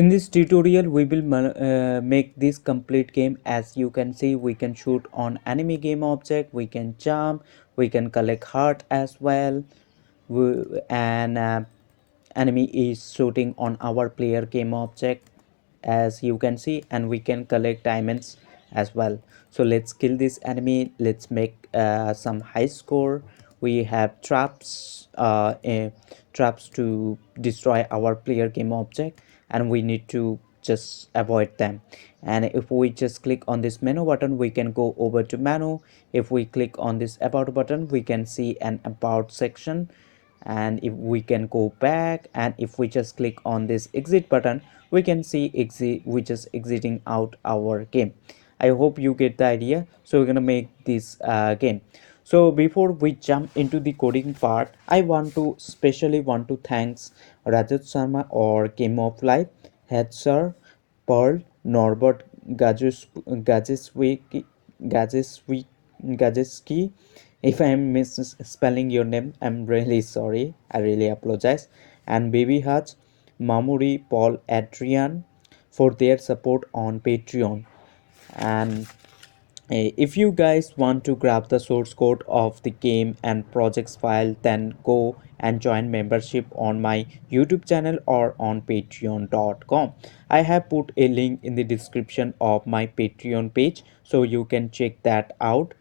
In this tutorial we will make this complete game. As you can see, we can shoot on enemy game object, we can jump, we can collect heart as well, and enemy is shooting on our player game object, as you can see, and we can collect diamonds as well. So let's kill this enemy. Let's make some high score. We have traps to destroy our player game object, and we need to just avoid them. And if we just click on this menu button, we can go over to menu. If we click on this about button, we can see an about section, and if we can go back, and if we just click on this exit button, we can see exit, we just exiting out our game. I hope you get the idea. So we're gonna make this game. So before we jump into the coding part, I want to thanks Rajat Sharma or Game of Life, Headsir, Pearl, Norbert Gajeswiki, Gajeswi, Gajeski. If I'm misspelling your name, I'm really sorry. I really apologize. And Baby Hutch, Mamuri, Paul, Adrian for their support on Patreon. And if you guys want to grab the source code of the game and projects file, then go and join membership on my YouTube channel or on patreon.com. I have put a link in the description of my Patreon page, so you can check that out.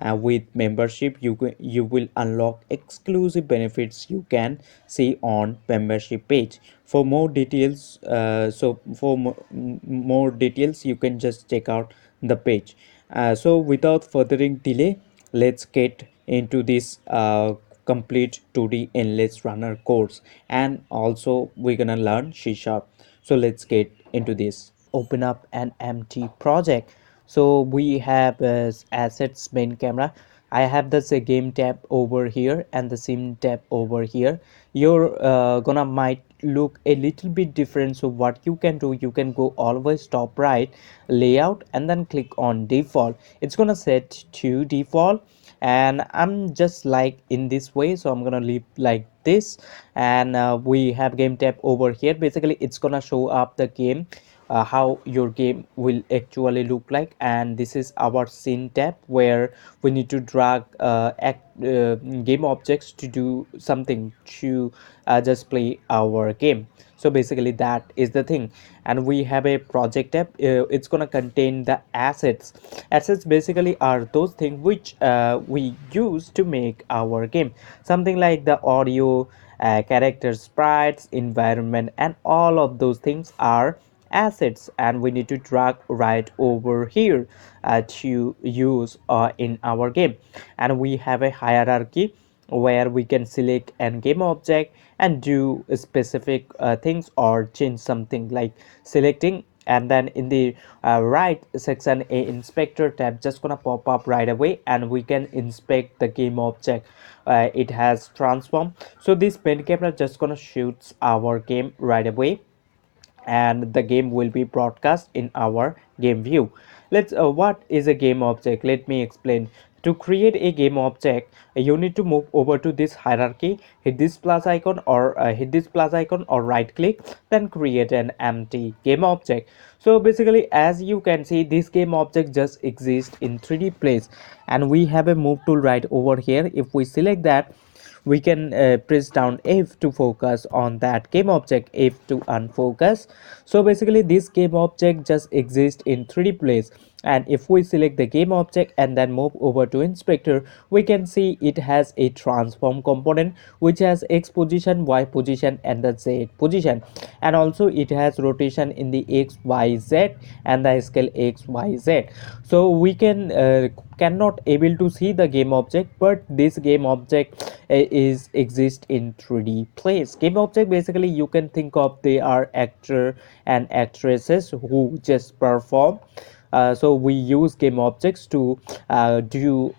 With membership, you will unlock exclusive benefits you can see on membership page. For more details, more details, you can just check out the page. So without furthering delay, let's get into this complete 2D endless runner course, and also we're gonna learn C sharp. So let's get into this. Open up an empty project. So we have assets, main camera. I have this game tab over here and the sim tab over here. You're gonna might look a little bit different. So what you can do, you can go always top right, layout, and then click on default. It's gonna set to default, and I'm just like in this way, so I'm gonna leave like this. And we have game tab over here. Basically it's gonna show up the game, how your game will actually look like. And this is our scene tab, where we need to drag game objects to do something, to just play our game. So basically that is the thing. And we have a project tab. It's gonna contain the assets basically are those things which we use to make our game, something like the audio, character, sprites, environment, and all of those things are assets, and we need to drag right over here to use in our game. And we have a hierarchy where we can select an game object and do specific things, or change something like selecting. And then in the right section, a inspector tab just gonna pop up right away, and we can inspect the game object. It has transform, so this pen camera just gonna shoots our game right away, and the game will be broadcast in our game view. Let's what is a game object? Let me explain. To create a game object, you need to move over to this hierarchy, hit this plus icon, or right click, then create an empty game object. So basically, as you can see, this game object just exists in 3D place, and we have a move tool right over here. If we select that, we can press down F to focus on that game object, F to unfocus. So basically this game object just exists in 3D place, and if we select the game object and then move over to inspector, we can see it has a transform component which has X position, Y position and the Z position, and also it has rotation in the X Y Z and the scale X Y Z. So we cannot able to see the game object, but this game object is exist in 3D place. Game object basically you can think of they are actor and actresses who just perform. So we use game objects to do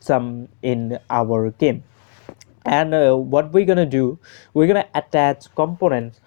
some in our game. And what we're gonna do, we're gonna attach components.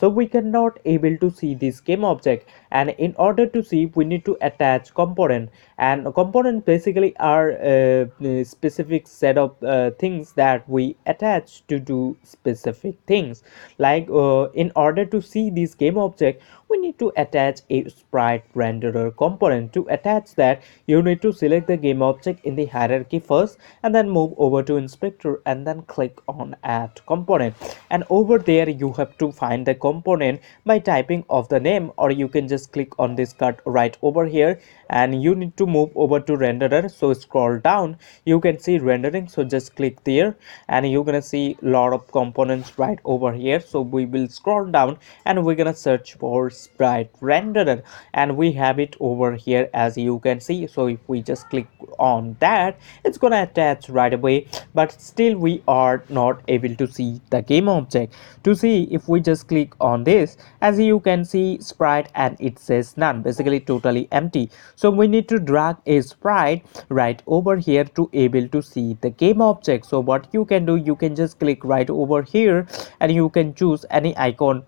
So we cannot able to see this game object, and in order to see we need to attach component. And components basically are a specific set of things that we attach to do specific things. Like in order to see this game object, we need to attach a sprite renderer component. To attach that, you need to select the game object in the hierarchy first, and then move over to inspector and then click on add component. And over there you have to find the component by typing of the name, or you can just click on this card right over here, and you need to move over to renderer. So scroll down, you can see rendering, so just click there and you're gonna see a lot of components right over here. So we will scroll down and we're gonna search for sprite renderer, and we have it over here as you can see. So if we just click on that, it's gonna attach right away, but still we are not able to see the game object. To see, if we just click on this, as you can see sprite and it says none, basically totally empty. So we need to drag a sprite right over here to able to see the game object. So what you can do, you can just click right over here and you can choose any icon,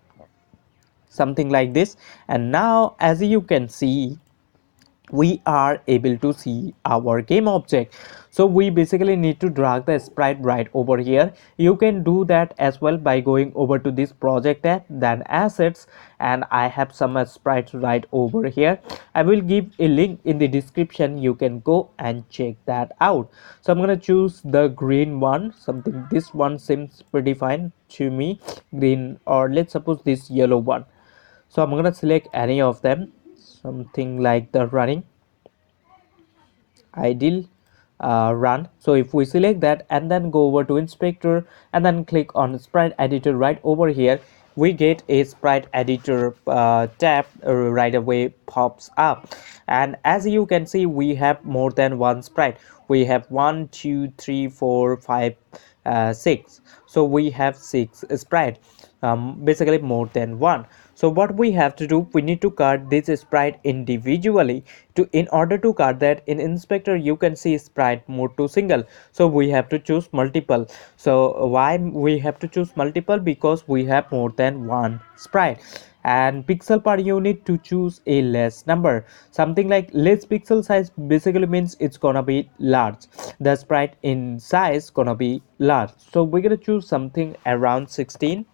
something like this. And now as you can see, we are able to see our game object. So we basically need to drag the sprite right over here. You can do that as well by going over to this project tab, then assets, and I have some sprites right over here. I will give a link in the description, you can go and check that out. So I'm gonna choose the green one, something, this one seems pretty fine to me, green, or let's suppose this yellow one. So I'm gonna select any of them, something like the running, ideal, run. So if we select that and then go over to inspector and then click on sprite editor right over here, we get a sprite editor tab right away pops up. And as you can see, we have more than one sprite. We have 1 2 3 4 5 6. So we have 6 sprite, basically more than one. So what we have to do, we need to cut this sprite individually. To in order to cut that, in inspector you can see sprite mode to single, so we have to choose multiple. So why we have to choose multiple? Because we have more than one sprite. And pixel per unit, to choose a less number, something like less pixel size basically means it's gonna be large, the sprite in size gonna be large. So we're gonna choose something around 16.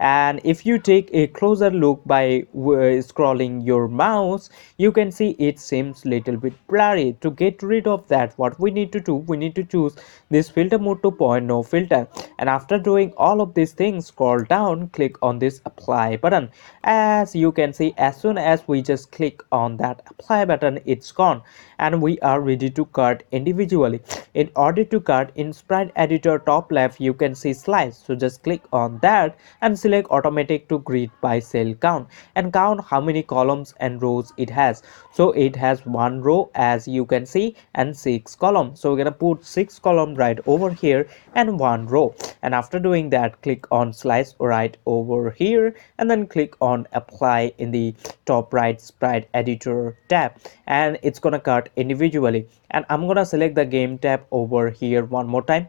And if you take a closer look by scrolling your mouse, you can see it seems little bit blurry. To get rid of that, what we need to do, we need to choose this filter mode to point no filter, and after doing all of these things, scroll down, click on this apply button. As you can see, as soon as we just click on that apply button, it's gone and we are ready to cut individually. In order to cut, in sprite editor top left you can see slice, so just click on that and select automatic to grid by cell count, and count how many columns and rows it has. So it has one row as you can see and 6 columns, so we're gonna put 6 column right over here and one row. And after doing that, click on slice right over here and then click on apply in the top right sprite editor tab, and it's gonna cut individually. And I'm gonna select the game tab over here one more time.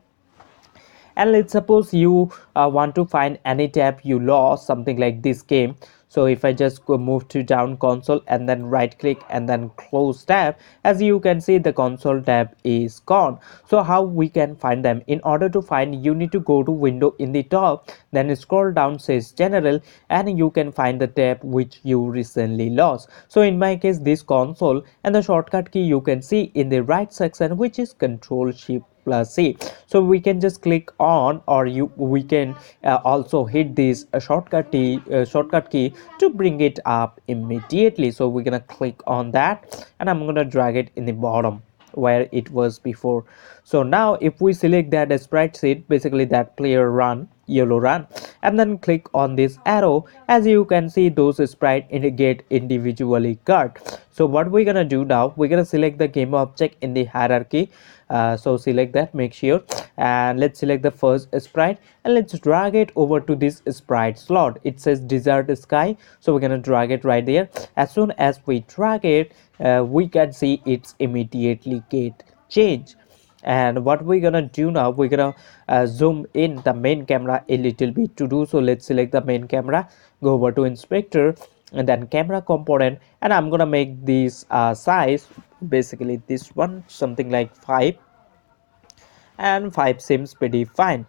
And let's suppose you want to find any tab you lost, something like this game. So if I just go move to down console and then right click and then close tab, as you can see the console tab is gone. So how we can find them? In order to find, you need to go to window in the top, then scroll down, says general, and you can find the tab which you recently lost. So in my case this console, and the shortcut key you can see in the right section, which is control shift plus C. So we can just click on, or we can also hit this shortcut key to bring it up immediately. So we're gonna click on that, and I'm gonna drag it in the bottom where it was before. So now if we select that spreadsheet, basically that player run, yellow run, and then click on this arrow, as you can see those sprite get individually cut. So what we're gonna do now, we're gonna select the game object in the hierarchy. So select that, make sure, and let's select the first sprite, and let's drag it over to this sprite slot. It says desert sky, so we're gonna drag it right there. As soon as we drag it, we can see it's immediately get changed. And what we're gonna do now, we're gonna zoom in the main camera a little bit. To do so, let's select the main camera, go over to inspector, and then camera component, and I'm gonna make this size, basically this one, something like 5, and 5 seems pretty fine.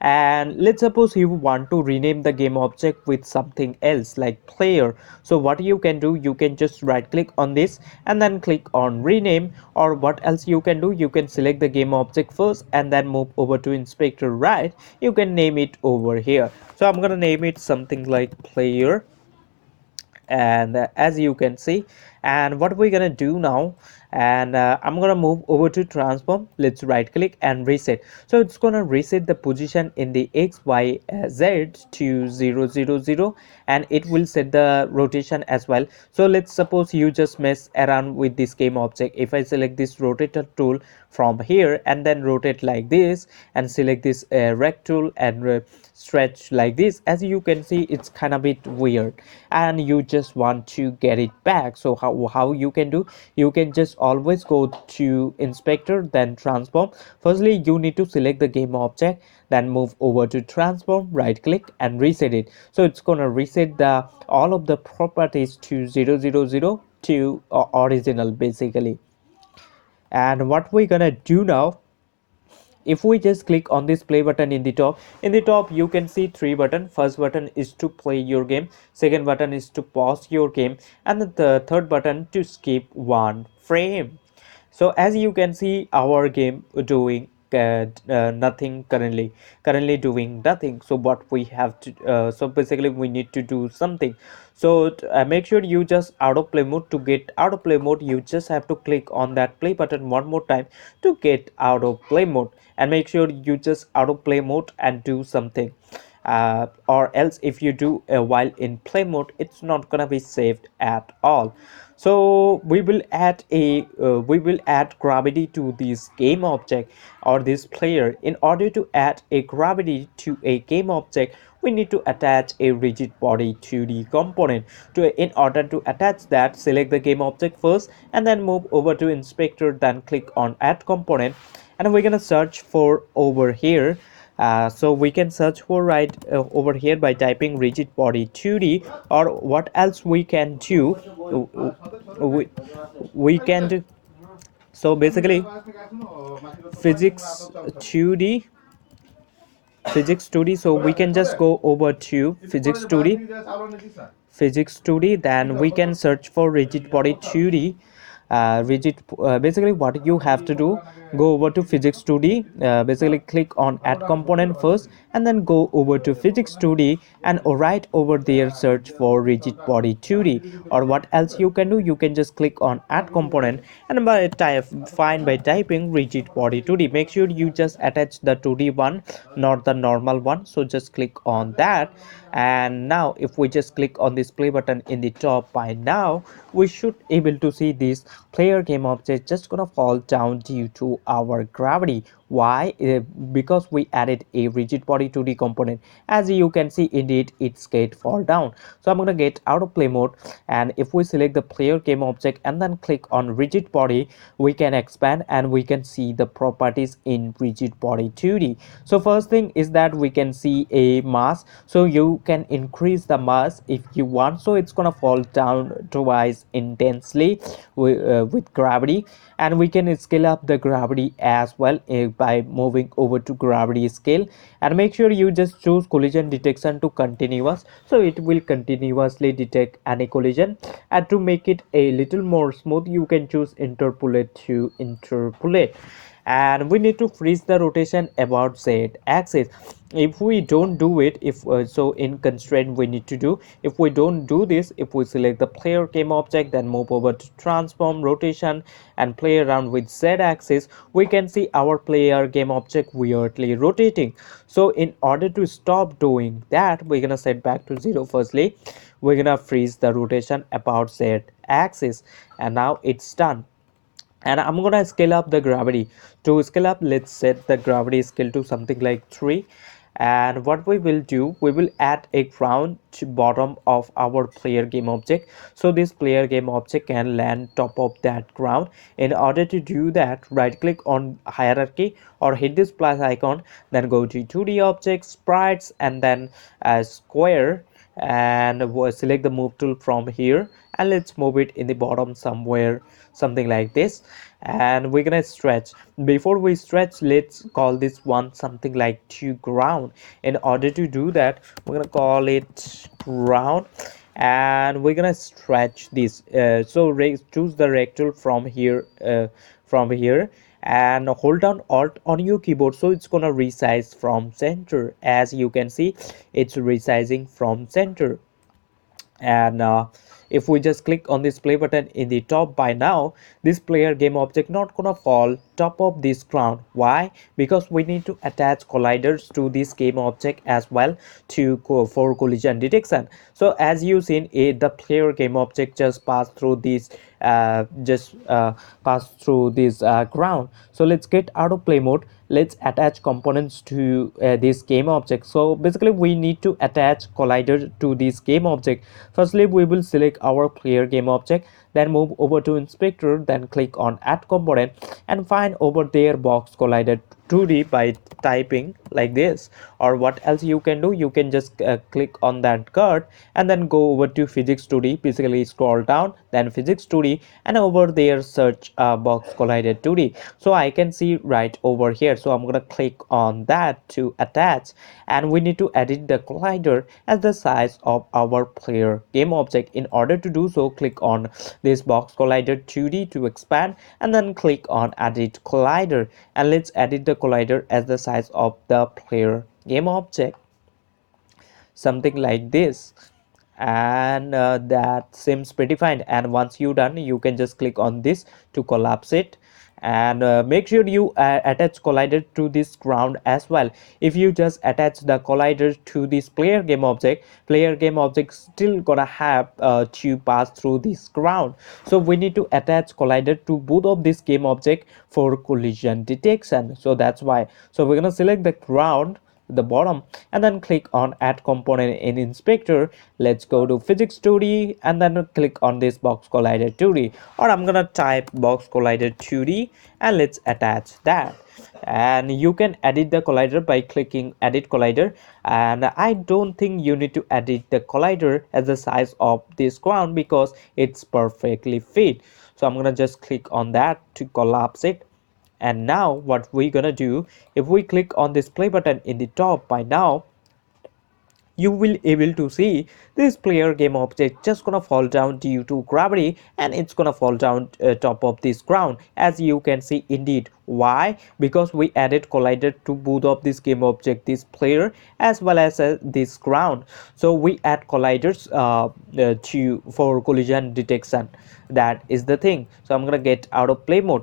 And let's suppose you want to rename the game object with something else like player. So what you can do, you can just right click on this and then click on rename. Or what else you can do, you can select the game object first and then move over to inspector right, you can name it over here. So I'm gonna name it something like player, and as you can see, and what we're gonna do now, and I'm gonna move over to transform. Let's right click and reset. So it's gonna reset the position in the x y z to 0 0 0, and it will set the rotation as well. So let's suppose you just mess around with this game object. If I select this rotator tool from here and then rotate like this, and select this rect tool and stretch like this, as you can see it's kind of bit weird, and you just want to get it back. So how you can do, you can just always go to inspector, then transform. Firstly you need to select the game object, then move over to transform, right click and reset it. So it's gonna reset the all of the properties to 0 0 0 to original basically. And what we're gonna do now, if we just click on this play button in the top, you can see three buttons. First button is to play your game, second button is to pause your game, and the third button to skip one frame. So as you can see our game doing nothing currently doing nothing. So what we have to so basically we need to do something. So make sure you just out of play mode. To get out of play mode, you just have to click on that play button one more time to get out of play mode, and make sure you just out of play mode and do something. Or else if you do while in play mode, it's not gonna be saved at all. So we will add gravity to this game object or this player. In order to add a gravity to a game object, we need to attach a rigid body to the component. In order to attach that, select the game object first and then move over to inspector, then click on add component, and we're gonna search for over here. So we can search for right over here by typing rigid body 2D. Or what else we can do, we, we can do, so basically physics 2D, physics 2D. So we can just go over to physics 2D, physics 2D, then we can search for rigid body 2D. Basically what you have to do, go over to physics 2D, basically click on add component first and then go over to physics 2D, and right over there search for rigid body 2D. Or what else you can do, you can just click on add component and find by typing rigid body 2D. Make sure you just attach the 2D one, not the normal one. So just click on that, and now if we just click on this play button in the top, by now we should able to see this player game object just gonna fall down due to our gravity. Why? Because we added a rigid body 2D component. As you can see, indeed its gate fall down. So I'm gonna get out of play mode, and if we select the player game object and then click on rigid body, we can expand and we can see the properties in rigid body 2D. So first thing is that we can see a mass, so you can increase the mass if you want, so it's gonna fall down twice intensely with gravity. And we can scale up the gravity as well by moving over to gravity scale, and make sure you just choose collision detection to continuous, so it will continuously detect any collision. And to make it a little more smooth, you can choose interpolate to interpolate. And we need to freeze the rotation about z axis. If we don't do it, if so in constraint we need to do, if we don't do this, if we select the player game object, then move over to transform rotation and play around with z axis, we can see our player game object weirdly rotating. So in order to stop doing that, we're gonna set back to 0. Firstly, we're gonna freeze the rotation about z axis, and now it's done. And I'm gonna scale up the gravity. To scale up, let's set the gravity scale to something like 3. And what we will do, we will add a ground to bottom of our player game object, so this player game object can land top of that ground. In order to do that, right click on hierarchy or hit this plus icon, then go to 2D objects, sprites, and then square, and select the move tool from here, and let's move it in the bottom somewhere, something like this. And we're gonna stretch. Before we stretch, let's call this one something like to ground. In order to do that, we're gonna call it ground, and we're gonna stretch this. So choose the rectangle from here, and hold down alt on your keyboard, so it's gonna resize from center. As you can see, it's resizing from center. And if we just click on this play button in the top, by now this player game object not gonna fall top of this ground. Why? Because we need to attach colliders to this game object as well to go for collision detection. So as you seen, the player game object just passed through this ground. So let's get out of play mode. Let's attach components to this game object. So basically we need to attach collider to this game object. Firstly, we will select our player game object, then move over to inspector, then click on add component, and find over there box collider 2D by typing like this. Or what else you can do, you can just click on that card and then go over to physics 2D, basically scroll down, then physics 2D, and over there search box collider 2D. So I can see right over here, so I'm gonna click on that to attach. And we need to edit the collider as the size of our player game object. In order to do so, click on this box collider 2D to expand, and then click on edit collider, and let's edit the collider as the size of the player game object, something like this. And that seems pretty fine. And once you done, you can just click on this to collapse it. And make sure you attach collider to this ground as well. If you just attach the collider to this player game object still gonna have to pass through this ground. So we need to attach collider to both of this game object for collision detection. So that's why, so we're gonna select the ground, the bottom, and then click on add component in inspector. Let's go to physics 2D and then click on this box collider 2D, or I'm gonna type box collider 2D, and let's attach that. And you can edit the collider by clicking edit collider, and I don't think you need to edit the collider as the size of this ground because it's perfectly fit. So I'm gonna just click on that to collapse it. And now what we're gonna do, if we click on this play button in the top, by now you will able to see this player game object just gonna fall down due to gravity, and it's gonna fall down top of this ground, as you can see. Indeed, why? Because we added collider to both of this game object, this player as well as this ground. So we add colliders to for collision detection. That is the thing. So I'm gonna get out of play mode.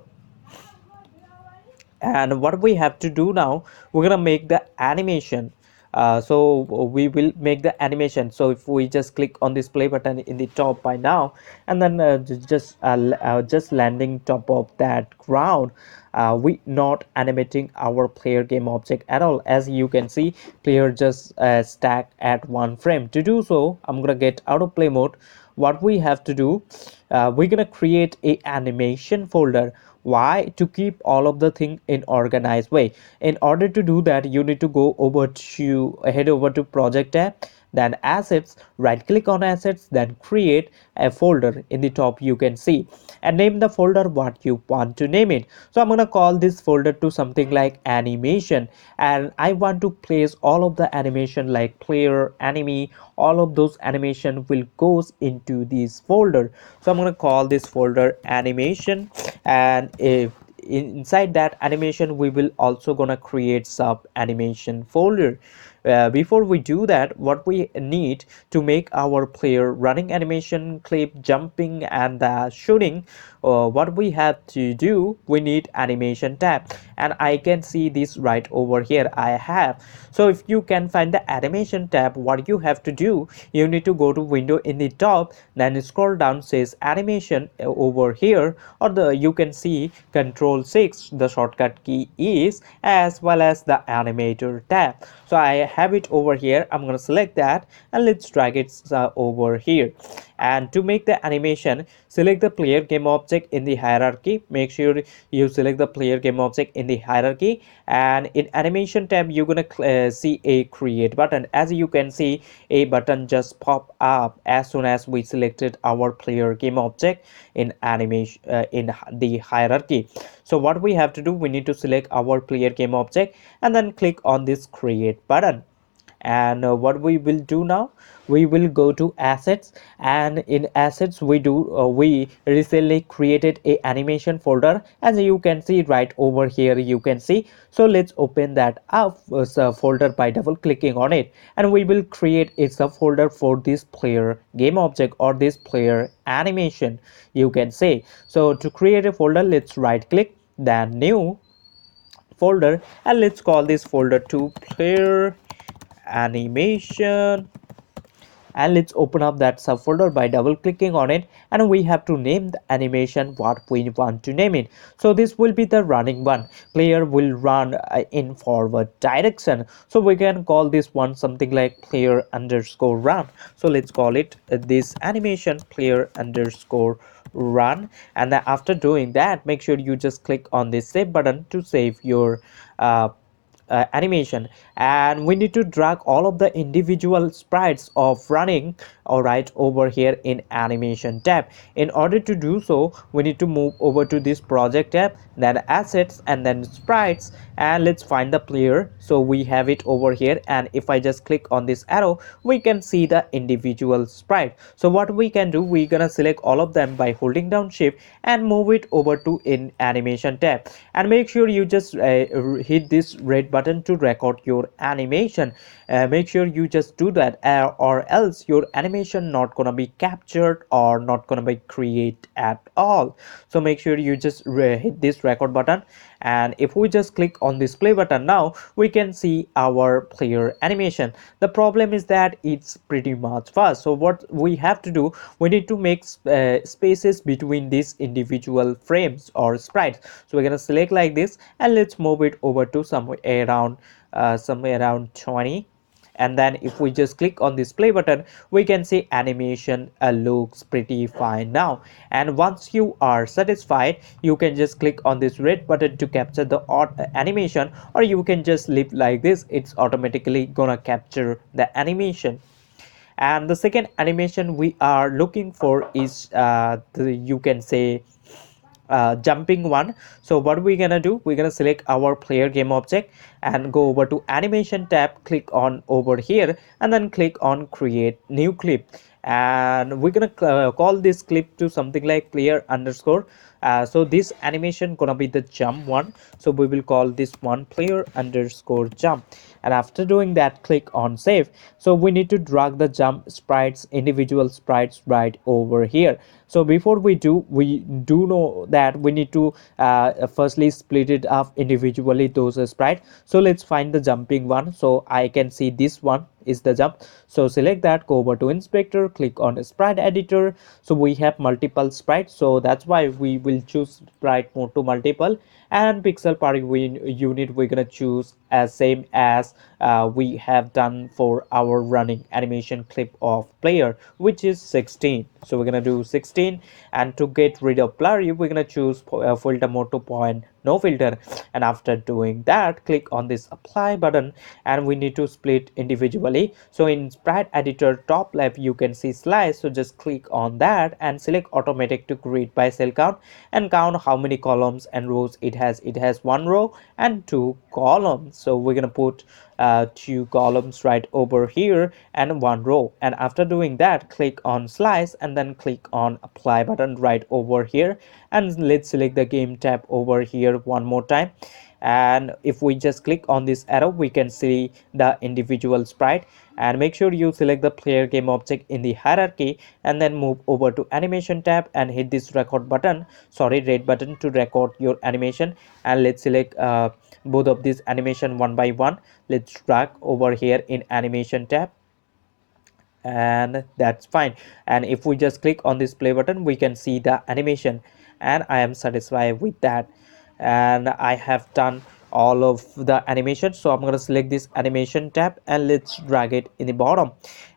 And what we have to do now, we're gonna make the animation. So we will make the animation. So if we just click on this play button in the top by now, and then just landing top of that ground, we not animating our player game object at all. As you can see, player just stack at 1 frame. To do so, I'm gonna get out of play mode. What we have to do, we're gonna create a animation folder. Why? To keep all of the thing in organized way. In order to do that, you need to go over to head over to project tab, then assets, right click on assets, then create a folder. In the top you can see, and name the folder what you want to name it. So I'm gonna call this folder to something like animation, and I want to place all of the animation like player, enemy, all of those animation will goes into this folder. So I'm gonna call this folder animation, and if inside that animation we will also gonna create sub animation folder. Before we do that, what we need to make our player running animation, clip, jumping, and shooting, what we have to do, we need animation tab, and I can see this right over here I have. So if you can find the animation tab, what you have to do, you need to go to window in the top, then scroll down, says animation over here, or the you can see control 6, the shortcut key is, as well as the animator tab. So I have it over here. I'm gonna select that, and let's drag it over here. And to make the animation, select the player game object in the hierarchy. Make sure you select the player game object in the hierarchy, and in animation tab you're gonna see a create button. As you can see, a button just pop up as soon as we selected our player game object in animation in the hierarchy. So what we have to do, we need to select our player game object and then click on this create button. And what we will do now, we will go to assets, and in assets we recently created a animation folder, as you can see right over here you can see. So let's open that up folder by double clicking on it, and we will create a subfolder for this player game object or this player animation, you can say. So to create a folder, let's right click, then new folder, and let's call this folder to player animation, and let's open up that subfolder by double clicking on it, and we have to name the animation what we want to name it. So this will be the running one. Player will run in forward direction, so we can call this one something like player underscore run. So let's call it this animation player underscore run. And then after doing that, make sure you just click on this save button to save your animation. And we need to drag all of the individual sprites of running, all right, over here in animation tab. In order to do so, we need to move over to this project tab, then assets, and then sprites, and let's find the player. So we have it over here, and if I just click on this arrow, we can see the individual sprite. So what we can do, we're gonna select all of them by holding down shift and move it over to in animation tab, and make sure you just hit this red button to record your animation. Make sure you just do that, or else your animation not gonna be captured or not gonna be create at all. So make sure you just hit this record button, and if we just click on this play button now, we can see our player animation. The problem is that it's pretty much fast. So what we have to do, we need to make spaces between these individual frames or sprites. So we're gonna select like this, and let's move it over to somewhere around 20. And then if we just click on this play button, we can see animation looks pretty fine now. And once you are satisfied, you can just click on this red button to capture the animation, or you can just leave like this, it's automatically gonna capture the animation. And the second animation we are looking for is you can say jumping one. So what we're gonna do, we're gonna select our player game object and go over to animation tab, click on over here, and then click on create new clip. And we're gonna call this clip to something like player underscore So this animation gonna be the jump one, so we will call this one player underscore jump. And after doing that, click on save. So we need to drag the jump sprites, individual sprites, right over here. So before we do know that we need to firstly split it up individually, those sprites. So let's find the jumping one. So I can see this one is the jump. So select that, go over to inspector, click on sprite editor. So we have multiple sprites, so that's why we will choose sprite mode to multiple. And pixel per unit we're gonna choose as same as we have done for our running animation clip of player, which is 16. So we're gonna do 16. And to get rid of blurry, we're gonna choose filter mode to point no filter. And after doing that, click on this apply button, and we need to split individually. So in sprite editor top left you can see slice, so just click on that and select automatic to grid by cell count, and count how many columns and rows it has. It has one row and two columns, so we're gonna put two columns right over here and one row. And after doing that, click on slice and then click on apply button right over here, and let's select the game tab over here one more time. And if we just click on this arrow, we can see the individual sprite. And make sure you select the player game object in the hierarchy, and then move over to animation tab and hit this record button, sorry, red button, to record your animation. And let's select both of these animation one by one. Let's drag over here in animation tab, and that's fine. And if we just click on this play button, we can see the animation, and I am satisfied with that. And I have done all of the animation, so I'm going to select this animation tab and let's drag it in the bottom.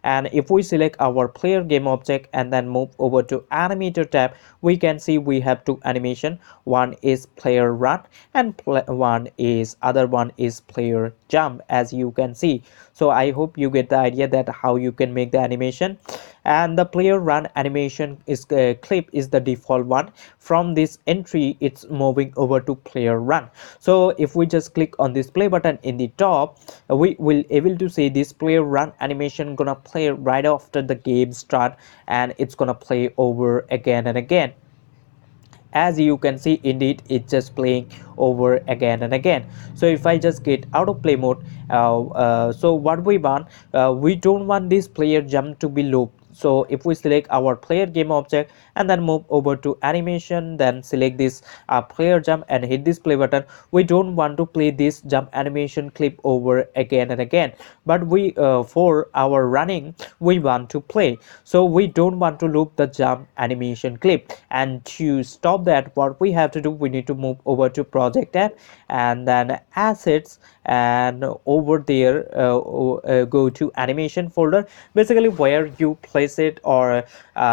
And if we select our player game object and then move over to animator tab, we can see we have two animation. One is player run and other one is player jump, as you can see. So I hope you get the idea that how you can make the animation. And the player run animation is clip is the default one. From this entry, it's moving over to player run. So if we just click on this play button in the top, we will able to see this player run animation gonna play right after the game start, and it's gonna play over again and again. As you can see, indeed it's just playing over again and again. So if I just get out of play mode, so what we want, we don't want this player jump to be looped. So if we select our player game object and then move over to animation, then select this player jump and hit this play button, we don't want to play this jump animation clip over again and again, but we for our running we want to play. So we don't want to loop the jump animation clip. And to stop that, what we have to do, we need to move over to project tab and then assets, and over there go to animation folder, basically where you place it, or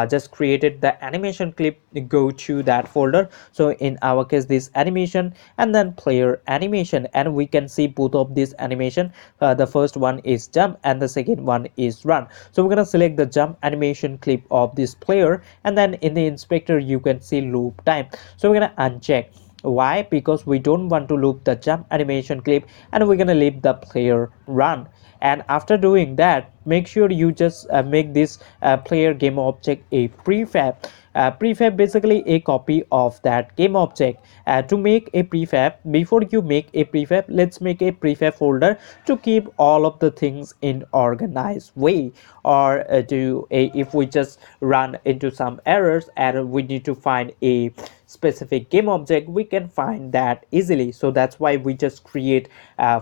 just created the animation clip, go to that folder. So in our case, this animation and then player animation, and we can see both of these animation. The first one is jump and the second one is run. So we're gonna select the jump animation clip of this player, and then in the inspector you can see loop time. So we're gonna uncheck. Why? Because we don't want to loop the jump animation clip, and we're gonna leave the player run. And after doing that, make sure you just make this player game object a prefab. Prefab basically a copy of that game object. To make a prefab, before you make a prefab, let's make a prefab folder to keep all of the things in organized way. Or if we just run into some errors and we need to find a specific game object, we can find that easily. So that's why we just create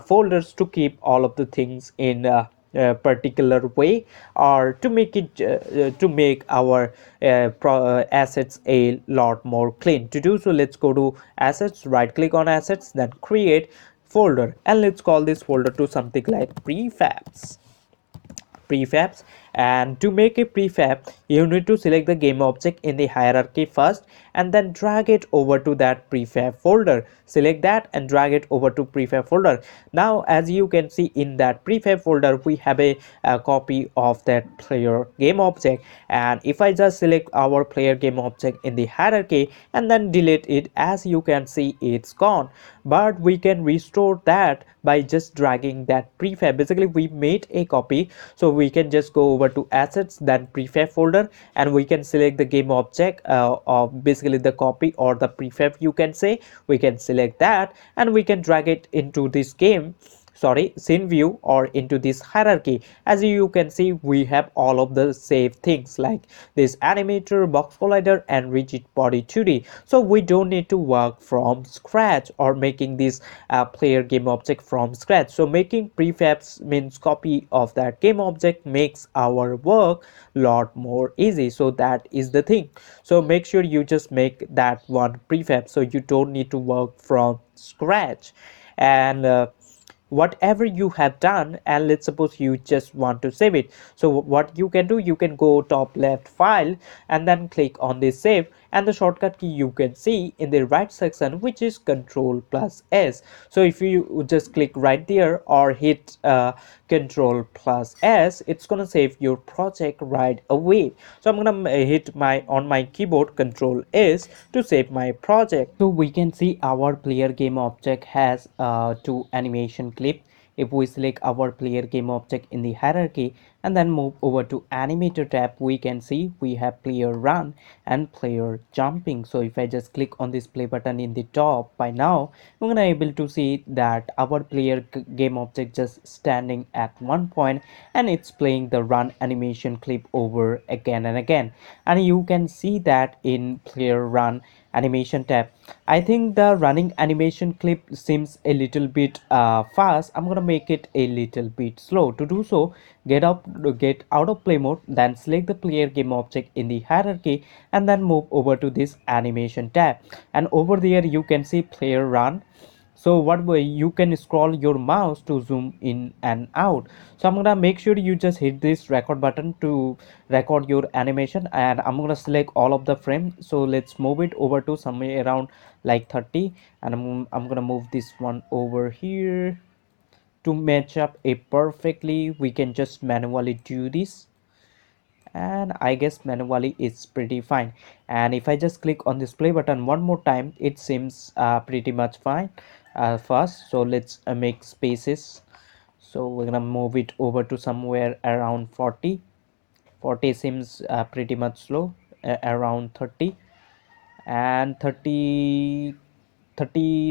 folders to keep all of the things in particular way, or to make it to make our assets a lot more clean. To do so, let's go to assets, right click on assets, then create folder, and let's call this folder to something like prefabs. And to make a prefab, you need to select the game object in the hierarchy first, and then drag it over to that prefab folder. Select that and drag it over to prefab folder. Now as you can see, in that prefab folder we have a copy of that player game object. And if I just select our player game object in the hierarchy and then delete it, as you can see, it's gone. But we can restore that by just dragging that prefab. Basically we made a copy, so we can just go over over to assets, then prefab folder, and we can select the game object of basically the copy or the prefab, you can say. We can select that and we can drag it into this game, sorry, scene view, or into this hierarchy. As you can see, we have all of the saved things like this animator, box collider, and rigid body 2D. So we don't need to work from scratch or making this player game object from scratch. So making prefabs means copy of that game object makes our work lot more easy. So that is the thing. So make sure you just make that one prefab so you don't need to work from scratch. And whatever you have done, and let's suppose you just want to save it. So what you can do, you can go top left file and then click on this save, and the shortcut key you can see in the right section, which is Control plus S. So if you just click right there or hit Control plus S, it's gonna save your project right away. So I'm gonna hit my on my keyboard Control S to save my project. So we can see our player game object has two animation clip. If we select our player game object in the hierarchy and then move over to animator tab, we can see we have player run and player jumping. So if I just click on this play button in the top, by now we're gonna able to see that our player game object just standing at one point and it's playing the run animation clip over again and again. And you can see that in player run animation tab. I think the running animation clip seems a little bit fast. I'm gonna make it a little bit slow. To do so, get out of play mode, then select the player game object in the hierarchy and then move over to this animation tab, and over there you can see player run. So what way you can scroll your mouse to zoom in and out. So I'm gonna make sure you just hit this record button to record your animation, and I'm gonna select all of the frame. So let's move it over to somewhere around like 30, and I'm gonna move this one over here to match up it perfectly. We can just manually do this, and I guess manually it's pretty fine. And if I just click on this play button one more time, it seems pretty much fine first. So let's make spaces. So we're gonna move it over to somewhere around 40. 40 seems pretty much slow, around 30, and 30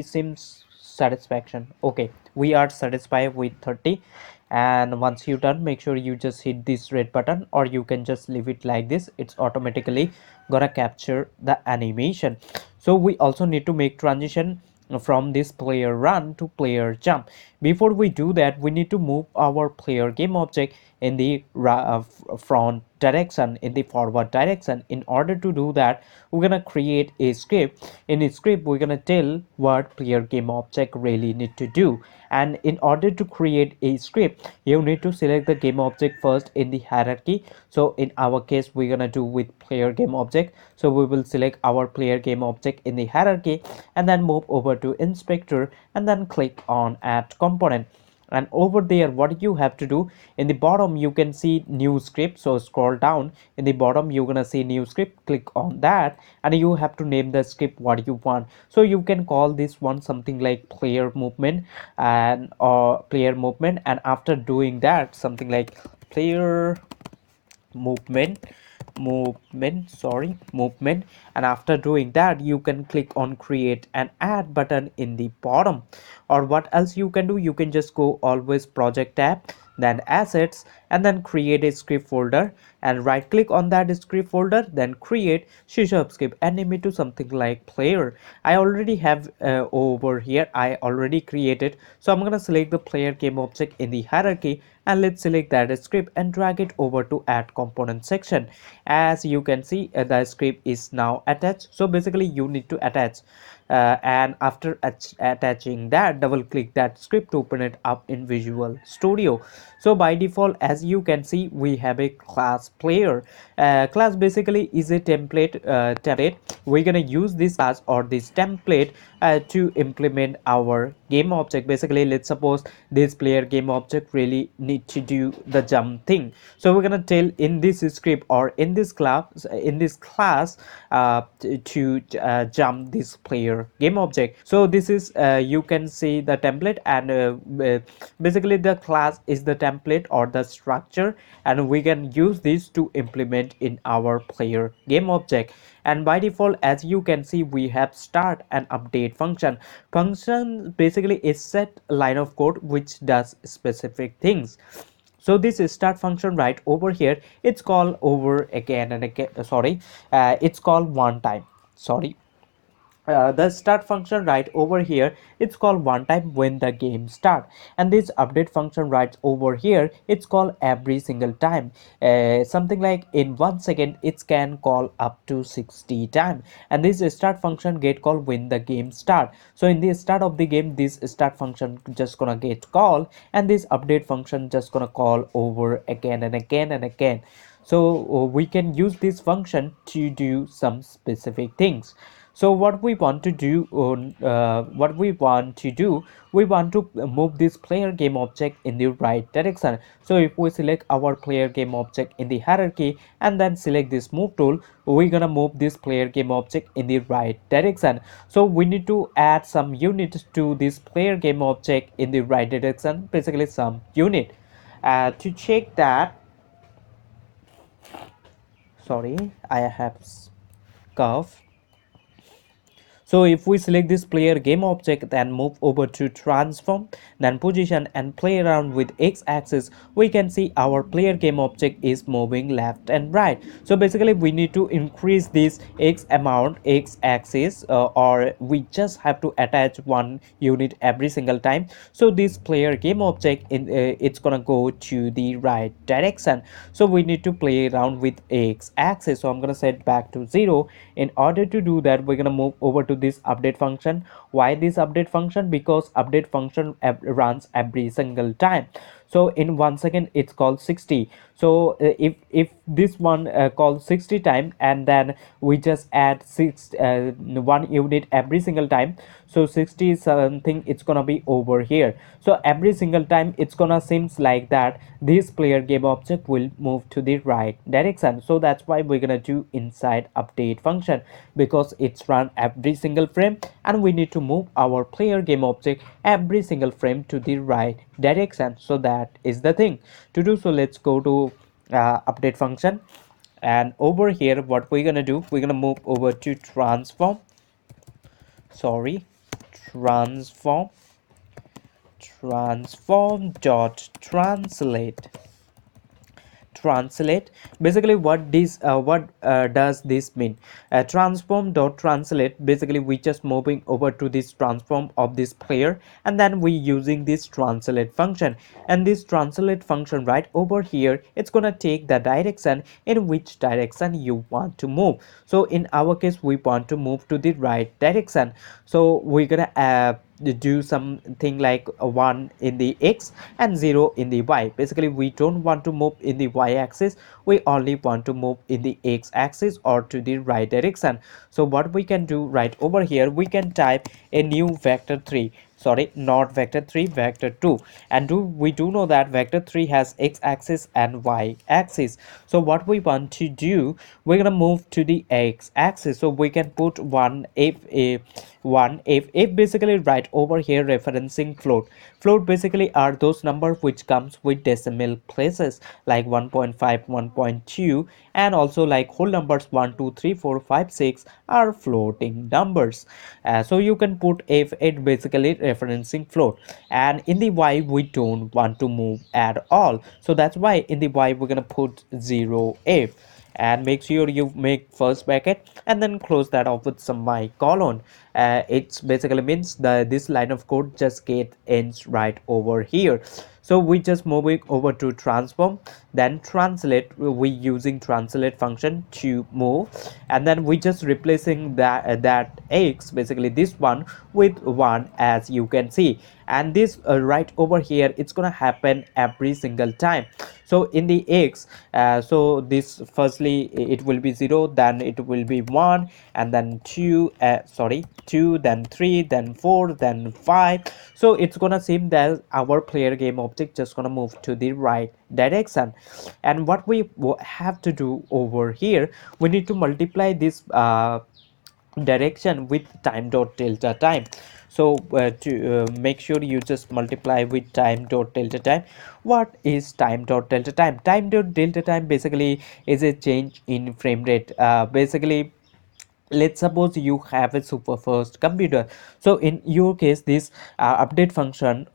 seems satisfaction. Okay, we are satisfied with 30. And once you done, make sure you just hit this red button, or you can just leave it like this. It's automatically gonna capture the animation. So we also need to make transition from this player run to player jump. Before we do that, we need to move our player game object in the front direction, in the forward direction. In order to do that, we're gonna create a script. In a script, we're gonna tell what player game object really need to do. And in order to create a script, you need to select the game object first in the hierarchy. So in our case, we're gonna do with player game object. So we will select our player game object in the hierarchy and then move over to inspector and then click on add component. And over there, what you have to do, in the bottom you can see new script. So scroll down, in the bottom you're gonna see new script, click on that, and you have to name the script what you want. So you can call this one something like player movement, and or player movement, and after doing that, something like player movement movement. And after doing that, you can click on create and add button in the bottom. Or what else you can do, you can just go always project tab, then assets, and then create a script folder, and right click on that script folder, then create C# script and name it to something like player. I already have over here, I already created. So I'm gonna select the player game object in the hierarchy, and let's select that script and drag it over to add component section. As you can see, the script is now attached. So basically you need to attach, and after attaching that, double click that script to open it up in Visual Studio. So by default, as you can see, we have a class player. Class basically is a template. We're gonna use this class or this template to implement our game object. Basically, let's suppose this player game object really need to do the jump thing. So we're gonna tell in this script or in this class to jump this player game object. So this is you can see the template, and basically the class is the template or the structure, and we can use this to implement in our player game object. And by default, as you can see, we have start and update function basically is set line of code which does specific things. So this start function right over here, it's called over again and again, sorry, it's called one time, sorry, the start function right over here, it's called one time when the game start. And this update function right over here, it's called every single time, something like in 1 second it can call up to 60 time. And this start function get called when the game start. So in the start of the game, this start function just gonna get called, and this update function just gonna call over again and again and again. So we can use this function to do some specific things. So what we want to do on we want to move this player game object in the right direction. So if we select our player game object in the hierarchy and then select this move tool, we're gonna move this player game object in the right direction. So we need to add some unit to this player game object in the right direction, basically some unit. To check that, sorry, I have cough. So if we select this player game object, then move over to transform, then position and play around with x-axis, we can see our player game object is moving left and right. So basically we need to increase this x amount, x-axis, or we just have to attach one unit every single time. So this player game object it's gonna go to the right direction. So we need to play around with x-axis. So I'm gonna set back to 0. In order to do that, we're gonna move over to this update function. Why this update function? Because update function runs every single time. So in 1 second it's called 60. So if this one calls 60 time, and then we just add 1 unit every single time, so 60 is something, it's gonna be over here. So every single time it's gonna seems like that this player game object will move to the right direction. So that's why we're gonna do inside update function, because it's run every single frame and we need to move our player game object every single frame to the right direction. So that is the thing to do. So let's go to update function, and over here what we're gonna do, we're gonna move over to transform, sorry, transform, transform dot translate. Basically what does this mean? Transform dot translate, basically we just moving over to this transform of this player, and then we using this translate function. And this translate function right over here, it's gonna take the direction in which direction you want to move. So in our case, we want to move to the right direction. So we're gonna do something like 1 in the x and 0 in the y. Basically we don't want to move in the y axis, we only want to move in the x axis or to the right direction. So what we can do right over here, we can type a new vector 3, sorry, not vector 3, vector 2. And we do know that vector 3 has x axis and y axis. So what we want to do, we're gonna move to the x axis. So we can put one if basically right over here referencing float basically are those numbers which comes with decimal places like 1.5, 1.2, and also like whole numbers 1 2 3 4 5 6 are floating numbers. So you can put if it basically referencing float. And in the y we don't want to move at all, so that's why in the y we're gonna put 0 if. And make sure you make first bracket and then close that off with some colon. It's basically means that this line of code just get ends right over here. So we just moving over to transform, then translate, we using translate function to move, and then we just replacing that x, basically this one, with 1, as you can see. And this right over here, it's gonna happen every single time. So in the x, so this firstly it will be 0, then it will be 1, and then 2, sorry 2, then 3, then 4, then 5. So it's gonna seem that our player game object just gonna move to the right direction. And what we have to do over here, we need to multiply this direction with time dot delta time. So to make sure you just multiply with time dot delta time. What is time dot delta time? Time dot delta time basically is a change in frame rate. Basically, let's suppose you have a super fast computer. So in your case, this update function,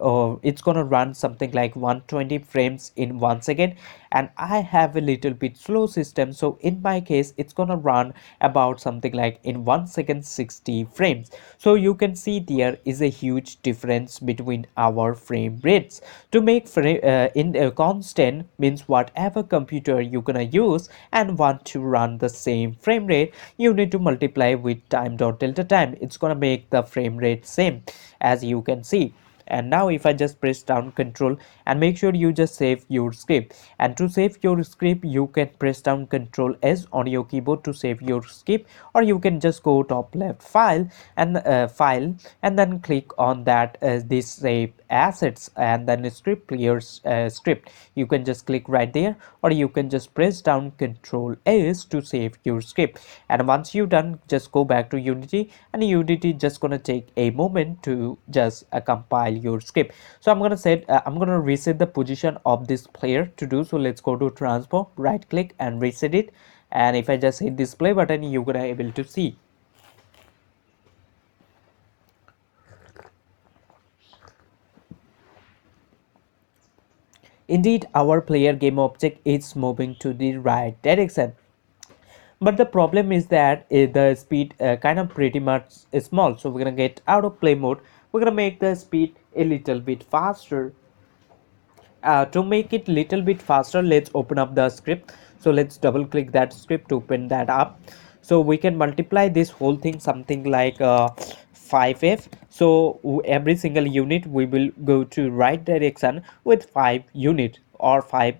it's gonna run something like 120 frames in 1 second, and I have a little bit slow system, so in my case it's gonna run about something like in 1 second 60 frames. So you can see there is a huge difference between our frame rates. To make frame in a constant means whatever computer you're gonna use and want to run the same frame rate, you need to multiply with time dot delta time. It's gonna make the frame rate same, as you can see. And now if I just press down control and make sure you just save your script, and to save your script you can press down control S on your keyboard to save your script, or you can just go top left file and then click on that this save assets and then script clears script. You can just click right there, or you can just press down control S to save your script. And once you're done, just go back to Unity, and Unity just gonna take a moment to just compile your script. So I'm gonna reset the position of this player. To do so, let's go to transform, right click and reset it. And if I just hit this play button, you're gonna able to see. Indeed, our player game object is moving to the right direction. But the problem is that the speed kind of pretty much is small. So we're gonna get out of play mode. We're gonna make the speed a little bit faster. To make it little bit faster, let's open up the script. So let's double click that script to open that up. So we can multiply this whole thing something like 5f. So every single unit we will go to right direction with 5 unit, or 5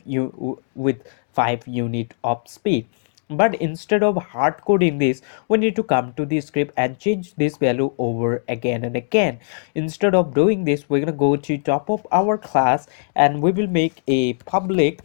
with 5 unit of speed. But instead of hard coding this, we need to come to the script and change this value over again and again. Instead of doing this, we're gonna go to top of our class and we will make a public.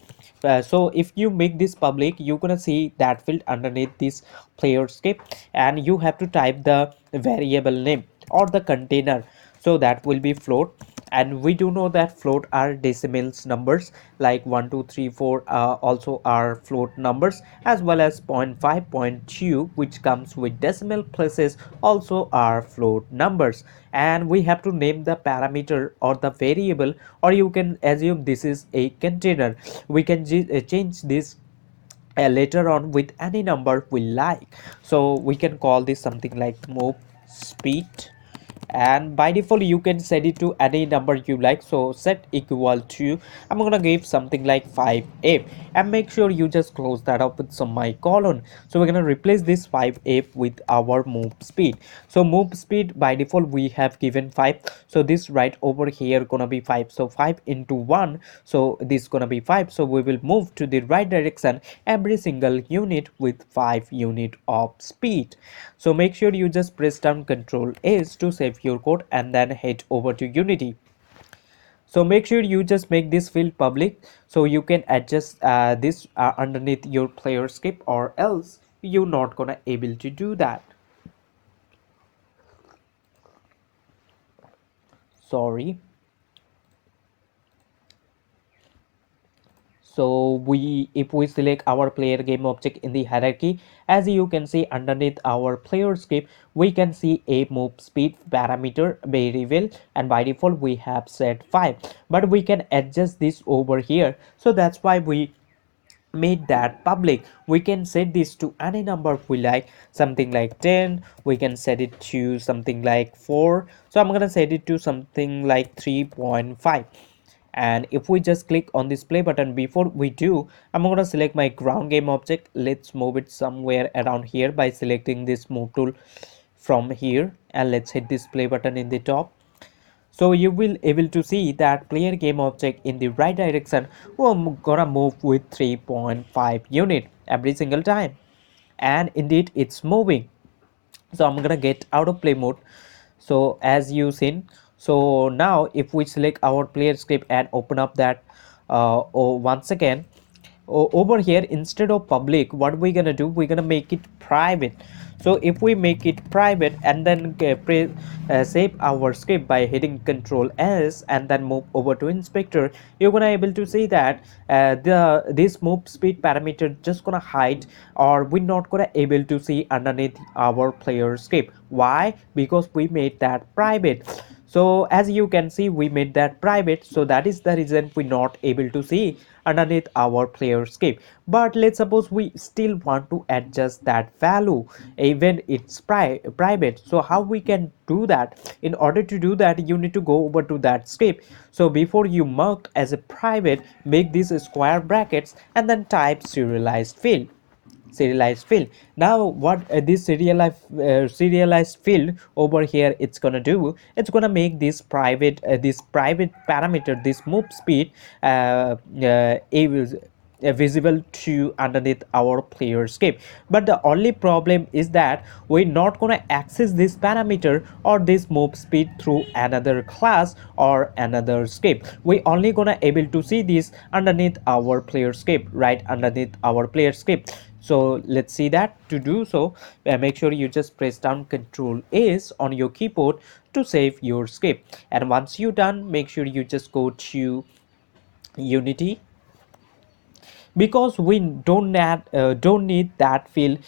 So if you make this public, you're gonna see that field underneath this player script, and you have to type the variable name or the container. So that will be float, and we do know that float are decimals numbers like 1 2 3 4 also are float numbers, as well as point 5 point 2 which comes with decimal places also are float numbers. And we have to name the parameter or the variable, or you can assume this is a container. We can change this later on with any number we like. So we can call this something like move speed, and by default you can set it to any number you like. So set equal to, I'm gonna give something like 5f, and make sure you just close that up with some semicolon. So we're gonna replace this 5f with our move speed. So move speed by default we have given 5, so this right over here gonna be 5. So 5 into 1, so this gonna be 5. So we will move to the right direction every single unit with 5 unit of speed. So make sure you just press down Control S to save your code and then head over to Unity. So make sure you just make this field public, so you can adjust this underneath your player script, or else you're not gonna able to do that. Sorry. So if we select our player game object in the hierarchy, as you can see underneath our player script, we can see a move speed parameter variable, and by default we have set 5, but we can adjust this over here. So that's why we made that public. We can set this to any number we like, something like 10. We can set it to something like 4. So I'm gonna set it to something like 3.5. And if we just click on this play button, before we do, I'm going to select my ground game object. Let's move it somewhere around here by selecting this move tool from here, and let's hit this play button in the top. So you will able to see that player game object in the right direction will gonna move with 3.5 unit every single time, and indeed it's moving. So I'm gonna get out of play mode. So as you seen, so now if we select our player script and open up that once again, over here, instead of public, what we're gonna do, we're gonna make it private. So if we make it private and then save our script by hitting Control S and then move over to inspector, you're gonna able to see that the this move speed parameter just gonna hide, or we're not gonna able to see underneath our player script. Why? Because we made that private. So as you can see, we made that private, so that is the reason we're not able to see underneath our player script. But let's suppose we still want to adjust that value even it's private. So how we can do that? In order to do that, you need to go over to that script. So before you mark as a private, make these square brackets and then type serialized field. Serialized field. Now what this serialized field over here it's gonna do, it's gonna make this private parameter, this move speed, is visible to underneath our player script. But the only problem is that we're not gonna access this parameter or this move speed through another class or another script. We only gonna able to see this underneath our player script, right underneath our player script. So let's see that. To do so, make sure you just press down Control S on your keyboard to save your script. And once you're done, make sure you just go to Unity, because we don't need that field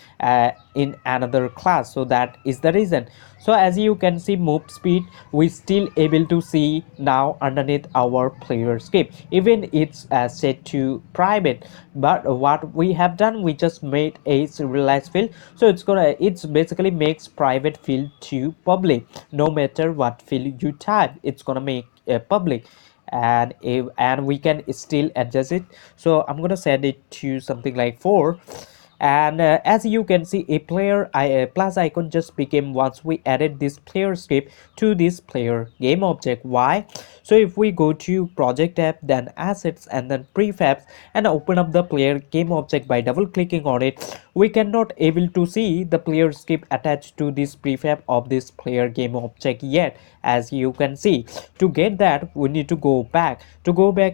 in another class. So that is the reason. So as you can see, move speed we still able to see now underneath our player script, even it's set to private. But what we have done, we just made a serialized field, so it's basically makes private field to public. No matter what field you type, it's gonna make public. And we can still adjust it. So I'm gonna set it to something like 4. And as you can see, a plus icon just became once we added this player script to this player game object. Why? So if we go to project tab, then assets, and then prefabs, and open up the player game object by double clicking on it, we cannot able to see the player script attached to this prefab of this player game object yet. As you can see, to get that, we need to go back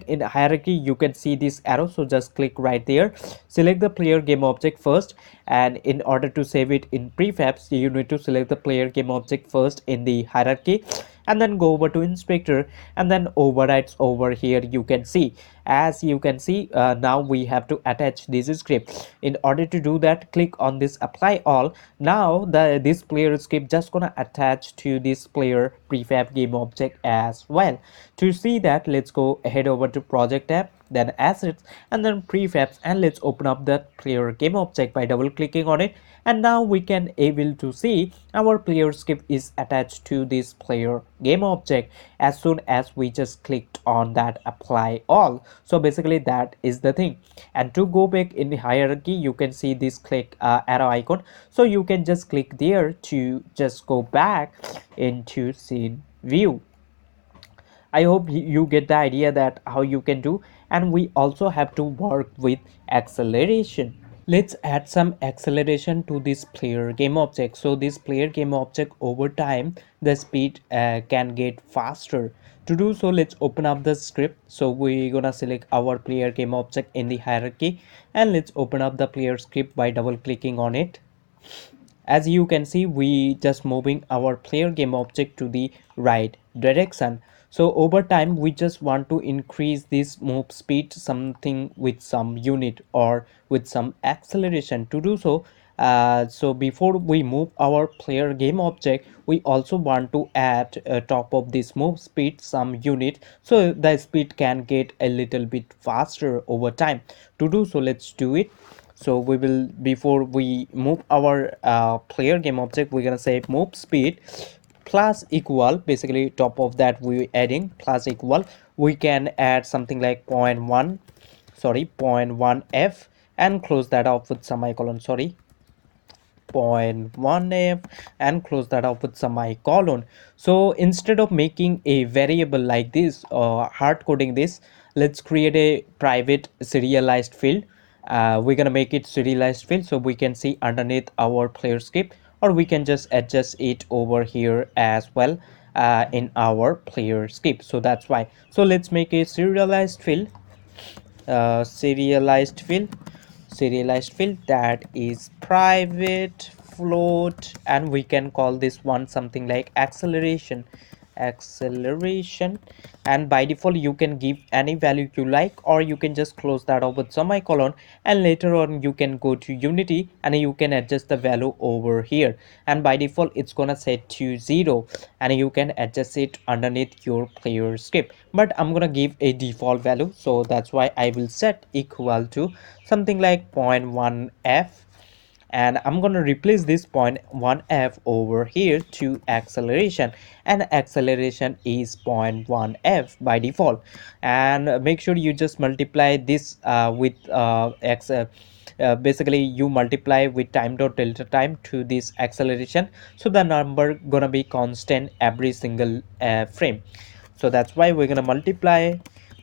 in hierarchy. You can see this arrow, so just click right there, select the player game object first, and in order to save it in prefabs, you need to select the player game object first in the hierarchy, and then go over to inspector, and then overrides over here. You can see, as you can see, now we have to attach this script. In order to do that, click on this apply all. Now this player script just gonna attach to this player prefab game object as well. To see that, let's go head over to project tab, then assets, and then prefabs, and let's open up the player game object by double clicking on it. And now we can able to see our player script is attached to this player game object as soon as we just clicked on that apply all. So basically that is the thing. And to go back in the hierarchy, you can see this click arrow icon, so you can just click there to just go back into scene view. I hope you get the idea that how you can do. And we also have to work with acceleration. Let's add some acceleration to this player game object. So this player game object, over time the speed can get faster. To do so, let's open up the script. So we're gonna select our player game object in the hierarchy, and let's open up the player script by double clicking on it. As you can see, we just moving our player game object to the right direction. So over time, we just want to increase this move speed something with some unit or with some acceleration. To do so, so before we move our player game object, we also want to add top of this move speed some unit, so the speed can get a little bit faster over time. To do so, let's do it. So we will, before we move our player game object, we're gonna say move speed plus equal, basically top of that we adding plus equal, we can add something like zero point 0.1, sorry, 0.1 f, and close that off with semicolon. Sorry, 0.1f and close that up with semicolon. So instead of making a variable like this or hard coding this, let's create a private serialized field. We're gonna make it serialized field so we can see underneath our player script, or we can just adjust it over here as well in our player script. So that's why. So let's make a serialized field serialized field that is private float, and we can call this one something like acceleration. And by default you can give any value you like, or you can just close that off with semicolon, and later on you can go to unity and you can adjust the value over here, and by default it's gonna set to 0, and you can adjust it underneath your player script. But I'm gonna give a default value, so that's why I will set equal to something like 0.1f, and I'm going to replace this 0.1f over here to acceleration, and acceleration is 0.1f by default. And make sure you just multiply this with basically you multiply with time dot delta time to this acceleration, so the number gonna be constant every single frame. So that's why we're gonna multiply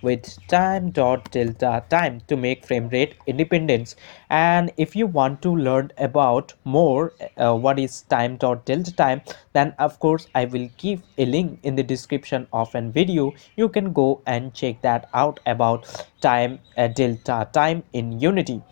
with time dot delta time to make frame rate independence. And if you want to learn about more what is time dot delta time, then of course I will give a link in the description of an video. You can go and check that out about time delta time in Unity.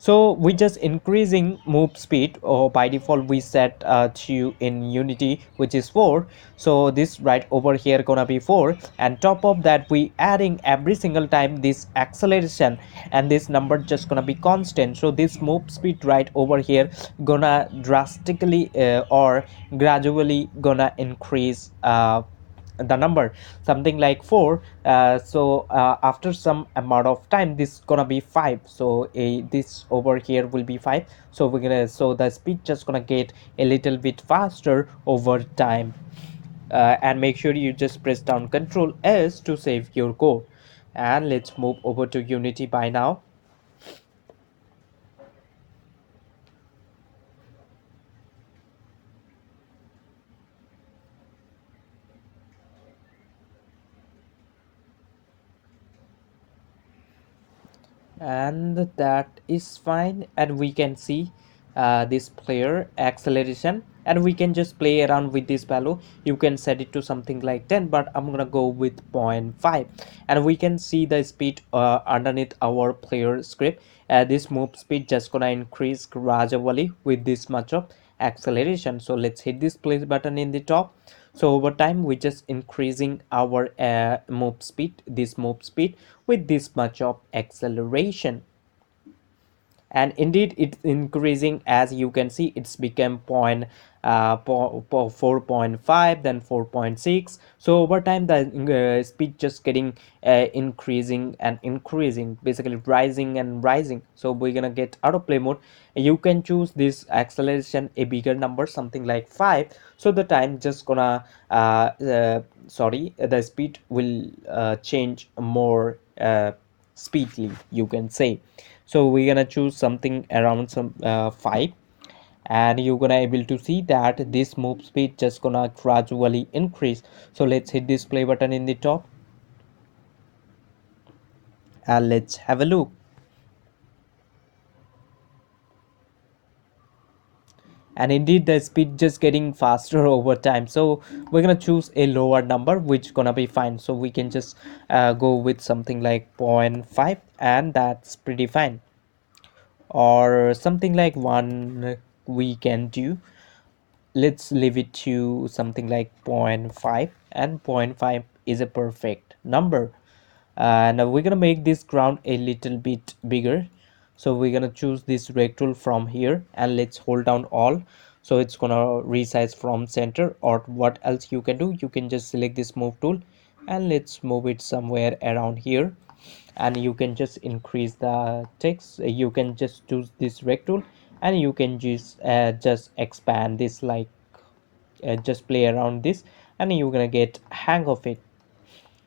So we just increasing move speed, or by default we set to in Unity which is 4. So this right over here gonna be 4, and top of that we adding every single time this acceleration, and this number just gonna be constant. So this move speed right over here gonna drastically or gradually gonna increase the number something like 4. After some amount of time this gonna be 5, so this over here will be 5. So we're gonna, so the speed just gonna get a little bit faster over time. And make sure you just press down Ctrl S to save your code. And let's move over to Unity by now. And that is fine, and we can see this player acceleration, and we can just play around with this value. You can set it to something like 10, but I'm gonna go with 0.5, and we can see the speed underneath our player script. This move speed just gonna increase gradually with this much of acceleration. So let's hit this play button in the top. So over time we just increasing our move speed with this much of acceleration, and indeed it's increasing. As you can see, it's become 4.5, then 4.6. So over time the speed just getting increasing and increasing, basically rising and rising. So we're gonna get autoplay mode. You can choose this acceleration a bigger number, something like 5, so the time just gonna the speed will change more speedily, you can say. So we're gonna choose something around some 5, and you're gonna able to see that this move speed just gonna gradually increase. So let's hit this play button in the top, and let's have a look. And indeed the speed just getting faster over time. So we're gonna choose a lower number which gonna be fine. So we can just go with something like 0.5, and that's pretty fine, or something like 1 we can do. Let's leave it to something like zero point 0.5, and zero point 0.5 is a perfect number. And we're gonna make this ground a little bit bigger. So we're gonna choose this rectangle from here, and let's hold down all, so it's gonna resize from center. Or what else you can do, you can just select this move tool, and let's move it somewhere around here, and you can just increase the text. You can just choose this rectangle, and you can just expand this, like just play around this, and you're gonna get hang of it.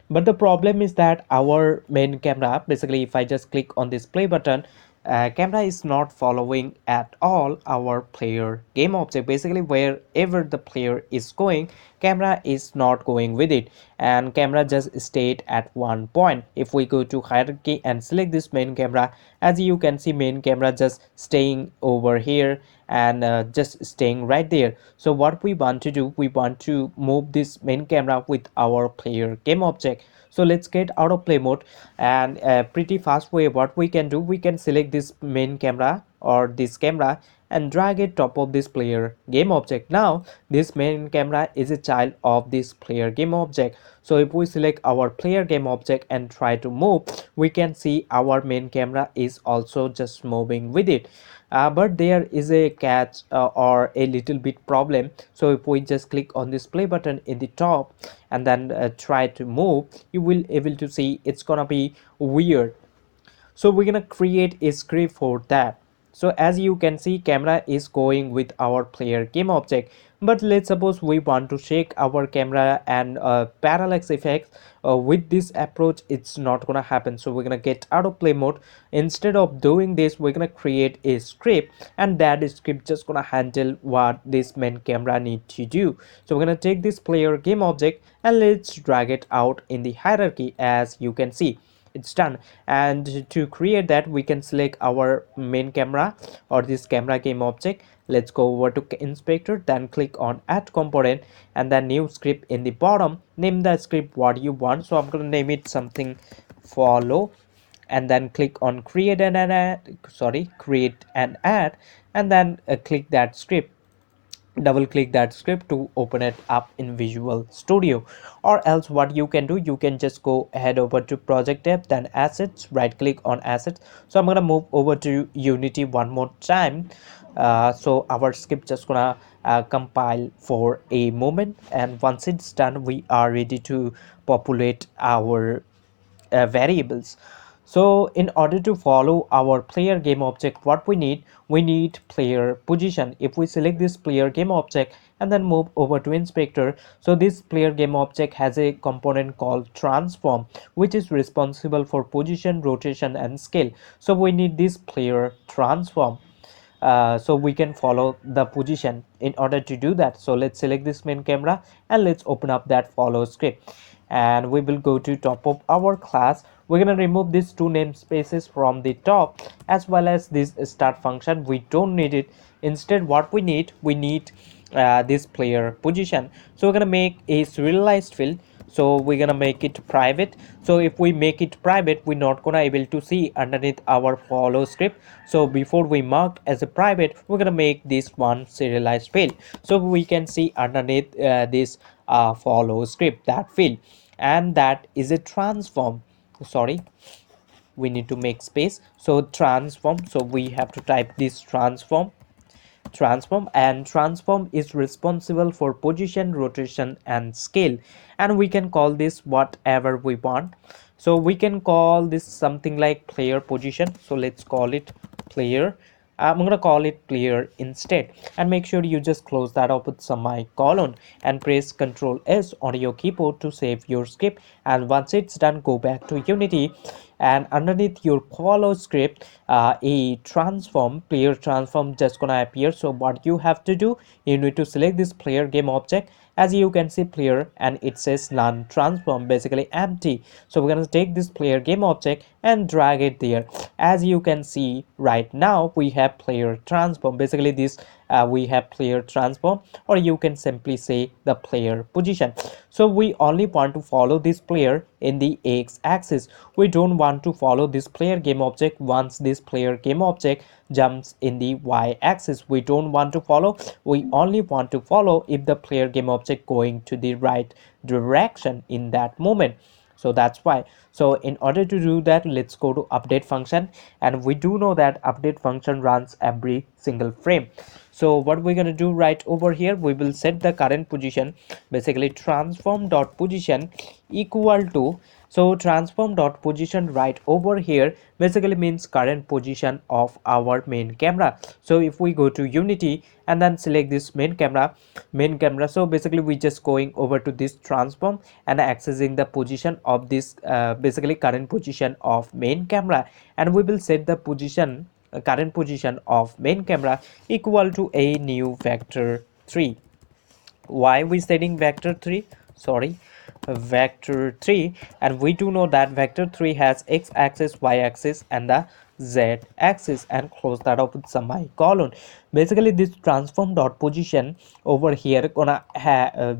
But the problem is that our main camera, basically if I just click on this play button, camera is not following at all our player game object. Basically, wherever the player is going, camera is not going with it, and camera just stayed at one point. If we go to hierarchy and select this main camera, as you can see, main camera just staying over here and just staying right there. So what we want to do, we want to move this main camera with our player game object. So let's get out of play mode, and a pretty fast way what we can do, we can select this main camera or this camera and drag it top of this player game object. Now this main camera is a child of this player game object. So if we select our player game object and try to move, we can see our main camera is also just moving with it. But there is a catch or a little bit problem. So if we just click on this play button in the top and then try to move, you will able to see it's gonna be weird. So we're gonna create a script for that. So as you can see, camera is going with our player game object, but let's suppose we want to shake our camera and parallax effects. With this approach, it's not gonna happen. So we're gonna get out of play mode. Instead of doing this, we're gonna create a script, and that script just gonna handle what this main camera need to do. So we're gonna take this player game object and let's drag it out in the hierarchy. As you can see, it's done. And to create that, we can select our main camera or this camera game object. Let's go over to inspector, then click on add component, and then new script in the bottom. Name the script what you want. So I'm going to name it something follow, and then click on create and add, create and add, and then click that script. Double click that script to open it up in Visual Studio. Or else what you can do, you can just go ahead over to project tab, then assets, right click on assets. So I'm gonna move over to Unity one more time. So our script just gonna compile for a moment, and once it's done, we are ready to populate our variables. So in order to follow our player game object, what we need player position. If we select this player game object and then move over to inspector, so this player game object has a component called transform, which is responsible for position, rotation and scale. So we need this player transform, so we can follow the position. In order to do that, so let's select this main camera and let's open up that follow script, and we will go to top of our class. We're going to remove these two namespaces from the top, as well as this start function. We don't need it. Instead what we need this player position. So we're going to make a serialized field. So we're gonna make it private. So if we make it private, we're not gonna able to see underneath our follow script. So before we mark as a private, we're gonna make this one serialized field, so we can see underneath this follow script that field, and that is a transform. Sorry, we need to make space. So transform, so we have to type this transform, and transform is responsible for position, rotation and scale, and we can call this whatever we want. So we can call this something like player position. So let's call it player. I'm gonna call it player instead, and make sure you just close that up with semicolon and press Ctrl S on your keyboard to save your script. And once it's done, go back to Unity, and underneath your follow script, a transform, player transform just gonna appear. So what you have to do, you need to select this player game object. As you can see player, and it says none transform, basically empty. So we're gonna take this player game object and drag it there. As you can see right now, we have player transform. Basically this we have player transform, or you can simply say the player position. So we only want to follow this player in the x axis. We don't want to follow this player game object once this player game object jumps in the y axis. We don't want to follow, we only want to follow if the player game object going to the right direction in that moment. So that's why. So in order to do that, let's go to update function, and we do know that update function runs every single frame. So what we're going to do right over here, we will set the current position, basically transform dot position equal to So transform dot position right over here basically means current position of our main camera. So if we go to Unity and then select this main camera, so basically we just going over to this transform and accessing the position of this basically current position of main camera, and we will set the position current position of main camera equal to a new vector 3. Why we setting vector 3? Sorry, vector 3, and we do know that vector 3 has x-axis, y-axis and the z-axis, and close that up with semicolon. Basically this transform dot position over here gonna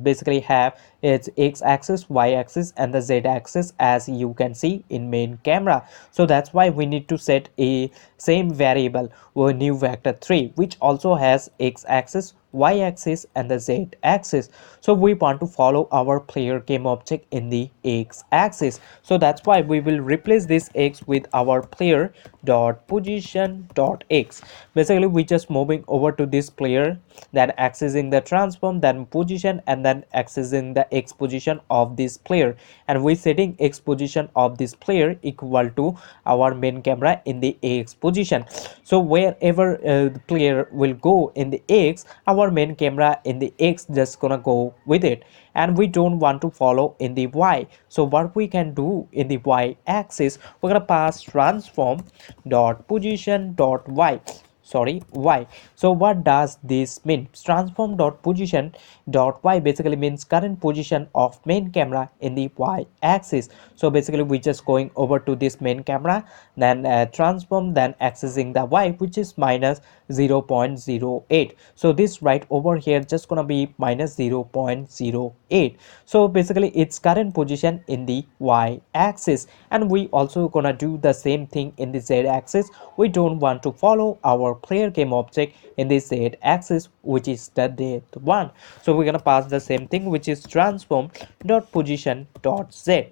basically have its x-axis, y-axis and the z-axis as you can see in main camera. So that's why we need to set a same variable or new vector 3 which also has x-axis, y-axis and the z-axis. So we want to follow our player game object in the x-axis, so that's why we will replace this x with our player dot position dot x. Basically we just moving over to this player, then accessing the transform, then position and then accessing the x position of this player, and we setting x position of this player equal to our main camera in the x position. So wherever the player will go in the x, our main camera in the x just gonna go with it, and we don't want to follow in the y. So what we can do in the y axis, we're gonna pass transform dot position dot y, sorry, y. So what does this mean? Transform dot position dot y basically means current position of main camera in the y axis. So basically we just going over to this main camera, then transform, then accessing the y which is minus 0.08. So this right over here just gonna be minus 0.08. So basically its current position in the y axis, and we also gonna do the same thing in the z axis. We don't want to follow our player game object in the z axis which is the depth one. So we're gonna pass the same thing which is transform dot position dot z,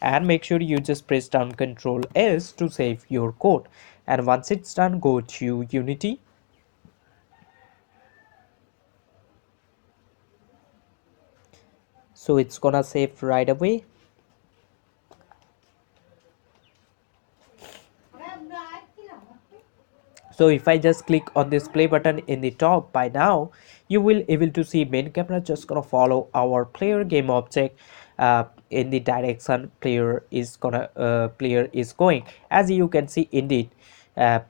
and make sure you just press down Ctrl S to save your code. And once it's done, go to Unity. So it's gonna save right away. So if I just click on this play button in the top, by now you will able to see main camera just gonna follow our player game object in the direction player is going. As you can see, indeed main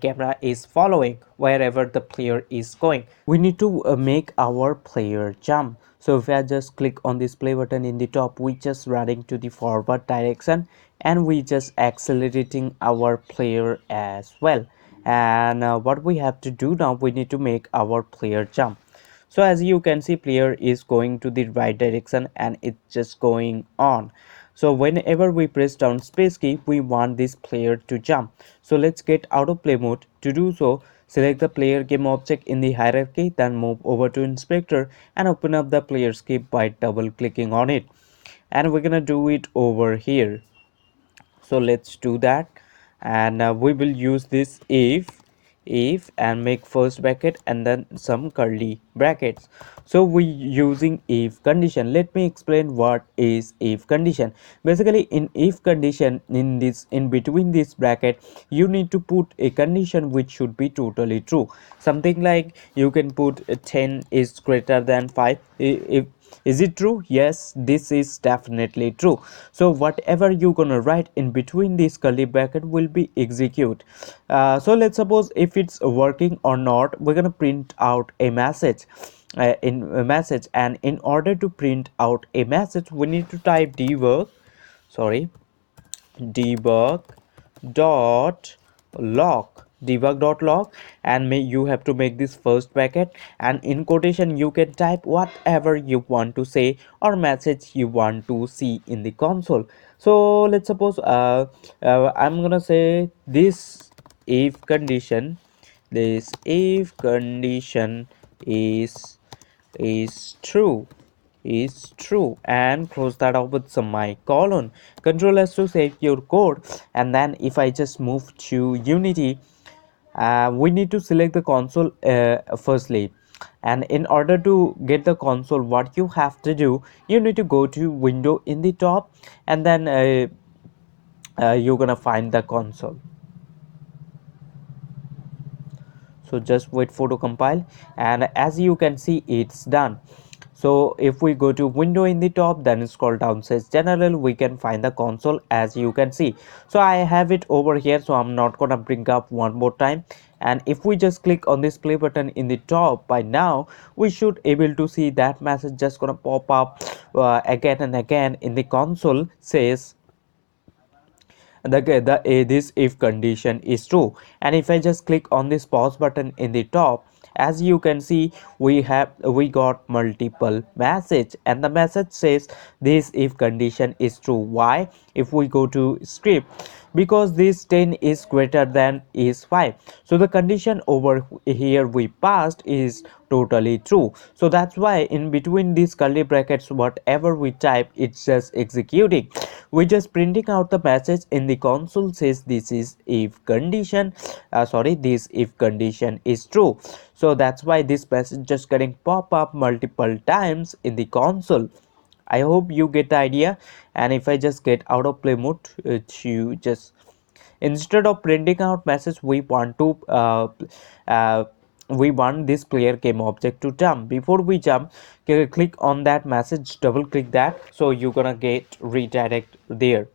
camera is following wherever the player is going. We need to make our player jump. So if I just click on this play button in the top, we just running to the forward direction, and we just accelerating our player as well. And what we have to do now, we need to make our player jump. So as you can see, player is going to the right direction and it's just going on. So whenever we press down space key, we want this player to jump. So let's get out of play mode. To do so, select the player game object in the hierarchy, then move over to inspector and open up the player skip by double clicking on it. And we're gonna do it over here. So let's do that, and we will use this if and make first bracket and then some curly brackets. So we using if condition. Let me explain what is if condition. Basically in if condition, in between this bracket, you need to put a condition which should be totally true. Something like you can put 10 is greater than 5. If is it true? Yes, this is definitely true. So whatever you're gonna write in between this curly bracket will be execute. So let's suppose if it's working or not, we're gonna print out a message in a message, and in order to print out a message we need to type sorry debug dot debug dot log, and you have to make this first bracket, and in quotation you can type whatever you want to say or message you want to see in the console. So let's suppose I'm gonna say if condition if condition is true and close that out with semicolon. Control S to save your code. And then if I just move to Unity, we need to select the console firstly. And in order to get the console, what you have to do, you need to go to window in the top, and then you're gonna find the console. So just wait for to compile, and as you can see it's done. So if we go to window in the top, then scroll down says general, we can find the console as you can see. So I have it over here, so I'm not gonna bring up one more time. And if we just click on this play button in the top, by now we should able to see that message just gonna pop up again and again in the console, says this if condition is true. And if I just click on this pause button in the top, as you can see we got multiple message, and the message says this if condition is true. Why? If we go to script, because this 10 is greater than is 5, so the condition over here we passed is totally true. So that's why in between these curly brackets whatever we type, it's just executing. We just printing out the message in the console says this is if condition this if condition is true. So that's why this message just getting pop up multiple times in the console. I hope you get the idea. And if I just get out of play mode to just, instead of printing out message, uh, we want this player game object to jump. Before we jump, click on that message, double click that, so you're gonna get redirect there.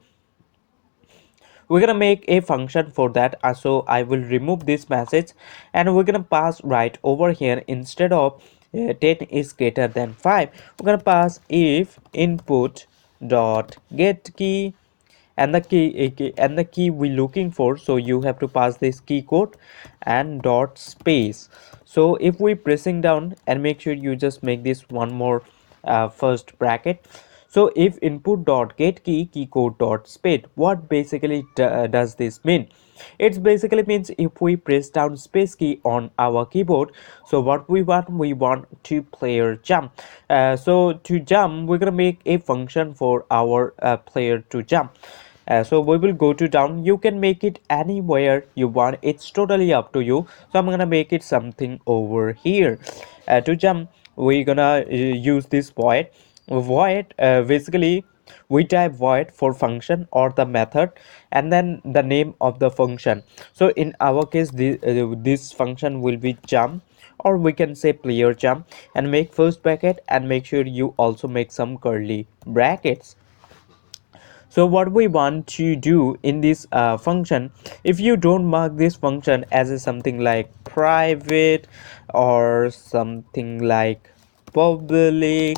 We're gonna make a function for that, so I will remove this message, and we're gonna pass right over here, instead of 10 is greater than 5, we're gonna pass if input dot get key, and the key we looking for, so you have to pass this key code and dot space. So if we pressing down, and make sure you just make this one more first bracket. So if input dot get key key code dot space, what basically does this mean? It basically means if we press down space key on our keyboard, so what we want to player jump. So to jump, we're gonna make a function for our player to jump. So we will go to down, you can make it anywhere you want, it's totally up to you. So I'm gonna make it something over here. To jump, we're gonna use this void. Basically we type void for function or the method, and then the name of the function. So in our case this function will be jump, or we can say player jump, and make first bracket, and make sure you also make some curly brackets. So what we want to do in this function, if you don't mark this function as a something like private or something like public,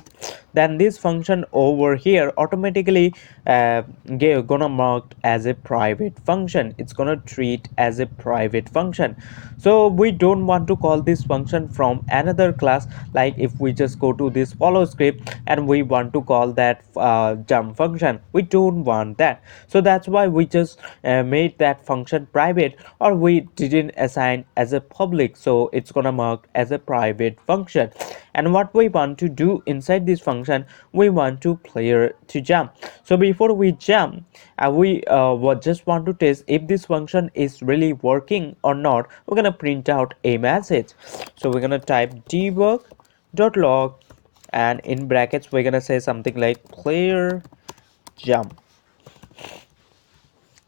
then this function over here automatically gonna marked as a private function, it's gonna treat as a private function. So we don't want to call this function from another class. Like if we just go to this follow script and we want to call that jump function, we don't want that. So that's why we just made that function private, or we didn't assign as a public, so it's gonna mark as a private function. And what we want to do inside this function, we want to player to jump. So before we jump, we just want to test if this function is really working or not. We're gonna print out a message. So we're gonna type debug.log, and in brackets we're gonna say something like player jump,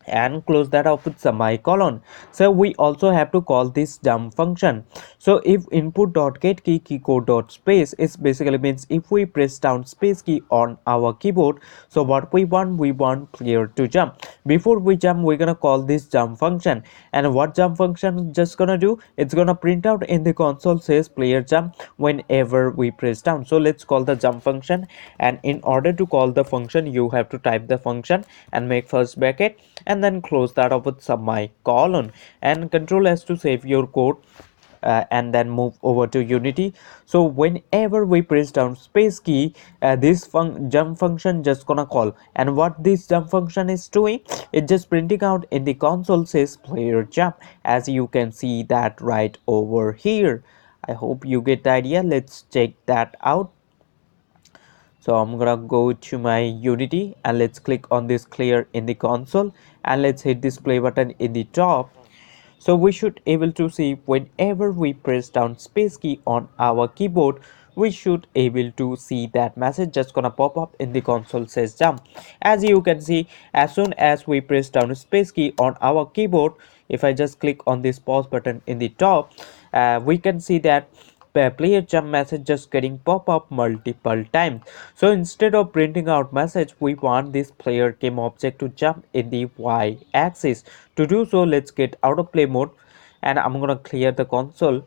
and close that off with semicolon. So we also have to call this jump function. So if input dot get key key code dot space, is basically means if we press down space key on our keyboard, so what we want player to jump. Before we jump, we're gonna call this jump function. And what jump function just gonna do, it's gonna print out in the console says player jump whenever we press down. So let's call the jump function, and in order to call the function, you have to type the function and make first bracket, and then close that off with semicolon, and control S to save your code. And then move over to Unity. So whenever we press down space key, this jump function just gonna call. And what this jump function is doing, it just printing out in the console says player jump, as you can see that right over here. I hope you get the idea. Let's check that out. So I'm gonna go to my Unity, and let's click on this clear in the console, and let's hit this play button in the top. So we should able to see whenever we press down space key on our keyboard, we should able to see that message just gonna pop up in the console says jump. As you can see, as soon as we press down space key on our keyboard, if I just click on this pause button in the top, we can see that player jump message just getting pop up multiple times. So instead of printing out message, we want this player game object to jump in the y axis. To do so, let's get out of play mode, and I'm gonna clear the console.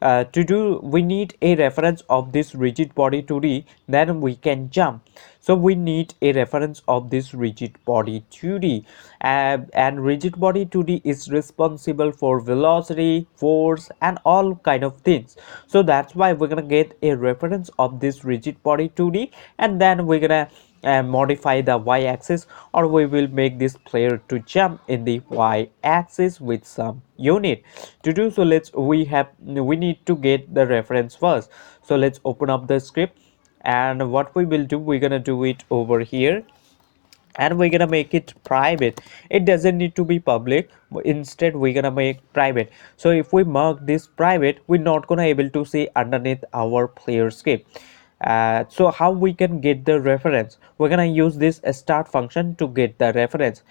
To do, we need a reference of this rigid body 2D, then we can jump. So we need a reference of this rigid body 2D, and rigid body 2D is responsible for velocity, force, and all kind of things. So that's why we're gonna get a reference of this rigid body 2D, and then we're gonna modify the y-axis, or we will make this player to jump in the y-axis with some unit. To do so, we need to get the reference first. So let's open up the script, and what we will do, we're gonna do it over here, and we're gonna make it private. It doesn't need to be public, instead we're gonna make private. So if we mark this private, we're not gonna able to see underneath our player script. So how we can get the reference, we're gonna use this start function to get the reference,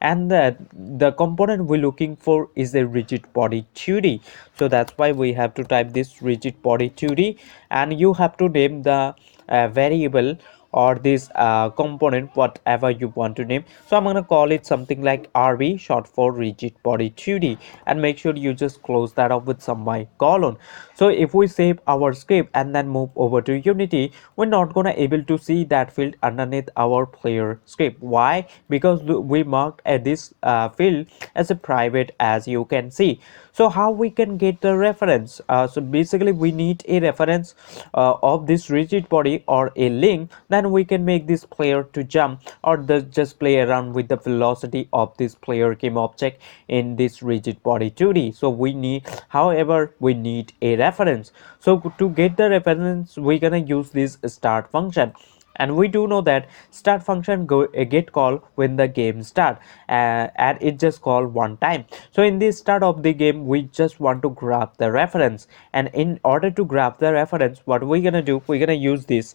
and the component we're looking for is a rigid body 2D. So that's why we have to type this rigid body 2D, and you have to name the variable or this component whatever you want to name. So I'm gonna call it something like RB, short for rigid body 2D, and make sure you just close that up with some colon. So if we save our script and then move over to Unity, we're not gonna able to see that field underneath our player script. Why? Because we marked this field as a private, as you can see. So how we can get the reference? So basically we need a reference of this rigid body or a link, then we can make this player to jump, or just play around with the velocity of this player game object in this rigid body 2D. So we need, however, we need a reference. So to get the reference, we're gonna use this start function, and we do know that start function get call when the game start, and it just call one time. So in this start of the game, we just want to grab the reference, and in order to grab the reference, what we're gonna do, we're gonna use this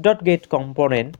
dot get component,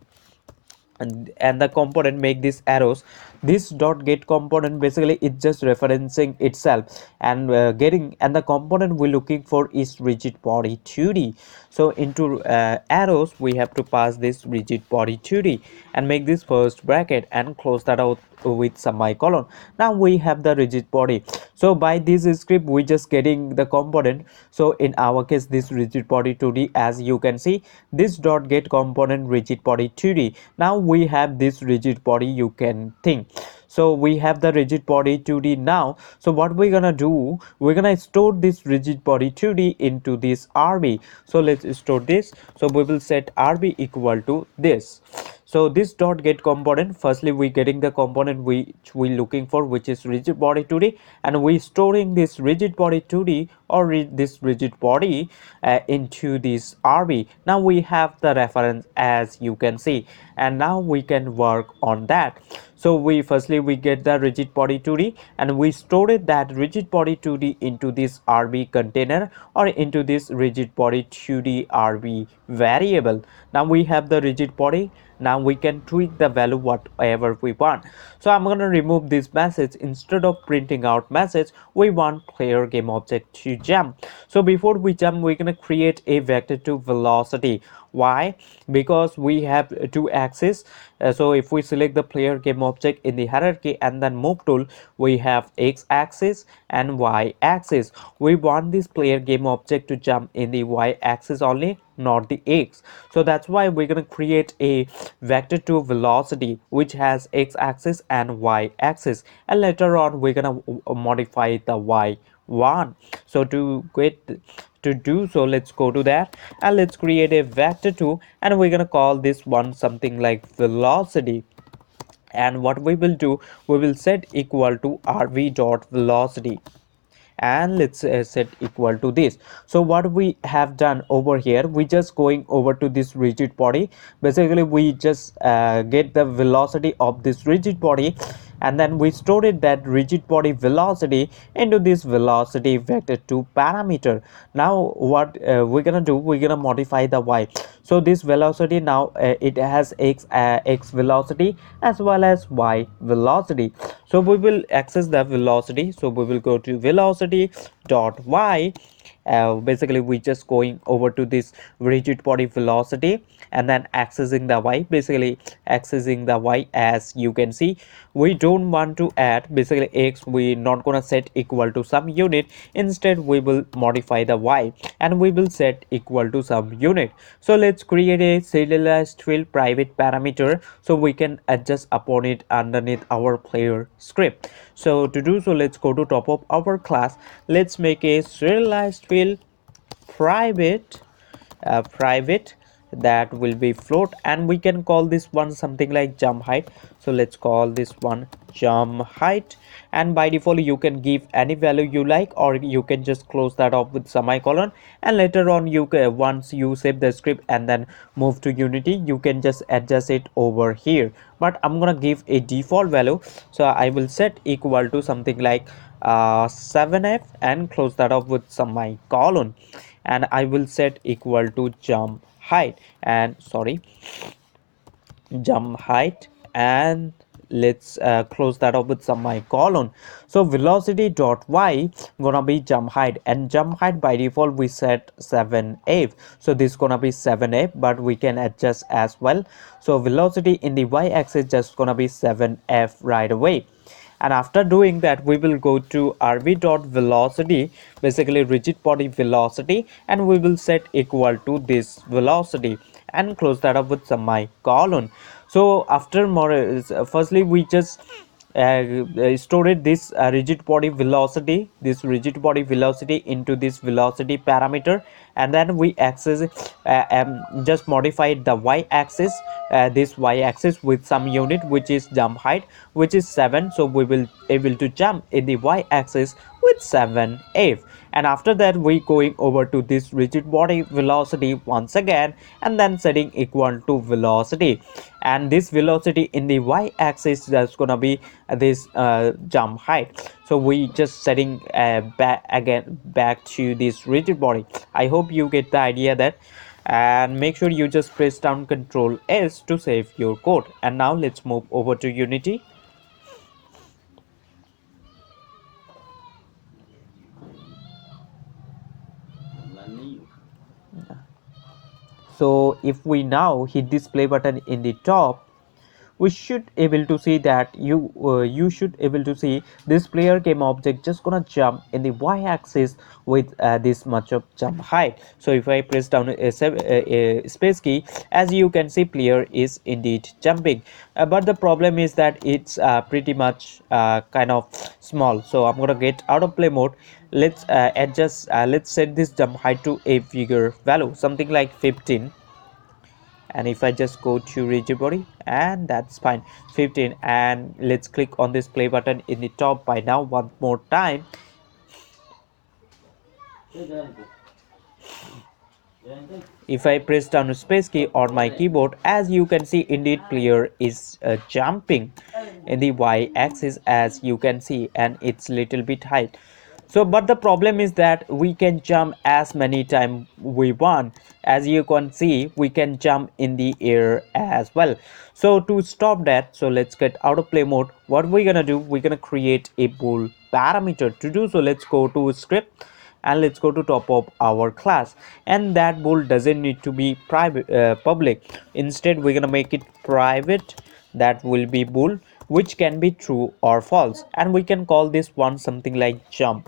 and the component make these arrows. This dot get component, basically it's just referencing itself, and getting, and the component we're looking for is rigid body 2D. So into arrows, we have to pass this rigid body 2D and make this first bracket and close that out with semicolon. Now we have the rigid body. So by this script, we just getting the component. So in our case, this rigid body 2D, as you can see, this dot get component rigid body 2D. Now we have this rigid body, you can think. So we have the rigid body 2D now. So what we're gonna do, we're gonna store this rigid body 2D into this RB. So let's store this. So we will set RB equal to this. So this dot get component, firstly we getting the component which we looking for, which is rigid body 2D, and we storing this rigid body 2D or this rigid body into this RB. Now we have the reference, as you can see, and now we can work on that. So we firstly we get the rigid body 2D, and we stored that rigid body 2D into this RB container, or into this rigid body 2D RB variable. Now we have the rigid body. Now we can tweak the value whatever we want. So I'm going to remove this message. Instead of printing out message, we want player game object to jump. So before we jump, we're going to create a vector to velocity. Why? Because we have two axes. So if we select the player game object in the hierarchy and then move tool, we have x axis and y axis. We want this player game object to jump in the y axis only, not the x. So that's why we're going to create a vector to velocity which has x axis and y axis, and later on we're going to modify the y1. So to do so, let's go to that, and let's create a vector 2, and we're going to call this one something like velocity. And what we will do, we will set equal to rv dot velocity, and let's set equal to this. So what we have done over here, we just going over to this rigid body. Basically we just get the velocity of this rigid body, and then we stored that rigid body velocity into this velocity vector 2 parameter. Now what we're gonna do, we're gonna modify the y. So this velocity now it has x velocity as well as y velocity. So we will access the velocity. So we will go to velocity dot y. Basically we just going over to this rigid body velocity and then accessing the y, basically accessing the y. As you can see, we don't want to add basically x, we not gonna set equal to some unit. Instead we will modify the y and we will set equal to some unit. So let's create a serialized field private parameter so we can adjust upon it underneath our player script. So to do so, let's go to top of our class. Let's make a serialized field private private that will be float, and we can call this one something like jump height. So let's call this one jump height, and by default you can give any value you like, or you can just close that off with semicolon. And later on you can, once you save the script and then move to Unity, you can just adjust it over here. But I'm gonna give a default value, so I will set equal to something like 7f and close that off with semicolon. And I will set equal to jump height, and sorry, jump height, and let's close that up with semicolon. So velocity dot y gonna be jump height, and jump height by default we set 7f. So this gonna be 7f, but we can adjust as well. So velocity in the y-axis just gonna be 7f right away. And after doing that, we will go to rv dot velocity, basically rigid body velocity, and we will set equal to this velocity and close that up with semicolon. So after more firstly we just stored this rigid body velocity, into this velocity parameter, and then we access just modified the y-axis, this y-axis with some unit which is jump height, which is 7. So we will able to jump in the y-axis with 7f. And after that we going over to this rigid body velocity once again, and then setting equal to velocity, and this velocity in the y-axis that's gonna be this jump height. So we just setting back to this rigid body. I hope you get the idea that, and make sure you just press down Ctrl S to save your code. And now let's move over to Unity. So if we now hit this play button in the top, we should able to see that you should able to see this player game object just gonna jump in the y-axis with this much of jump height. So if I press down a space key, as you can see player is indeed jumping, but the problem is that it's pretty much kind of small. So I'm gonna get out of play mode. Let's adjust, let's set this jump height to a bigger value, something like 15. And if I just go to rigid body, and that's fine, 15. And let's click on this play button in the top by now one more time. If I press down space key on my keyboard, as you can see indeed player is jumping in the y-axis, as you can see, and it's little bit high. So but the problem is that we can jump as many times we want. As you can see, we can jump in the air as well. So to stop that, so let's get out of play mode. What we're gonna do, we're gonna create a bool parameter. To do so, let's go to script and let's go to top of our class, and that bool doesn't need to be private public. Instead we're gonna make it private. That will be bool which can be true or false, and we can call this one something like jump.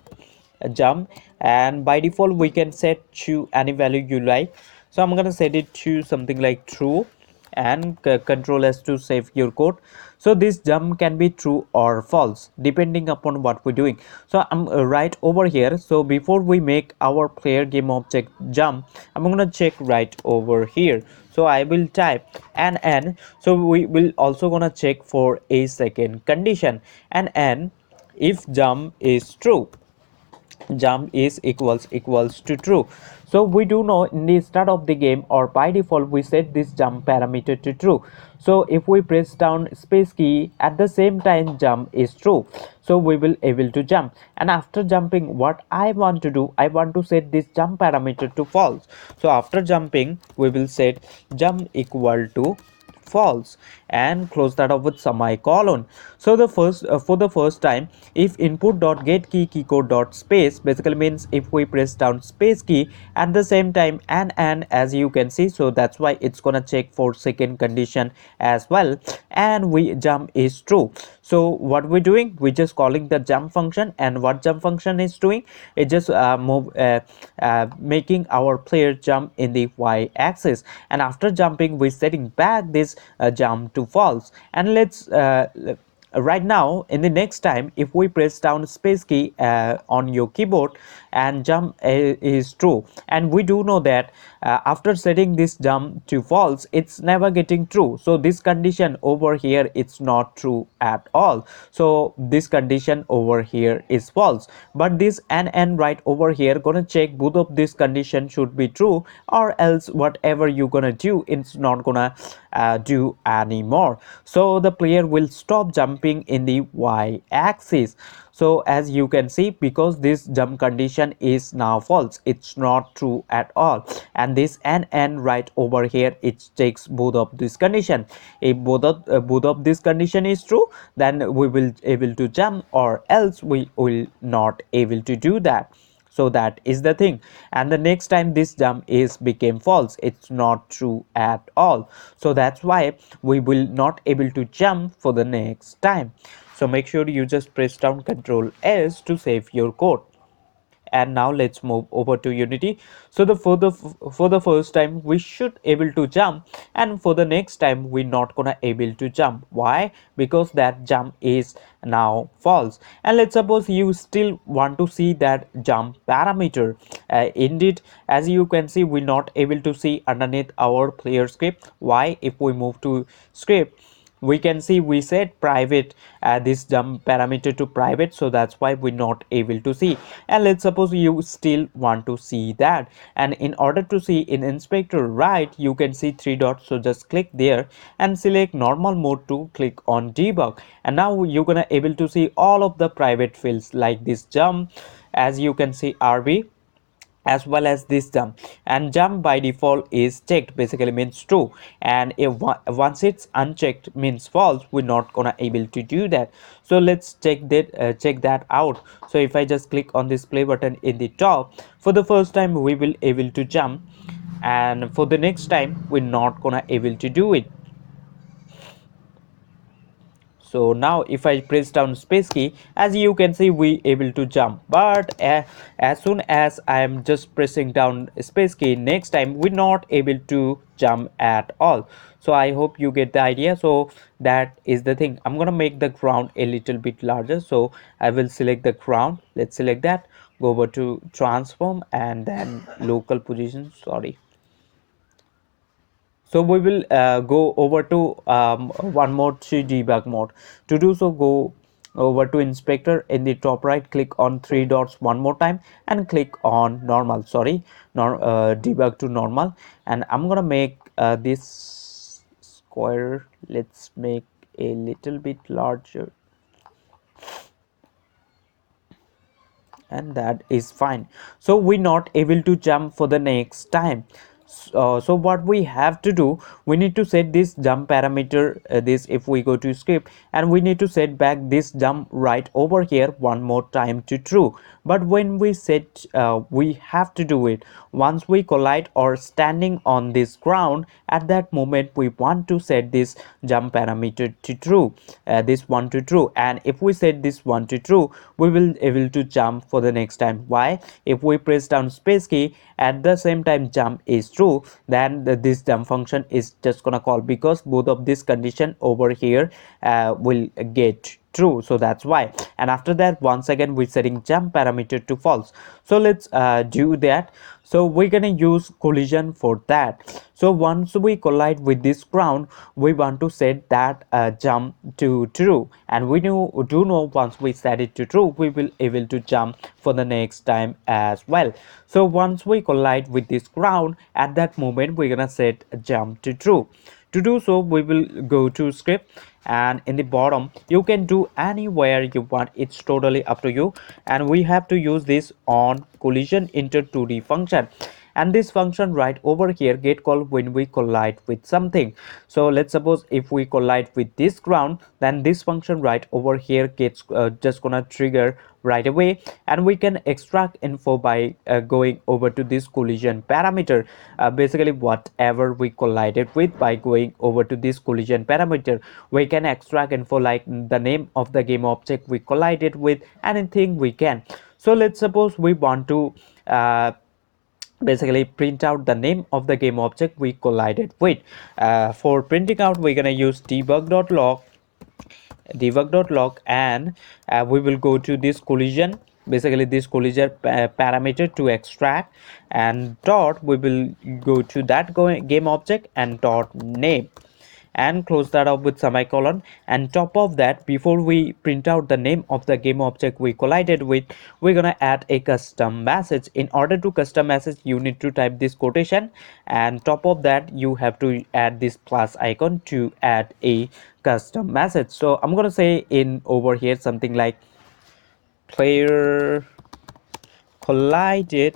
And by default we can set to any value you like. So I'm gonna set it to something like true, and control S to save your code. So this jump can be true or false depending upon what we're doing. So I'm right over here. So before we make our player game object jump, I'm gonna check right over here. So I will type and so we will also gonna check for a second condition, and if jump is true, jump is equals to true. So we do know in the start of the game, or by default we set this jump parameter to true. So if we press down space key at the same time jump is true, so we will able to jump. And after jumping, what I want to do, I want to set this jump parameter to false. So after jumping we will set jump equal to false and close that up with semicolon. So the first for the first time, if input dot get key key code dot space basically means if we press down space key at the same time and as you can see, so that's why it's gonna check for second condition as well, and we jump is true. So what we're doing, we're just calling the jump function, and what jump function is doing, it just making our player jump in the y-axis, and after jumping we're setting back this jump to false. And let's right now in the next time, if we press down space key on your keyboard and jump is true, and we do know that after setting this jump to false, it's never getting true. So this condition over here, it's not true at all. So this condition over here is false, but this and right over here gonna check both of these condition should be true, or else whatever you're gonna do, it's not gonna do anymore. So the player will stop jumping in the y-axis. So as you can see, because this jump condition is now false, it's not true at all, and this and right over here, it takes both of this condition. If both of this condition is true, then we will able to jump, or else we will not able to do that. So that is the thing. And the next time this jump is became false, it's not true at all. So that's why we will not able to jump for the next time. So make sure you just press down Ctrl S to save your code. And now let's move over to Unity. So for the first time we should able to jump, and for the next time we're not gonna able to jump. Why? Because that jump is now false. And let's suppose you still want to see that jump parameter. Indeed, as you can see, we're not able to see underneath our player script. Why? If we move to script, we can see we set private this jump parameter to private, so that's why we're not able to see. And let's suppose you still want to see that, and in order to see in inspector right, you can see three dots, so just click there and select normal mode to click on debug, and now you're gonna able to see all of the private fields like this jump, as you can see RB, as well as this jump. And jump by default is checked, basically means true, and if once it's unchecked means false, we're not gonna able to do that. So let's check that out. So if I just click on this play button in the top, for the first time we will able to jump, and for the next time we're not gonna able to do it. So now if I press down space key, as you can see we able to jump, but as soon as I am just pressing down space key, next time we're not able to jump at all. So I hope you get the idea. So that is the thing. I'm gonna make the ground a little bit larger, so I will select the ground. Let's select that, go over to transform, and then local position, sorry. So we will go over to one more to debug mode. To do so, go over to inspector, in the top right click on three dots one more time and click on normal, sorry, debug to normal. And I'm gonna make this square, let's make a little bit larger, and that is fine. So we're not able to jump for the next time. So what we have to do, we need to set this jump parameter, this, if we go to script, and we need to set back this jump right over here one more time to true. But when we set we have to do it once we collide or standing on this ground, at that moment we want to set this jump parameter to true, this one to true. And if we set this one to true, we will able to jump for the next time. Why? If we press down space key at the same time jump is true, then this jump function is just gonna call, because both of this condition over here will get true. So that's why. And after that, once again we're setting jump parameter to false. So let's do that. So we're gonna use collision for that. So once we collide with this ground, we want to set that jump to true, and we do know once we set it to true, we will able to jump for the next time as well. So once we collide with this ground, at that moment we're gonna set jump to true. To do so, we will go to script, and in the bottom you can do anywhere you want, it's totally up to you. And we have to use this on collision inter 2D function, and this function right over here get called when we collide with something. So let's suppose if we collide with this ground, then this function right over here gets just gonna trigger right away, and we can extract info by going over to this collision parameter. Basically whatever we collided with, by going over to this collision parameter, we can extract info like the name of the game object we collided with, anything we can. So let's suppose we want to basically print out the name of the game object we collided with. For printing out, we're gonna use debug.log, and we will go to this collision, basically this collision parameter to extract, and dot we will go to that game object and dot name, and close that up with semicolon. And top of that, before we print out the name of the game object we collided with, we're gonna add a custom message. In order to custom message, you need to type this quotation, and top of that you have to add this plus icon to add a custom message. So I'm gonna say in over here something like player collided,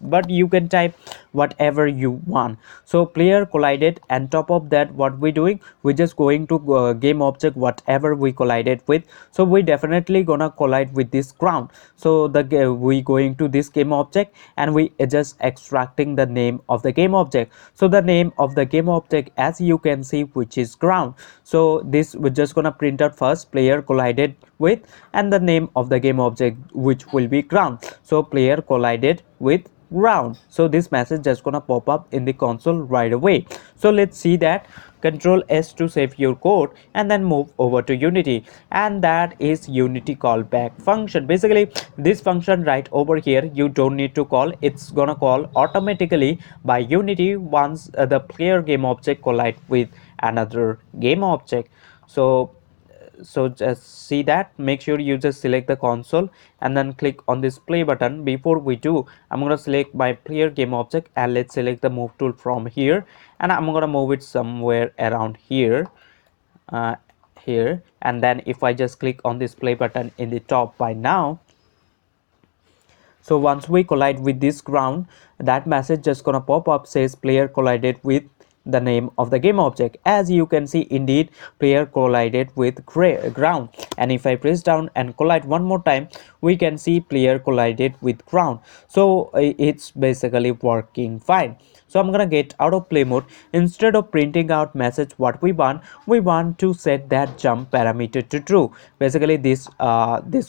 but you can type whatever you want. So player collided, and top of that what we doing, we're just going to game object whatever we collided with. So we definitely gonna collide with this ground. So we going to this game object, and we just extracting the name of the game object. So the name of the game object, as you can see, which is ground. So this we're just gonna print out first player collided with, and the name of the game object which will be ground. So player collided with ground. So this message just gonna pop up in the console right away. So let's see that. Control S to save your code, and then move over to Unity, and that is Unity callback function. Basically this function right over here you don't need to call, it's gonna call automatically by Unity once the player game object collide with another game object. So just see that, make sure you just select the console and then click on this play button. Before we do, I'm going to select my player game object, and let's select the move tool from here, and I'm going to move it somewhere around here, uh, here. And then if I just click on this play button in the top by now, so once we collide with this ground, that message just gonna pop up, says player collided with the name of the game object. As you can see, indeed player collided with ground, and if I press down and collide one more time, we can see player collided with ground. So it's basically working fine. So I'm gonna get out of play mode. Instead of printing out message what we want to set that jump parameter to true. Basically this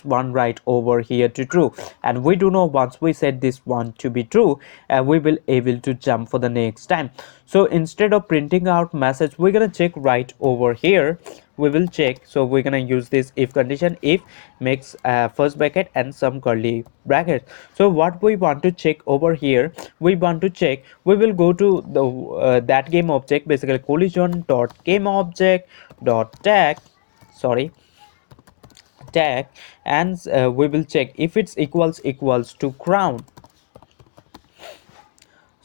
one right over here to true, and we do know once we set this one to be true, we will able to jump for the next time. So instead of printing out message, we're gonna check right over here. We will check, so we're gonna use this if condition, if makes first bracket and some curly brackets. So what we want to check over here, we want to check, we will go to the that game object, basically collision dot game object dot tag, sorry, tag, and we will check if it's equals to ground.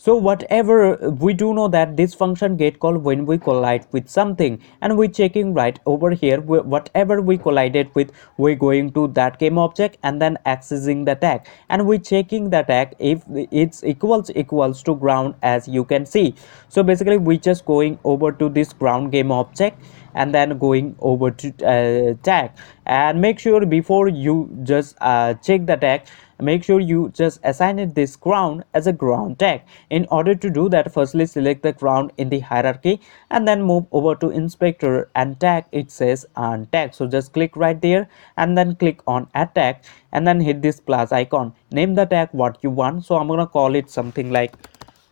So whatever, we do know that this function get called when we collide with something, and we checking right over here, whatever we collided with, we're going to that game object and then accessing the tag, and we checking the tag if it's equals to ground, as you can see. So basically we just going over to this ground game object and then going over to tag, and make sure before you just check the tag, make sure you just assign it this ground as a ground tag. In order to do that, firstly select the ground in the hierarchy and then move over to inspector and tag, it says untag. So just click right there and then click on add tag, and then hit this plus icon, name the tag what you want. So I'm gonna call it something like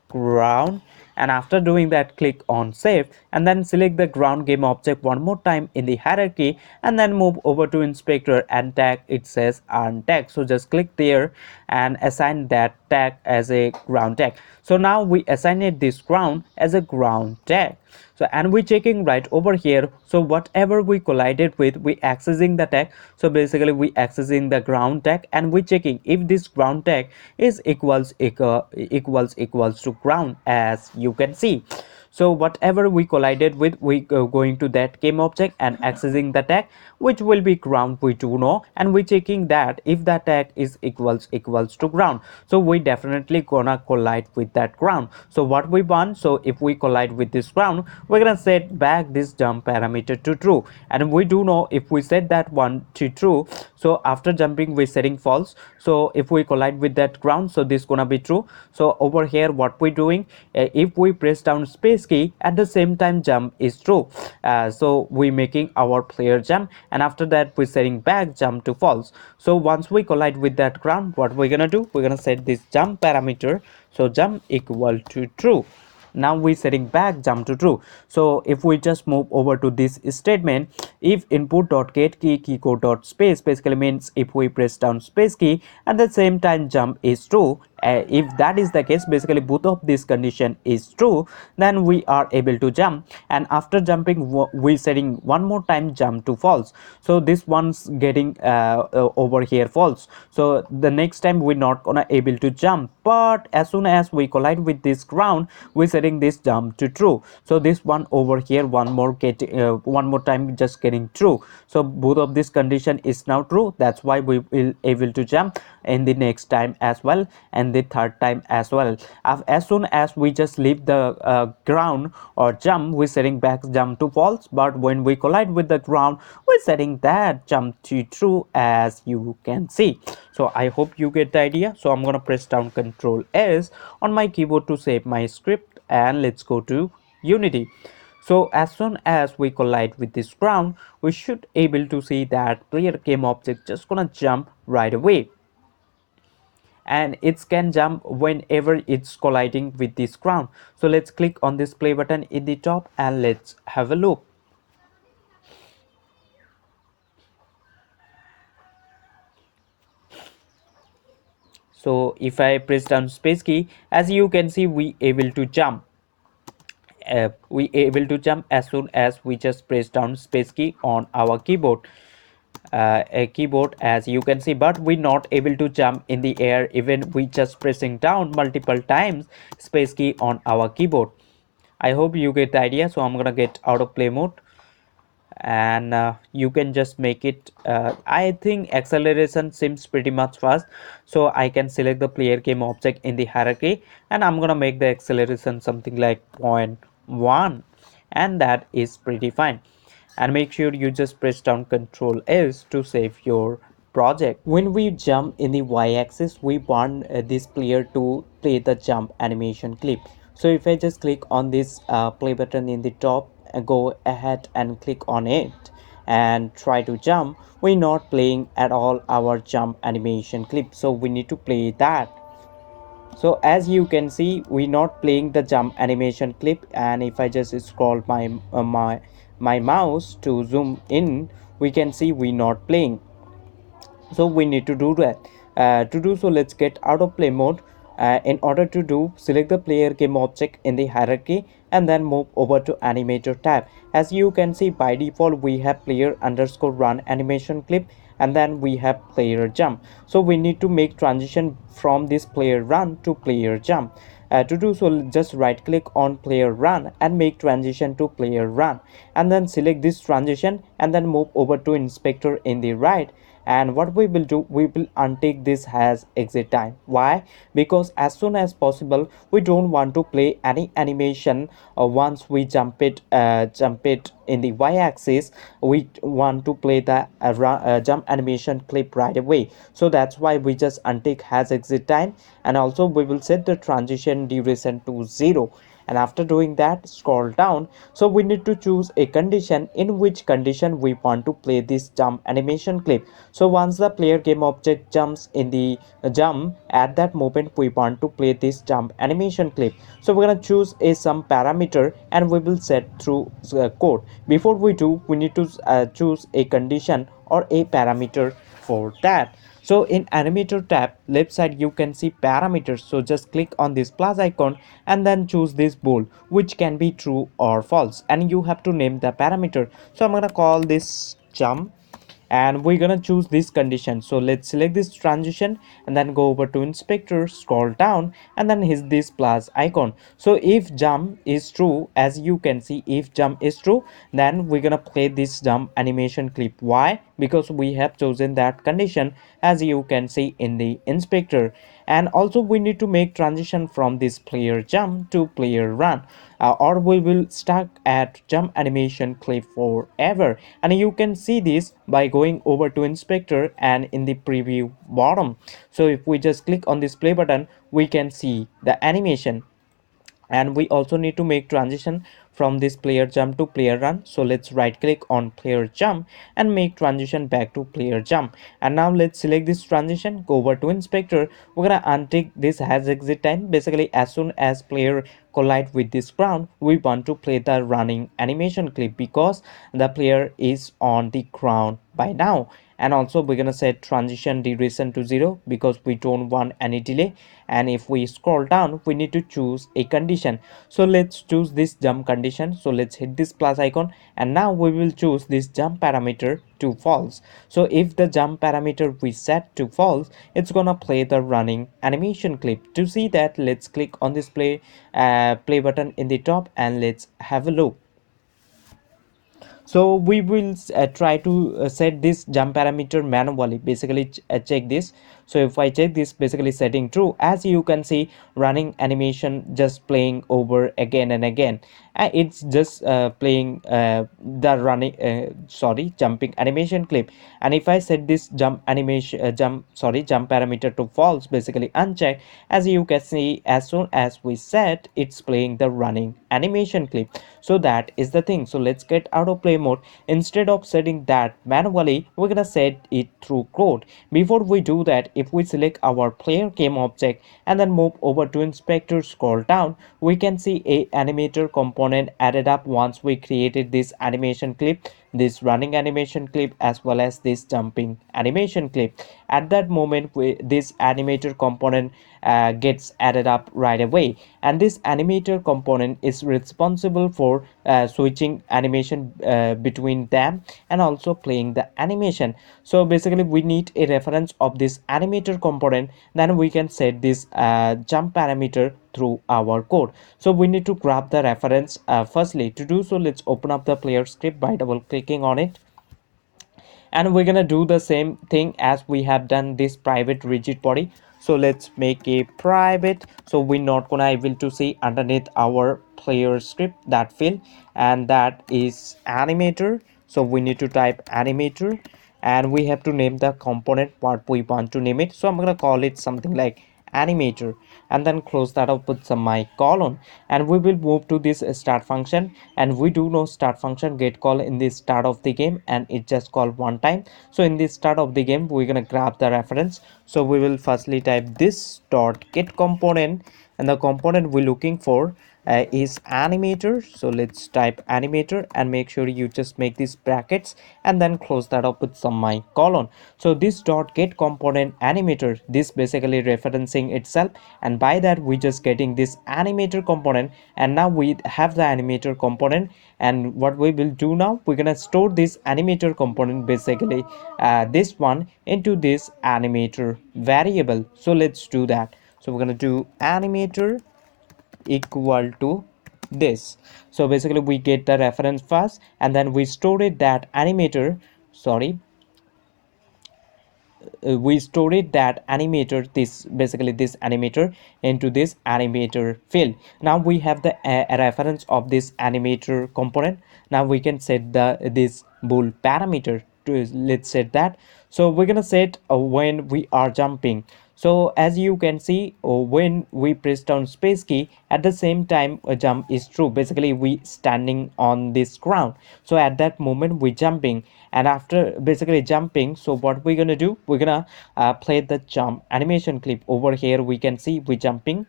ground, And after doing that, click on save and then select the ground game object one more time in the hierarchy and then move over to inspector and tag it says earn tag. So just click there and assign that tag as a ground tag. So now we assigned this ground as a ground tag. So and we checking right over here, so whatever we collided with, we accessing the tag. So basically we accessing the ground tag and we checking if this ground tag is equals to ground, as you can see. So whatever we collided with, we going to that game object and accessing the tag which will be ground, we do know, and we checking that if the tag is equals to ground, so we definitely gonna collide with that ground. So what we want, so if we collide with this ground, we're gonna set back this jump parameter to true, and we do know if we set that one to true, so after jumping we're setting false. So if we collide with that ground, so this gonna be true. So over here what we doing, if we press down space key at the same time jump is true, so we making our player jump, and after that we're setting back jump to false. So once we collide with that ground, what we're gonna do, we're gonna set this jump parameter, so jump equal to true. Now we setting back jump to true. So if we just move over to this statement, if input dot get key code dot space, basically means if we press down space key at the same time jump is true, if that is the case, basically both of this condition is true, then we are able to jump. And after jumping we setting one more time jump to false, so this one's getting over here false, so the next time we're not gonna able to jump. But as soon as we collide with this ground, we're setting this jump to true, so this one over here one more time just getting true. So both of this condition is now true, that's why we will able to jump in the next time as well and the third time as well. As soon as we just leave the ground or jump, we're setting back jump to false, but when we collide with the ground, we're setting that jump to true, as you can see. So I hope you get the idea. So I'm gonna press down Ctrl S on my keyboard to save my script, and let's go to Unity. So as soon as we collide with this ground, we should able to see that player game object just gonna jump right away, and it can jump whenever it's colliding with this ground. So let's click on this play button in the top and let's have a look. So if I press down space key, as you can see, we able to jump. We able to jump as soon as we just press down space key on our keyboard. A keyboard, as you can see, but we're not able to jump in the air even we just pressing down multiple times space key on our keyboard. I hope you get the idea. So I'm gonna get out of play mode, and you can just make it, I think acceleration seems pretty much fast, so I can select the player game object in the hierarchy, and I'm gonna make the acceleration something like 0.1, and that is pretty fine. And make sure you just press down Ctrl S to save your project. When we jump in the y-axis, we want this player to play the jump animation clip. So if I just click on this play button in the top, go ahead and click on it and try to jump, we're not playing at all our jump animation clip, so we need to play that. So as you can see, we're not playing the jump animation clip, and if I just scroll my mouse to zoom in, we can see we're not playing. So we need to do that. To do so, let's get out of play mode. In order to do, select the player game object in the hierarchy and then move over to animator tab. As you can see, by default we have player underscore run animation clip, and then we have player jump. So we need to make transition from this player run to player jump. To do so, just right click on player run and make transition to player run, and then select this transition and then move over to inspector in the right. And what we will do, we will untake this as exit time. Why? Because as soon as possible we don't want to play any animation once we jump it in the y-axis. We want to play the jump animation clip right away, so that's why we just untake has exit time, and also we will set the transition duration to 0. And after doing that, scroll down. So we need to choose a condition, in which condition we want to play this jump animation clip. So once the player game object jumps in the jump, at that moment we want to play this jump animation clip. So we're going to choose a some parameter and we will set through code. Before we do, we need to choose a condition or a parameter for that. So in animator tab left side you can see parameters. So just click on this plus icon and then choose this bool, which can be true or false, and you have to name the parameter. So I'm gonna call this jump, and we're gonna choose this condition. So let's select this transition and then go over to inspector, scroll down, and then hit this plus icon. So if jump is true, as you can see, if jump is true, then we're gonna play this jump animation clip. Why? Because we have chosen that condition, as you can see in the inspector. And also we need to make transition from this player jump to player run, or we will stuck at jump animation clip forever. And you can see this by going over to inspector and in the preview bottom. So if we just click on this play button, we can see the animation. And we also need to make transition from this player jump to player run. So let's right click on player jump and make transition back to player jump. And now let's select this transition, go over to inspector. We're gonna untick this has exit time. Basically, as soon as player collide with this ground, we want to play the running animation clip because the player is on the ground by now. And also we're gonna set transition duration to 0 because we don't want any delay. And if we scroll down, we need to choose a condition. So let's choose this jump condition. So let's hit this plus icon, and now we will choose this jump parameter to false. So if the jump parameter we set to false, it's gonna play the running animation clip. To see that, let's click on this play button in the top and let's have a look. So we will try to set this jump parameter manually. Basically check this. So if I check this, basically setting true, as you can see, running animation just playing over again and again. It's just playing the running sorry, jumping animation clip. And if I set this jump animation jump parameter to false, basically unchecked, as you can see, as soon as we set, it's playing the running animation clip. So that is the thing. So let's get out of play mode. Instead of setting that manually, we're gonna set it through code. Before we do that, if we select our player game object and then move over to inspector, scroll down, we can see a animator component added up once we created this animation clip, this running animation clip, as well as this jumping animation clip. At that moment, this animator component gets added up right away. And this animator component is responsible for switching animation between them and also playing the animation. So basically we need a reference of this animator component, then we can set this jump parameter through our code. So we need to grab the reference. Firstly, to do so, let's open up the player script by double clicking on it, and we're gonna do the same thing as we have done this private rigid body. So let's make a private, so we're not gonna able to see underneath our player script that field, and that is animator. So we need to type animator, and we have to name the component what we want to name it. So I'm gonna call it something like animator, and then close that up with some semicolon. And we will move to this start function, and we do know start function get call in the start of the game, and it just call one time. So in the start of the game, we're gonna grab the reference. So we will firstly type this dot get component, and the component we're looking for is animator. So let's type animator and make sure you just make these brackets and then close that up with some semicolon. So this dot get component animator, this basically referencing itself, and by that we just getting this animator component. And now we have the animator component, and what we will do now, we're gonna store this animator component, basically this one, into this animator variable. So let's do that. So we're gonna do animator equal to this. So basically we get the reference first, and then we store it that animator, sorry, we store it that animator, this basically this animator, into this animator field. Now we have the reference of this animator component. Now we can set the this bool parameter to, let's set that. So we're gonna set when we are jumping. So as you can see, when we press down space key, at the same time a jump is true. Basically we standing on this ground, so at that moment we jumping, and after basically jumping, so what we're gonna do, we're gonna play the jump animation clip. Over here we can see we jumping.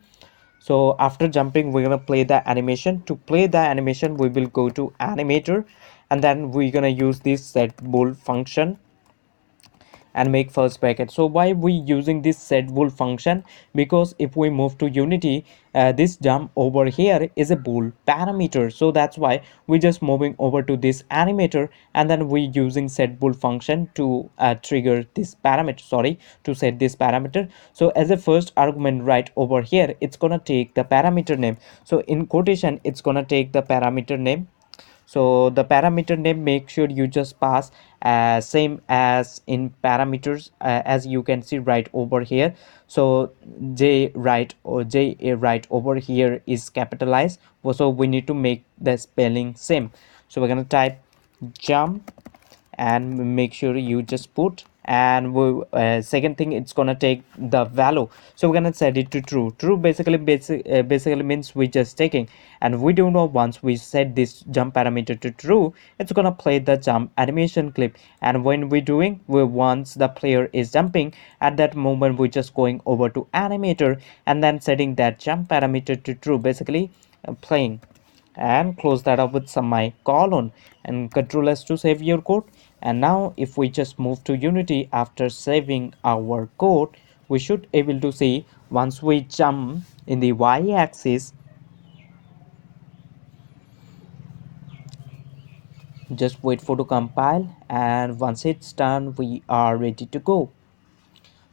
So after jumping, we're gonna play the animation. To play the animation, we will go to animator, and then we're gonna use this set bool function and make first bracket. So why we using this set bool function? Because if we move to Unity, this jump over here is a bool parameter, so that's why we just moving over to this animator, and then we using set bool function to trigger this parameter, sorry, to set this parameter. So as a first argument right over here, it's gonna take the parameter name. So in quotation, it's gonna take the parameter name. So the parameter name, make sure you just pass same as in parameters, as you can see right over here. So j right or j right over here is capitalized, so we need to make the spelling same. So we're gonna type jump, and make sure you just put, and we second thing, it's gonna take the value, so we're gonna set it to true. True basically means we just taking, and we do know once we set this jump parameter to true, it's gonna play the jump animation clip. And when we doing, we once the player is jumping, at that moment we're just going over to animator and then setting that jump parameter to true, basically playing, and close that up with semicolon and Control S to save your code. And now if we just move to Unity after saving our code, we should able to see once we jump in the y-axis, just wait for to compile, and once it's done we are ready to go.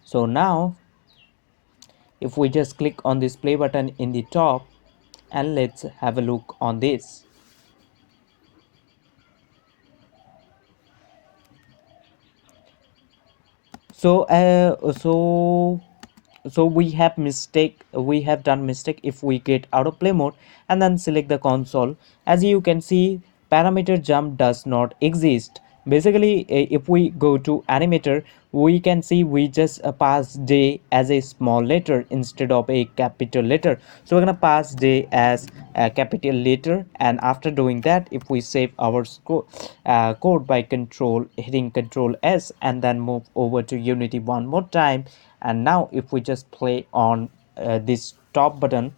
So now if we just click on this play button in the top, and let's have a look on this. So we have mistake, we have done mistake. If we get out of play mode and then select the console, as you can see, parameter jump does not exist. Basically if we go to animator, we can see we just pass j as a small letter instead of a capital letter. So we're gonna pass j as a capital letter, and after doing that, if we save our code by hitting control s, and then move over to Unity one more time, and now if we just play on this top button,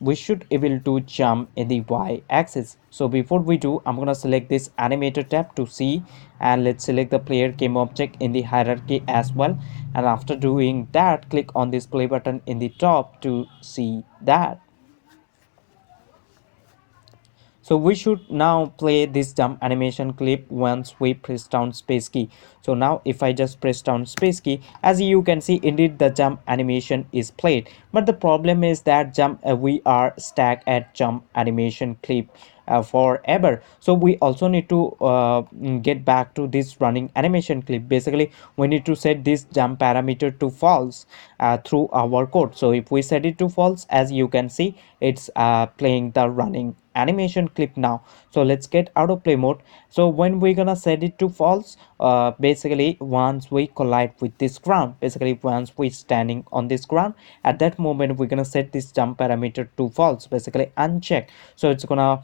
we should able to jump in the y-axis. So before we do, I'm gonna select this animator tab to see, and let's select the player game object in the hierarchy as well. And after doing that, click on this play button in the top to see that. So we should now play this jump animation clip once we press down space key. So now if I just press down space key, as you can see, indeed the jump animation is played. But the problem is that we are stuck at jump animation clip forever. So we also need to get back to this running animation clip. Basically we need to set this jump parameter to false through our code. So if we set it to false, as you can see, it's playing the running animation clip now. So let's get out of play mode. So when we're gonna set it to false, basically once we collide with this ground, basically once we standing on this ground, at that moment we're gonna set this jump parameter to false, basically uncheck. So it's gonna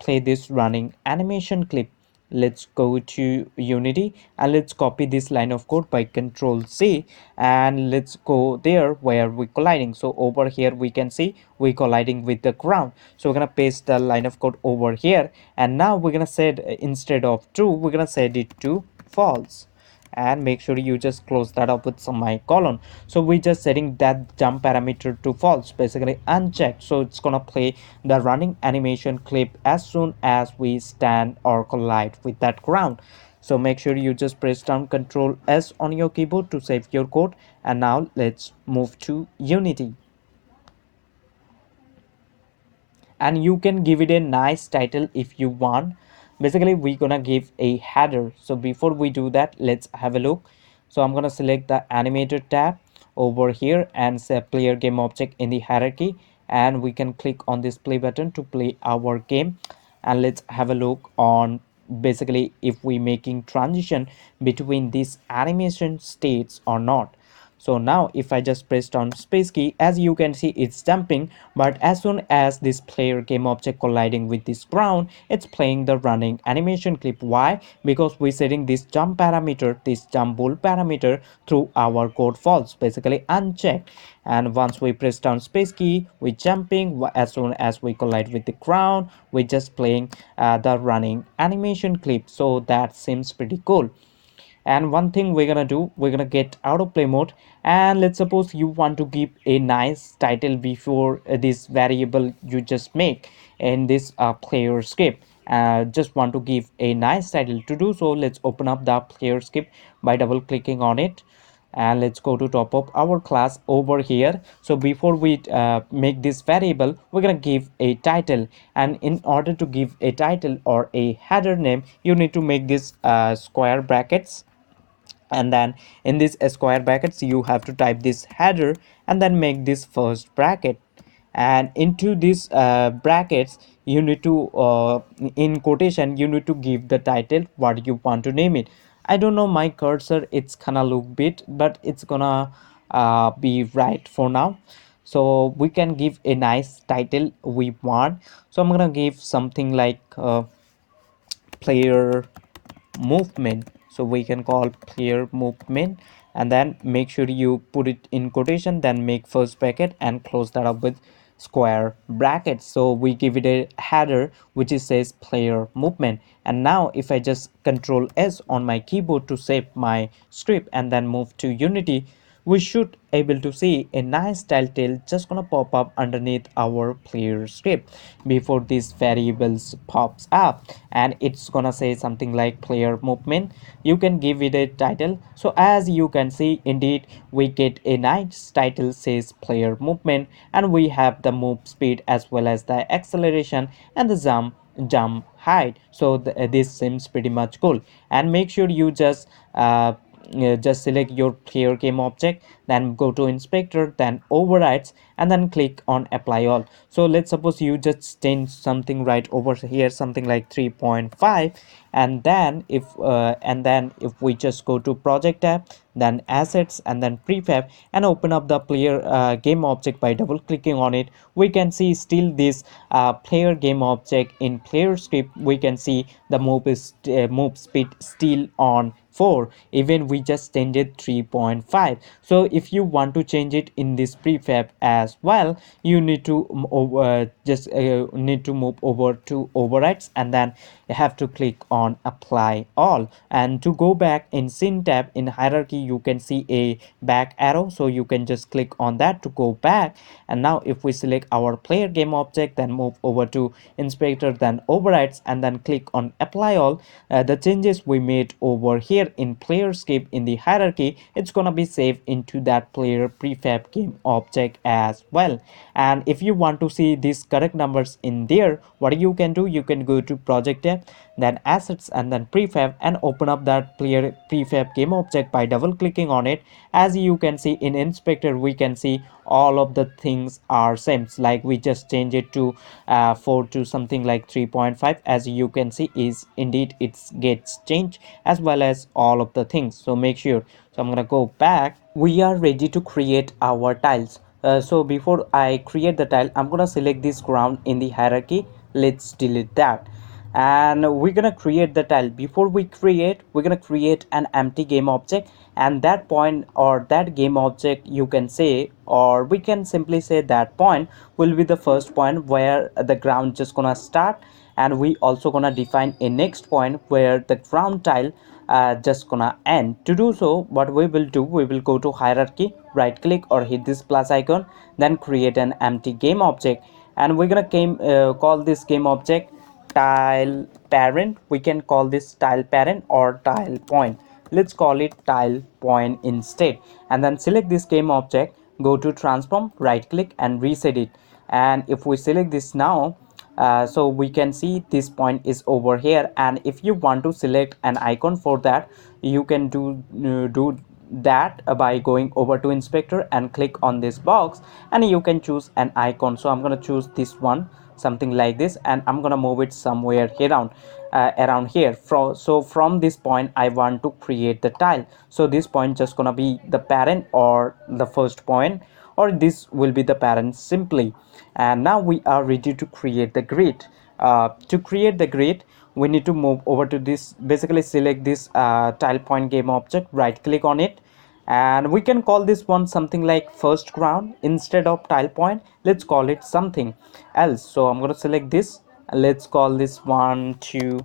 play this running animation clip. Let's go to Unity and let's copy this line of code by Control C, and let's go there where we're colliding. So over here we can see we're colliding with the ground. So we're gonna paste the line of code over here, and now we're gonna set instead of true, we're gonna set it to false, and make sure you just close that up with semicolon. So we just setting that jump parameter to false, basically unchecked. So it's gonna play the running animation clip as soon as we stand or collide with that ground. So make sure you just press down Control S on your keyboard to save your code. And now let's move to Unity, and you can give it a nice title if you want. Basically we're gonna give a header. So before we do that, let's have a look. So I'm gonna select the animator tab over here and say player game object in the hierarchy, and we can click on this play button to play our game. And let's have a look on, basically if we making transition between these animation states or not. So now if I just press down space key, as you can see it's jumping, but as soon as this player game object colliding with this ground, it's playing the running animation clip. Why? Because we're setting this jump parameter, this jump bool parameter through our code false, basically unchecked. And once we press down space key, we're jumping. As soon as we collide with the ground, we're just playing the running animation clip. So that seems pretty cool. And one thing we're gonna do, we're gonna get out of play mode, and let's suppose you want to give a nice title before this variable you just make in this player script. Just want to give a nice title. To do so, let's open up the player script by double clicking on it, and let's go to top of our class over here. So before we make this variable, we're gonna give a title, and in order to give a title or a header name, you need to make this square brackets, and then in this square brackets you have to type this header and then make this first bracket, and into these brackets you need to in quotation you need to give the title what you want to name it. I don't know, my cursor it's gonna look bit, but it's gonna be right for now. So we can give a nice title we want. So I'm gonna give something like player movement. So we can call player movement, and then make sure you put it in quotation, then make first bracket and close that up with square brackets. So we give it a header which is says player movement. And now if I just control S on my keyboard to save my script and then move to Unity, we should able to see a nice title just gonna pop up underneath our player script before these variables pops up, and it's gonna say something like player movement. You can give it a title. So as you can see, indeed we get a nice title says player movement, and we have the move speed as well as the acceleration and the jump height. So this seems pretty much cool. And make sure you just select your player game object, then go to inspector, then overrides, and then click on apply all. So let's suppose you just change something right over here, something like 3.5, and then if we just go to project tab, then assets, and then prefab, and open up the player game object by double clicking on it, we can see still this player game object in player script. We can see the move speed still on 4, even we just changed it 3.5. So if you want to change it in this prefab as well, you need to just need to move over to overrides, and then you have to click on apply all. And to go back in scene tab in hierarchy, you can see a back arrow, so you can just click on that to go back. And now if we select our player game object, then move over to inspector, then overrides, and then click on apply all, the changes we made over here in player script in the hierarchy, it's gonna be saved into that player prefab game object as well. And if you want to see these correct numbers in there, what you can do, you can go to project tab, then assets, and then prefab, and open up that player prefab game object by double clicking on it. As you can see in inspector, we can see all of the things are same, like we just change it to 4 to something like 3.5. as you can see is indeed it gets changed as well as all of the things. So make sure. So I'm gonna go back. We are ready to create our tiles. So before I create the tile, I'm gonna select this ground in the hierarchy. Let's delete that, and we're gonna create the tile. Before we create, we're gonna create an empty game object, and that point or that game object, you can say, or we can simply say that point will be the first point where the ground just gonna start. And we also gonna define a next point where the ground tile just gonna end. To do so, what we will do, we will go to hierarchy, right click or hit this plus icon, then create an empty game object, and we're gonna call this game object tile parent. We can call this tile parent or tile point. Let's call it tile point instead, and then select this game object, go to transform, right click and reset it. And if we select this now, so we can see this point is over here, and if you want to select an icon for that, you can do that by going over to inspector and click on this box, and you can choose an icon. So I'm going to choose this one, something like this, and I'm gonna move it somewhere here down. around here. So from this point I want to create the tile. So this point just gonna be the parent or the first point, or this will be the parent simply. And now we are ready to create the grid. To create the grid, we need to move over to this, basically select this tile point game object, right click on it, and we can call this one something like first ground. Instead of tile point, let's call it something else. So I'm going to select this, let's call this one to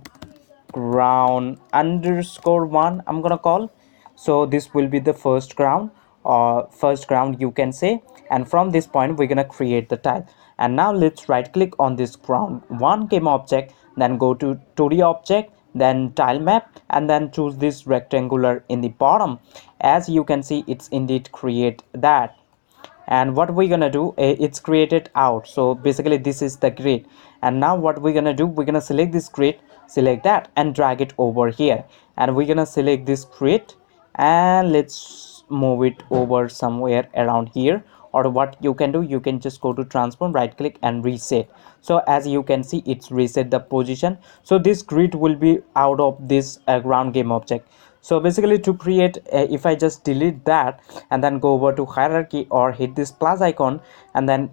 ground underscore one, I'm gonna call. So this will be the first ground, or first ground you can say. And from this point we're gonna create the tile. And now let's right click on this ground one game object, then go to 2D object, then tile map, and then choose this rectangular in the bottom. As you can see, it's indeed create that. And what we're gonna do, it's created out. So basically this is the grid. And now what we're gonna do, we're gonna select this grid, select that, and drag it over here. And we're gonna select this grid, and let's move it over somewhere around here. Or what you can do, you can just go to transform, right click, and reset. So as you can see, it's reset the position. So this grid will be out of this ground game object. So basically to create, if I just delete that and then go over to hierarchy or hit this plus icon, and then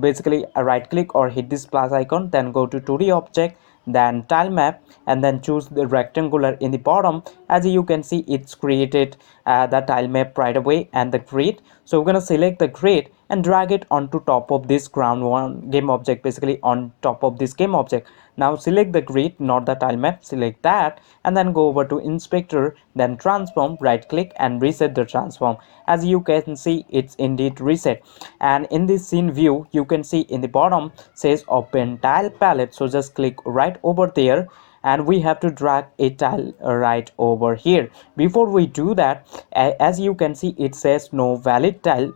basically right click or hit this plus icon, then go to 2D object, then tile map, and then choose the rectangular in the bottom. As you can see, it's created the tile map right away and the grid. So we're going to select the grid and drag it onto top of this ground one game object, basically on top of this game object. Now select the grid, not the tile map, select that, and then go over to inspector, then transform, right click, and reset the transform. As you can see, it's indeed reset. And in this scene view, you can see in the bottom says open tile palette. So just click right over there, and we have to drag a tile right over here. Before we do that, as you can see, it says no valid tile,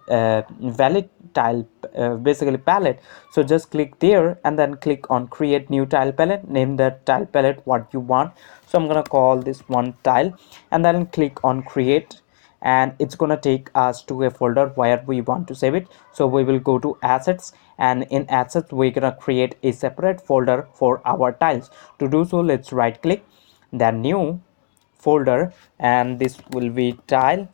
basically palette. So just click there and then click on create new tile palette, name that tile palette what you want. So I'm gonna call this one tile, and then click on create, and it's gonna take us to a folder where we want to save it. So we will go to assets, and in assets we're gonna create a separate folder for our tiles. To do so, let's right click, then new folder, and this will be tile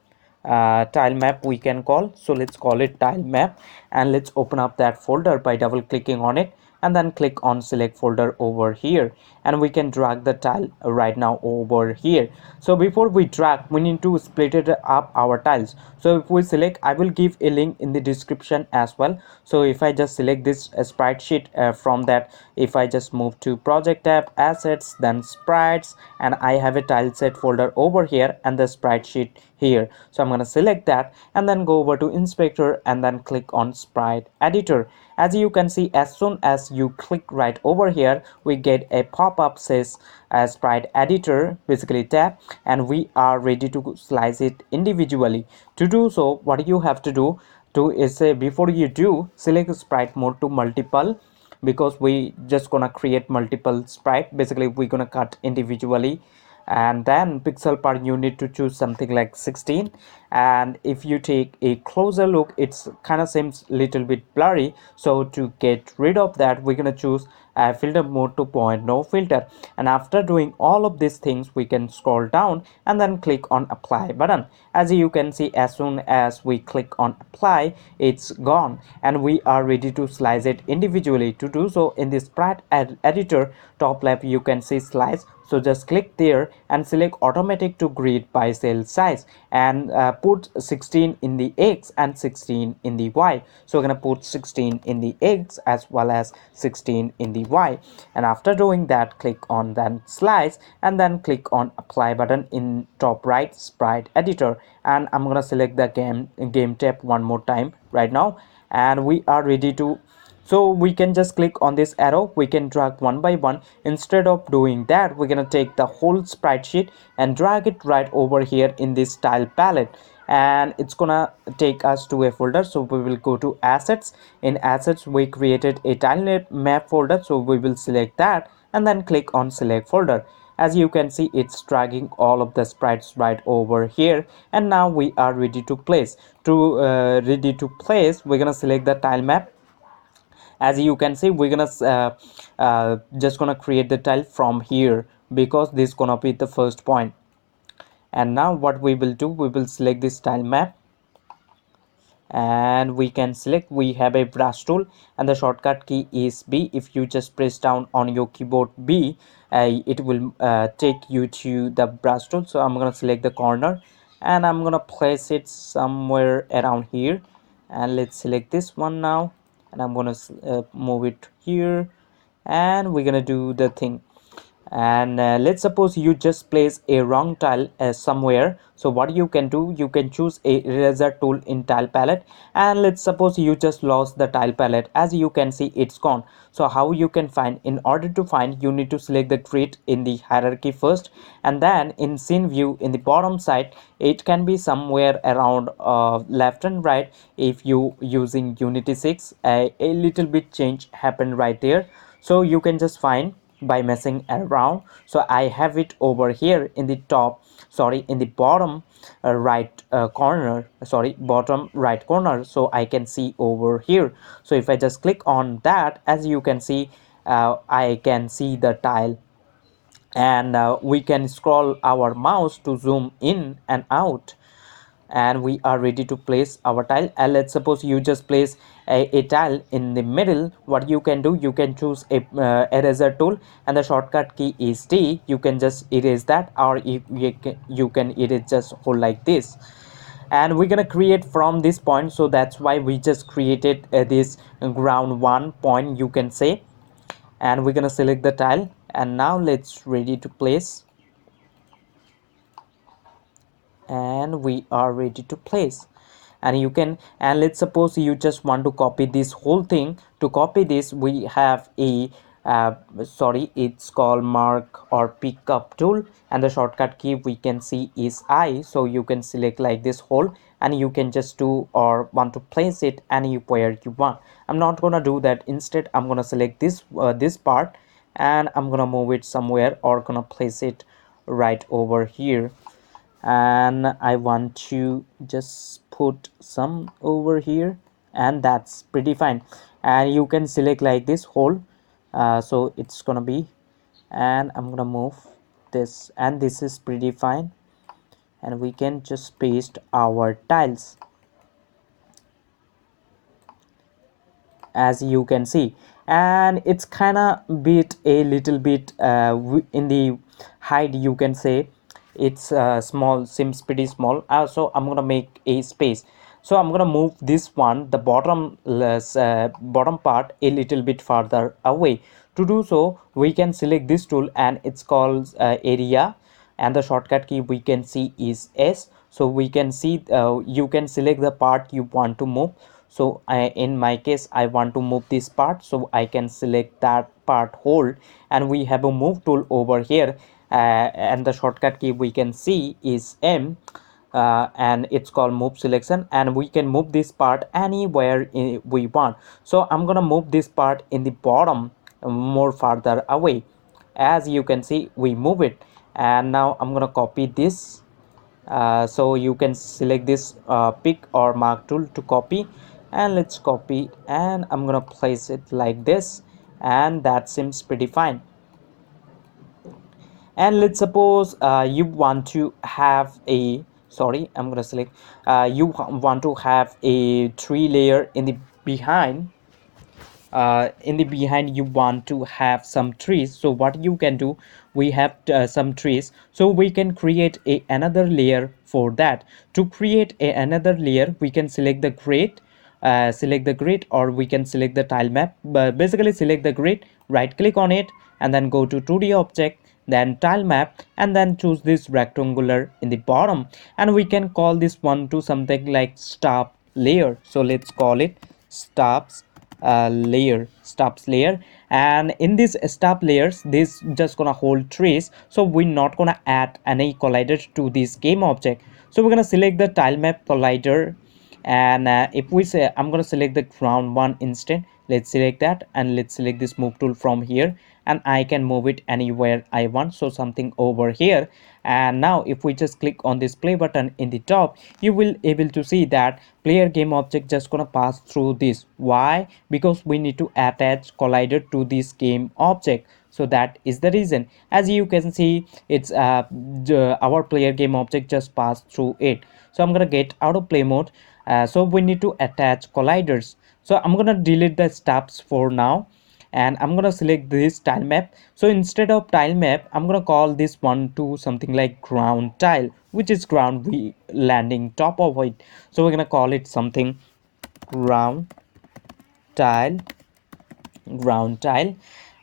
map we can call. So let's call it tile map, and let's open up that folder by double clicking on it, and then click on select folder over here, and we can drag the tile right now over here. So before we drag, we need to split it up our tiles. So if we select, I will give a link in the description as well. So if I just select this sprite sheet, from that, if I just move to project tab, assets, then sprites, and I have a tile set folder over here and the sprite sheet here. So I'm going to select that and then go over to inspector and then click on sprite editor. As you can see, as soon as you click right over here, we get a pop-up says sprite editor, basically tab, and we are ready to slice it individually. To do so, what you have to do is before you do, select sprite mode to multiple, because we just gonna create multiple sprite. Basically we're gonna cut individually, and then pixel per unit to choose something like 16. And if you take a closer look, it's kind of seems little bit blurry. So to get rid of that, we're gonna choose filter mode to point no filter. And after doing all of these things, we can scroll down and then click on apply button. As you can see, as soon as we click on apply, it's gone and we are ready to slice it individually. To do so, in this sprite editor top left, you can see slice. So just click there and select automatic to grid by cell size, and put 16 in the X and 16 in the Y. So we're gonna put 16 in the X as well as 16 in the Y. And after doing that, click on then slice and then click on apply button in top right sprite editor. And I'm gonna select the game tab one more time right now, and we are ready to. So we can just click on this arrow, we can drag one by one. Instead of doing that, we're gonna take the whole sprite sheet and drag it right over here in this tile palette, and it's gonna take us to a folder. So we will go to assets. In assets, we created a tile map folder, so we will select that and then click on select folder. As you can see, it's dragging all of the sprites right over here, and now we are ready to place. We're gonna select the tile map. As you can see, we're gonna just gonna create the tile from here because this gonna be the first point. And now what we will do, we will select this tile map, and we can select, we have a brush tool and the shortcut key is B. If you just press down on your keyboard B, it will take you to the brush tool. So I'm gonna select the corner and I'm gonna place it somewhere around here, and let's select this one now, and I'm gonna move it here, and we're gonna do the thing. And let's suppose you just place a wrong tile somewhere. So what you can do, you can choose a eraser tool in tile palette, and let's suppose you just lost the tile palette. As you can see, it's gone. So how you can find, in order to find, you need to select the grid in the hierarchy first, and then in scene view in the bottom side, it can be somewhere around left and right. If you using Unity 6, a little bit change happened right there, so you can just find by messing around. So I have it over here in the top, sorry, in the bottom right corner, sorry, bottom right corner. So I can see over here. So if I just click on that, as you can see, I can see the tile, and we can scroll our mouse to zoom in and out, and we are ready to place our tile. And let's suppose you just place a tile in the middle. What you can do, you can choose a eraser tool and the shortcut key is T. You can just erase that, or you can erase just hold like this, and we're gonna create from this point. So that's why we just created this ground one point, you can say. And we're gonna select the tile, and now let's ready to place, and we are ready to place. And you can, and let's suppose you just want to copy this whole thing. To copy this, we have a sorry, it's called mark or pick up tool, and the shortcut key we can see is I. So you can select like this whole, and you can just do or want to place it anywhere you want. I'm not gonna do that. Instead, I'm gonna select this part, and I'm gonna move it somewhere or gonna place it right over here. And I want to just put some over here, and that's pretty fine. And you can select like this whole, so it's gonna be, and I'm gonna move this, and this is pretty fine. And we can just paste our tiles, as you can see. And it's kind of bit a little bit in the height, you can say. It's small, seems pretty small. So I'm gonna make a space. So I'm gonna move this one, the bottom part, a little bit farther away. To do so, we can select this tool, and it's called area, and the shortcut key we can see is S. So we can see, you can select the part you want to move. So in my case, I want to move this part, so I can select that part, hold, and we have a move tool over here, and the shortcut key we can see is M, and it's called move selection, and we can move this part anywhere we want. So I'm gonna move this part in the bottom, more farther away. As you can see, we move it, and now I'm gonna copy this. So you can select this pick or mark tool to copy, and let's copy, and I'm gonna place it like this, and that seems pretty fine. And let's suppose you want to have a, sorry, I'm gonna select, you want to have a tree layer in the behind. In the behind you want to have some trees. So what you can do, we have some trees, so we can create another layer for that. To create another layer, we can select the grid, or we can select the tile map, but basically select the grid, right click on it, and then go to 2D object, then tile map, and then choose this rectangular in the bottom, and we can call this one to something like stop layer. So let's call it stops layer. And in this stop layers, this just gonna hold trees, so we're not gonna add any collider to this game object. So we're gonna select the tile map collider, and if we say, I'm gonna select the ground one instead, let's select that, and let's select this move tool from here, and I can move it anywhere I want, so something over here. And now if we just click on this play button in the top, you will able to see that player game object just gonna pass through this. Why? Because we need to attach collider to this game object, so that is the reason. As you can see, it's our player game object just passed through it. So I'm gonna get out of play mode. So we need to attach colliders, so I'm gonna delete the steps for now, and I'm gonna select this tile map. So instead of tile map, I'm gonna call this one to something like ground tile, which is ground we landing top of it. So we're gonna call it something ground tile, ground tile.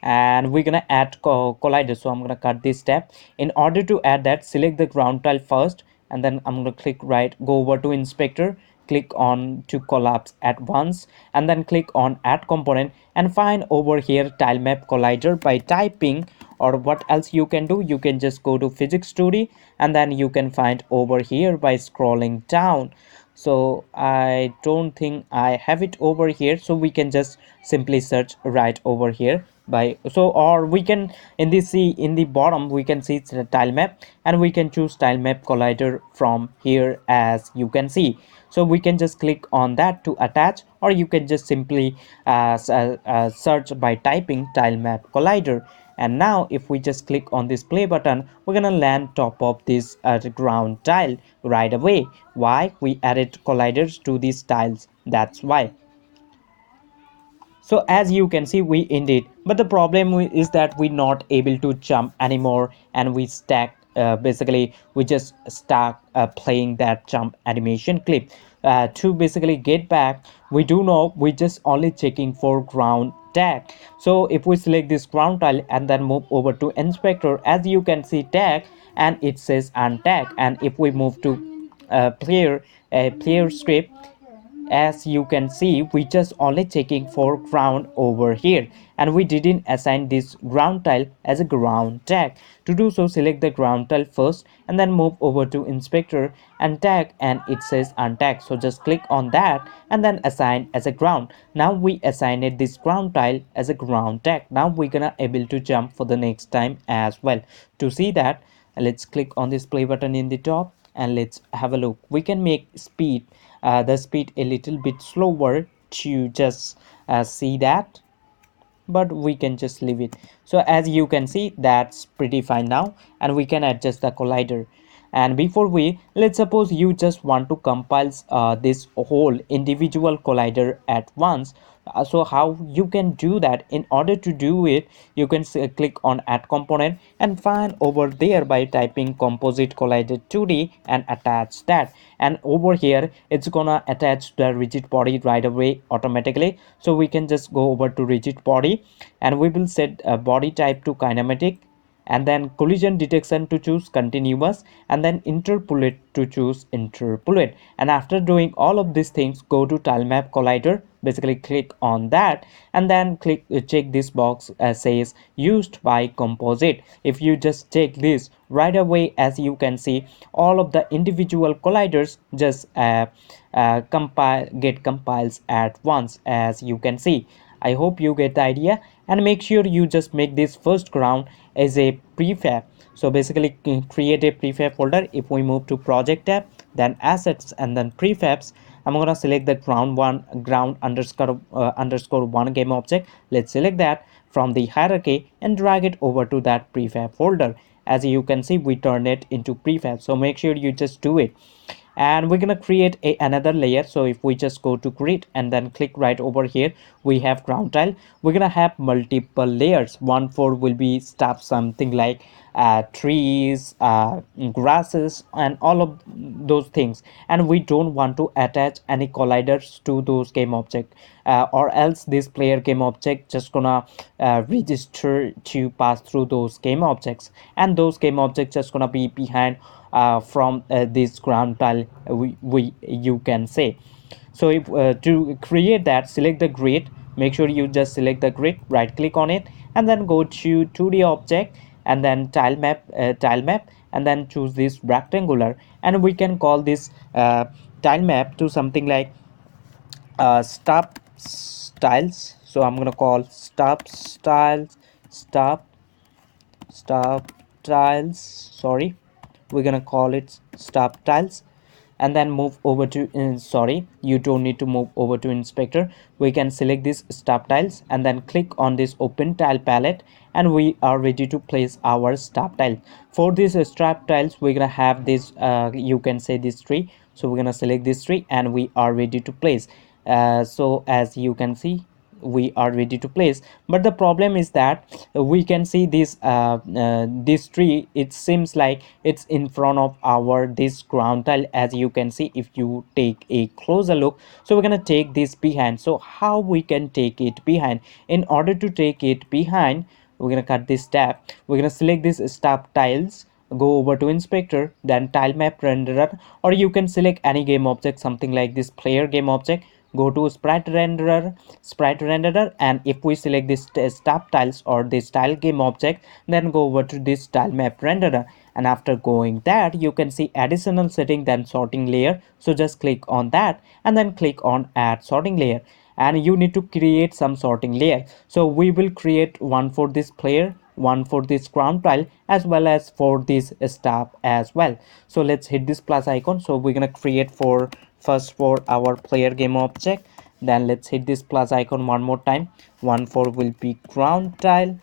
And we're gonna add collider, so I'm gonna cut this step. In order to add that, select the ground tile first, and then I'm gonna click right, go over to inspector, click on to collapse at once, and then click on add component, and find over here tile map collider by typing. Or what else you can do, you can just go to physics 2D, and then you can find over here by scrolling down. So I don't think I have it over here, so we can just simply search right over here by, so, or we can in the see in the bottom we can see it's a tile map, and we can choose tile map collider from here, as you can see. So we can just click on that to attach, or you can just simply search by typing tile map collider. And now if we just click on this play button, we're gonna land top of this ground tile right away. Why? We added colliders to these tiles, that's why. So as you can see, we indeed, but the problem is that we're not able to jump anymore, and we stack, basically we just start playing that jump animation clip. To basically get back, we do know we just only checking for ground tag. So if we select this ground tile and then move over to inspector, as you can see tag, and it says untag. And if we move to player script, as you can see, we just only checking for ground over here, and we didn't assign this ground tile as a ground tag. To do so, select the ground tile first, and then move over to inspector and tag, and it says untag. So just click on that and then assign as a ground. Now we assigned this ground tile as a ground tag. Now we're gonna able to jump for the next time as well. To see that, let's click on this play button in the top, and let's have a look. We can make the speed a little bit slower to just see that, but we can just leave it. So as you can see, that's pretty fine now, and we can adjust the collider. And before we, let's suppose you just want to compile this whole individual collider at once. So how you can do that? In order to do it, you can click on add component and find over there by typing composite collider 2D and attach that. And over here it's gonna attach the rigid body right away automatically. So we can just go over to rigid body, and we will set a body type to kinematic, and then collision detection to choose continuous, and then interpolate to choose interpolate. And after doing all of these things, go to tile map collider, basically click on that, and then click check this box says used by composite. If you just check this right away, as you can see, all of the individual colliders just get compiles at once, as you can see. I hope you get the idea, and make sure you just make this first ground as a prefab. So basically create a prefab folder. If we move to project tab, then assets, and then prefabs, I'm gonna select the ground underscore one game object. Let's select that from the hierarchy and drag it over to that prefab folder. As you can see, we turn it into prefab, so make sure you just do it. And we're gonna create another layer. So if we just go to grid and then click right over here, we have ground tile. We're gonna have multiple layers. One for will be stuff something like trees, grasses, and all of those things. And we don't want to attach any colliders to those game object, or else this player game object just gonna register to pass through those game objects, and those game objects just gonna be behind from this ground tile, we you can say. So if to create that, select the grid. Make sure you just select the grid, right click on it, and then go to 2D object, and then tile map, and then choose this rectangular, and we can call this tile map to something like stop styles. So I'm gonna call stop stop tiles, sorry, we're gonna call it stop tiles, and then move over to sorry, you don't need to move over to inspector. We can select this stop tiles and then click on this open tile palette, and we are ready to place our stop tile. For this stop tiles, we're gonna have this you can say this tree. So we're gonna select this tree and we are ready to place. So as you can see, we are ready to place, but the problem is that we can see this tree, it seems like it's in front of our this ground tile, as you can see if you take a closer look. So we're gonna take this behind. So how we can take it behind? In order to take it behind, we're gonna cut this tab, we're gonna select this stop tiles, go over to inspector, then tile map renderer, or you can select any game object, something like this player game object. Go to sprite renderer, and if we select this stop tiles or this tile game object, then go over to this tile map renderer, and after going that, you can see additional setting, then sorting layer. So just click on that and then click on add sorting layer, and you need to create some sorting layer. So we will create one for this player, one for this ground tile, as well as for this stop as well. So let's hit this plus icon. So we're gonna create for first for our player game object, then let's hit this plus icon one more time. One for will be ground tile,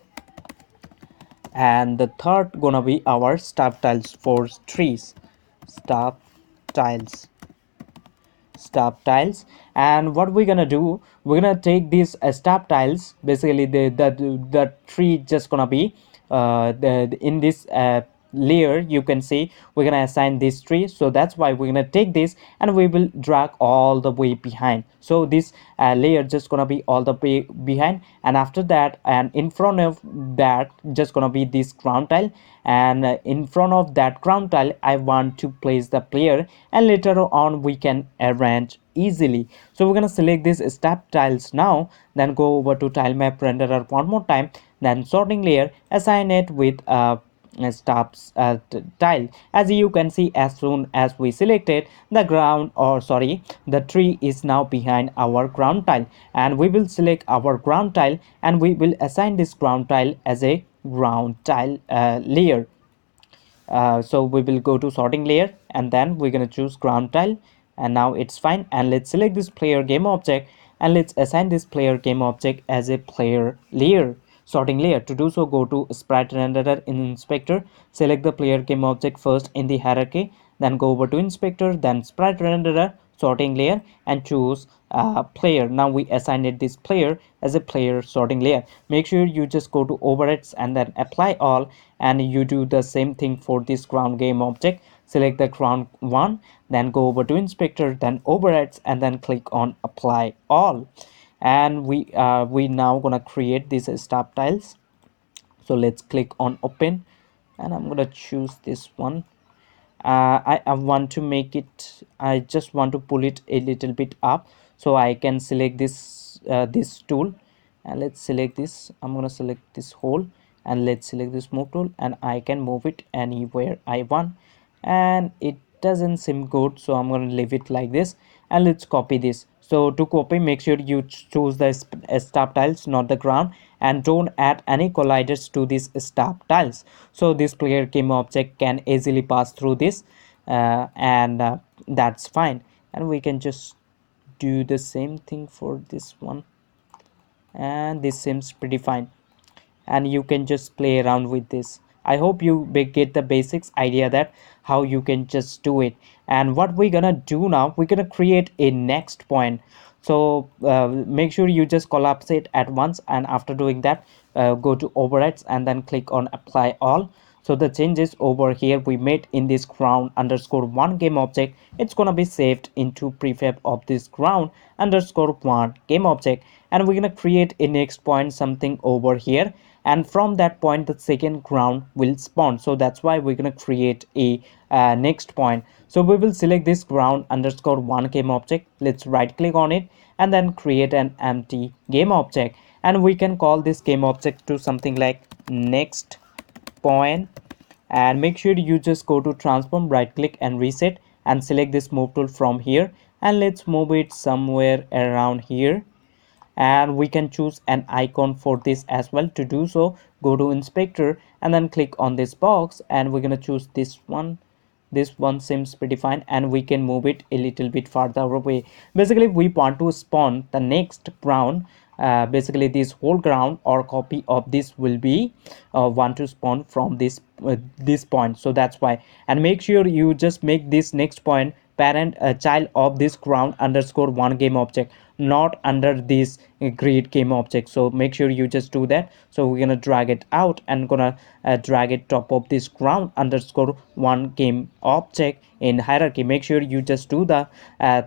and the third gonna be our stop tiles for trees. Stop tiles, stop tiles. And what we're gonna do, we're gonna take these stop tiles, basically the tree just gonna be in this layer. You can see we're gonna assign this tree, so that's why we're gonna take this and we will drag all the way behind. So this layer just gonna be all the way behind, and after that and in front of that just gonna be this ground tile, and in front of that ground tile I want to place the player, and later on we can arrange easily. So we're gonna select this step tiles now, then go over to tile map renderer one more time, then sorting layer, assign it with stops tile. As you can see, as soon as we selected the ground, or sorry, the tree is now behind our ground tile, and we will select our ground tile and we will assign this ground tile as a ground tile layer. So we will go to sorting layer and then we're going to choose ground tile, and now it's fine. And let's select this player game object and let's assign this player game object as a player layer, sorting layer. To do so, go to sprite renderer in inspector, select the player game object first in the hierarchy, then go over to inspector, then sprite renderer, sorting layer, and choose player. Now we assigned it this player as a player sorting layer. Make sure you just go to overrides and then apply all, and you do the same thing for this ground game object. Select the ground one, then go over to inspector, then overrides, and then click on apply all. And we now gonna create these stop tiles. So let's click on open, and I'm gonna choose this one. I want to make it, I just want to pull it a little bit up so I can select this tool, and let's select this. I'm gonna select this hole, and let's select this move tool, and I can move it anywhere I want. And it doesn't seem good, so I'm gonna leave it like this, and let's copy this. So to copy, make sure you choose the stop tiles, not the ground, and don't add any colliders to these stop tiles, so this player game object can easily pass through this, and that's fine. And we can just do the same thing for this one, and this seems pretty fine, and you can just play around with this. I hope you get the basics idea that how you can just do it. And what we're gonna do now, we're gonna create a next point. So make sure you just collapse it at once, and after doing that, go to overrides and then click on apply all. So the changes over here we made in this ground underscore one game object, it's gonna be saved into prefab of this ground underscore one game object, and we're gonna create a next point something over here, and from that point the second ground will spawn. So that's why we're gonna create a next point. So we will select this ground underscore one game object, let's right click on it and then create an empty game object, and we can call this game object to something like next point. And make sure you just go to transform, right click and reset, and select this move tool from here, and let's move it somewhere around here. and we can choose an icon for this as well. To do so, go to inspector and then click on this box, and we're going to choose this one. This one seems pretty fine, and we can move it a little bit farther away. Basically, we want to spawn the next ground. Basically, this whole ground or copy of this will be want to spawn from this point. So that's why. And make sure you just make this next point parent child of this ground underscore one game object, not under this create game object. So make sure you just do that. So we're gonna drag it out and gonna drag it top of this ground underscore one game object in hierarchy. Make sure you just do the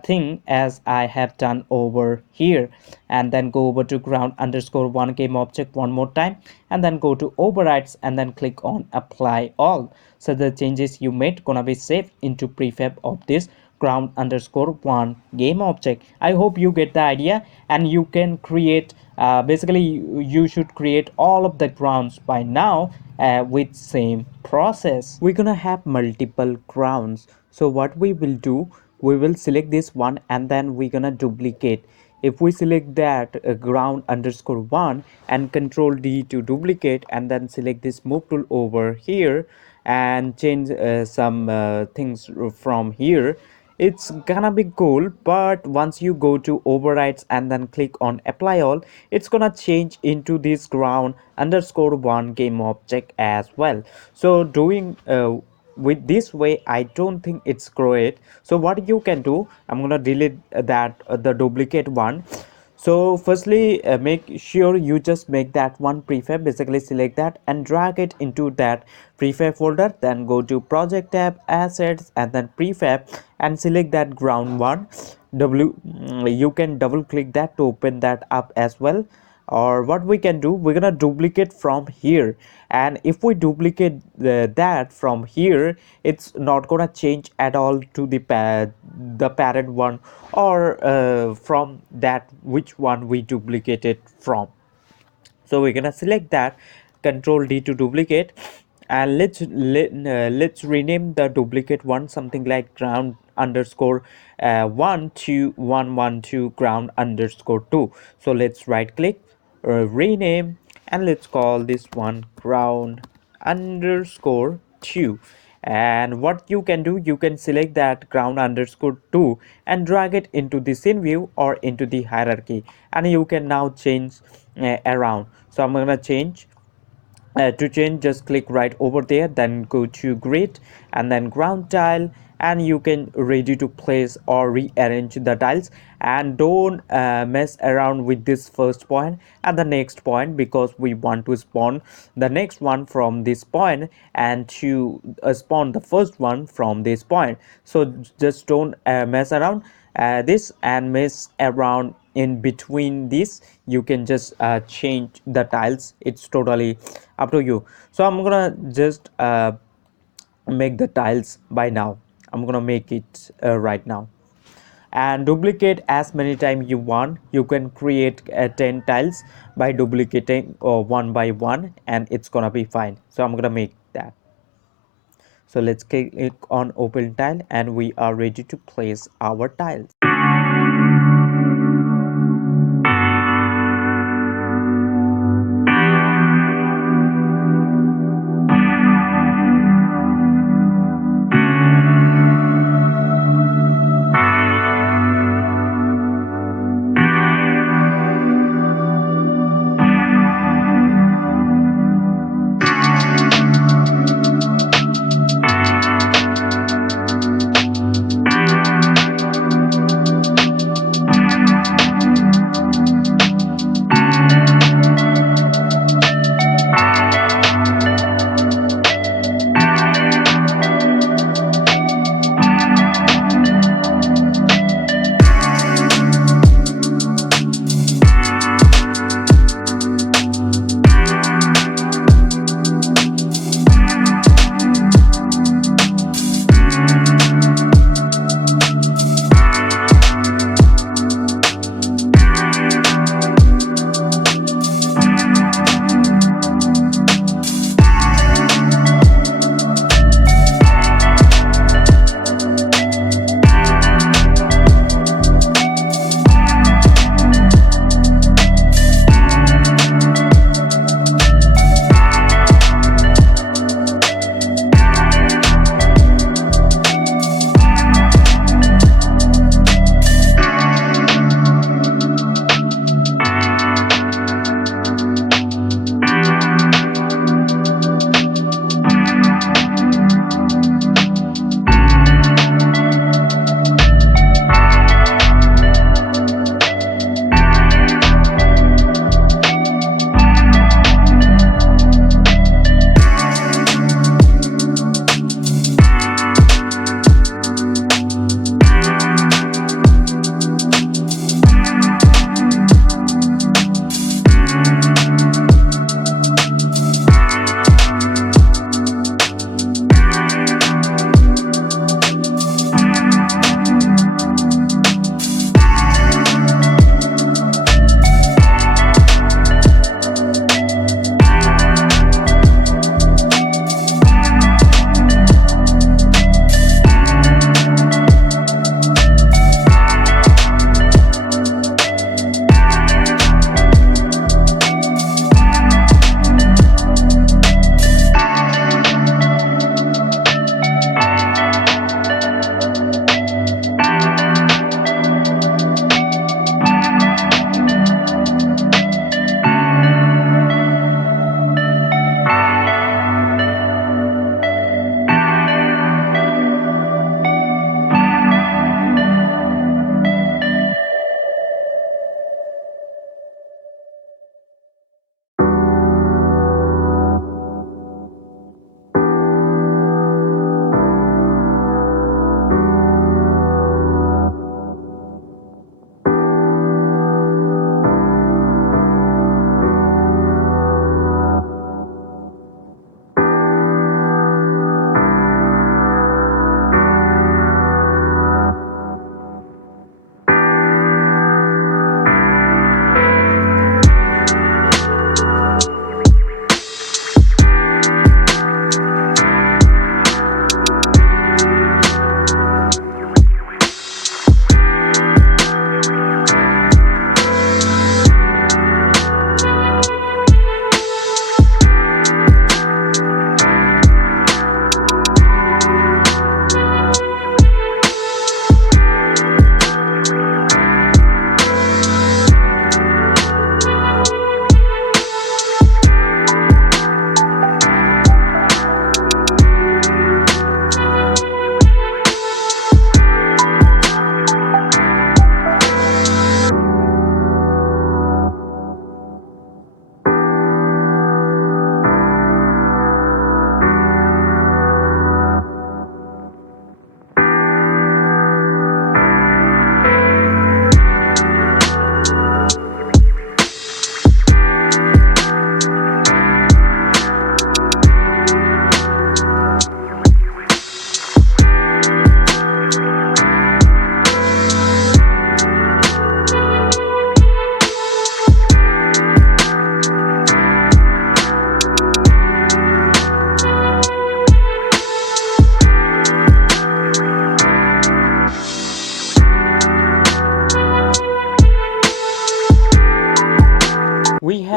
thing as I have done over here, and then go over to ground underscore one game object one more time, and then go to overrides and then click on apply all. So the changes you made gonna be saved into prefab of this ground underscore one game object. I hope you get the idea, and you can create basically you should create all of the grounds by now with same process. We're gonna have multiple grounds. So what we will do, we will select this one and then we're gonna duplicate. If we select that ground underscore one and control D to duplicate, and then select this move tool over here and change some things from here, it's gonna be cool. But once you go to overrides and then click on apply all, it's gonna change into this ground underscore one game object as well. So doing with this way, I don't think it's great. So what you can do, I'm gonna delete that the duplicate one. So firstly, make sure you just make that one prefab. Basically select that and drag it into that prefab folder, then go to project tab, assets, and then prefab, and select that ground one. You can double click that to open that up as well. Or what we can do, we're gonna duplicate from here, and if we duplicate that from here, it's not gonna change at all to the parent one, or from that which one we duplicated from. So we're gonna select that, control D to duplicate, and let's rename the duplicate one something like ground underscore 12112 ground underscore 2. So let's right click, rename, and let's call this one ground underscore 2. And what you can do, you can select that ground underscore 2 and drag it into the scene view or into the hierarchy, and you can now change around. So I'm gonna change, to change, just click right over there, then go to grid and then ground tile, and you can ready to place or rearrange the tiles. And don't mess around with this first point and the next point, because we want to spawn the next one from this point and to spawn the first one from this point. So just don't mess around this and mess around in between this. You can just change the tiles, it's totally up to you. So I'm gonna just make the tiles by now. I'm gonna make it right now, and duplicate as many times you want. You can create 10 tiles by duplicating one by one, and it's gonna be fine. So I'm gonna make that. So let's click on open tile, and we are ready to place our tiles.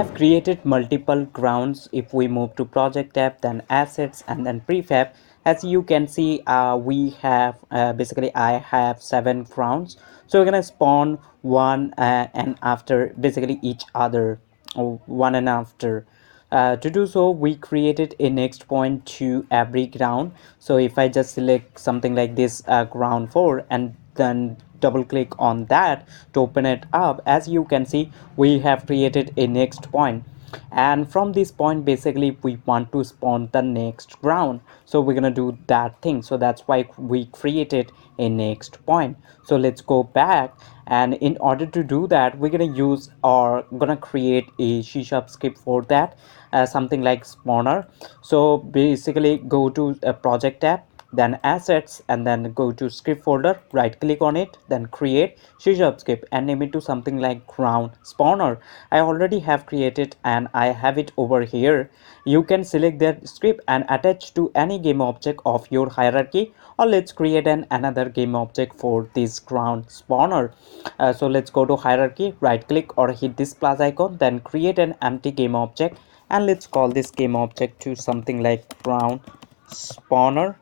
have created multiple grounds. If we move to project tab, then assets, and then prefab, as you can see, we have basically I have 7 grounds. So we're gonna spawn one and after basically each other, or one and after. To do so, we created a next point to every ground. So if I just select something like this, ground 4, and then double click on that to open it up, as you can see, we have created a next point. And from this point, basically we want to spawn the next ground, so we're gonna do that thing. So that's why we created a next point. So let's go back, and in order to do that, we're gonna use or gonna create a C# script for that, something like spawner. So basically go to a project tab, then assets, and then go to script folder, right click on it, then create C# script and name it to something like ground spawner. I already have created and I have it over here. You can select that script and attach to any game object of your hierarchy, or let's create another game object for this ground spawner. So let's go to hierarchy, right click or hit this plus icon, then create an empty game object, and let's call this game object to something like ground spawner,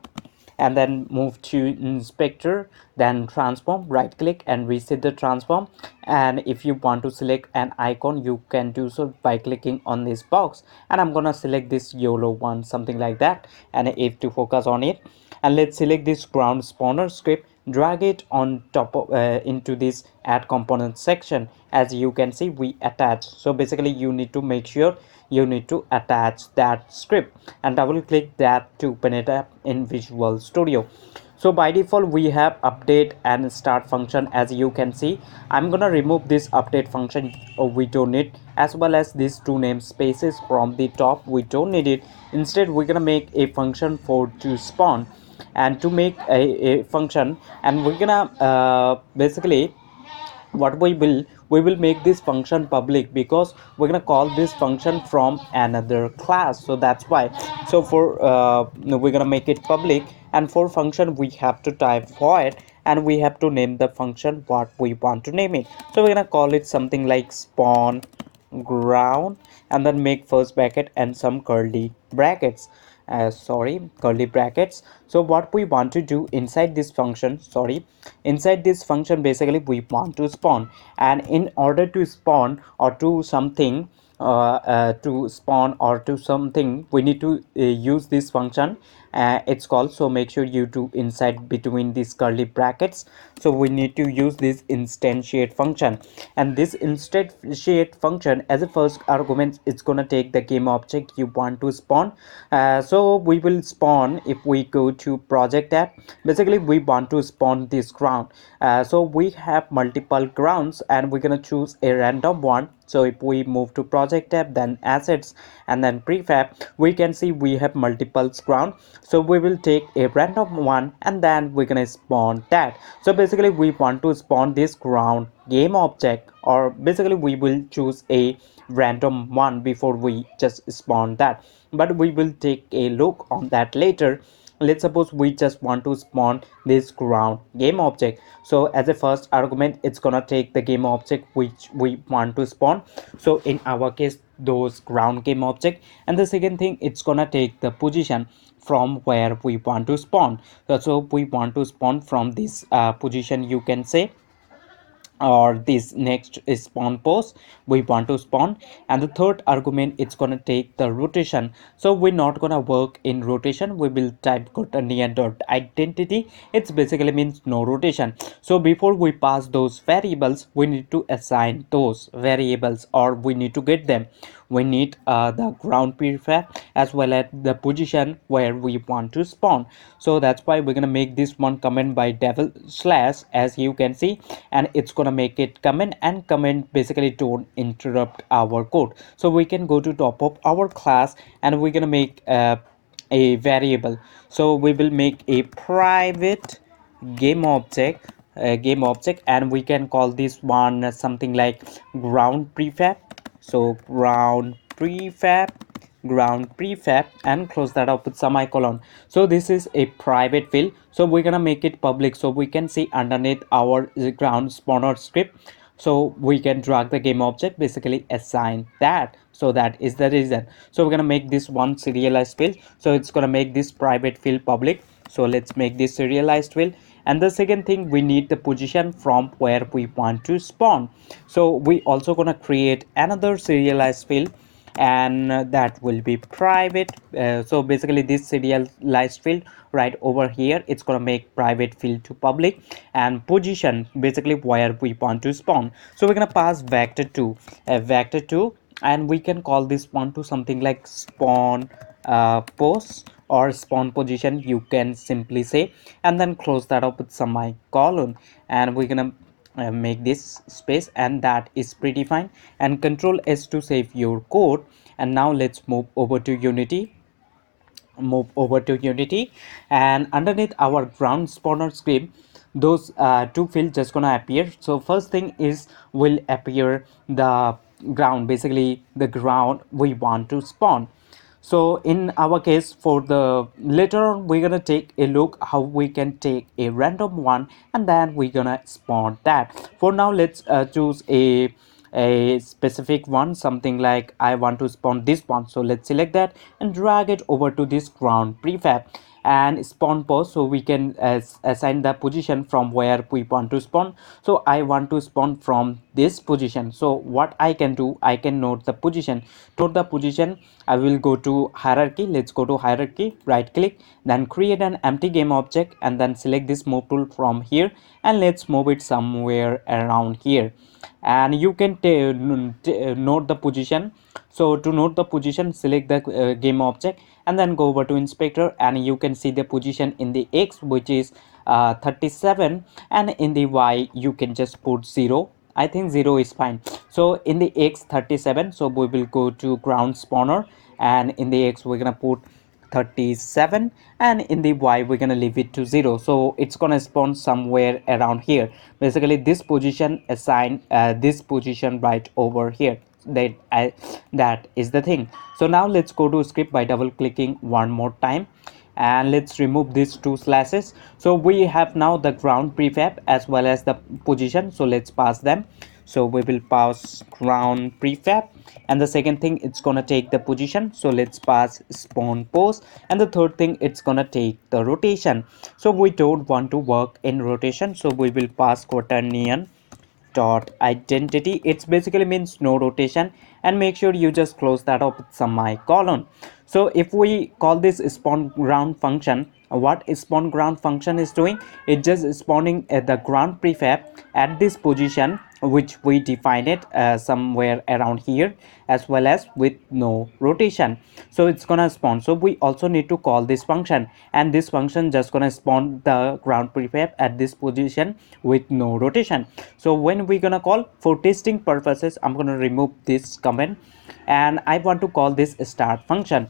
and then move to inspector, then transform, right click and reset the transform. And if you want to select an icon, you can do so by clicking on this box, and I'm gonna select this yellow one, something like that, and if to focus on it. And let's select this ground spawner script, drag it on top of into this add component section. As you can see, we attach. So basically you need to make sure you need to attach that script, and double click that to open it up in Visual Studio. So by default we have update and start function. As you can see, I'm gonna remove this update function, we don't need, as well as these two namespaces from the top, we don't need it. Instead we're gonna make a function for to spawn, and to make a function, and we're gonna basically what we will make this function public, because we're gonna call this function from another class. So that's why, so for we're gonna make it public, and for function we have to type void, and we have to name the function what we want to name it. So we're gonna call it something like spawn ground, and then make first bracket and some curly brackets, curly brackets. So what we want to do inside this function, inside this function, basically we want to spawn, and in order to spawn or to something, to spawn or to something, we need to use this function. It's called, so make sure you do inside between these curly brackets. So we need to use this instantiate function, and this instantiate function, as a first argument, it's gonna take the game object you want to spawn. So we will spawn, if we go to project tab, basically we want to spawn this ground. So we have multiple grounds, and we're gonna choose a random one. So if we move to project tab, then assets, and then prefab, we can see we have multiple ground. So we will take a random one, and then we're gonna spawn that. So basically we want to spawn this ground game object, or basically we will choose a random one before we just spawn that, but we will take a look on that later. Let's suppose we just want to spawn this ground game object. So as a first argument, it's gonna take the game object which we want to spawn, so in our case those ground game object. And the second thing, it's gonna take the position from where we want to spawn. So we want to spawn from this position, you can say, or this next is spawn post we want to spawn. And the third argument, it's gonna take the rotation. So we're not gonna work in rotation, we will type quaternion dot identity. It's basically means no rotation. So before we pass those variables, we need to assign those variables, or we need to get them. We need the ground prefab as well as the position where we want to spawn. So that's why we're gonna make this one comment by double slash, as you can see, and it's gonna make it comment, and comment basically don't interrupt our code. So we can go to top of our class, and we're gonna make a variable. So we will make a private game object, and we can call this one something like ground prefab. So ground prefab, and close that up with semicolon. So this is a private field, so we're gonna make it public, so we can see underneath our ground spawner script. so we can drag the game object, basically assign that. So that is the reason. So we're gonna make this one serialized field, so it's gonna make this private field public. So let's make this serialized field. And the second thing, we need the position from where we want to spawn. So we also gonna create another serialized field, and that will be private. So basically this serialized field right over here, it's gonna make private field to public, and position basically where we want to spawn. So we're gonna pass vector2, vector2, and we can call this one to something like spawn post or spawn position, you can simply say, and then close that up with semicolon. And we're gonna make this space, and that is pretty fine. And control S to save your code. And now let's move over to Unity, and underneath our ground spawner script, those two fields just gonna appear. So first thing is will appear the ground, basically the ground we want to spawn. So in our case, for the later on, we're gonna take a look how we can take a random one, and then we're gonna spawn that. For now, let's choose a specific one, something like I want to spawn this one. So let's select that and drag it over to this ground prefab and spawn post, so we can assign the position from where we want to spawn. So I want to spawn from this position. So what I can do, I can note the position. To note the position, I will go to hierarchy. Let's go to hierarchy, right click, then create an empty game object, and then select this move tool from here, and let's move it somewhere around here. And you can note the position. So to note the position, select the game object, and then go over to inspector, and you can see the position in the X, which is 37, and in the Y you can just put 0. I think 0 is fine. So in the X 37, so we will go to ground spawner, and in the X we're gonna put 37, and in the Y we're gonna leave it to 0. So it's gonna spawn somewhere around here. Basically this position assign this position right over here. That is the thing. So now let's go to script by double clicking one more time, and let's remove these two slashes. So we have now the ground prefab as well as the position, so let's pass them. So we will pass ground prefab, and the second thing, it's gonna take the position, so let's pass spawn post. And the third thing, it's gonna take the rotation. So we don't want to work in rotation, so we will pass quaternion dot identity. It's basically means no rotation, and make sure you just close that up with semicolon. So if we call this spawn ground function, what spawn ground function is doing, it just spawning at the ground prefab at this position which we define it somewhere around here, as well as with no rotation. So it's gonna spawn. So we also need to call this function, and this function just gonna spawn the ground prefab at this position with no rotation. So when we gonna call, for testing purposes, I'm gonna remove this comment, and I want to call this start function,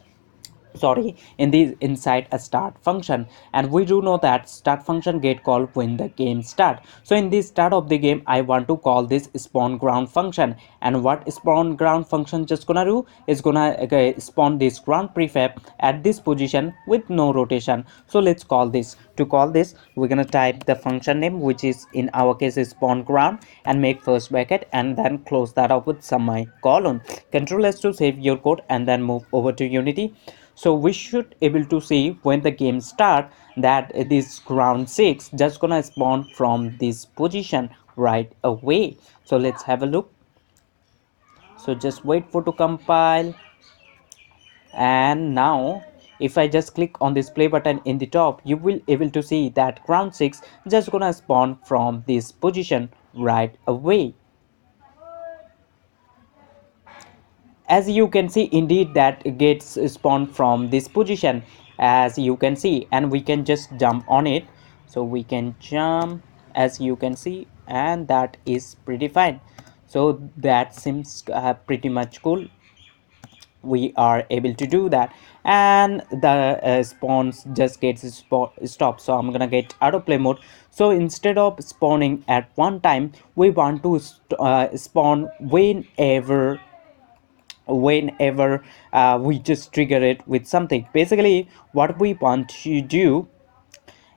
sorry, in the inside a start function. And we do know that start function get called when the game start. So in the start of the game, I want to call this spawn ground function. And what spawn ground function just gonna do is gonna spawn this ground prefab at this position with no rotation. So let's call this. To call this, we're gonna type the function name, which is in our case is spawn ground, and make first bracket, and then close that up with semicolon. Control S to save your code, and then move over to Unity. So we should able to see when the game start that this ground 6 just gonna spawn from this position right away. So let's have a look. So just wait for to compile, and now if I just click on this play button in the top, you will able to see that ground 6 just gonna spawn from this position right away. As you can see, indeed that gets spawned from this position, as you can see, and we can just jump on it. So we can jump, as you can see, and that is pretty fine. So that seems pretty much cool. We are able to do that, and the spawns just gets stopped. So I'm gonna get autoplay mode. So instead of spawning at one time, we want to spawn whenever we just trigger it with something. Basically what we want to do,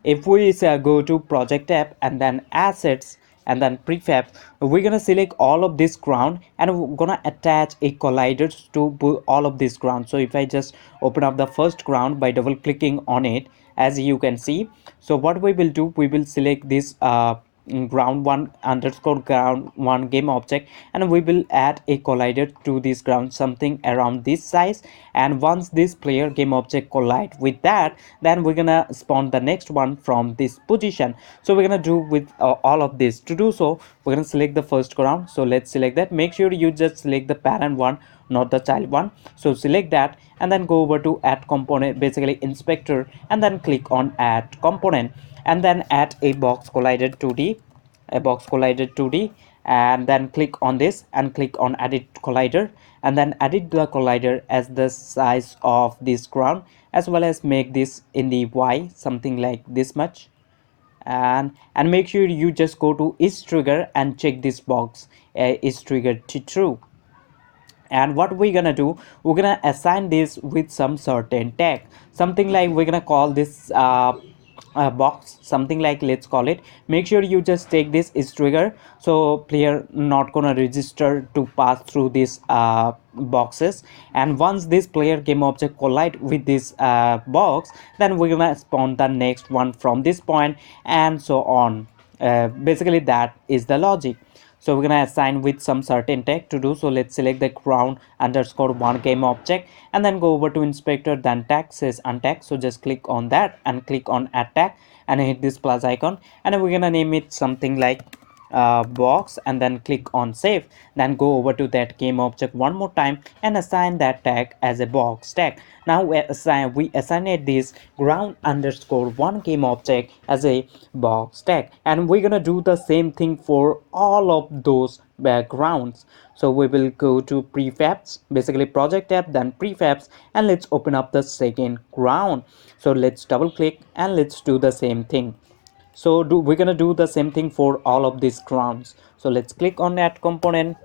if we go to project tab and then assets, and then prefab. We're gonna select all of this ground and we're gonna attach a collider to all of this ground. So if I just open up the first ground by double clicking on it, as you can see, so what we will do, we will select this ground one underscore ground one game object, and we will add a collider to this ground, something around this size. And once this player game object collide with that, then we're gonna spawn the next one from this position. So we're gonna do with all of this. To do so, we're gonna select the first ground. So let's select that. Make sure you just select the parent one, not the child one. So select that and then go over to add component, basically inspector, and then click on add component, and then add a box collider 2D, a box collider 2D, and then click on this and click on edit collider, and then edit the collider as the size of this ground, as well as make this in the Y something like this much. And make sure you just go to is trigger and check this box is triggered to true. And what we're gonna do, we're gonna assign this with some certain tag, something like we're gonna call this box, something like, let's call it. Make sure you just take this is trigger, so player not gonna register to pass through these boxes. And once this player game object collide with this box, then we're gonna spawn the next one from this point, and so on. Basically that is the logic. So we're gonna assign with some certain tag. To do so, let's select the ground underscore one game object, and then go over to inspector, then tag says untag. So just click on that and click on add tag and hit this plus icon, and then we're gonna name it something like box, and then click on save. Then go over to that game object one more time and assign that tag as a box tag. Now we assign it this ground underscore one game object as a box tag, and we're gonna do the same thing for all of those backgrounds. So we will go to prefabs, basically project tab, then prefabs, and let's open up the second ground. So let's double click and let's do the same thing. So we're gonna do the same thing for all of these grounds. So let's click on that component.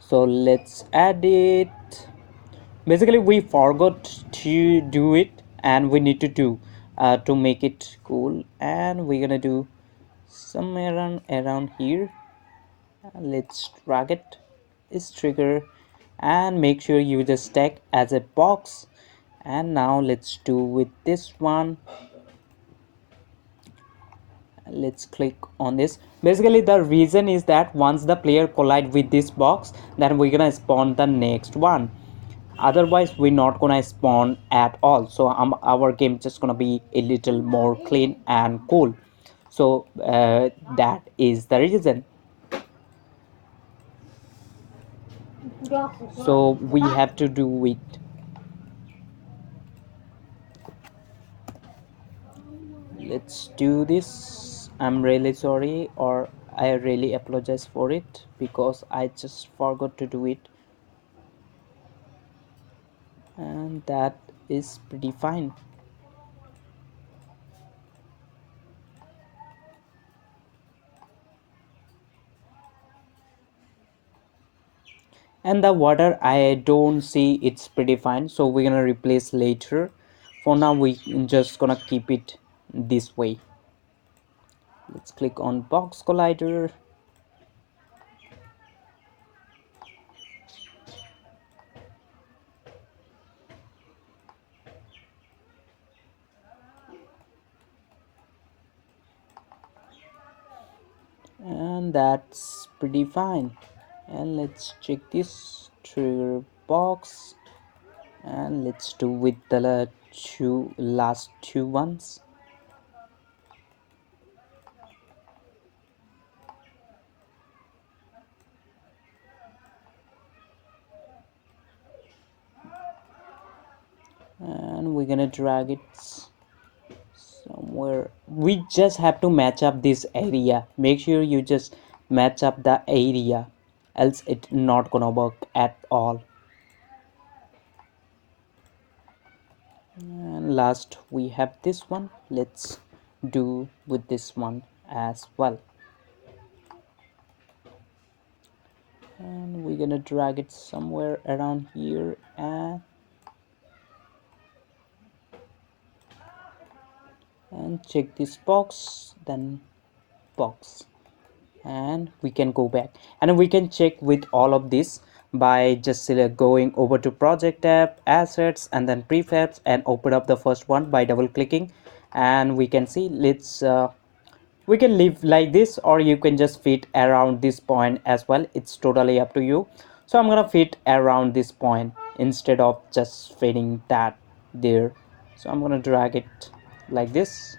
So let's add it. Basically we forgot to do it, and we need to do to make it cool, and we're gonna do somewhere around here. Let's drag it, is trigger, and make sure you just tag as a box. And now let's do with this one. Let's click on this. Basically the reason is that once the player collide with this box, then we're gonna spawn the next one, otherwise we're not gonna spawn at all. So our game just gonna be a little more clean and cool. So that is the reason. So we have to do it. Let's do this. I'm really sorry, or I really apologize for it, because I just forgot to do it, and that is pretty fine. And the water, I don't see, it's pretty fine, so we're gonna replace later. For now we just gonna keep it this way. Let's click on box collider, and that's pretty fine. And let's check this trigger box, and let's do with the last two ones. And we're gonna drag it somewhere. We just have to match up this area. Make sure you just match up the area, else it's not gonna work at all. And last we have this one. Let's do with this one as well. And we're gonna drag it somewhere around here, and check this box, then box, and we can go back and we can check with all of this by just going over to project tab, assets, and then prefabs, and open up the first one by double clicking. And we can see, let's we can leave like this, or you can just fit around this point as well. It's totally up to you. So I'm gonna fit around this point instead of just fitting that there. So I'm gonna drag it like this,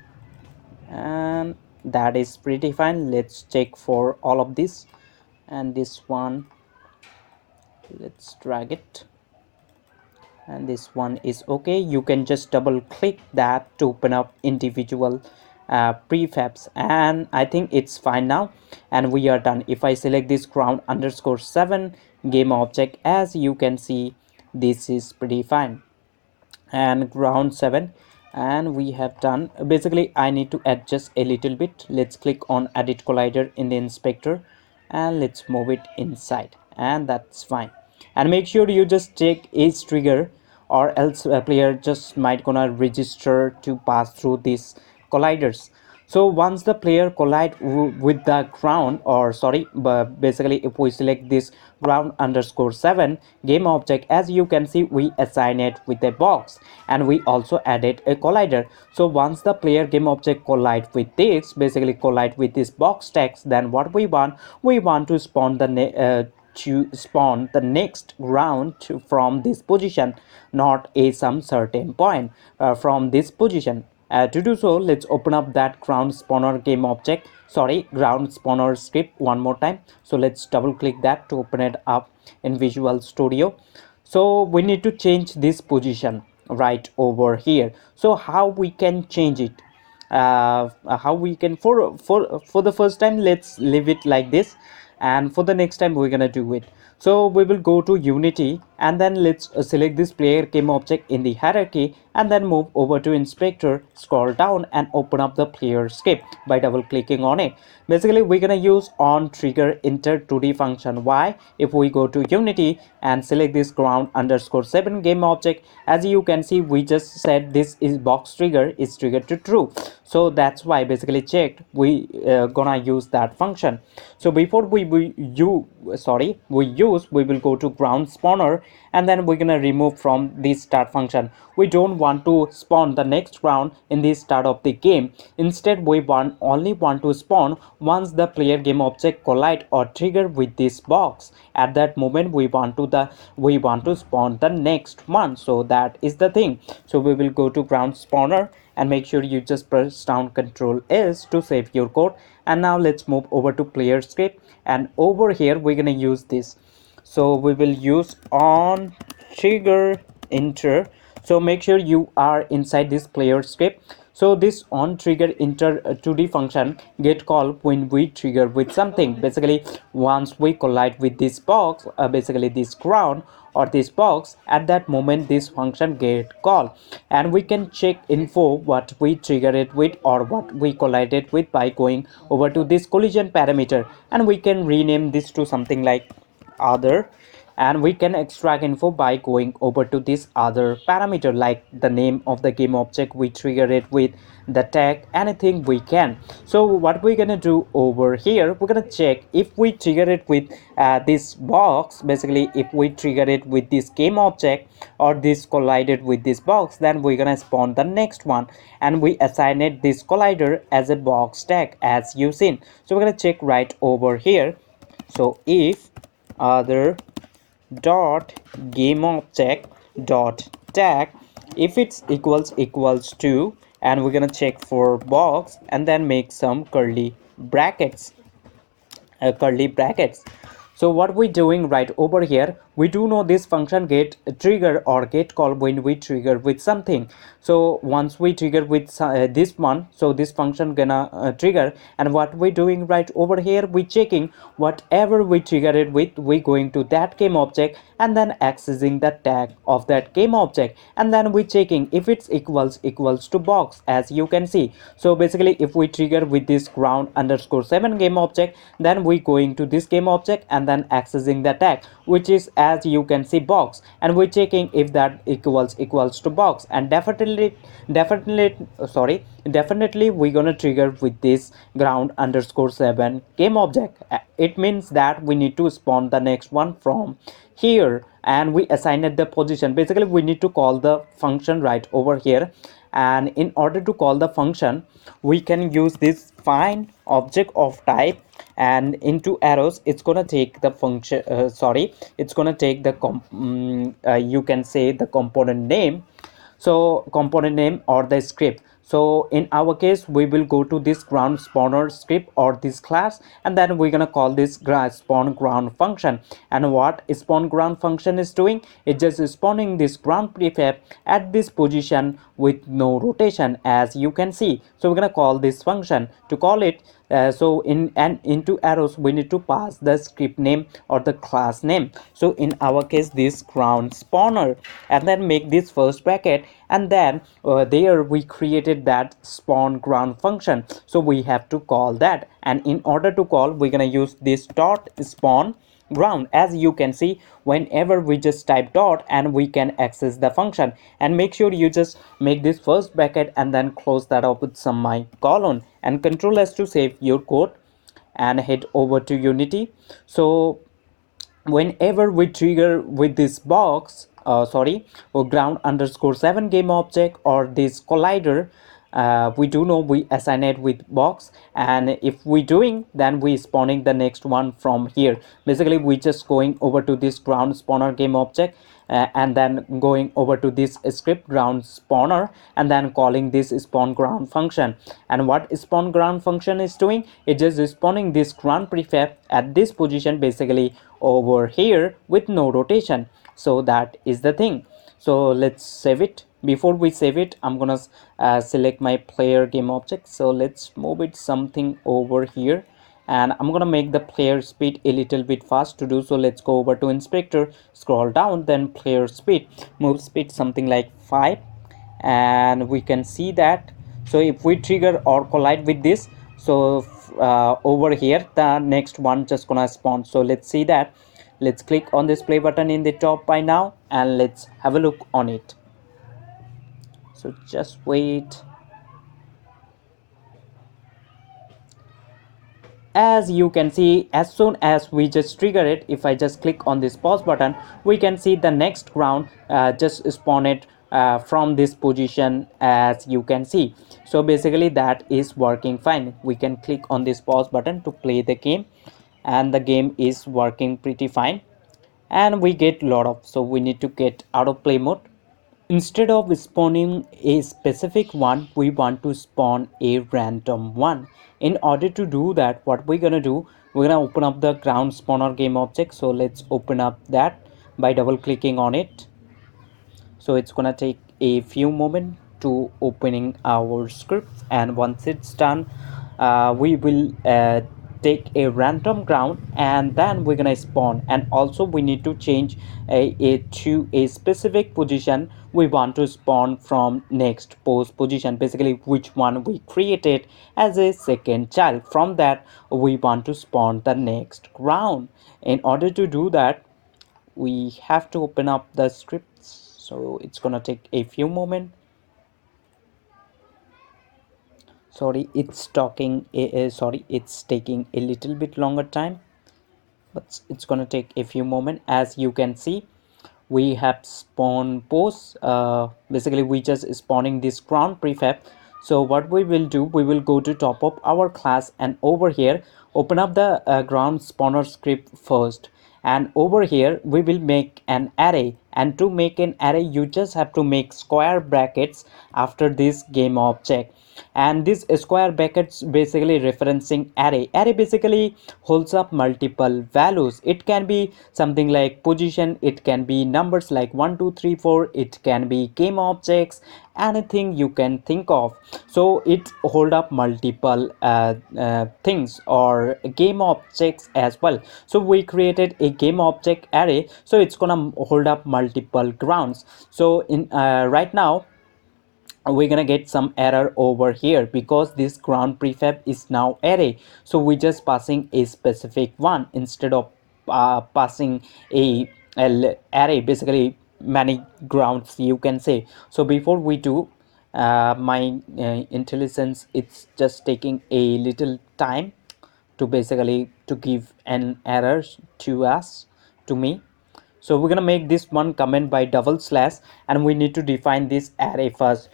and that is pretty fine. Let's check for all of this, and this one, let's drag it, and this one is okay. You can just double click that to open up individual prefabs, and I think it's fine now, and we are done. If I select this ground underscore 7 game object, as you can see, this is pretty fine, and ground 7, and we have done. Basically I need to adjust a little bit. Let's click on edit collider in the inspector, and let's move it inside, and that's fine. And make sure you just check age trigger, or else a player just might gonna register to pass through these colliders. So once the player collide with the ground, or sorry, but basically if we select this ground underscore 7 game object, as you can see, we assign it with a box, and we also added a collider. So once the player game object collide with this, basically collide with this box text, then what we want to spawn the next ground from this position, not a some certain point from this position. To do so, let's open up that ground spawner game object, sorry, ground spawner script one more time. So let's double click that to open it up in Visual Studio. So we need to change this position right over here. So how we can change it? How we can, for the first time, let's leave it like this, and for the next time we're gonna do it. So we will go to Unity, and then let's select this player game object in the hierarchy, and then move over to inspector, scroll down, and open up the player script by double clicking on it. Basically we're gonna use on trigger enter 2D function. Why? If we go to Unity and select this ground underscore 7 game object, as you can see, we just said this is box trigger is triggered to true. So that's why basically checked we gonna use that function. So before we will go to ground spawner, and then we're gonna remove from this start function. We don't want to spawn the next ground in the start of the game. Instead we only want to spawn once the player game object collide or trigger with this box. At that moment we want to spawn the next one. So that is the thing. So we will go to ground spawner, and make sure you just press down Ctrl S to save your code. And now let's move over to player script, and over here we're gonna use this. So we will use on trigger enter. So make sure you are inside this player script. So this on trigger enter 2D function get called when we trigger with something. Basically once we collide with this box, basically this ground or this box, at that moment this function get called, and we can check info what we trigger it with or what we collided with by going over to this collision parameter, and we can rename this to something like other, and we can extract info by going over to this other parameter, like the name of the game object we trigger it with, the tag, anything we can. So what we're gonna do over here, we're gonna check if we trigger it with this box. Basically if we trigger it with this game object or this collided with this box, then we're gonna spawn the next one, and we assign it this collider as a box tag as you seen. So we're gonna check right over here. So if other dot game object dot tag, if it's equals to, and we're gonna check for box, and then make some curly brackets. So what we're doing right over here, we do know this function get trigger or get call when we trigger with something. So once we trigger with this one, so this function gonna trigger, and what we're doing right over here, we checking whatever we trigger it with, we going to that game object and then accessing the tag of that game object, and then we checking if it's equals to box, as you can see. So basically if we trigger with this ground underscore 7 game object, then we going to this game object and then accessing the tag, which is as as you can see box, and we're checking if that equals to box, and definitely we're gonna trigger with this ground underscore 7 game object. It means that we need to spawn the next one from here, and we assign it the position. Basically we need to call the function right over here, and in order to call the function we can use this find object of type, and into arrows it's gonna take the function, it's gonna take the you can say the component name, so component name or the script. So in our case we will go to this ground spawner script or this class, and then we're gonna call this spawn ground function. And what spawn ground function is doing, it's just spawning this ground prefab at this position with no rotation, as you can see. So we're gonna call this function. To call it, so in and into arrows we need to pass the script name or the class name. So in our case this ground spawner, and then make this first bracket, and then there we created that spawn ground function, so we have to call that. And in order to call, we're gonna use this dot spawn ground. As you can see, whenever we just type dot, and we can access the function. And make sure you just make this first bracket and then close that up with some colon, and control s to save your code, and head over to Unity. So whenever we trigger with this box, or ground underscore 7 game object or this collider, we do know we assign it with box, and if we doing, then we spawning the next one from here. Basically we just going over to this ground spawner game object, and then going over to this script ground spawner, and then calling this spawn ground function. And what spawn ground function is doing, it just spawning this ground prefab at this position, basically over here with no rotation. So that is the thing. So let's save it. Before we save it, I'm gonna select my player game object. So let's move it something over here, and I'm gonna make the player speed a little bit fast. To do so, let's go over to inspector, scroll down, then player speed, move speed something like 5, and we can see that. So if we trigger or collide with this, so over here the next one just gonna spawn. So let's see that. Let's click on this play button in the top by now, and let's have a look on it. So just wait. As you can see, as soon as we just trigger it, if I just click on this pause button, we can see the next ground just spawn it from this position, as you can see. So basically that is working fine. We can click on this pause button to play the game, and the game is working pretty fine, and we get lot of, so we need to get out of play mode. Instead of spawning a specific one, we want to spawn a random one. In order to do that, what we're gonna do, we're gonna open up the ground spawner game object. So let's open up that by double clicking on it. So it's gonna take a few moments to opening our script, and once it's done, we will take a random ground, and then we're gonna spawn. And also we need to change to a specific position we want to spawn from next post position, basically which one we created as a second child. From that we want to spawn the next ground. In order to do that, we have to open up the scripts, so it's gonna take a few moments. Sorry, it's taking a little bit longer time, but it's gonna take a few moments. As you can see, we have spawn posts. Basically we just spawning this ground prefab. So what we will do, we will go to top of our class, and over here open up the ground spawner script first, and over here we will make an array. And to make an array, you just have to make square brackets after this game object, and this square brackets basically referencing array basically holds up multiple values. It can be something like position, it can be numbers like 1 2 3 4, it can be game objects, anything you can think of. So it hold up multiple things or game objects as well. So we created a game object array, so it's gonna hold up multiple grounds. So in right now we're gonna get some error over here because this ground prefab is now array. So we just passing a specific one instead of passing a array, basically many grounds you can say. So before we do, my intelligence, it's just taking a little time to basically to give an error to us, to me. So we're gonna make this one comment by double slash, and we need to define this array first.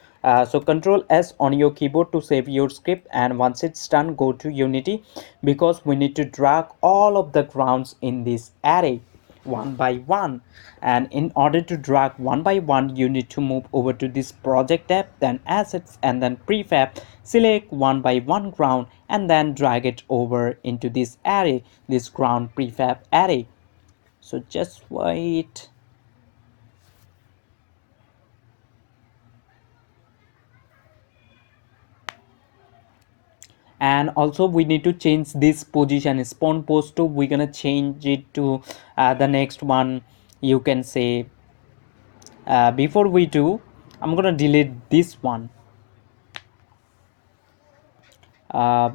So control S on your keyboard to save your script, and once it's done, go to Unity, because we need to drag all of the grounds in this array one by one. And in order to drag one by one, you need to move over to this project tab, then assets, and then prefab. Select one by one ground and then drag it over into this array, this ground prefab array. So just wait. And also we need to change this position spawn post to, we're gonna change it to the next one, you can say. Before we do, I'm gonna delete this one.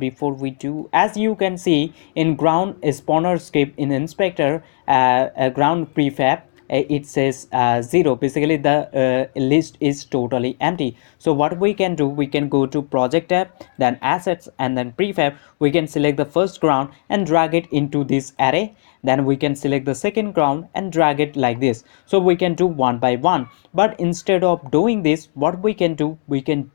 Before we do, as you can see in ground spawner script in inspector, ground prefab, it says 0. Basically the list is totally empty. So what we can do, we can go to project tab, then assets, and then prefab. We can select the first ground and drag it into this array. Then we can select the second ground and drag it like this. So we can do one by one, but instead of doing this, what we can do, we can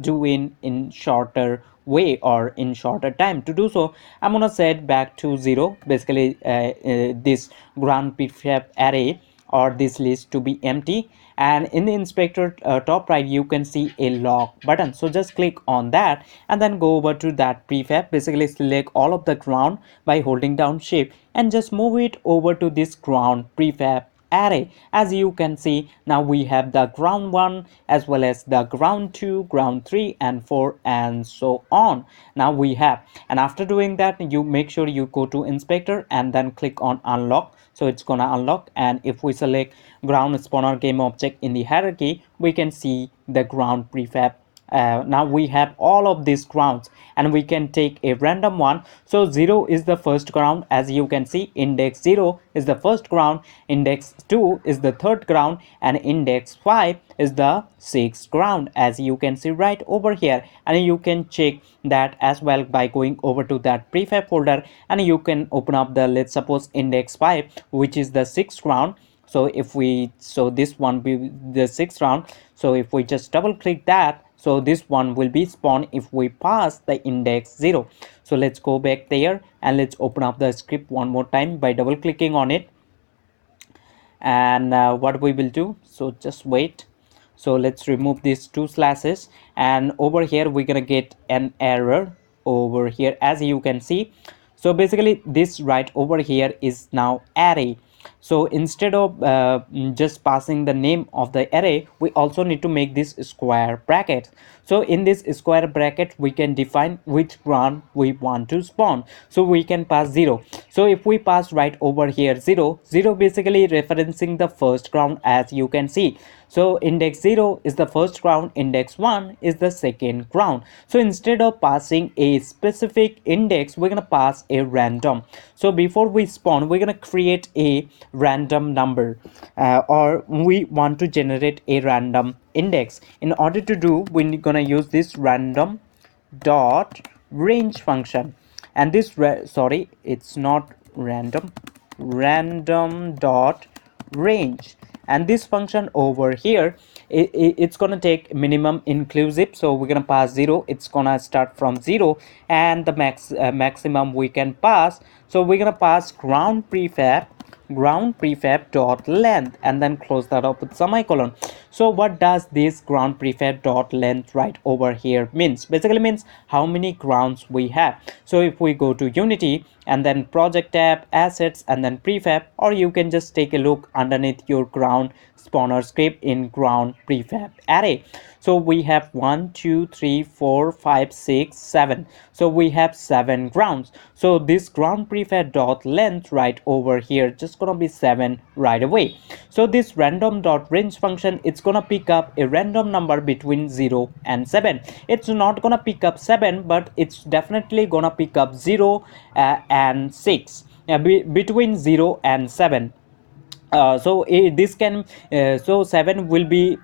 do in shorter way or in shorter time. To do so, I'm gonna set back to 0, basically this ground prefab array or this list to be empty. And in the inspector top right, you can see a lock button. So just click on that and then go over to that prefab, basically select all of the ground by holding down shift and just move it over to this ground prefab array. As you can see, now we have the ground 1 as well as the ground 2, ground 3 and 4 and so on. Now we have, and after doing that, you make sure you go to inspector and then click on unlock. So it's gonna unlock, and if we select ground spawner game object in the hierarchy, we can see the ground prefab. Now we have all of these grounds and we can take a random one. So 0 is the first ground, as you can see index 0 is the first ground, index 2 is the third ground, and index 5 is the sixth ground, as you can see right over here. And you can check that as well by going over to that prefab folder, and you can open up the, let's suppose, index 5, which is the sixth ground. So if we, so this one be the sixth round. So if we just double click that, so this one will be spawned if we pass the index 0. So let's go back there and let's open up the script one more time by double clicking on it. And what we will do, so just wait. So let's remove these two slashes, and over here we're gonna get an error over here, as you can see. So basically this right over here is now array. So instead of just passing the name of the array, we also need to make this square bracket. So in this square bracket, we can define which ground we want to spawn. So we can pass 0. So if we pass right over here 0, 0 basically referencing the first ground, as you can see. So index 0 is the first ground, index 1 is the second ground. So instead of passing a specific index, we're gonna pass a random. So before we spawn, we're gonna create a random number, or we want to generate a random index. In order to do, we're gonna use this random dot range function, and this sorry, it's not random, random dot range. And this function over here, it's gonna take minimum inclusive. So we're gonna pass 0, it's gonna start from 0, and the maximum we can pass. So we're gonna pass ground prefab dot length, and then close that up with semicolon. So what does this ground prefab dot length right over here means? Basically means how many grounds we have. So if we go to Unity and then project tab, assets, and then prefab, or you can just take a look underneath your ground spawner script in ground prefab array. So we have 1 2 3 4 5 6 7. So we have 7 grounds. So this ground prefab dot length right over here just gonna be 7 right away. So this random dot range function, it's gonna pick up a random number between 0 and 7. It's not gonna pick up 7, but it's definitely gonna pick up 0 and 6, between 0 and 7. this can so 7 will be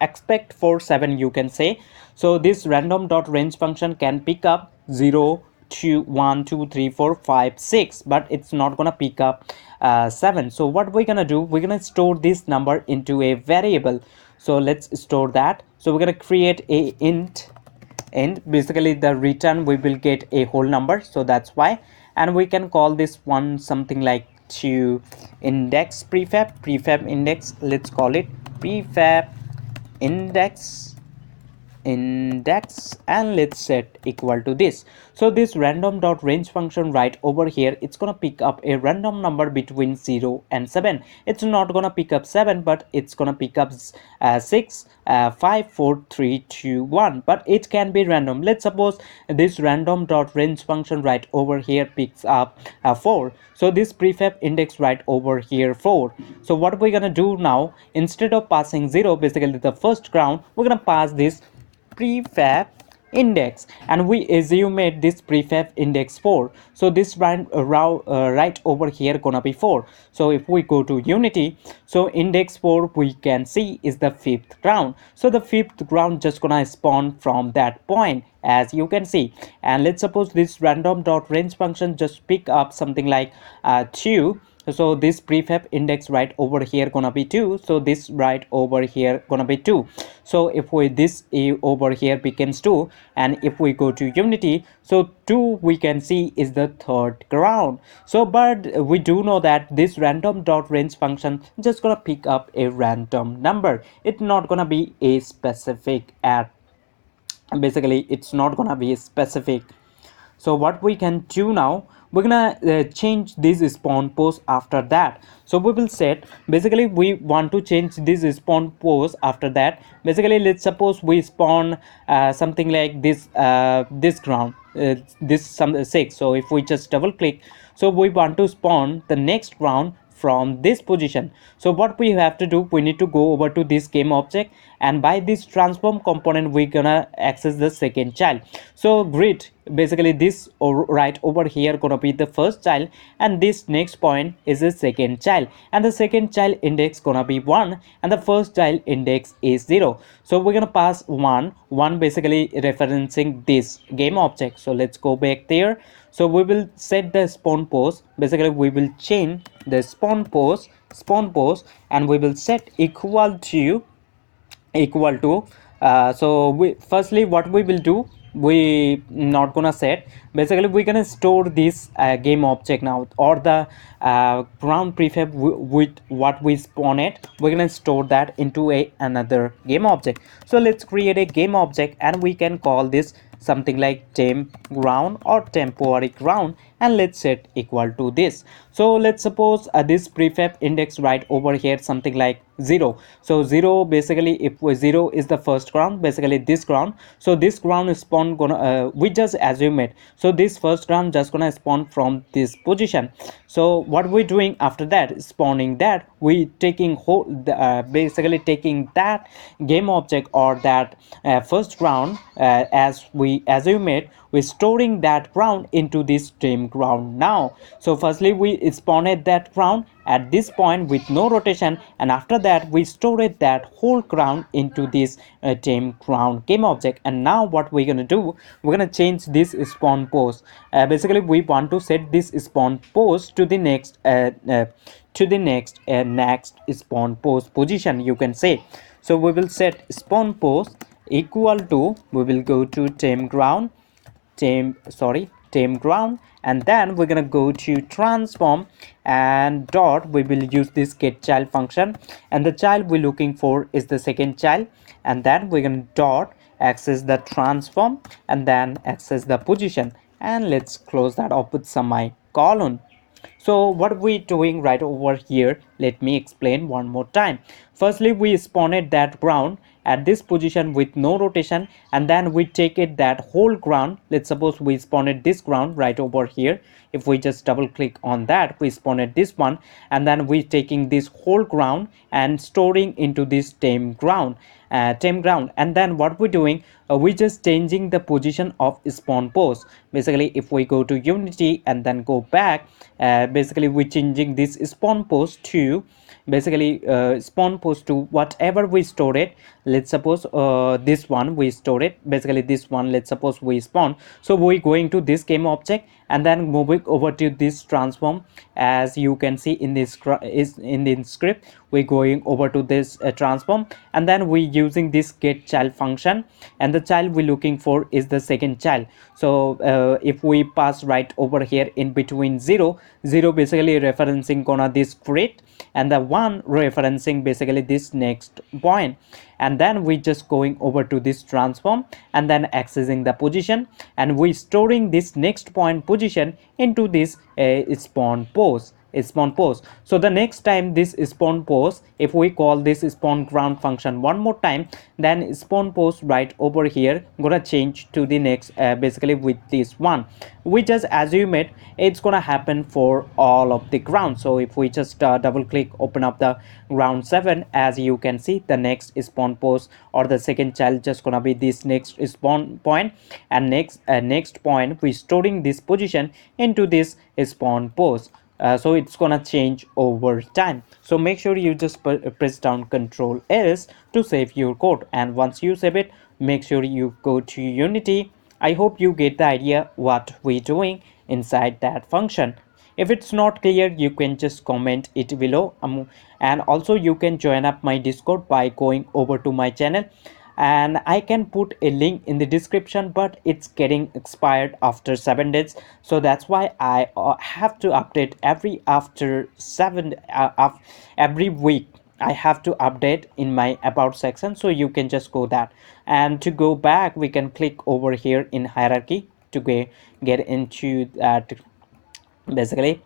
expect for 7, you can say. So this random dot range function can pick up 0 2 1 2 3 4 5 6, but it's not gonna pick up 7. So what we're gonna do, we're gonna store this number into a variable. So let's store that. So we're gonna create a int, and basically the return we will get a whole number, so that's why. And we can call this one something like to index prefab index, let's call it prefab index and let's set equal to this. So this random dot range function right over here, it's gonna pick up a random number between 0 and 7. It's not gonna pick up 7, but it's gonna pick up 6 5 4 3 2 1, but it can be random. Let's suppose this random dot range function right over here picks up 4. So this prefab index right over here 4. So what we're gonna do now, instead of passing 0, basically the first ground, we're gonna pass this prefab index, and we assume this prefab index 4. So this right over here gonna be 4. So if we go to unity, so index 4 we can see is the fifth ground. So the fifth ground just gonna spawn from that point, as you can see. And let's suppose this random dot range function just pick up something like 2. So this prefab index right over here gonna be 2. So this right over here gonna be 2. So if we this over here becomes 2, and if we go to unity, so 2 we can see is the third ground. So but we do know that this random dot range function just gonna pick up a random number. It's not gonna be a specific at, basically it's not gonna be specific. So what we can do now, we're gonna change this spawn pose after that. So we will set, basically we want to change this spawn pose after that. Basically let's suppose we spawn something like this ground, this some 6. So if we just double click, so we want to spawn the next ground from this position. So what we have to do, we need to go over to this game object, and by this transform component we're gonna access the second child. So grid, basically this right over here gonna be the first child, and this next point is the second child, and the second child index gonna be 1, and the first child index is 0. So we're gonna pass 1 basically referencing this game object. So let's go back there. So we will set the spawn pose, basically we will change the spawn pose, and we will set equal to so we firstly what we will do, we not gonna set, basically we're gonna store this game object now, or the ground prefab with what we spawn it, we're gonna store that into another game object. So let's create a game object, and we can call this something like temp ground or temporary ground, and let's set equal to this. So let's suppose this prefab index right over here something like 0. So 0, basically if 0 is the first ground, basically this ground. So this ground is spawn gonna we just assume it. So this first ground just gonna spawn from this position. So what we're doing after that, spawning that, we taking whole basically taking that game object or that first ground as we assume it, we're storing that ground into this tame ground now. So firstly we spawned that ground at this point with no rotation, and after that we stored that whole ground into this tame ground game object. And now what we're gonna do, we're gonna change this spawn pose. Basically we want to set this spawn pose to the next spawn pose position, you can say. So we will set spawn pose equal to, we will go to tame ground, and then we're gonna go to transform, and dot, we will use this get child function, and the child we're looking for is the second child, and then we're gonna dot access the transform, and then access the position, and let's close that up with semicolon. So what we doing right over here, let me explain one more time. Firstly we spawned that ground at this position with no rotation, and then we take it that whole ground. Let's suppose we spawned this ground right over here. If we just double click on that, we spawned this one, and then we taking this whole ground and storing into this tame ground. tame ground. And then what we're doing, we just changing the position of spawn post. Basically, if we go to Unity and then go back, basically we're changing this spawn post to basically spawn post to whatever we store it. Let's suppose this one we store it, basically this one, let's suppose we spawn. So we're going to this game object and then moving over to this transform. As you can see in this is in the script, we're going over to this transform, and then we're using this get child function, and the child we're looking for is the second child. So if we pass right over here in between 0 0, basically referencing gonna this grid, and the 1 referencing basically this next point. And then we just going over to this transform and then accessing the position, and we storing this next point position into this spawn post. So the next time this spawn post, if we call this spawn ground function one more time, then spawn post right over here gonna change to the next basically with this one. We just assume it's gonna happen for all of the ground. So if we just double click, open up the ground 7, as you can see the next spawn post or the second child just gonna be this next spawn point, and next point we storing this position into this spawn post. So it's gonna change over time. So make sure you just press down Control S to save your code, and once you save it, make sure you go to Unity. I hope you get the idea what we're doing inside that function. If it's not clear, you can just comment it below, and also you can join up my Discord by going over to my channel, and I can put a link in the description, but it's getting expired after 7 days. So that's why I have to update every week. I have to update in my about section, so you can just go that. And to go back, we can click over here in hierarchy to get into that basically.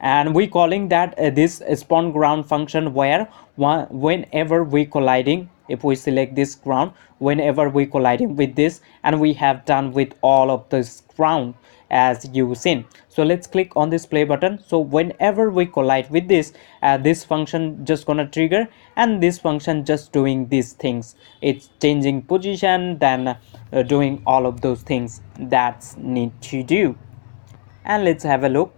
And we calling that this spawn ground function, where whenever we colliding, if we select this ground, whenever we colliding with this, and we have done with all of this ground as you seen. So let's click on this play button. So whenever we collide with this, this function just gonna trigger, and this function just doing these things. It's changing position, then doing all of those things that's need to do. And let's have a look,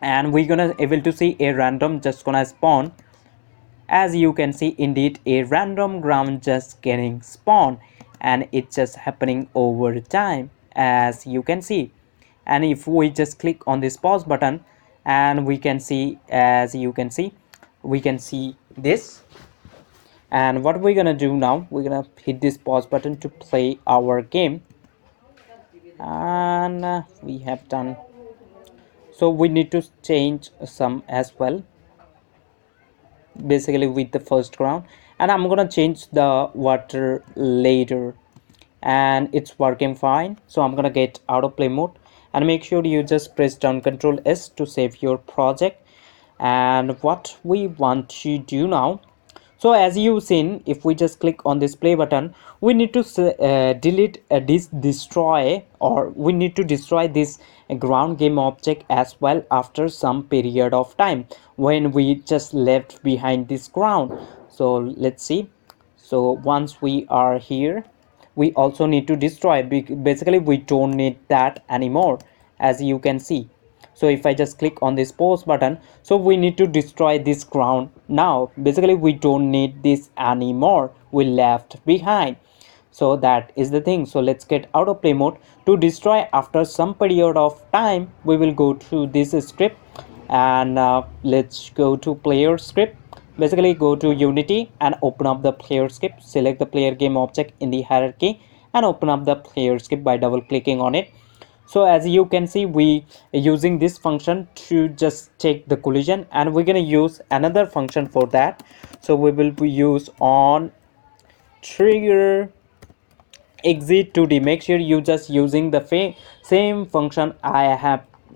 and we're gonna able to see a random just gonna spawn. As you can see, indeed a random ground just getting spawned, and it's just happening over time, as you can see. And if we just click on this pause button, and we can see, as you can see, we can see this. And what we're gonna do now, we're gonna hit this pause button to play our game. And we have done, so we need to change some as well, basically with the first ground. And I'm gonna change the water later, and it's working fine. So I'm gonna get out of play mode, and make sure you just press down Control S to save your project. And what we want to do now, so as you've seen, if we just click on this play button, we need to delete this destroy, or we need to destroy this ground game object as well after some period of time when we just left behind this ground. So let's see. So once we are here, we also need to destroy, basically we don't need that anymore, as you can see. So if I just click on this pause button, so we need to destroy this ground now. Basically we don't need this anymore, we left behind. So that is the thing. So let's get out of play mode. To destroy after some period of time, we will go to this script, and let's go to player script. Basically go to Unity and open up the player script, select the player game object in the hierarchy, and open up the player script by double clicking on it. So as you can see, we using this function to just take the collision, and we're gonna use another function for that. So we will use on trigger exit 2D. Make sure you just using the same function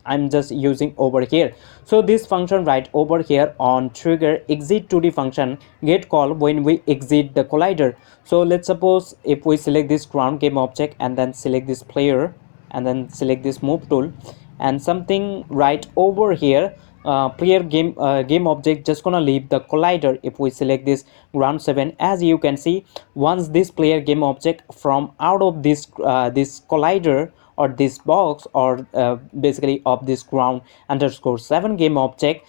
I'm just using over here. So this function right over here on trigger exit 2D function get called when we exit the collider. So let's suppose if we select this ground game object and then select this player and then select this move tool, and something right over here player game object just gonna leave the collider. If we select this ground 7, as you can see, once this player game object from out of this collider or this box, or basically of this ground underscore 7 game object,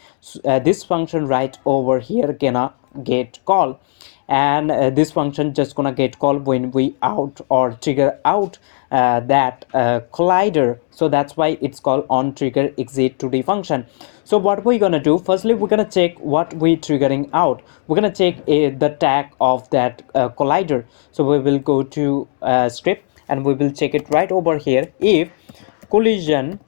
this function right over here gonna get called. And this function just gonna get called when we out or trigger out that collider. So that's why it's called on trigger exit 2D function. So what we're gonna do, firstly we're gonna check what we triggering out. We're gonna check the tag of that collider. So we will go to script and we will check it right over here. If collision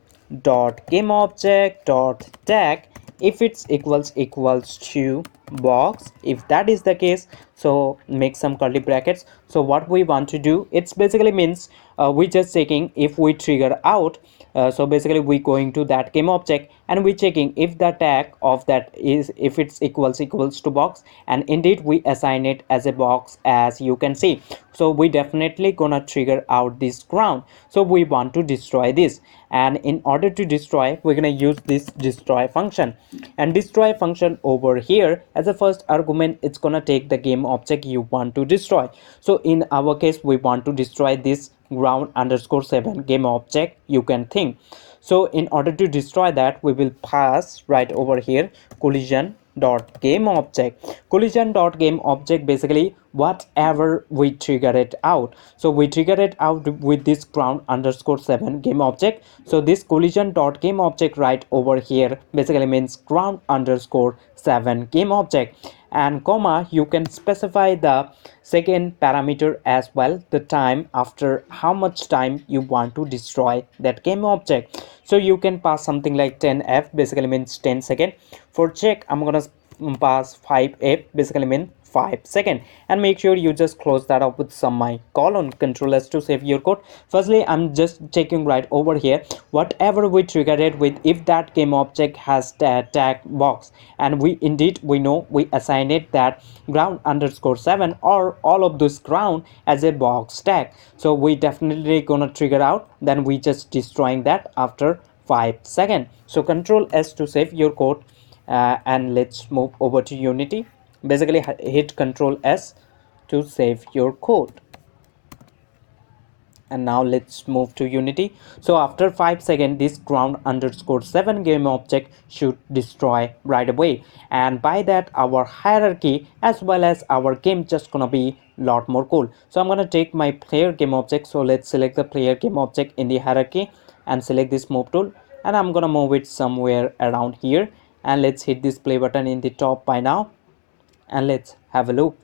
dot game object dot tag, if it's equals to box, if that is the case, so make some curly brackets. So what we want to do, it's basically means we just checking if we trigger out. So basically we going to that game object and we checking if the tag of that is, if it's equals to box, and indeed we assign it as a box, as you can see. So we definitely gonna trigger out this ground. So we want to destroy this, and in order to destroy, we're gonna use this destroy function. And destroy function over here, as a first argument, it's gonna take the game object you want to destroy. So in our case, we want to destroy this ground underscore 7 game object, you can think. So in order to destroy that, we will pass right over here collision dot game object. Collision dot game object, basically whatever we trigger it out. So we trigger it out with this ground underscore 7 game object. So this collision dot game object right over here basically means ground underscore 7 game object, and comma, you can specify the second parameter as well, the time, after how much time you want to destroy that game object. So you can pass something like 10f, basically means 10 second. For check, I'm gonna pass 5f, basically mean 5 second, and make sure you just close that up with some my colon, control s to save your code. Firstly, I'm just checking right over here whatever we triggered it with, if that game object has tag box, and we indeed we know we assign it that ground underscore 7 or all of this ground as a box tag. So we definitely gonna trigger out, then we just destroying that after 5 seconds. So control s to save your code, and let's move over to Unity. Basically hit control s to save your code, and now let's move to Unity. So after 5 seconds, this ground underscore 7 game object should destroy right away, and by that our hierarchy as well as our game just gonna be lot more cool. So I'm gonna take my player game object. So let's select the player game object in the hierarchy and select this move tool, and I'm gonna move it somewhere around here, and let's hit this play button in the top by now, and let's have a look.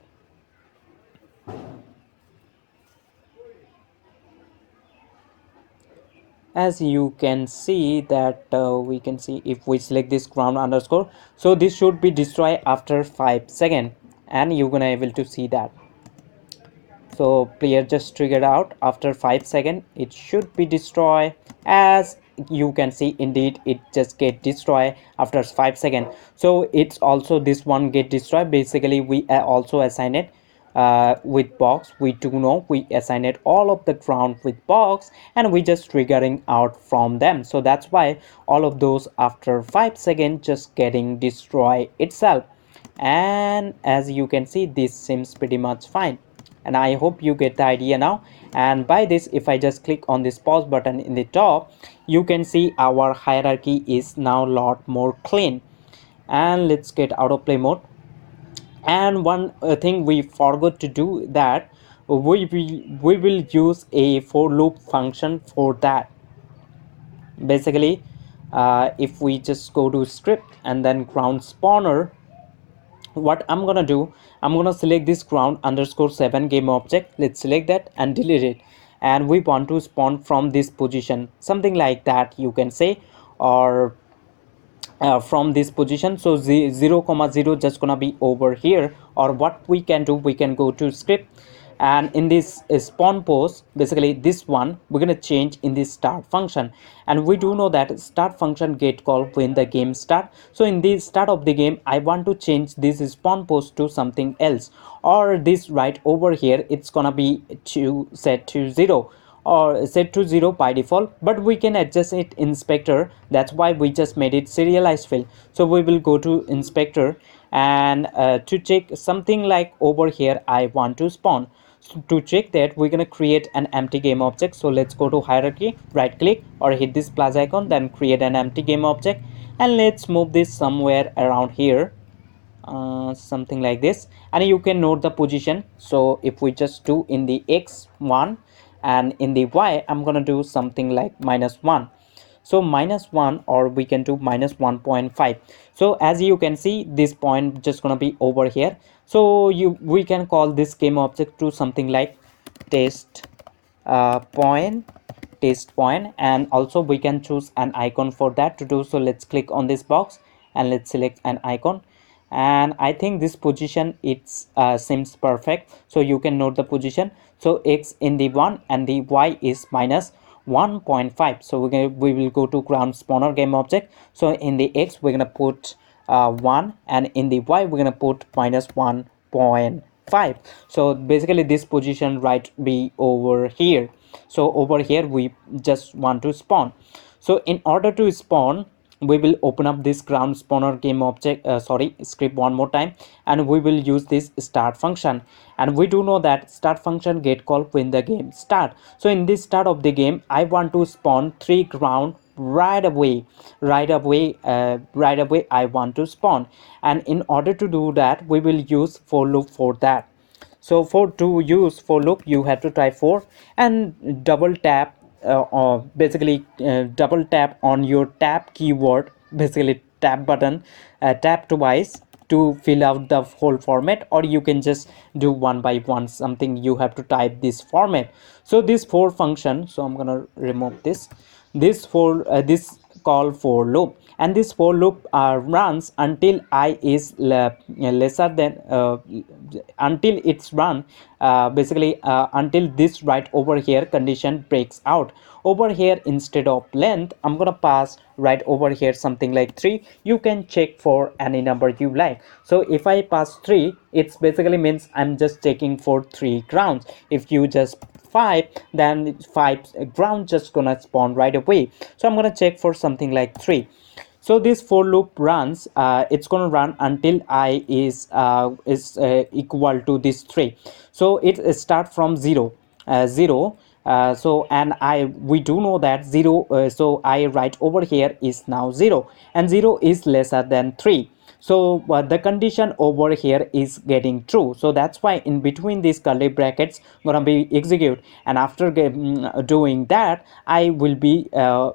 As you can see that we can see if we select this ground underscore, so this should be destroyed after 5 seconds, and you're gonna able to see that. So player just triggered out after 5 seconds, it should be destroyed. As you can see, indeed it just get destroyed after 5 seconds. So it's also this one get destroyed. Basically we also assign it with box. We do know we assign it all of the ground with box, and we just triggering out from them. So that's why all of those after 5 seconds just getting destroyed itself. And as you can see, this seems pretty much fine, and I hope you get the idea now. And by this, if I just click on this pause button in the top, you can see our hierarchy is now a lot more clean. And let's get autoplay mode. And one thing we forgot to do, that we will use a for loop function for that. Basically if we just go to script and then ground spawner, what I'm gonna do, I'm gonna select this ground underscore 7 game object. Let's select that and delete it, and we want to spawn from this position, something like that you can say, or from this position. So 0 comma 0 just gonna be over here, or what we can do, we can go to script, and in this spawn post, basically this one we're gonna change in this start function. And we do know that start function get called when the game start. So in the start of the game, I want to change this spawn post to something else, or this right over here, it's gonna be to set to 0, or set to 0 by default, but we can adjust it inspector. That's why we just made it serialized field. So we will go to inspector, and to check something like over here I want to spawn. So to check that, we're going to create an empty game object. So let's go to hierarchy, right click or hit this plus icon, then create an empty game object, and let's move this somewhere around here, something like this. And you can note the position. So if we just do in the x1, and in the y I'm gonna do something like -1. So -1, or we can do -1.5. So as you can see, this point just gonna be over here. So we can call this game object to something like test point, test point, and also we can choose an icon for that. To do so, let's click on this box and let's select an icon. And I think this position, it's seems perfect. So you can note the position. So x in the 1 and the y is -1.5. So we will go to ground spawner game object. So in the x we're gonna put 1, and in the y we're gonna put -1.5. So basically this position right be over here. So over here we just want to spawn. So in order to spawn, we will open up this ground spawner game object, sorry, script one more time, and we will use this start function. And we do know that start function get called when the game start. So in this start of the game, I want to spawn 3 ground right away, right away I want to spawn. And in order to do that, we will use for loop for that. So for to use for loop, you have to type for and double tap, or basically double tap on your tab keyword, basically tab button, tap twice to fill out the whole format, or you can just do one by one something. You have to type this format. So this for function, so I'm gonna remove this for this call for loop, and this for loop runs until I is lesser than until it's run, basically until this right over here condition breaks out. Over here, instead of length, I'm gonna pass right over here something like 3. You can check for any number you like. So if I pass 3, it's basically means I'm just checking for 3 grounds. If you just 5, then 5 ground just gonna spawn right away. So I'm gonna check for something like 3. So this for loop runs, it's going to run until I is equal to this 3. So it start from 0, 0. So and we do know that 0, so I write over here is now 0, and 0 is lesser than 3. So the condition over here is getting true. So that's why in between these curly brackets gonna be execute, and after doing that, I will be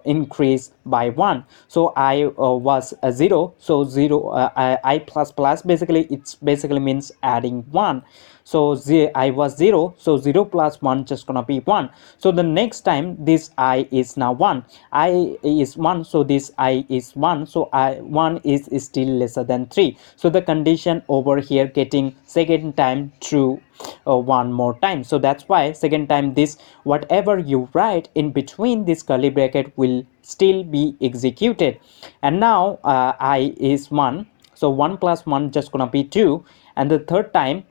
increased by 1. So I was 0, so 0 I plus plus, basically it's basically means adding 1. So I was 0, so 0 plus 1 just gonna be 1. So the next time this I is now 1, I is 1, so this I is 1, so I 1 is still lesser than 3. So the condition over here getting second time true one more time. So that's why second time this whatever you write in between this curly bracket will still be executed. And now I is 1, so 1 plus 1 just gonna be 2, and the third time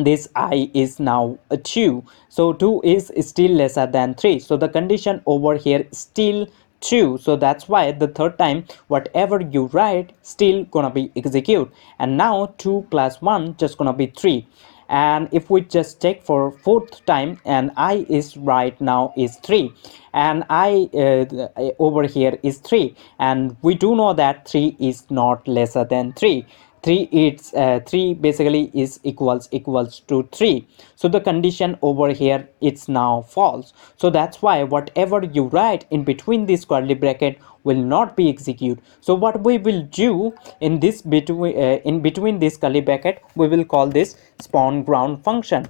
this I is now a 2, so 2 is still lesser than 3. So the condition over here still true. So that's why the third time whatever you write still gonna be execute. And now 2 plus 1 just gonna be 3. And if we just check for fourth time, and I is right now is 3, and I over here is 3, and we do know that 3 is not lesser than 3. 3 it's 3 basically is equals to 3. So the condition over here it's now false. So that's why whatever you write in between this curly bracket will not be executed. So what we will do in this between in between this curly bracket, we will call this spawn ground function,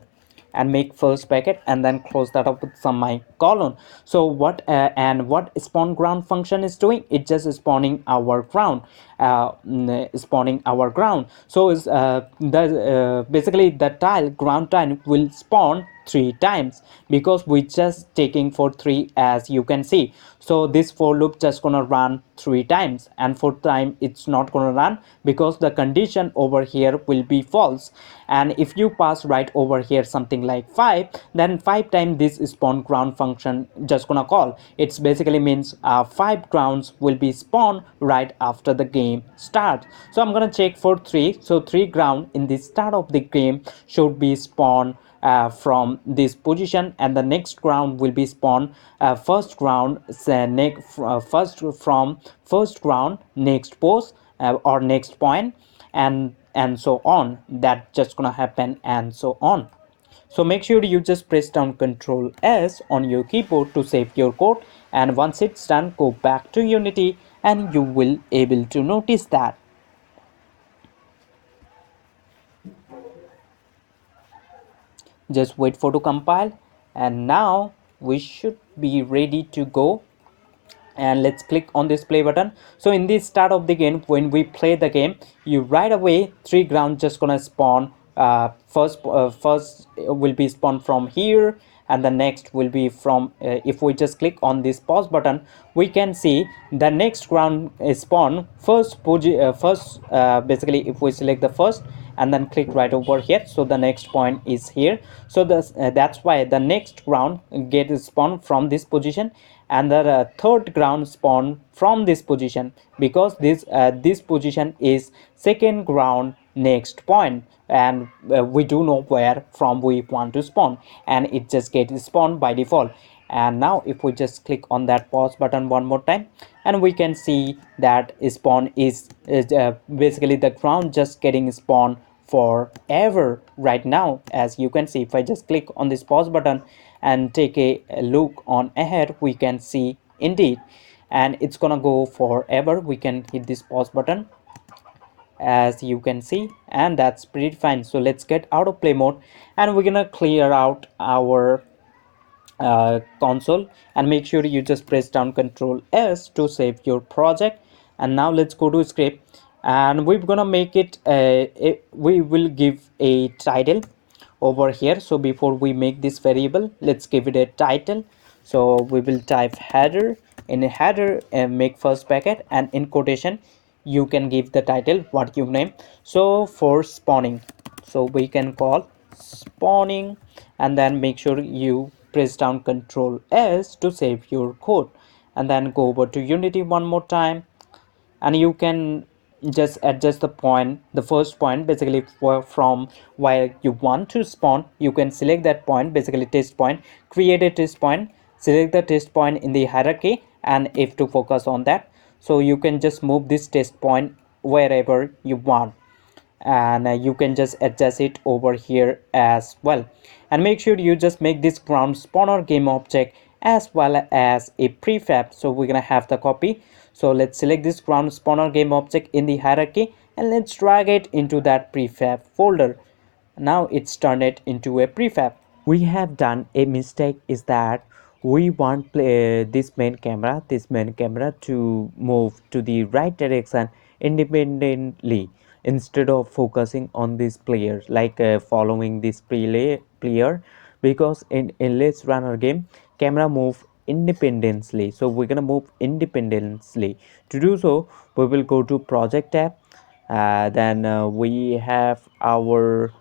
and make first bracket and then close that up with some colon. So what spawn ground function is doing, it just spawning our ground, spawning our ground. So is the basically the tile ground tile will spawn 3 times, because we just taking for 3, as you can see. So this for loop just gonna run 3 times, and 4th time it's not gonna run because the condition over here will be false. And if you pass right over here something like 5, then 5 times this spawn ground function just gonna call. It's basically means 5 grounds will be spawned right after the game starts. So I'm gonna check for 3. So 3 ground in the start of the game should be spawned from this position, and the next ground will be spawned first ground first from first ground next post or next point, and so on. That just gonna happen, and so on. So make sure you just press down Ctrl S on your keyboard to save your code, and once it's done, go back to Unity and you will able to notice that. Just wait for to compile, and now we should be ready to go. And let's click on this play button. So in the start of the game, when we play the game, you right away 3 ground just gonna spawn. First will be spawned from here, and the next will be from if we just click on this pause button, we can see the next ground is spawn basically if we select the first and then click right over here, so the next point is here. So that's why the next ground get spawned from this position, and the third ground spawn from this position, because this position is second ground next point, and we do know where from we want to spawn, and it just gets spawned by default. And now if we just click on that pause button one more time, and we can see that spawn is basically the ground just getting spawned forever right now. As you can see, if I just click on this pause button and take a look on ahead, we can see indeed, and it's gonna go forever. We can hit this pause button, as you can see, and that's pretty fine. So let's get out of play mode, and we're gonna clear out our console, and make sure you just press down Ctrl S to save your project. And now let's go to script, and we're gonna make it we will give a title over here. So before we make this variable, let's give it a title. So we will type header. In a header, make first bracket, and in quotation you can give the title what you name. So for spawning, so we can call spawning, and then make sure you press down Ctrl S to save your code, and then go over to Unity one more time, and you can just adjust the point, the first point basically from where you want to spawn. You can select that point, basically test point, create a test point, select the test point in the hierarchy, and if to focus on that, so you can just move this test point wherever you want, and you can just adjust it over here as well. And make sure you just make this ground spawner game object as well as a prefab. So we're gonna have the copy. So let's select this ground spawner game object in the hierarchy, and let's drag it into that prefab folder. Now it's turned it into a prefab. We have done a mistake, is that we want this main camera to move to the right direction independently, instead of focusing on this player, like following this player, because in Let's Runner game, camera move independently. So we're gonna move independently. To do so, we will go to project tab, then we have our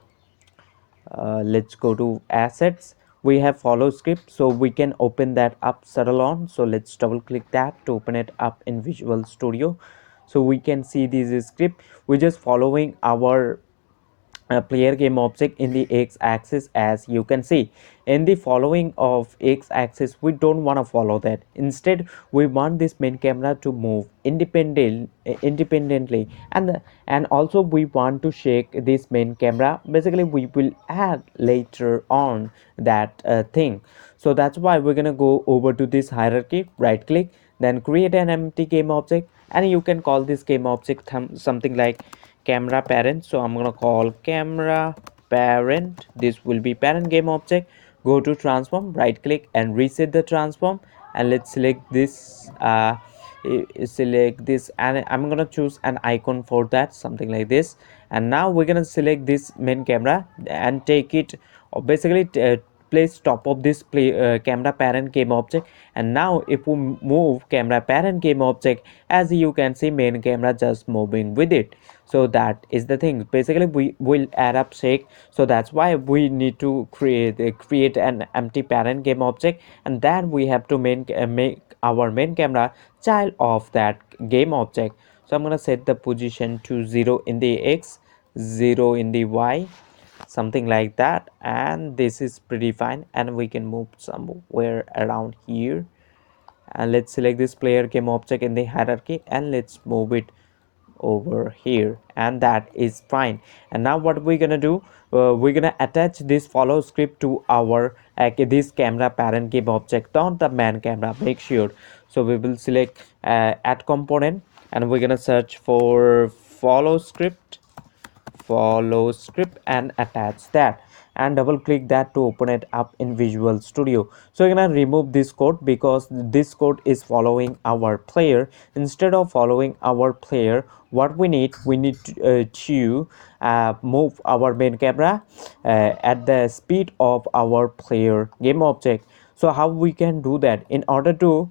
let's go to assets. We have follow script, so we can open that up settle on. So let's double click that to open it up in Visual Studio. So we can see this script. We're just following our player game object in the x-axis. As you can see, in the following of x-axis, we don't want to follow that. Instead, we want this main camera to move independently, and also we want to shake this main camera. Basically, we will add later on that thing. So that's why we're gonna go over to this hierarchy, right click, then create an empty game object, and you can call this game object something like camera parent. So I'm gonna call camera parent. This will be parent game object. Go to transform, right click and reset the transform, and let's select this and I'm gonna choose an icon for that, something like this. And now we're gonna select this main camera and take it, basically place top of this camera parent game object. And now if we move camera parent game object, as you can see main camera just moving with it. So that is the thing, basically we will add up shake. So that's why we need to create an empty parent game object, and then we have to make our main camera child of that game object. So I'm gonna set the position to 0 in the x, 0 in the y, something like that, and this is pretty fine. And we can move somewhere around here, and let's select this player game object in the hierarchy and let's move it over here, and that is fine. And now what we're gonna do, we're gonna attach this follow script to our this camera parent game object on the main camera, make sure. So we will select add component, and we're gonna search for follow script and attach that, and double click that to open it up in Visual Studio. So we're gonna remove this code because this code is following our player. Instead of following our player, what we need to move our main camera at the speed of our player game object. So how we can do that? In order to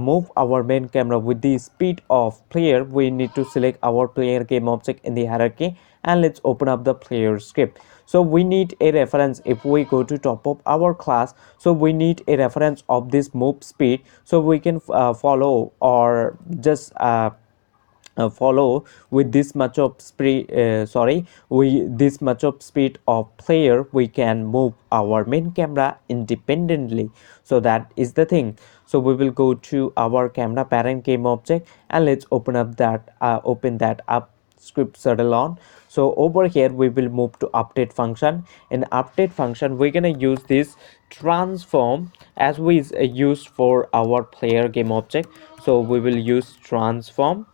move our main camera with the speed of player, we need to select our player game object in the hierarchy, and let's open up the player script. So we need a reference. If we go to top of our class, so we need a reference of this move speed, so we can follow or just follow with this much of speed, we this much of speed of player, we can move our main camera independently. So that is the thing. So we will go to our camera parent game object, and let's open that up script settle on. So over here we will move to update function. In update function, we're gonna use this transform as we used for our player game object. So we will use transform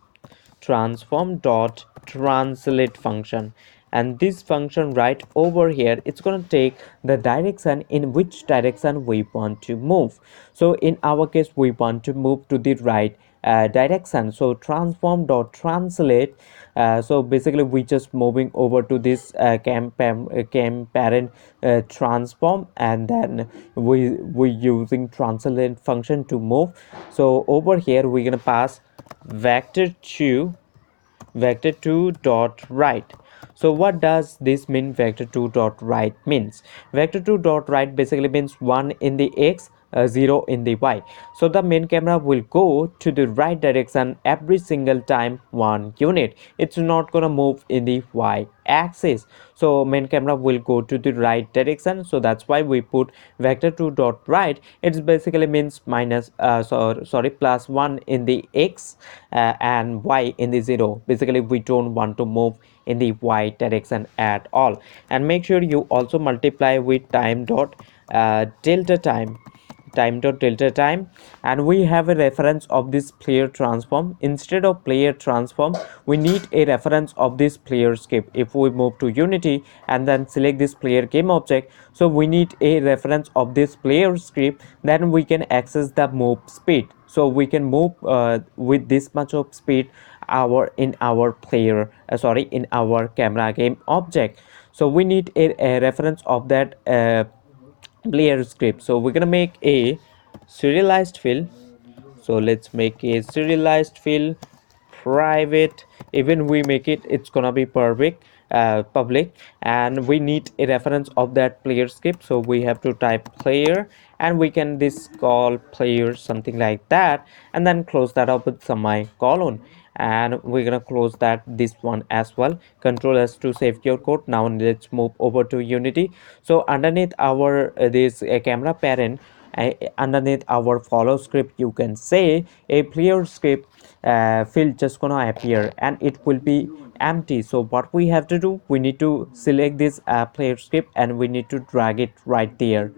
dot translate function, and this function right over here, it's going to take the direction in which direction we want to move. So in our case we want to move to the right direction. So transform dot translate, so basically we just moving over to this cam parent transform, and then we using translate function to move. So over here we're gonna pass vector2 dot right. So what does this mean? Vector2 dot right means, vector2 dot right basically means 1 in the x, 0 in the y. So the main camera will go to the right direction every single time 1 unit. It's not gonna move in the y axis. So main camera will go to the right direction. So that's why we put vector2 dot right. It basically means minus plus 1 in the x and y in the 0. Basically we don't want to move in the y direction at all. And make sure you also multiply with delta time, and we have a reference of this player transform. Instead of player transform, we need a reference of this player skip. If we move to Unity and then select this player game object, so we need a reference of this player script, then we can access the move speed. So we can move with this much of speed in our in our camera game object. So we need a reference of that player script. So we're gonna make a serialized field. So let's make a serialized field private. Even we make it, it's gonna be public, and we need a reference of that player script. So we have to type player, and we can this call player something like that, and then close that up with semicolon. And we're gonna close this one as well. Control S to save your code. Now let's move over to Unity. So underneath our this camera parent, underneath our follow script, you can say a player script field just gonna appear, and it will be empty. So what we have to do, we need to select this player script, and we need to drag it right there.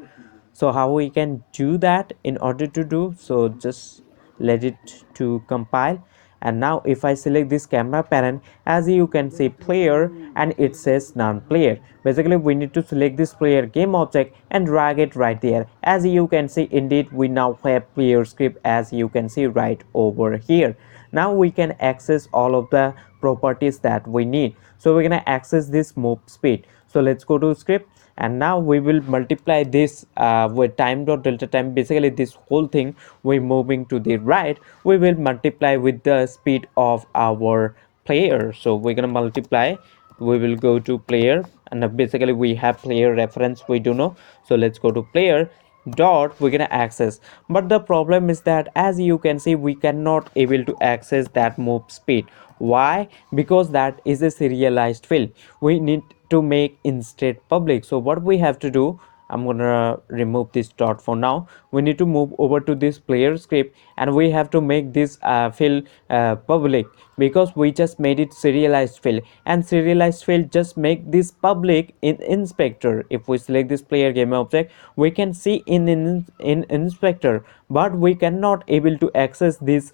So how we can do that? In order to do so, just let it to compile. And now if I select this camera parent, as you can see player, and it says non player. Basically we need to select this player game object and drag it right there. As you can see, indeed we now have player script, as you can see right over here. Now we can access all of the properties that we need. So we're gonna access this move speed. So let's go to script, and now we will multiply this with time dot delta time. Basically this whole thing, we're moving to the right, we will multiply with the speed of our player. So we're gonna multiply, we will go to player, and basically we have player reference, we do know. So let's go to player dot, we're gonna access. But the problem is that, as you can see, we cannot able to access that move speed. Why? Because that is a serialized field, we need to make instead public. So what we have to do, I'm gonna remove this dot for now. We need to move over to this player script, and we have to make this field public, because we just made it serialized field, and serialized field just make this public in inspector. If we select this player game object, we can see in inspector, but we cannot able to access these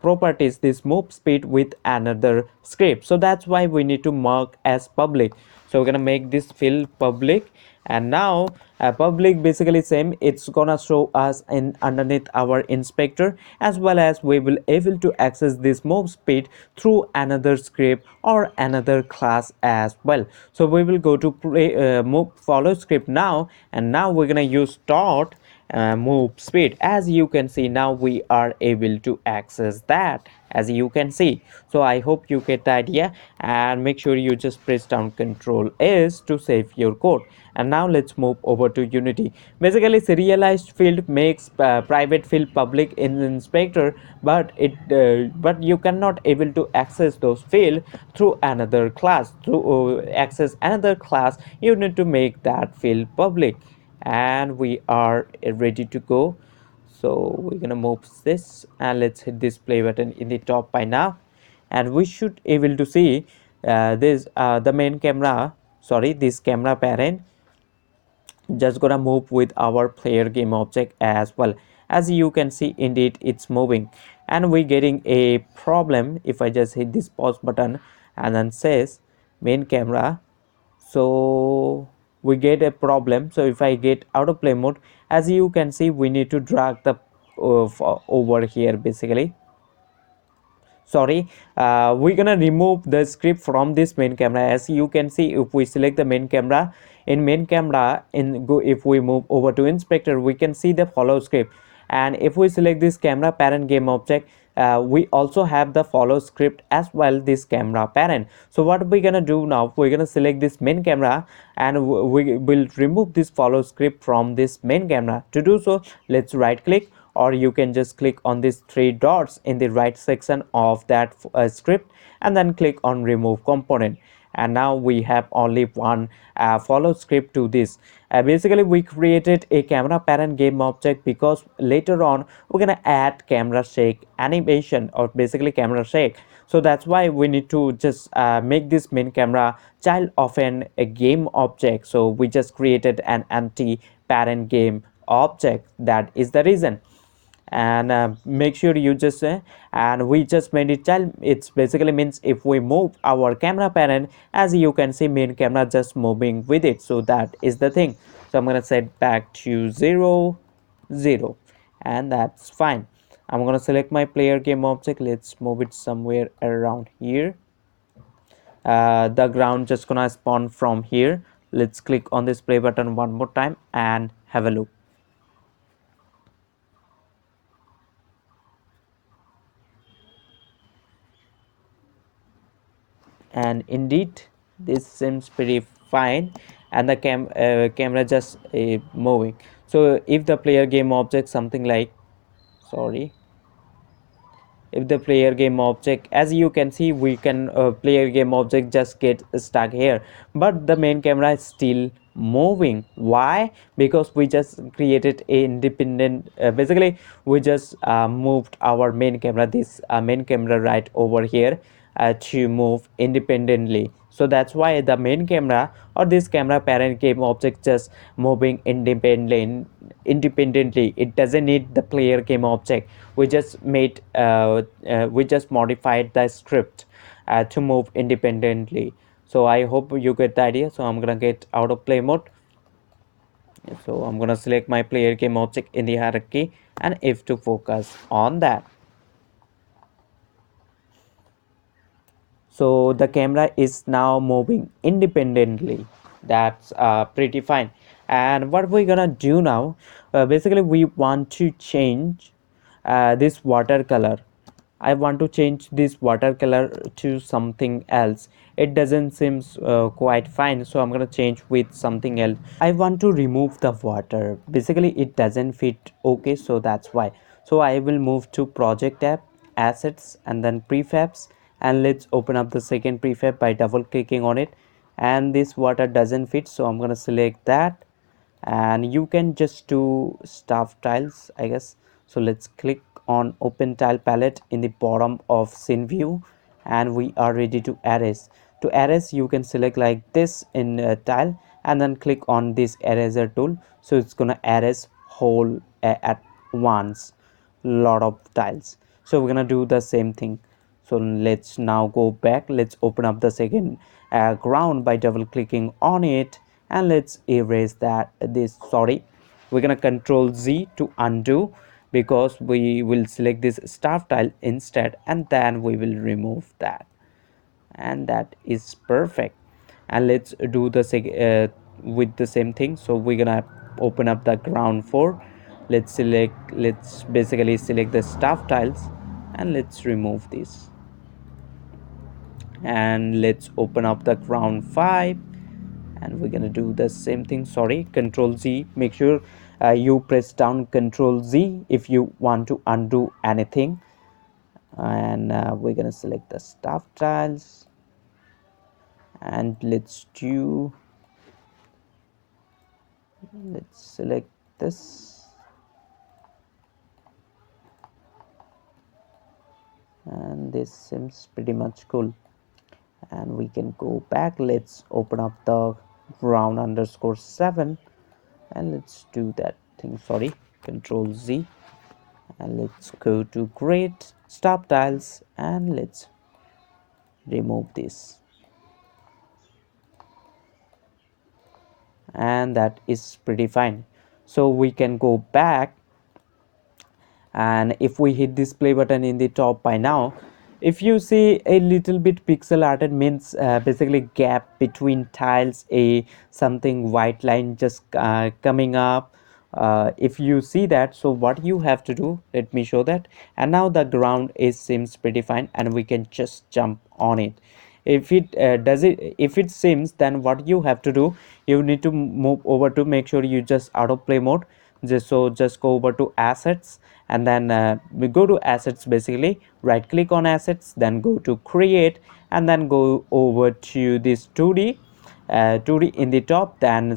properties, this move speed, with another script. So that's why we need to mark as public. So we're gonna make this field public, and now public basically same, it's gonna show us in underneath our inspector, as well as we will able to access this move speed through another script or another class as well. So we will go to play move follow script now, and now we're gonna use dot move speed. As you can see, now we are able to access that, as you can see. So I hope you get the idea, and make sure you just press down Ctrl S to save your code. And now let's move over to Unity. Basically serialized field makes private field public in inspector, but you cannot able to access those field through another class. To access another class, you need to make that field public, and we are ready to go. So we're gonna move this, and let's hit this play button in the top by now, and we should able to see this the main camera, sorry, this camera parent just gonna move with our player game object as well. As you can see, indeed it's moving, and we're getting a problem if I just hit this pause button and then says main camera. So we get a problem. So if I get out of play mode, as you can see, we need to drag the over here basically. Sorry, we're gonna remove the script from this main camera. As you can see, if we select the main camera, in main camera, in go, if we move over to inspector, we can see the follow script. And if we select this camera parent game object, we also have the follow script as well, this camera parent. So what we're gonna do now, we're gonna select this main camera, and we will remove this follow script from this main camera. To do so, let's right click, or you can just click on these three dots in the right section of that script, and then click on remove component. And now we have only one follow script to this. Basically we created a camera parent game object because later on we're gonna add camera shake animation, or basically camera shake. So that's why we need to just make this main camera child of a game object. So we just created an empty parent game object, that is the reason. And make sure you just and we just made it child. It's basically means if we move our camera parent, as you can see, main camera just moving with it. So that is the thing. So I'm gonna set back to 0 0, and that's fine. I'm gonna select my player game object, let's move it somewhere around here. The ground just gonna spawn from here. Let's click on this play button one more time and have a look. And indeed this seems pretty fine, and the camera just moving. So if the player game object something like, sorry, if the player game object, as you can see, we can player game object just get stuck here, but the main camera is still moving. Why? Because we just created a independent basically we just moved our main camera, this main camera right over here, to move independently. So that's why the main camera or this camera parent game object just moving independently. It doesn't need the player game object. We just made we just modified the script to move independently. So I hope you get the idea. So I'm gonna get out of play mode. So I'm gonna select my player game object in the hierarchy, and if to focus on that. So the camera is now moving independently. That's pretty fine. And what we're gonna do now, basically we want to change this watercolor. I want to change this watercolor to something else. It doesn't seem quite fine, so I'm gonna change with something else. I want to remove the water. Basically it doesn't fit okay, so that's why. So I will move to project tab, assets, and then prefabs, and let's open up the second prefab by double clicking on it. And this water doesn't fit, so I'm gonna select that. And you can just do stuff tiles, I guess. So let's click on open tile palette in the bottom of scene view, and we are ready to erase. To erase, you can select like this in tile, and then click on this eraser tool, so it's gonna erase whole at once, lot of tiles. So we're gonna do the same thing. So let's now go back. Let's open up the second ground by double clicking on it, and let's erase that this sorry, we're gonna control Z to undo, because we will select this staff tile instead, and then we will remove that, and that is perfect. And let's do the with the same thing. So we're gonna open up the ground floor. Let's basically select the staff tiles, and let's remove this. And let's open up the ground 5, and we're gonna do the same thing. Sorry, control Z. Make sure you press down control Z if you want to undo anything. And we're gonna select the staff tiles, and let's select this, and this seems pretty much cool. And we can go back. Let's open up the round underscore 7, and let's do that thing. Sorry, control Z, and let's go to grid stop tiles, and let's remove this. And that is pretty fine. So we can go back, and if we hit this play button in the top by now, if you see a little bit pixel arted, means basically gap between tiles, a something white line just coming up. If you see that, so what you have to do, let me show that. And now the ground is seems pretty fine, and we can just jump on it. If it if it seems, then what you have to do, you need to move over to, make sure you just autoplay mode. Just go over to assets, and then we go to assets, basically right click on assets, then go to create, and then go over to this 2D, 2D in the top, then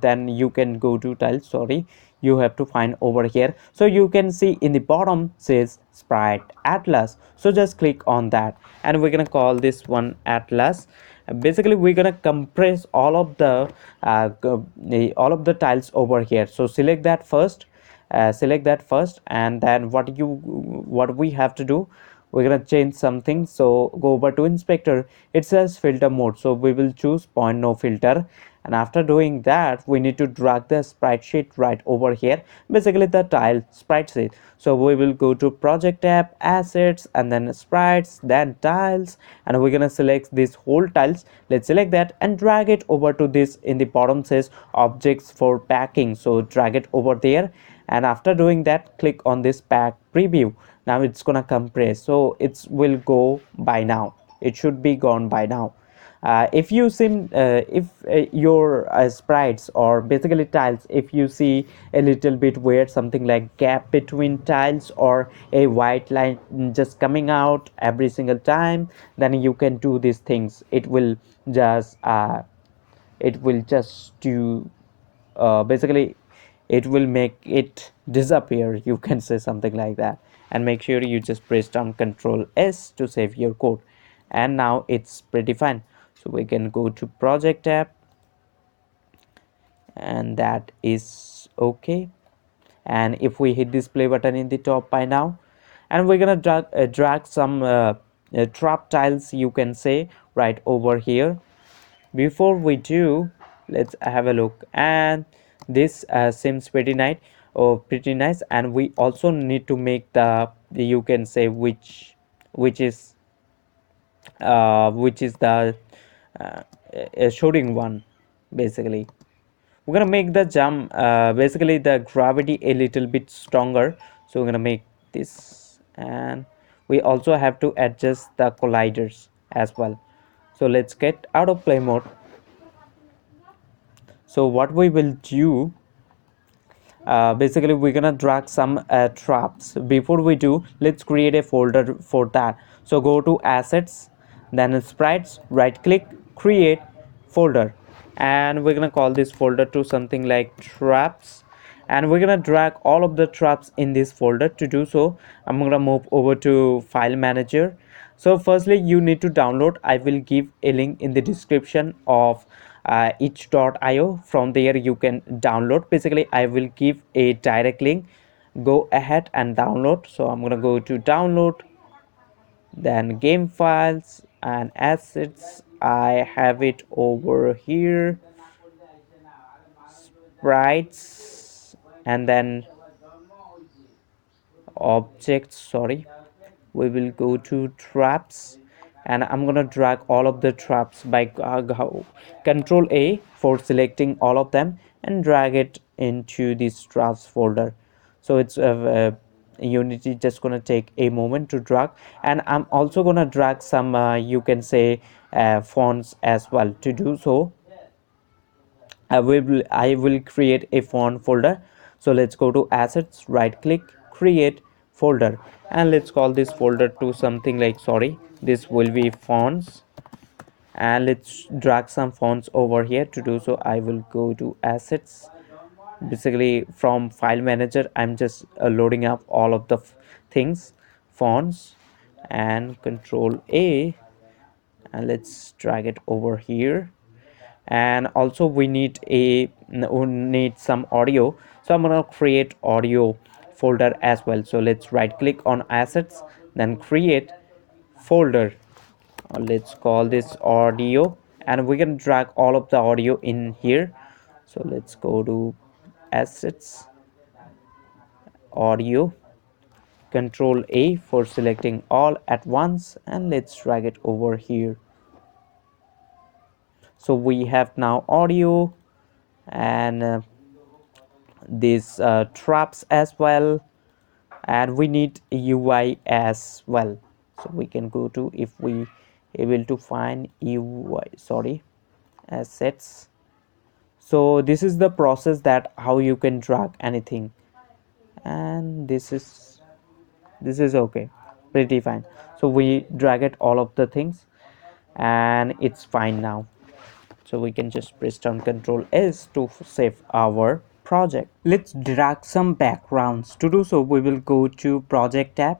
then you can go to tiles. Sorry, you have to find over here. So you can see in the bottom says sprite atlas, so just click on that, and we're gonna call this one atlas. Basically we're gonna compress all of the tiles over here. So select that first, and then what we have to do, we're gonna change something. So go over to inspector, it says filter mode, so we will choose point no filter. And after doing that, we need to drag the sprite sheet right over here, basically the tile sprite sheet. So we will go to project tab, assets, and then sprites, then tiles, and we're gonna select this whole tiles. Let's select that and drag it over to this. In the bottom says objects for packing, so drag it over there. And after doing that, click on this pack preview. Now it's gonna compress, so it will go by now, it should be gone by now. If you seem if your sprites or basically tiles, if you see a little bit weird, something like gap between tiles or a white line just coming out every single time, then you can do these things. It will just do basically it will make it disappear, you can say something like that. And make sure you just press down control S to save your code, and now it's pretty fine. So we can go to project tab, and that is okay. And if we hit this play button in the top by now, and we're gonna drag some trap tiles, you can say, right over here. Before we do, let's have a look. And this seems pretty nice, pretty nice. And we also need to make the, you can say, which is which is the uh, shading one. basically. We're gonna make the jump, basically the gravity a little bit stronger. So we're gonna make this, and we also have to adjust the colliders as well. So let's get out of play mode. So what we will do, basically we're gonna drag some traps. Before we do, let's create a folder for that. So go to assets, then sprites, right click, create folder, and we're gonna call this folder to something like traps, and we're gonna drag all of the traps in this folder. To do so, I'm gonna move over to file manager. So firstly, you need to download. I will give a link in the description of itch.io. From there you can download. Basically I will give a direct link. Go ahead and download. So I'm gonna go to download, then game files and assets. I have it over here, sprites, and then objects, sorry. We will go to traps, and I'm gonna drag all of the traps by control A for selecting all of them and drag it into this traps folder. So it's Unity just gonna take a moment to drag, and I'm also gonna drag some you can say fonts as well. To do so, I will create a font folder. So let's go to assets, right click, create folder, and let's call this folder to something like, sorry, this will be fonts, and let's drag some fonts over here. To do so, I will go to assets. Basically from file manager, I'm just loading up all of the things, fonts, and control A, and let's drag it over here. And also we need some audio, so I'm gonna create audio folder as well. So let's right click on assets, then create folder. Let's call this audio, and we can drag all of the audio in here. So let's go to assets, audio, control A for selecting all at once, and let's drag it over here. So we have now audio, and these traps as well, and we need UI as well. So we can go to, if we able to find UI, sorry, assets. So this is the process that how you can drag anything, and this is okay, pretty fine. So we drag it all of the things, and it's fine now. So we can just press down Control S to save our project. Let's drag some backgrounds. To do so, we will go to Project tab,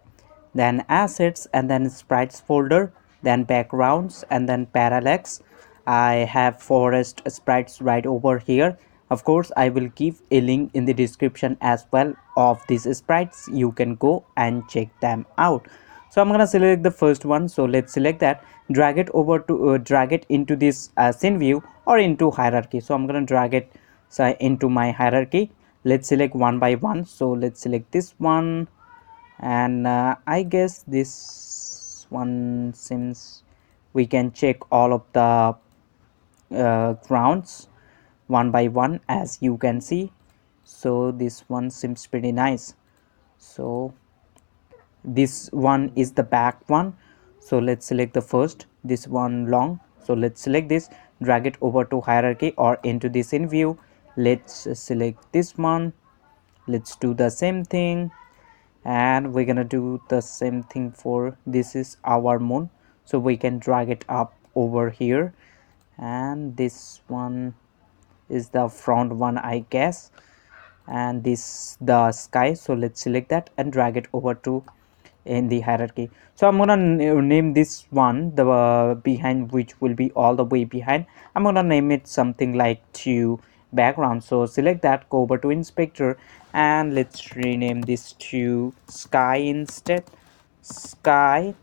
then Assets, and then Sprites folder, then Backgrounds, and then Parallax. I have forest sprites right over here. Of course, I will give a link in the description as well of these sprites. You can go and check them out. So I'm gonna select the first one. So let's select that, drag it over to drag it into this scene view or into hierarchy. So I'm gonna drag it into my hierarchy. Let's select one by one. So let's select this one, and I guess this one seems we can check all of the grounds one by one, as you can see. So this one seems pretty nice. So this one is the back one. So let's select the first, this one long. So let's select this, drag it over to hierarchy or into this in view. Let's select this one. Let's do the same thing, and we're gonna do the same thing for this is our moon. So we can drag it up over here, and this one is the front one, I guess, and this the sky. So let's select that and drag it over to in the hierarchy. So I'm gonna name this one the behind, which will be all the way behind. I'm gonna name it something like to background. So select that, go over to inspector, and let's rename this to sky instead, sky.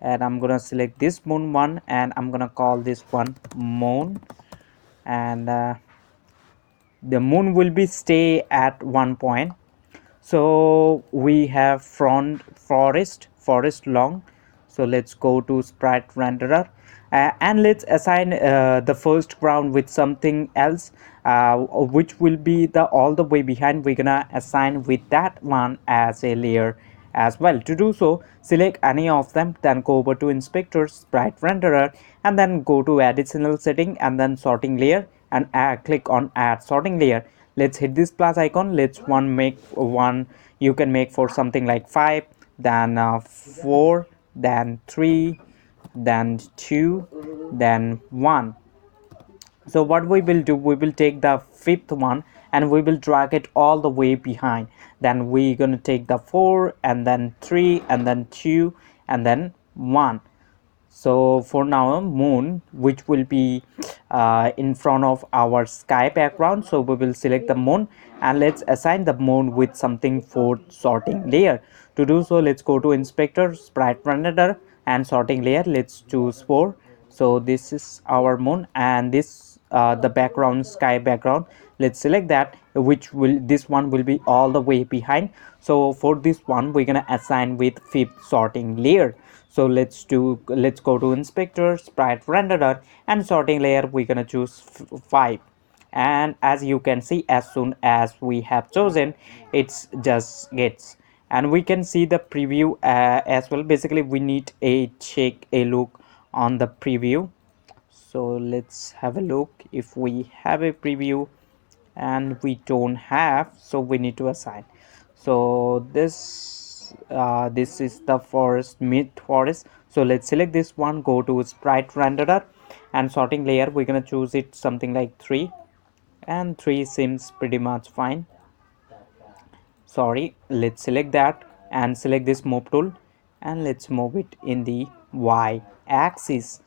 And I'm gonna select this moon one, and I'm gonna call this one moon, and the moon will be stay at one point. So we have front forest long. So let's go to sprite renderer. And let's assign the first ground with something else, which will be the all the way behind. We're gonna assign with that one as a layer as well. To do so, select any of them, then go over to inspector, sprite renderer, and then go to additional setting and then sorting layer, and click on add sorting layer. Let's hit this plus icon. Let's one make one, you can make for something like 5, then 4, then 3, then 2, then 1. So what we will do, we will take the fifth one and we will drag it all the way behind. Then we're going to take the 4 and then 3 and then 2 and then 1. So for now, moon, which will be in front of our sky background, so we will select the moon and let's assign the moon with something for sorting layer. To do so, let's go to inspector, sprite renderer, and sorting layer. Let's choose 4. So this is our moon, and this the background, sky background, let's select that, which will, this one will be all the way behind. So for this one, we're gonna assign with fifth sorting layer. So let's go to inspector, sprite renderer, and sorting layer. We're gonna choose 5. And as you can see, as soon as we have chosen, it's just gets, and we can see the preview as well. Basically, we need a check a look on the preview. So let's have a look if we have a preview, and we don't have, so we need to assign. So this is the forest, mid forest. So let's select this one, go to sprite renderer, and sorting layer, we're gonna choose it something like 3, and 3 seems pretty much fine. Sorry, let's select that and select this move tool, and let's move it in the y axis,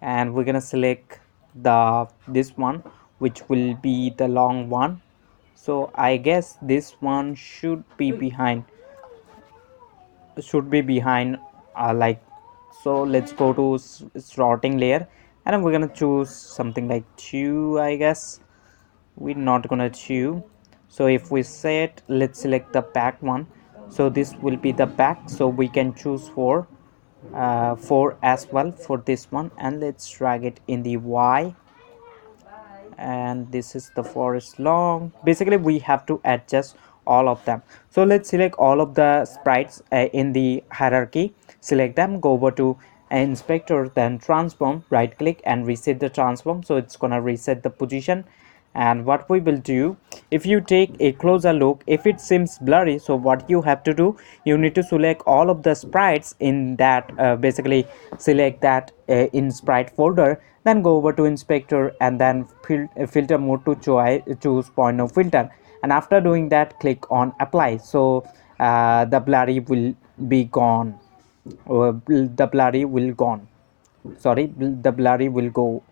and we're gonna select the this one, which will be the long one. So I guess this one should be behind, like so. Let's go to sorting layer, and we're gonna choose something like 2, I guess. We're not gonna chew. So if we set, let's select the back one, so this will be the back, so we can choose 4, 4 as well for this one, and let's drag it in the y, and this is the forest long. Basically, we have to adjust all of them. So let's select all of the sprites in the hierarchy, select them, go over to inspector, then transform, right click and reset the transform, so it's gonna reset the position. And what we will do, if you take a closer look, if it seems blurry, so what you have to do, you need to select all of the sprites in that, basically select that in sprite folder, then go over to inspector and then filter mode to choose point of filter, and after doing that, click on apply. So the blurry will be gone, the blurry will gone, sorry, the blurry will go.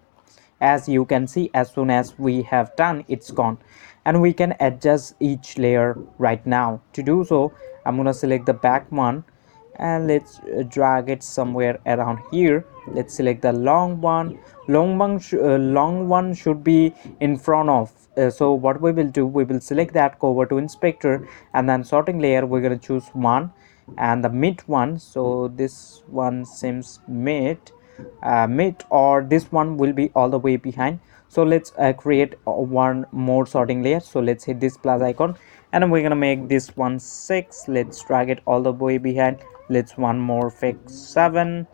As you can see, as soon as we have done, it's gone, and we can adjust each layer right now. To do so, I'm gonna select the back one, and let's drag it somewhere around here. Let's select the long one. Long one should be in front of, so what we will do, we will select that, go over to inspector, and then sorting layer, we're going to choose 1, and the mid one, so this one seems mid, or this one will be all the way behind. So let's create one more sorting layer. So let's hit this plus icon, and we're gonna make this one 6. Let's drag it all the way behind. Let's one more fix 7,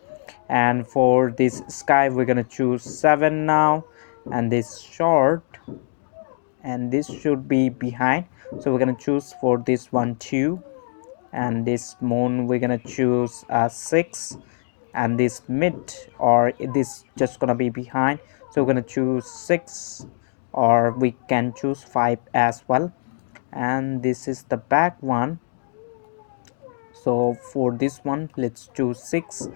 and for this sky, we're gonna choose 7 now, and this short, and this should be behind, so we're gonna choose for this one 2, and this moon, we're gonna choose 6, and this mid, or this just gonna be behind, so we're gonna choose 6, or we can choose 5 as well. And this is the back one, so for this one, let's choose 6.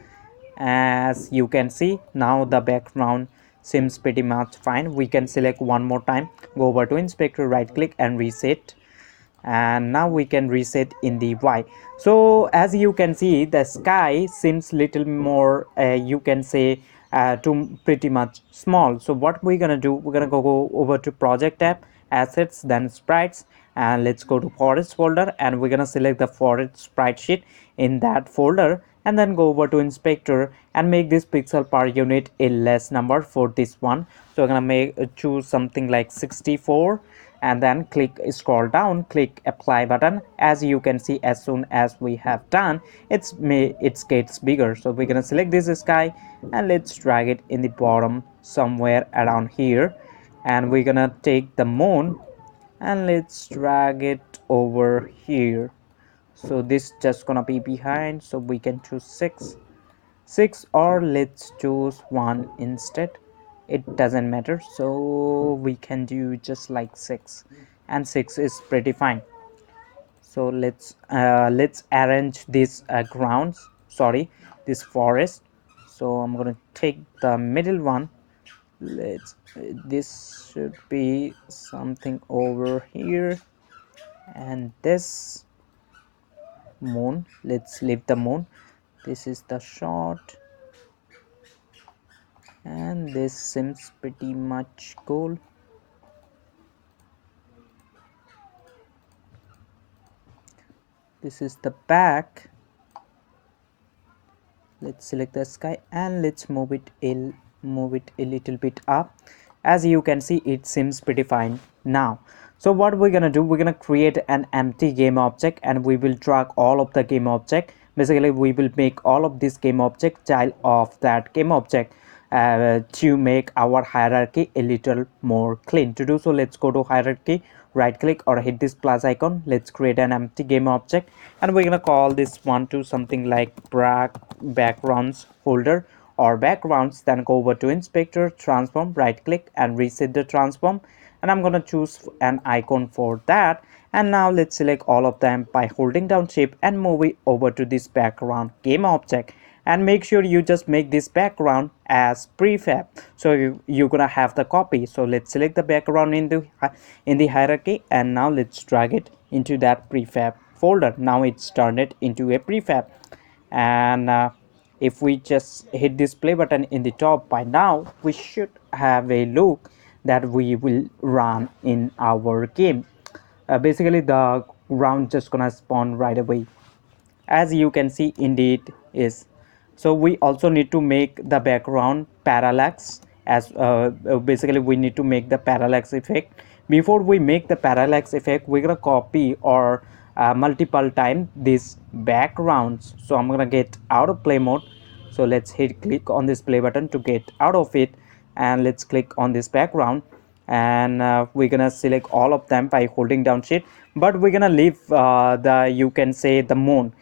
As you can see, now the background seems pretty much fine. We can select one more time, go over to inspector, right click and reset, and now we can reset in the y. So as you can see, the sky seems little more, you can say, to pretty much small. So what we're gonna do, we're gonna go over to project tab, assets, then sprites, and let's go to forest folder, and we're gonna select the forest sprite sheet in that folder, and then go over to inspector and make this pixel per unit a less number for this one. So I'm gonna make choose something like 64, and then click scroll down, click apply button. As you can see, as soon as we have done, it gets bigger. So we're gonna select this sky and let's drag it in the bottom somewhere around here, and we're gonna take the moon and let's drag it over here. So this just gonna be behind, so we can choose 6, or let's choose 1 instead. It doesn't matter, so we can do just like 6, and 6 is pretty fine. So let's arrange this grounds, sorry, this forest. So I'm gonna take the middle one. Let's this should be something over here, and this moon, let's leave the moon. This is the shot, and this seems pretty much cool. This is the back. Let's select the sky and let's move it a little bit up. As you can see, it seems pretty fine now. So what we're gonna do, we're gonna create an empty game object and we will drag all of the game object. Basically we will make all of this game object child of that game object, to make our hierarchy a little more clean. To do so, let's go to hierarchy, right click or hit this plus icon. Let's create an empty game object and we're gonna call this one to something like backgrounds folder or backgrounds. Then go over to inspector, transform, right click and reset the transform, and I'm gonna choose an icon for that. And now let's select all of them by holding down shift and move it over to this background game object, and make sure you just make this background as prefab, so you're gonna have the copy. So let's select the background in the hierarchy, and now let's drag it into that prefab folder. Now it's turned it into a prefab, and if we just hit this play button in the top, by now we should have a look that we will run in our game. Basically the round just gonna spawn right away, as you can see. Indeed is. So we also need to make the background parallax, as basically we need to make the parallax effect. Before we make the parallax effect, we're gonna copy or multiple time these backgrounds. So I'm gonna get out of play mode. So let's hit click on this play button to get out of it, and let's click on this background, and we're gonna select all of them by holding down shift. But we're gonna leave the, you can say, the moon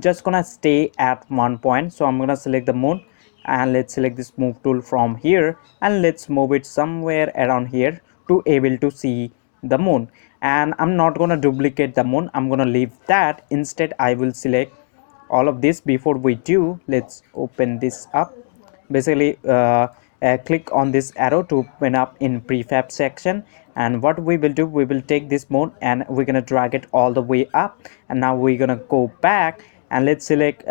just gonna stay at one point. So I'm gonna select the moon, and let's select this move tool from here, and let's move it somewhere around here to able to see the moon. And I'm not gonna duplicate the moon, I'm gonna leave that. Instead I will select all of this. Before we do, let's open this up. Basically click on this arrow to open up in prefab section, and what we will do, we will take this mode and we're gonna drag it all the way up. And now we're gonna go back and let's select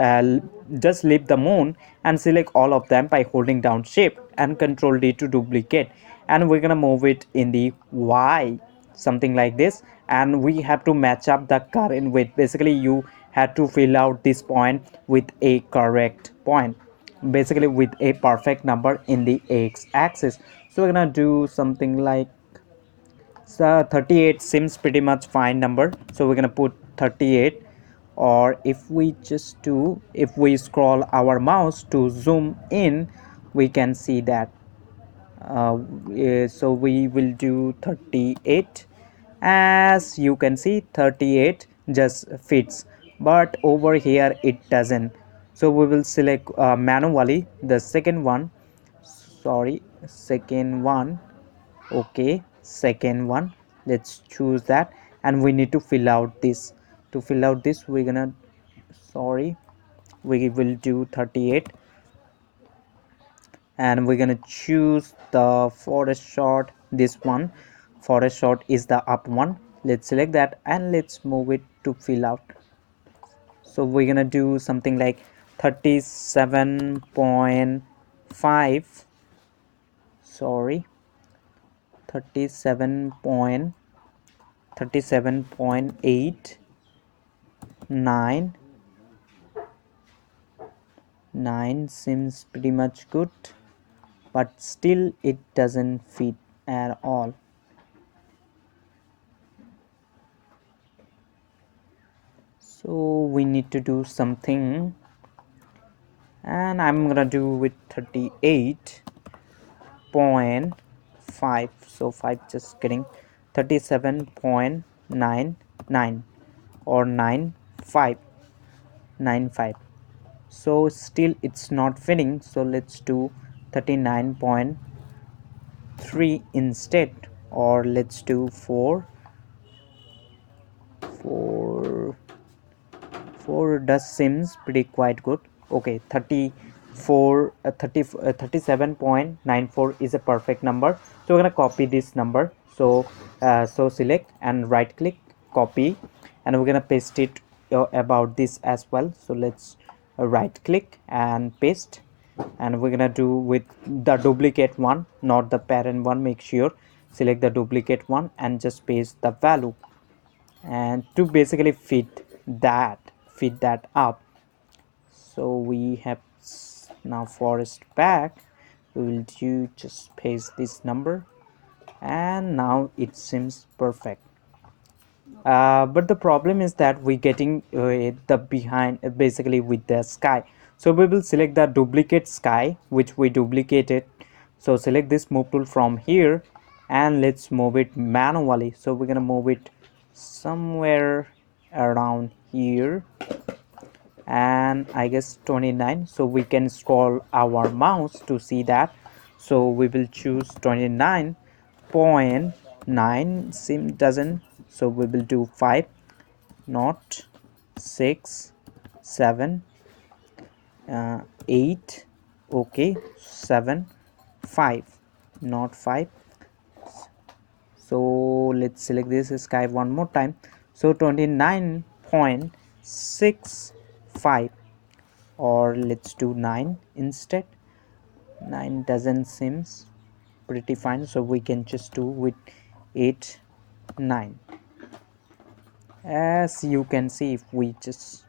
just leave the moon and select all of them by holding down shift and control D to duplicate, and we're gonna move it in the Y, something like this. And we have to match up the current width. Basically you had to fill out this point with a correct point, basically with a perfect number in the x-axis. So we're gonna do something like, so 38 seems pretty much fine number, so we're gonna put 38. Or if we just do, if we scroll our mouse to zoom in, we can see that so we will do 38. As you can see, 38 just fits, but over here it doesn't. So we will select manually the second one, sorry, second one. Okay, second one, let's choose that, and we need to fill out this. To fill out this, we're gonna, sorry, we will do 38, and we're gonna choose the forest shot, this one. Forest shot is the up one. Let's select that and let's move it to fill out. So we're gonna do something like 37.5, sorry, 37.8, 9, 9 seems pretty much good, but still it doesn't fit at all. So we need to do something, and I'm gonna do with 38.5. So 5, just kidding, 37.99 or 95. So still it's not fitting, so let's do 39.3 instead, or let's do 4. 4 4 does seems pretty quite good. Okay, 37.94 is a perfect number, so we're gonna copy this number. So select and right click, copy, and we're gonna paste it about this as well. So let's right click and paste, and we're gonna do with the duplicate one, not the parent one. Make sure select the duplicate one and just paste the value, and to basically fit that up. So we have now forest back, we will do just paste this number, and now it seems perfect. But the problem is that we getting the behind basically with the sky. So we will select the duplicate sky which we duplicated. So select this move tool from here, and let's move it manually. So we're gonna move it somewhere around here, and I guess 29. So we can scroll our mouse to see that. So we will choose 29.9. Sim doesn't, so we will do 5, not 6, 7, 8, okay, 7, 5, not 5. So let's select this sky one more time. So 29.65, or let's do 9 instead. 9 doesn't seems pretty fine, so we can just do with 8, 9. As you can see, if we just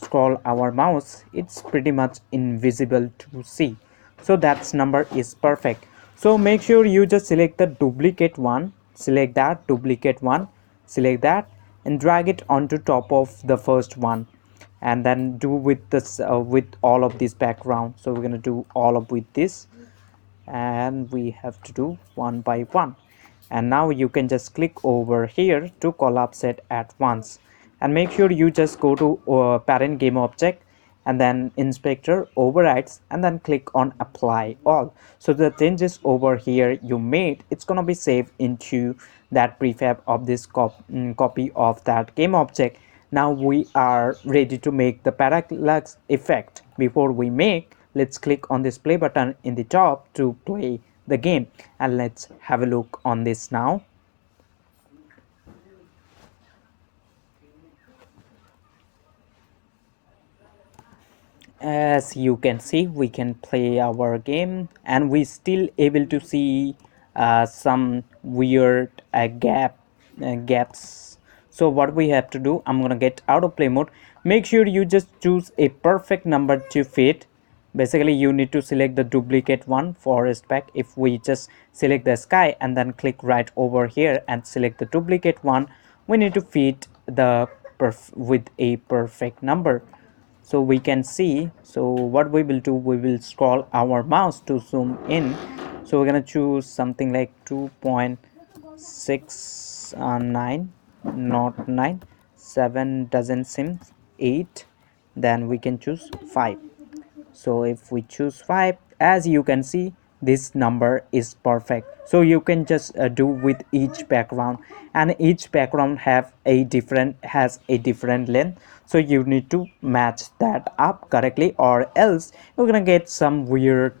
scroll our mouse, it's pretty much invisible to see. So that's number is perfect. So make sure you just select the duplicate one, select that duplicate one, select that, and drag it onto top of the first one, and then do with this with all of this background. So we're gonna do all of with this, and we have to do one by one. And now you can just click over here to collapse it at once, and make sure you just go to parent game object, and then inspector overrides, and then click on apply all. So the changes over here you made, it's gonna be saved into that prefab of this copy of that game object. Now we are ready to make the parallax effect. Before we make, let's click on this play button in the top to play the game, and let's have a look on this now. As you can see, we can play our game, and we still able to see some weird gaps. So what we have to do, I'm gonna get out of play mode. Make sure you just choose a perfect number to fit. Basically you need to select the duplicate one for spec. If we just select the sky and then click right over here and select the duplicate one, we need to fit the with a perfect number, so we can see. So what we will do, we will scroll our mouse to zoom in. So we're gonna choose something like 2.69, not 9. 7 doesn't seem, 8, then we can choose 5. So if we choose 5, as you can see, this number is perfect. So you can just do with each background, and each background has a different length. So you need to match that up correctly, or else you're gonna get some weird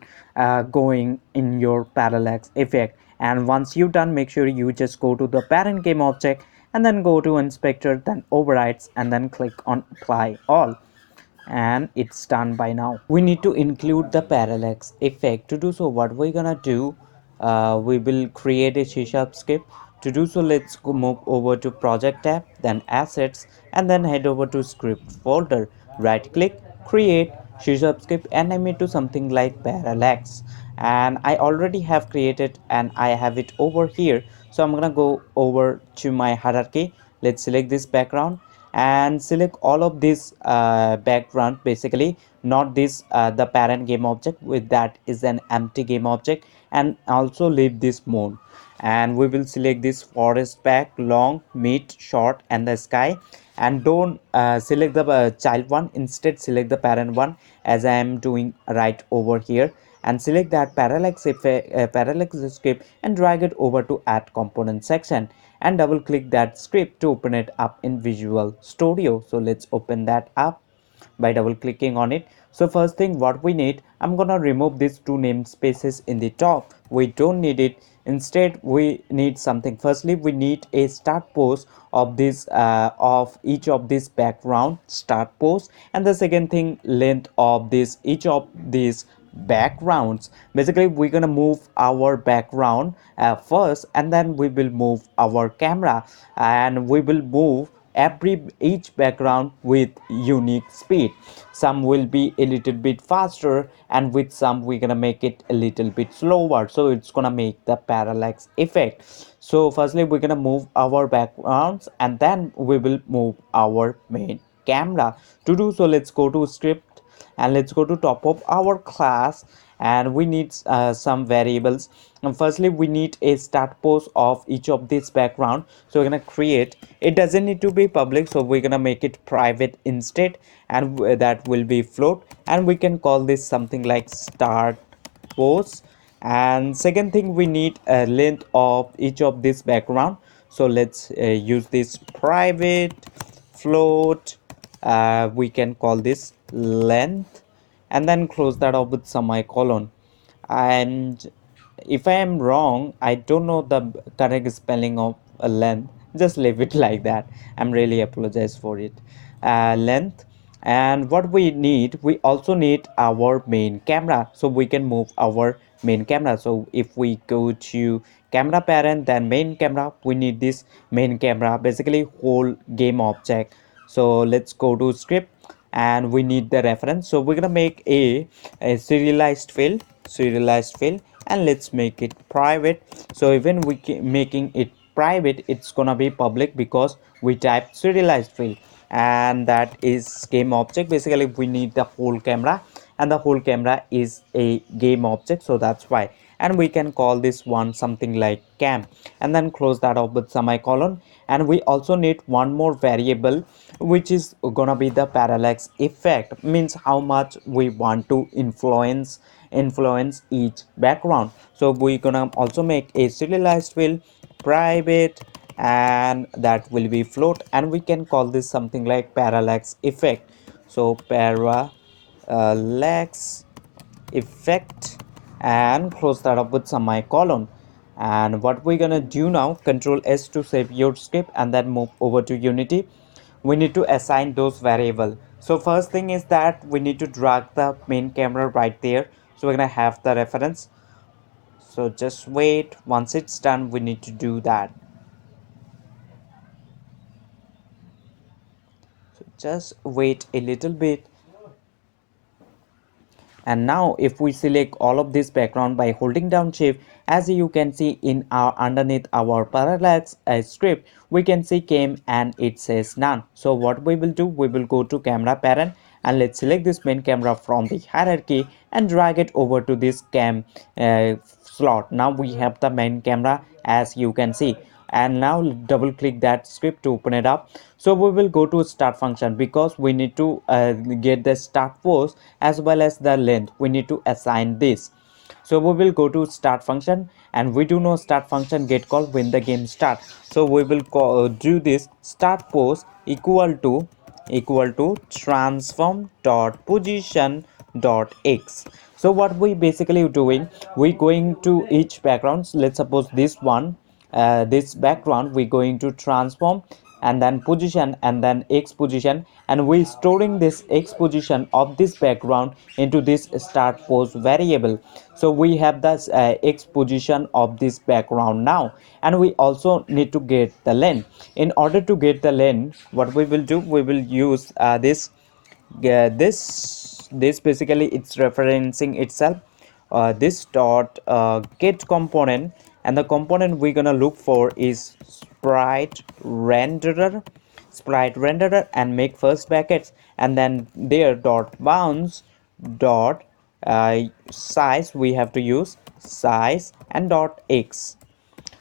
going in your parallax effect. And once you're done, make sure you just go to the parent game object, and then go to inspector, then overrides, and then click on apply all, and it's done by now. We need to include the parallax effect. To do so, what we're gonna do, we will create a C# script. To do so, let's go move over to project tab, then assets, and then head over to script folder, right click, create, C sharp script and name it to something like Parallax. And I already have created and I have it over here. So I'm gonna go over to my hierarchy. Let's select this background and select all of this background, basically not this the parent game object, with that is an empty game object, and also leave this mode. And we will select this forest back, long, mid, short, and the sky. And don't select the child one, instead select the parent one, as I am doing right over here. And select that parallax effect, parallax script, and drag it over to add component section, and double click that script to open it up in Visual Studio. So let's open that up by double clicking on it. So first thing what we need, I'm gonna remove these two namespaces in the top. We don't need it. Instead we need something. Firstly we need a start pose of this of each of this background start pose, and the second thing, length of this each of these backgrounds. Basically we're gonna move our background first, and then we will move our camera, and we will move each background with unique speed. Some will be a little bit faster, and with some we're gonna make it a little bit slower, so it's gonna make the parallax effect. So firstly we're gonna move our backgrounds, and then we will move our main camera. To do so, let's go to script and let's go to top of our class, and we need some variables. And firstly we need a start pose of each of this background, so we're gonna create, it doesn't need to be public, so we're gonna make it private instead, and that will be float, and we can call this something like start pose. And second thing, we need a length of each of this background, so let's use this private float. We can call this length, and then close that off with semicolon. And if I am wrong, I don't know the correct spelling of a length, just leave it like that. I'm really apologize for it. Length. And what we need, we also need our main camera, so we can move our main camera. So if we go to camera parent, then main camera, we need this main camera, basically whole game object. So let's go to script, and we need the reference, so we're gonna make a serialized field, and let's make it private. So even we making it private, it's gonna be public because we type serialized field, and that is game object. Basically we need the whole camera, and the whole camera is a game object, so that's why. And we can call this one something like cam, and then close that off with semicolon. And we also need one more variable, which is gonna be the parallax effect, means how much we want to influence each background. So we're gonna also make a serialized field private, and that will be float, and we can call this something like parallax effect. So parallax effect, and close that up with semicolon. And what we're gonna do now, control S to save your script, and then move over to Unity. We need to assign those variable. So first thing is that we need to drag the main camera right there, so we're gonna have the reference. So just wait, once it's done we need to do that. So just wait a little bit. And now if we select all of this background by holding down shift, as you can see in our underneath our parallax script, we can see came and it says none. So what we will do, we will go to camera parent, and let's select this main camera from the hierarchy and drag it over to this cam slot. Now we have the main camera, as you can see. And now double click that script to open it up. So we will go to start function, because we need to get the start pose as well as the length, we need to assign this. So we will go to start function, and we do know start function get called when the game start. So we will do this start pose equal to transform dot position dot x. So what we basically doing, we going to each backgrounds, let's suppose this one, this background we're going to transform, and then position, and then x position, and we storing this x position of this background into this start pose variable. So we have this x position of this background now, and we also need to get the length. In order to get the length, what we will do, we will use this this basically it's referencing itself, this dot get component, and the component we're gonna look for is sprite renderer and make first brackets, and then there dot bounds dot size, we have to use size, and dot x.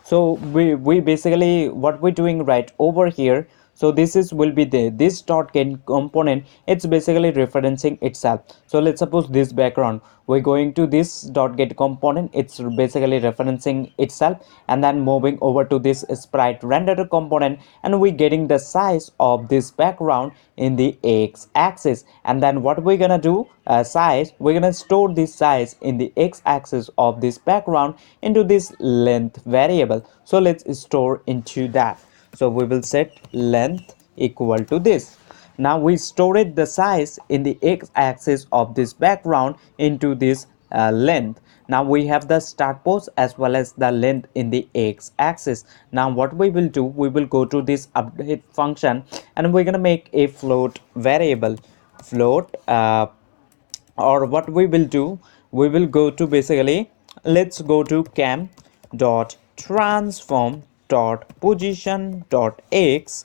So we basically what we're doing right over here, so this is will be the this dot get component, it's basically referencing itself. So let's suppose this background, we're going to this dot get component, it's basically referencing itself, and then moving over to this sprite renderer component, and we're getting the size of this background in the x axis. And then what we're gonna do, size, we're gonna store this size in the x axis of this background into this length variable. So let's store into that. So we will set length equal to this. Now we stored the size in the x axis of this background into this length. Now we have the start pose as well as the length in the x axis. Now what we will do, we will go to this update function, and we're gonna make a float variable. Float or what we will do, we will go to basically, let's go to cam dot transform dot position dot x,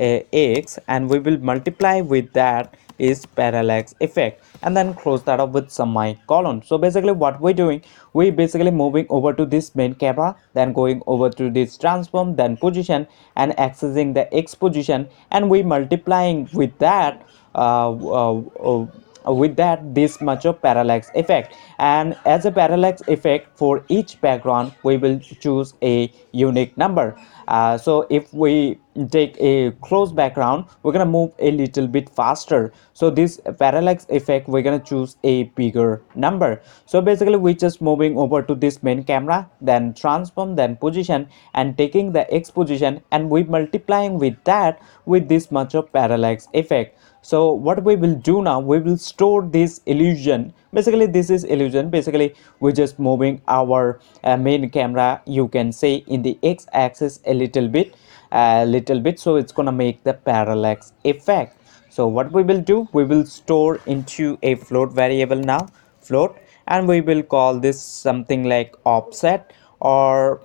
and we will multiply with that is parallax effect, and then close that up with semicolon. So basically what we're doing, we basically moving over to this main camera, then going over to this transform, then position, and accessing the x position, and we multiplying with that this much of parallax effect. And as a parallax effect, for each background we will choose a unique number. So if we take a close background, we're gonna move a little bit faster, so this parallax effect we're gonna choose a bigger number. So basically we just moving over to this main camera, then transform, then position, and taking the x position, and we multiplying with that with this much of parallax effect. So what we will do now, we will store this illusion. Basically this is illusion, basically we're just moving our main camera, you can say, in the x axis a little bit, so it's gonna make the parallax effect. So what we will do, we will store into a float variable now, float, and we will call this something like offset, or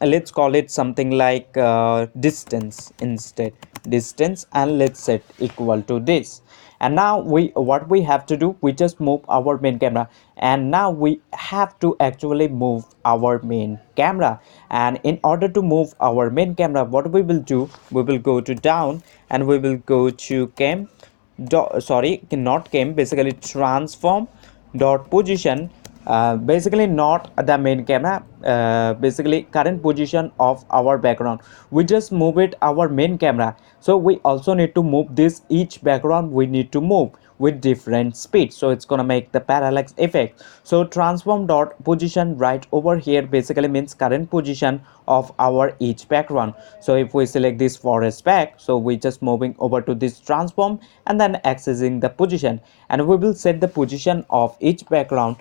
let's call it something like distance instead, distance, and let's set equal to this. And now what we have to do, we just move our main camera, and now we have to actually move our main camera. And in order to move our main camera, what we will do, we will go to down, and we will go to cam sorry, not cam, basically transform dot position, basically not the main camera, basically current position of our background, we just move it our main camera. So we also need to move this each background, we need to move with different speed, so it's gonna make the parallax effect. So transform dot position right over here basically means current position of our each background. So if we select this forest back, so we just moving over to this transform, and then accessing the position, and we will set the position of each background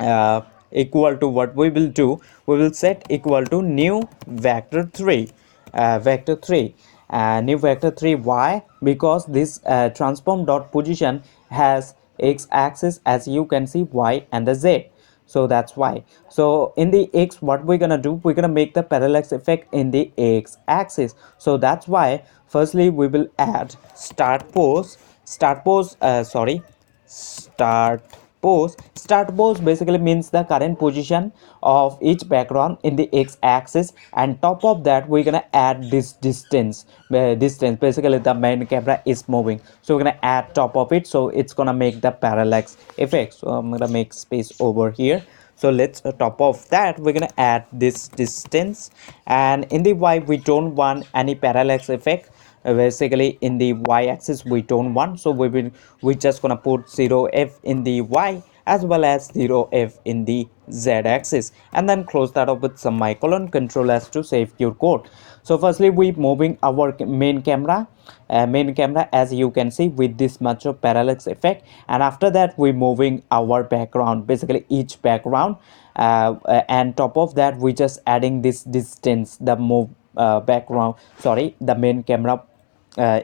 uh, equal to what we will do, we will set equal to new vector 3, vector 3, new vector 3. Why? Because this transform dot position has x axis, as you can see, y and the z, so that's why. So in the x, what we're gonna do, we're gonna make the parallax effect in the x axis. So that's why firstly we will add start pose basically means the current position of each background in the x axis, and top of that we're gonna add this distance, basically the main camera is moving, so we're gonna add top of it, so it's gonna make the parallax effect. So I'm gonna make space over here. So let's top of that we're gonna add this distance, and in the y we don't want any parallax effect. Basically in the y-axis we don't want, so we just gonna put 0f in the y as well as 0f in the z-axis, and then close that up with semicolon, control s to save your code. So firstly we moving our main camera as you can see with this much of parallax effect, and after that we moving our background, basically each background, and top of that we just adding this distance, the move background, sorry, the main camera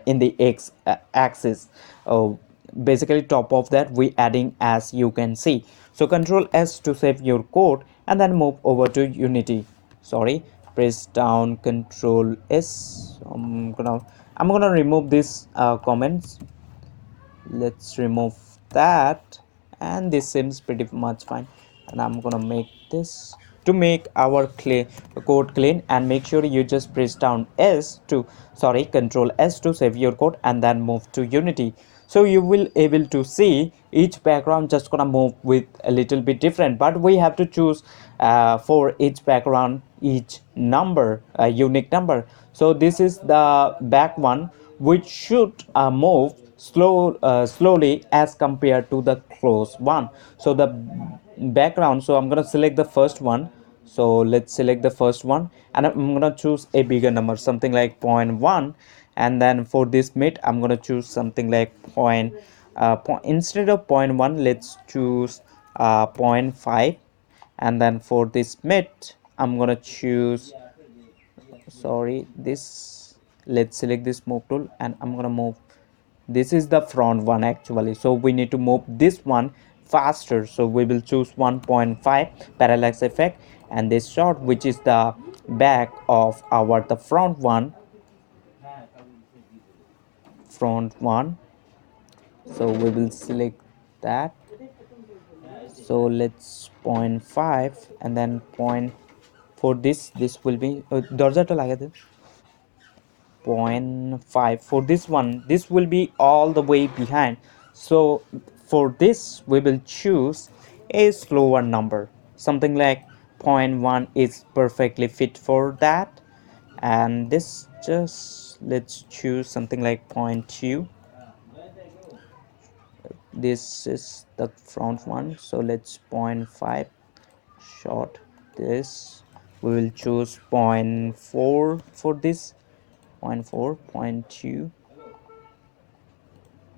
in the x axis. Oh, basically top of that we adding, as you can see. So control S to save your code and then move over to Unity. Sorry, press down control S. I'm gonna remove this comments. Let's remove that, and this seems pretty much fine. And I'm gonna make this to make our code clean. And make sure you just press down S to, sorry, control S to save your code and then move to Unity. So you will able to see each background just gonna move with a little bit different, but we have to choose for each background each number, a unique number. So this is the back one, which should move slowly as compared to the close one. So the background, so I'm gonna select the first one. So let's select the first one, and I'm gonna choose a bigger number, something like zero point 0.1. And then for this mid, I'm gonna choose something like instead of zero point 0.1, let's choose 0.5. And then for this mid, I'm gonna choose, sorry, this, let's select this move tool, and I'm gonna move, this is the front one actually, so we need to move this one faster. So we will choose 1.5 parallax effect, and this shot, which is the back of our the front one. So we will select that. So let's zero point 0.5, and then point, for this will be dorja to laga de 0.5. For this one, this will be all the way behind. So for this we will choose a slower number, something like zero point 0.1 is perfectly fit for that. And this, just let's choose something like zero point 0.2. This is the front one, so let's 0.5 short this. We will choose 0.4 for this, 0.4, 0.2.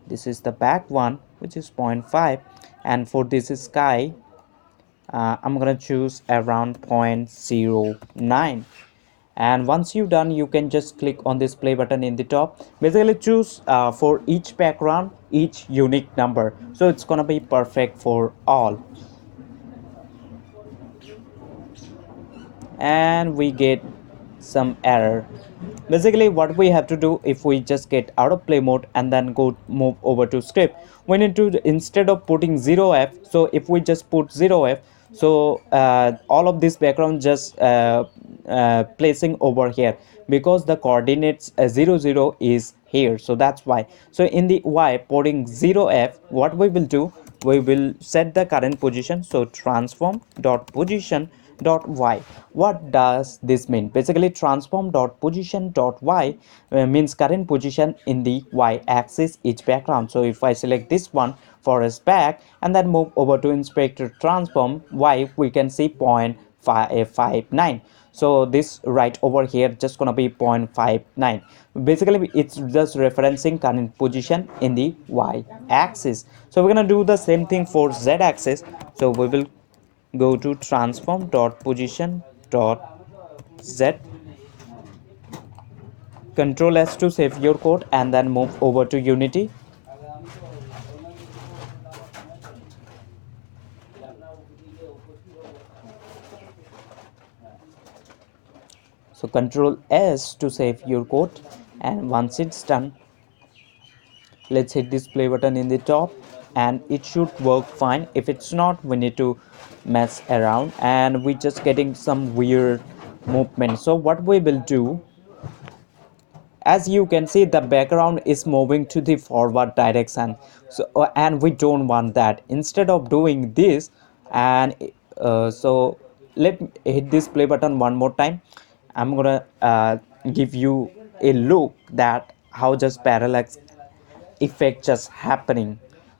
This is the back one, which is 0.5. And for this sky, I'm gonna choose around 0.09. And once you're done, you can just click on this play button in the top. Basically choose for each background each unique number, so it's gonna be perfect for all. And we get some error. Basically what we have to do, if we just get out of play mode and then go move over to script, we need to, instead of putting 0f, so if we just put 0f, so all of this background just placing over here, because the coordinates 0 0 is here, so that's why. So in the y putting 0f, what we will do, we will set the current position. So transform dot position dot y. What does this mean? Basically transform dot position dot y means current position in the y axis each background. So if I select this one for its back and then move over to inspector transform y, we can see 0.559. So this right over here just gonna be 0.59. Basically it's just referencing current position in the y axis. So we're gonna do the same thing for z axis. So we will go to transform dot position dot z, control S to save your code, and then move over to Unity. So control S to save your code, and once it's done, let's hit this play button in the top, and it should work fine. If it's not, we need to mess around, and we're just getting some weird movement. So what we will do, as you can see, the background is moving to the forward direction. So and we don't want that. Instead of doing this, and so let me hit this play button one more time. I'm gonna give you a look that how just parallax effect just happening.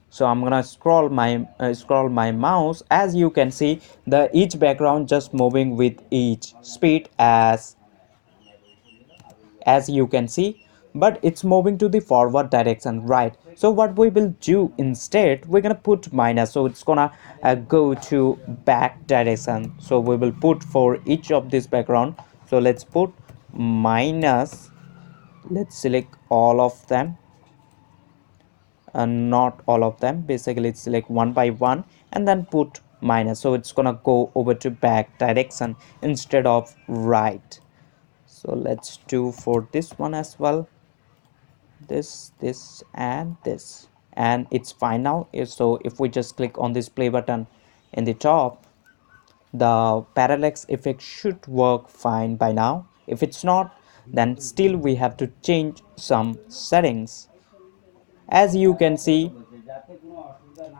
So I'm gonna scroll my mouse. As you can see, the each background just moving with each speed, as you can see, but it's moving to the forward direction, right? So what we will do instead, we're gonna put minus, so it's gonna go to back direction. So we will put for each of this background, so let's put minus, let's select all of them. not all of them. Basically it's like one by one, and then put minus, so it's gonna go over to back direction instead of right. So let's do for this one as well, this and this, and it's fine now. So if we just click on this play button in the top, the parallax effect should work fine by now. If it's not, then still we have to change some settings. As you can see,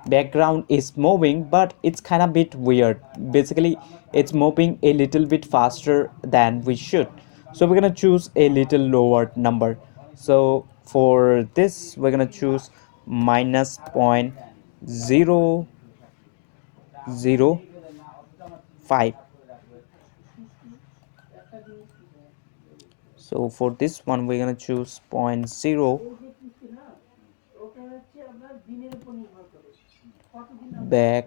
background is moving, but it's kind of bit weird. Basically it's moving a little bit faster than we should, so we're gonna choose a little lower number. So for this we're gonna choose minus point zero zero 5. So for this one we're gonna choose point zero back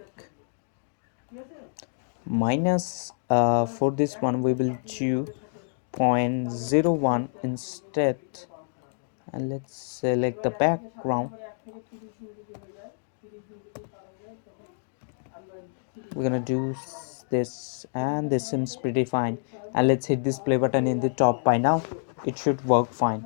minus, for this one we will choose point zero 0.01 instead, and let's select the background. We're gonna do this, and this seems pretty fine, and let's hit this play button in the top. By now it should work fine.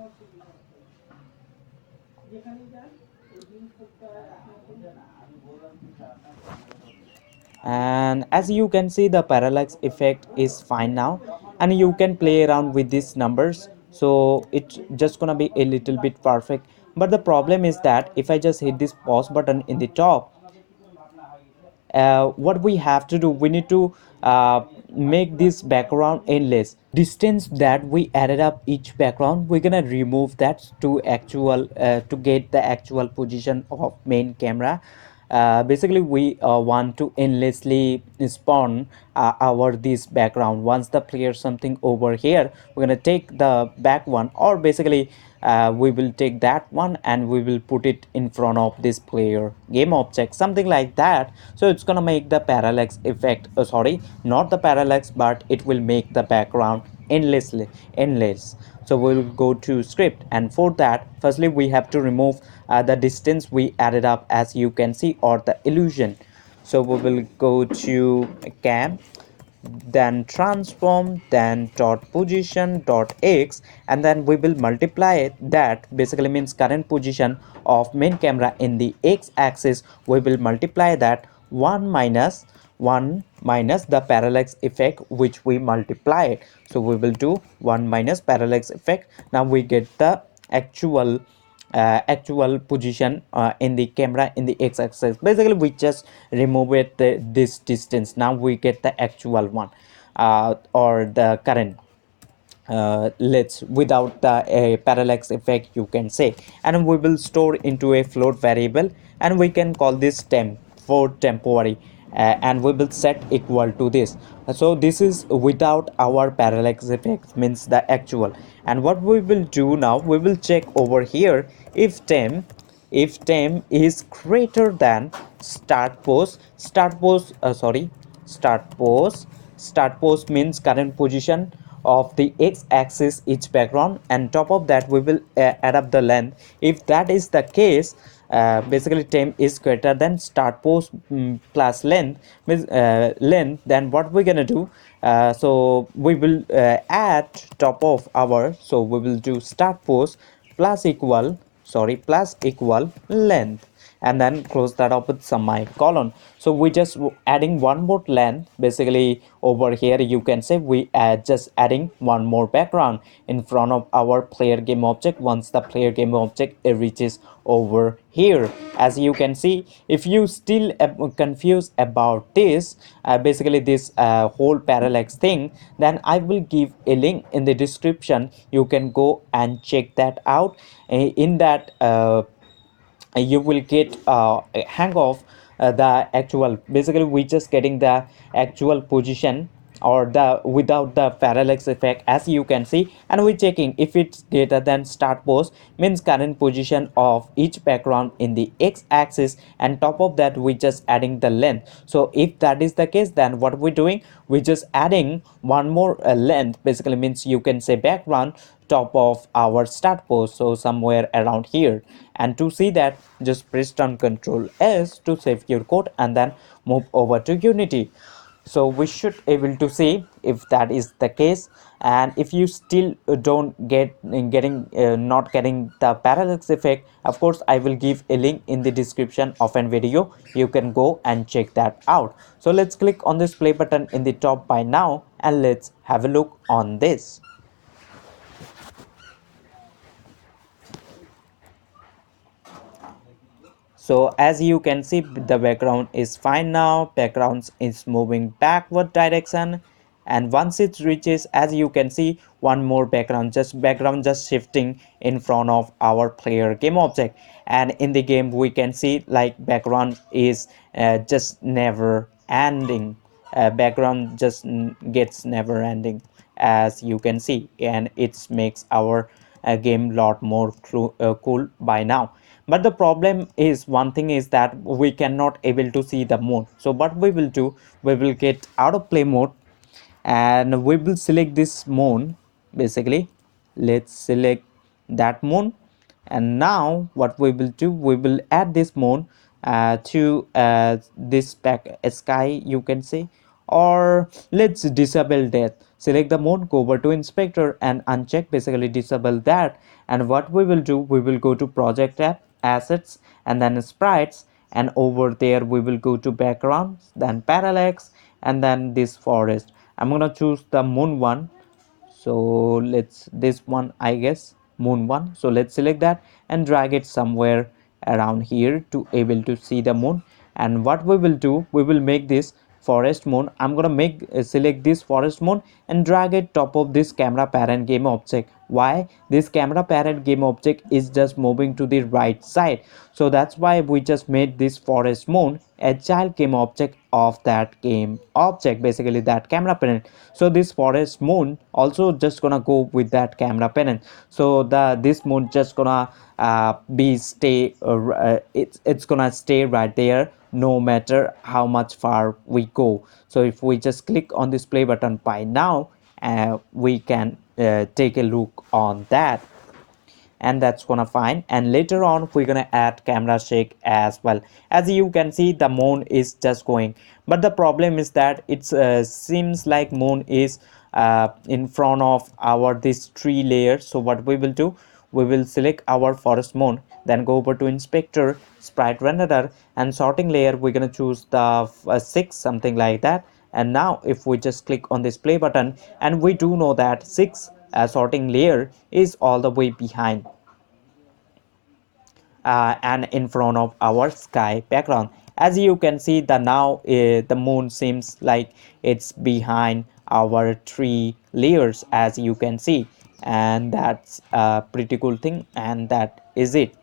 And as you can see, the parallax effect is fine now, and you can play around with these numbers, so it's just gonna be a little bit perfect. But the problem is that if I just hit this pause button in the top, what we have to do, we need to make this background endless. Distance that we added up each background, we're gonna remove that to actual to get the actual position of main camera. Basically we want to endlessly spawn our this background. Once the player something over here, we're gonna take the back one, or basically we will take that one and we will put it in front of this player game object, something like that. So it's gonna make the parallax effect, sorry, not the parallax, but it will make the background endless. So we'll go to script, and for that firstly we have to remove the distance we added up, as you can see, or the illusion. So we will go to cam, then transform, then dot position dot x, and then we will multiply that. Basically means current position of main camera in the x axis, we will multiply that 1 minus the parallax effect which we multiplied. So we will do 1 minus parallax effect. Now we get the actual position in the camera in the x-axis. Basically we just remove it this distance. Now we get the actual one, or the current, let's without the parallax effect, you can say. And we will store into a float variable, and we can call this temp for temporary, and we will set equal to this. So this is without our parallax effect, means the actual. And what we will do now, we will check over here if temp is greater than start pose. Start pose means current position of the x-axis each background, and top of that we will add up the length. If that is the case, basically temp is greater than start pose plus length, means length, then what we're gonna do, so we will add top of our, so we will do start pose plus equal length, and then close that up with semicolon. So we just adding one more length. Basically over here you can say we are just adding one more background in front of our player game object once the player game object reaches over here. As you can see, if you still confused about this, basically this whole parallax thing, then I will give a link in the description. You can go and check that out. In that you will get a hang of the actual, basically we just getting the actual position or the without the parallax effect, as you can see, and we're checking if it's greater than start pose, means current position of each background in the x-axis, and top of that we're just adding the length. So if that is the case, then what we're doing, we're just adding one more length, basically means you can say background top of our start pose, so somewhere around here. And to see that, just press down Ctrl S to save your code and then move over to Unity. So we should able to see if that is the case. And if you still don't not getting the parallax effect, of course I will give a link in the description of an video, you can go and check that out. So let's click on this play button in the top by now, and let's have a look on this. So as you can see, the background is fine now, background is moving backward direction, and once it reaches, as you can see, one more background just shifting in front of our player game object. And in the game we can see like background is just never ending, background just gets never ending, as you can see, and it makes our game lot more cool by now. But the problem is, one thing is that we cannot able to see the mode. So what we will do, we will get out of play mode, and we will select this mode. Basically, let's select that mode, and now what we will do, we will add this mode to this back sky, you can say, or let's disable that. Select the mode, go over to inspector and uncheck, basically disable that. And what we will do, we will go to project tab, assets, and then sprites, and over there we will go to backgrounds, then parallax, and then this forest. I'm gonna choose the moon one, so let's this one, I guess moon one. So let's select that and drag it somewhere around here to able to see the moon. And what we will do, we will make this forest moon. I'm gonna make select this forest moon and drag it top of this camera parent game object. Why? This camera parent game object is just moving to the right side, so that's why we just made this forest moon a child game object of that game object, basically that camera parent. So this forest moon also just gonna go with that camera parent. So the this moon just gonna be stay it's gonna stay right there no matter how much far we go. So if we just click on this play button by now, we can take a look on that, and that's gonna fine. And later on we're gonna add camera shake as well. As you can see, the moon is just going, but the problem is that it seems like moon is in front of our this tree layer. So what we will do, we will select our forest moon, then go over to inspector, sprite renderer, and sorting layer, we're gonna choose the 6, something like that. And now if we just click on this play button, and we do know that 6 sorting layer is all the way behind and in front of our sky background. As you can see, the now the moon seems like it's behind our three layers, as you can see, and that's a pretty cool thing, and that is it.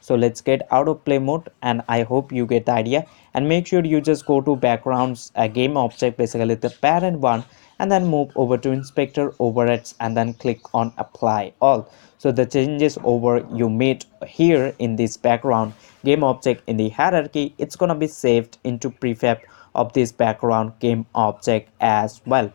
So let's get out of play mode, and I hope you get the idea. And make sure you just go to backgrounds game object, basically the parent one, and then move over to inspector overrides and then click on apply all. So the changes over you made here in this background game object in the hierarchy, it's gonna be saved into prefab of this background game object as well.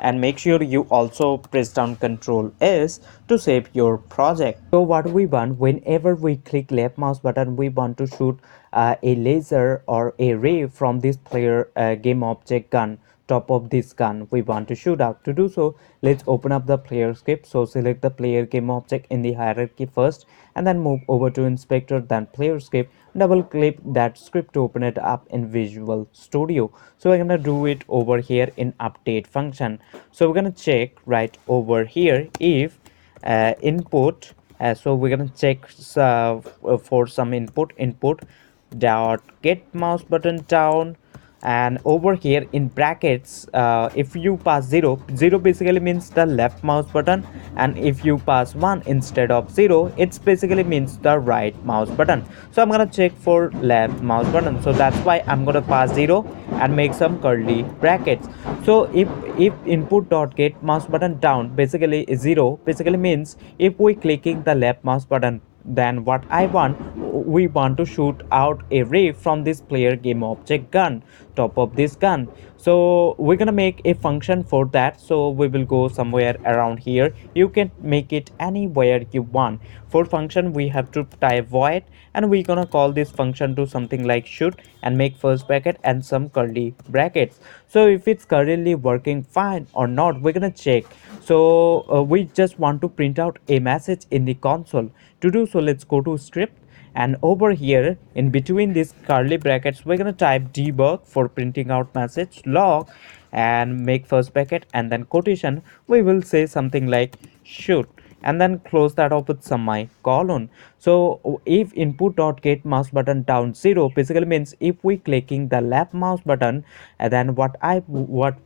And make sure you also press down Ctrl S to save your project. So what we want, whenever we click left mouse button, we want to shoot a laser or a ray from this player game object gun, top of this gun we want to shoot out. To do so, let's open up the player script. So select the player game object in the hierarchy first, and then move over to inspector, then player script, double click that script to open it up in Visual Studio. So we're gonna do it over here in update function. So we're gonna check right over here if input, so we're gonna check for some input dot get mouse button down, and over here in brackets, if you pass 0, 0 basically means the left mouse button, and if you pass 1 instead of 0, it's basically means the right mouse button. So I'm gonna check for left mouse button, so that's why I'm gonna pass 0 and make some curly brackets. So if input dot get mouse button down basically is 0, basically means if we clicking the left mouse button, then what I want, we want to shoot out a ray from this player game object gun, top of this gun. So we're gonna make a function for that, so we will go somewhere around here. You can make it anywhere you want. For function we have to type void, and we're gonna call this function to something like shoot and make first bracket and some curly brackets. So if it's currently working fine or not, we're gonna check. So we just want to print out a message in the console. To do so, let's go to script, and over here in between these curly brackets we're going to type debug for printing out message log, and make first bracket and then quotation. We will say something like shoot, and then close that up with semicolon. So if input dot get mouse button down 0 basically means if we clicking the left mouse button, and then what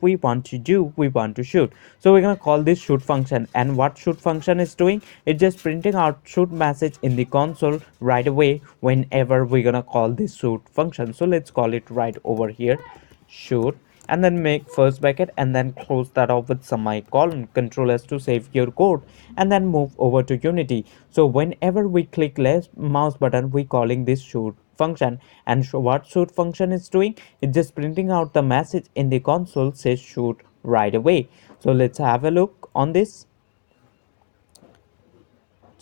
we want to do, we want to shoot. So we're gonna call this shoot function, and what shoot function is doing, it's just printing out shoot message in the console right away whenever we're gonna call this shoot function. So let's call it right over here, shoot, and then make first bracket and then close that off with semicolon. Control S to save your code, and then move over to Unity. So whenever we click left mouse button, we calling this shoot function, and what shoot function is doing, it's just printing out the message in the console says shoot right away. So let's have a look on this.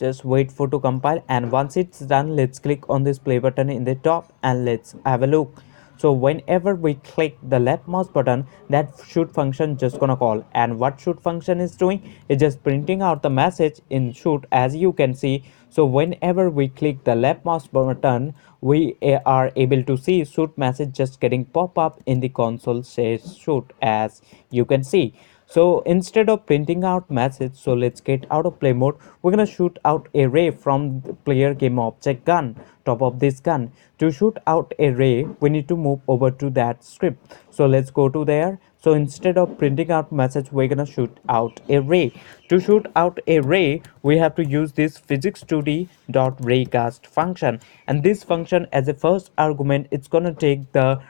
Just wait for to compile, and once it's done, let's click on this play button in the top and let's have a look. So whenever we click the left mouse button, that shoot function just gonna call, and what shoot function is doing is just printing out the message in shoot, as you can see. So whenever we click the left mouse button, we are able to see shoot message just getting pop up in the console says shoot, as you can see. So instead of printing out message, so let's get out of play mode. We're gonna shoot out a ray from the player game object gun, top of this gun. To shoot out a ray, we need to move over to that script. So let's go to there. So instead of printing out message, we're gonna shoot out a ray. To shoot out a ray, we have to use this physics2d dot raycast function, and this function as a first argument, it's gonna take the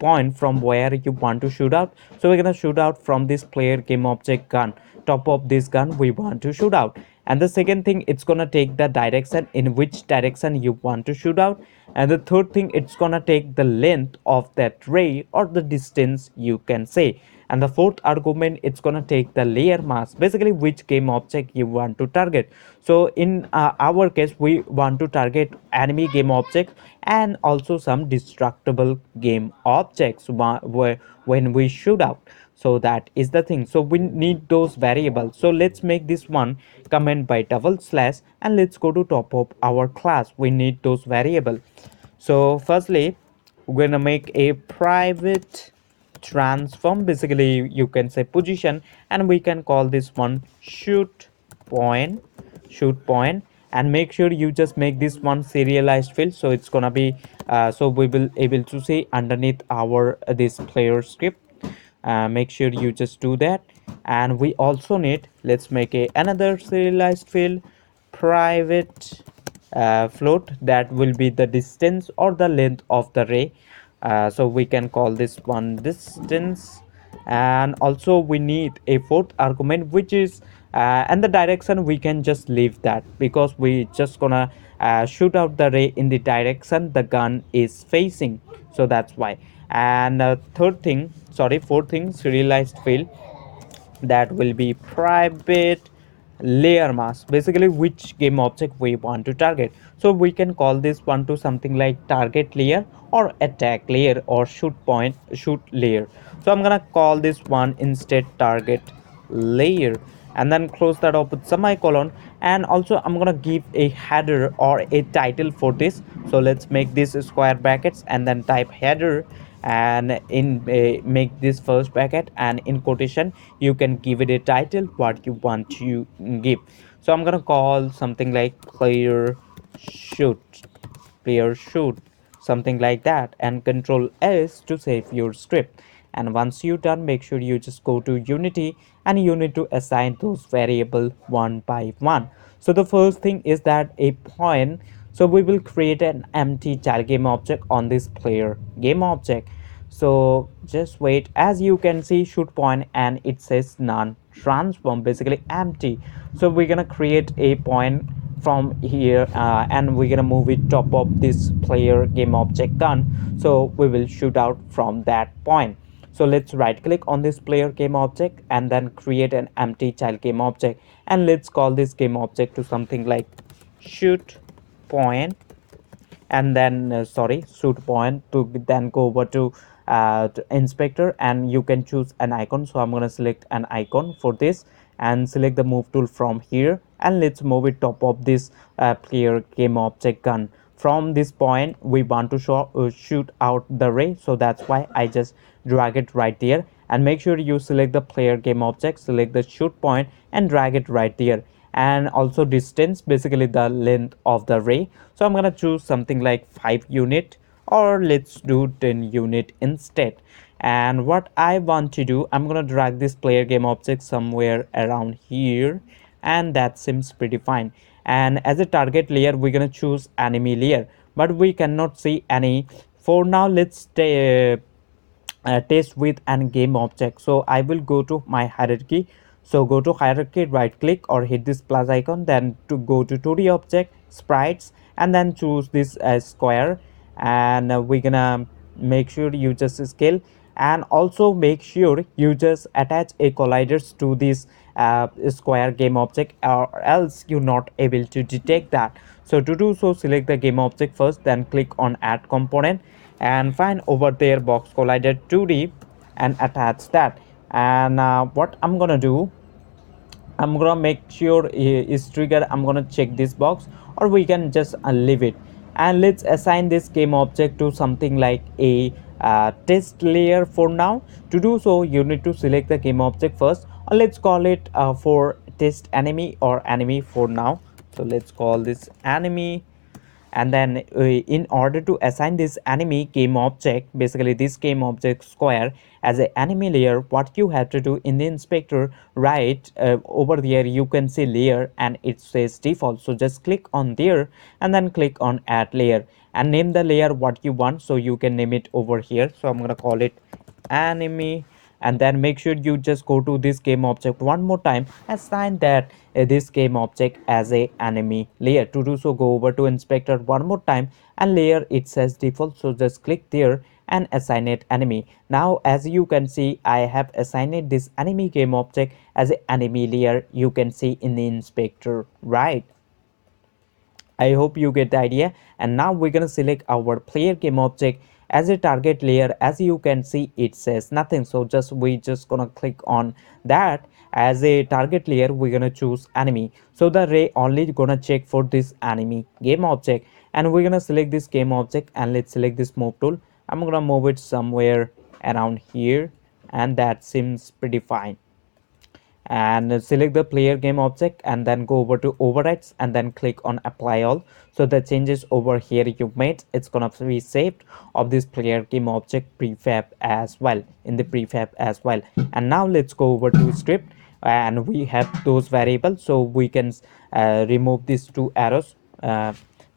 point from where you want to shoot out. So we're gonna shoot out from this player game object gun, top of this gun we want to shoot out. And the second thing, it's gonna take the direction in which direction you want to shoot out. And the third thing, it's gonna take the length of that ray, or the distance you can say. And the fourth argument, it's gonna take the layer mask, basically which game object you want to target. So in our case, we want to target enemy game objects and also some destructible game objects when we shoot out. So that is the thing, so we need those variables. So let's make this one comment by double slash, and let's go to top of our class. We need those variables. So firstly, we're gonna make a private transform, basically you can say position, and we can call this one point, shoot point. And make sure you just make this one serialized field, so it's gonna be so we will able to see underneath our this player script. Make sure you just do that. And we also need, let's make another serialized field, private float, that will be the distance or the length of the ray. So we can call this one distance. And also we need a fourth argument, which is and the direction we can just leave that, because we just gonna shoot out the ray in the direction the gun is facing, so that's why. And third thing, sorry, fourth thing, serialized field, that will be private layer mask, basically which game object we want to target. So we can call this one to something like target layer or attack layer or shoot layer. So I'm gonna call this one instead target layer, and then close that up with semicolon. And also I'm gonna give a header or a title for this. So let's make this square brackets and then type header, and in make this first bracket, and in quotation you can give it a title what you want to give. So I'm gonna call something like shoot player shoot, something like that, and Control S to save your script. And once you're done, make sure you just go to Unity and you need to assign those variable one by one. So the first thing is that a point. So we will create an empty child game object on this player game object. So just wait, as you can see shoot point and it says none transform, basically empty. So we're gonna create a point from here, and we're gonna move it top of this player game object gun, so we will shoot out from that point. So let's right click on this player game object and then create an empty child game object, and let's call this game object to something like shoot point, and then sorry, shoot point, to then go over to inspector, and you can choose an icon. So I'm going to select an icon for this and select the move tool from here, and let's move it top of this player game object gun. From this point we want to shoot out the ray, so that's why I just drag it right there. And make sure you select the player game object, select the shoot point and drag it right there. And also distance, basically the length of the ray. So I'm gonna choose something like 5 unit, or let's do 10 unit instead. And what I want to do, I'm gonna drag this player game object somewhere around here, and that seems pretty fine. And as a target layer we're gonna choose enemy layer, but we cannot see any for now. Let's test with an game object. So I will go to my hierarchy. So go to hierarchy, right click or hit this plus icon, then to go to 2D object sprites, and then choose this square. And we're gonna make sure you just scale, and also make sure you just attach a colliders to this square game object, or else you're not able to detect that. So to do so, select the game object first, then click on add component, and find over there box collider 2D and attach that. And what I'm gonna do, I'm gonna make sure is trigger, I'm gonna check this box, or we can just leave it. And let's assign this game object to something like a test layer for now. To do so, you need to select the game object first, or let's call it for test enemy or enemy for now. So let's call this enemy. And then in order to assign this enemy game object, basically this game object square as an enemy layer, what you have to do in the inspector, right over there you can see layer and it says default. So just click on there and then click on add layer and name the layer what you want. So you can name it over here. So I'm going to call it enemy. And then make sure you just go to this game object one more time, assign that this game object as a enemy layer. To do so, go over to inspector one more time, and layer it says default, so just click there and assign it enemy. Now as you can see, I have assigned this enemy game object as an enemy layer, you can see in the inspector, right? I hope you get the idea. And now we're gonna select our player game object as a target layer. As you can see, it says nothing, so we just gonna click on that. As a target layer we're gonna choose enemy, so the ray only gonna check for this enemy game object. And we're gonna select this game object, and let's select this move tool. I'm gonna move it somewhere around here, and that seems pretty fine. And select the player game object and then go over to overrides and then click on apply all. So the changes over here you made, it's gonna be saved of this player game object prefab as well, in the prefab as well. And now let's go over to script, and we have those variables, so we can remove these two arrows.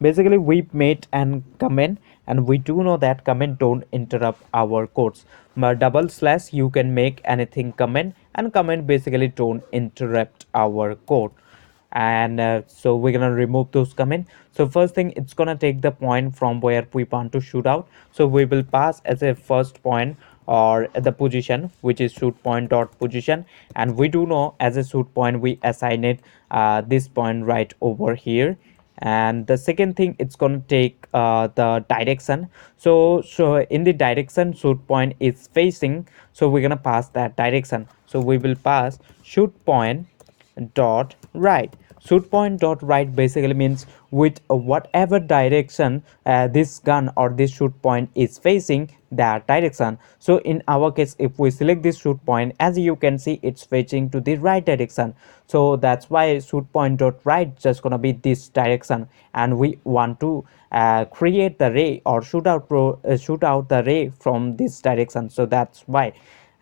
Basically we made an comment, and we do know that comment don't interrupt our codes, but double slash you can make anything comment, and comment basically don't interrupt our code. And so we're gonna remove those comments. So first thing, it's gonna take the point from where we want to shoot out, so we will pass as a first point or the position, which is shoot point dot position. And we do know as a shoot point we assign it this point right over here. And the second thing, it's going to take the direction. So in the direction shoot point is facing, so we're going to pass that direction. So we will pass shoot point dot right. shoot point dot right basically means with whatever direction this gun or this shoot point is facing, that direction. So in our case, if we select this shoot point, as you can see, it's facing to the right direction. So that's why shoot point dot right just gonna be this direction, and we want to create the ray or shoot out the ray from this direction. So that's why.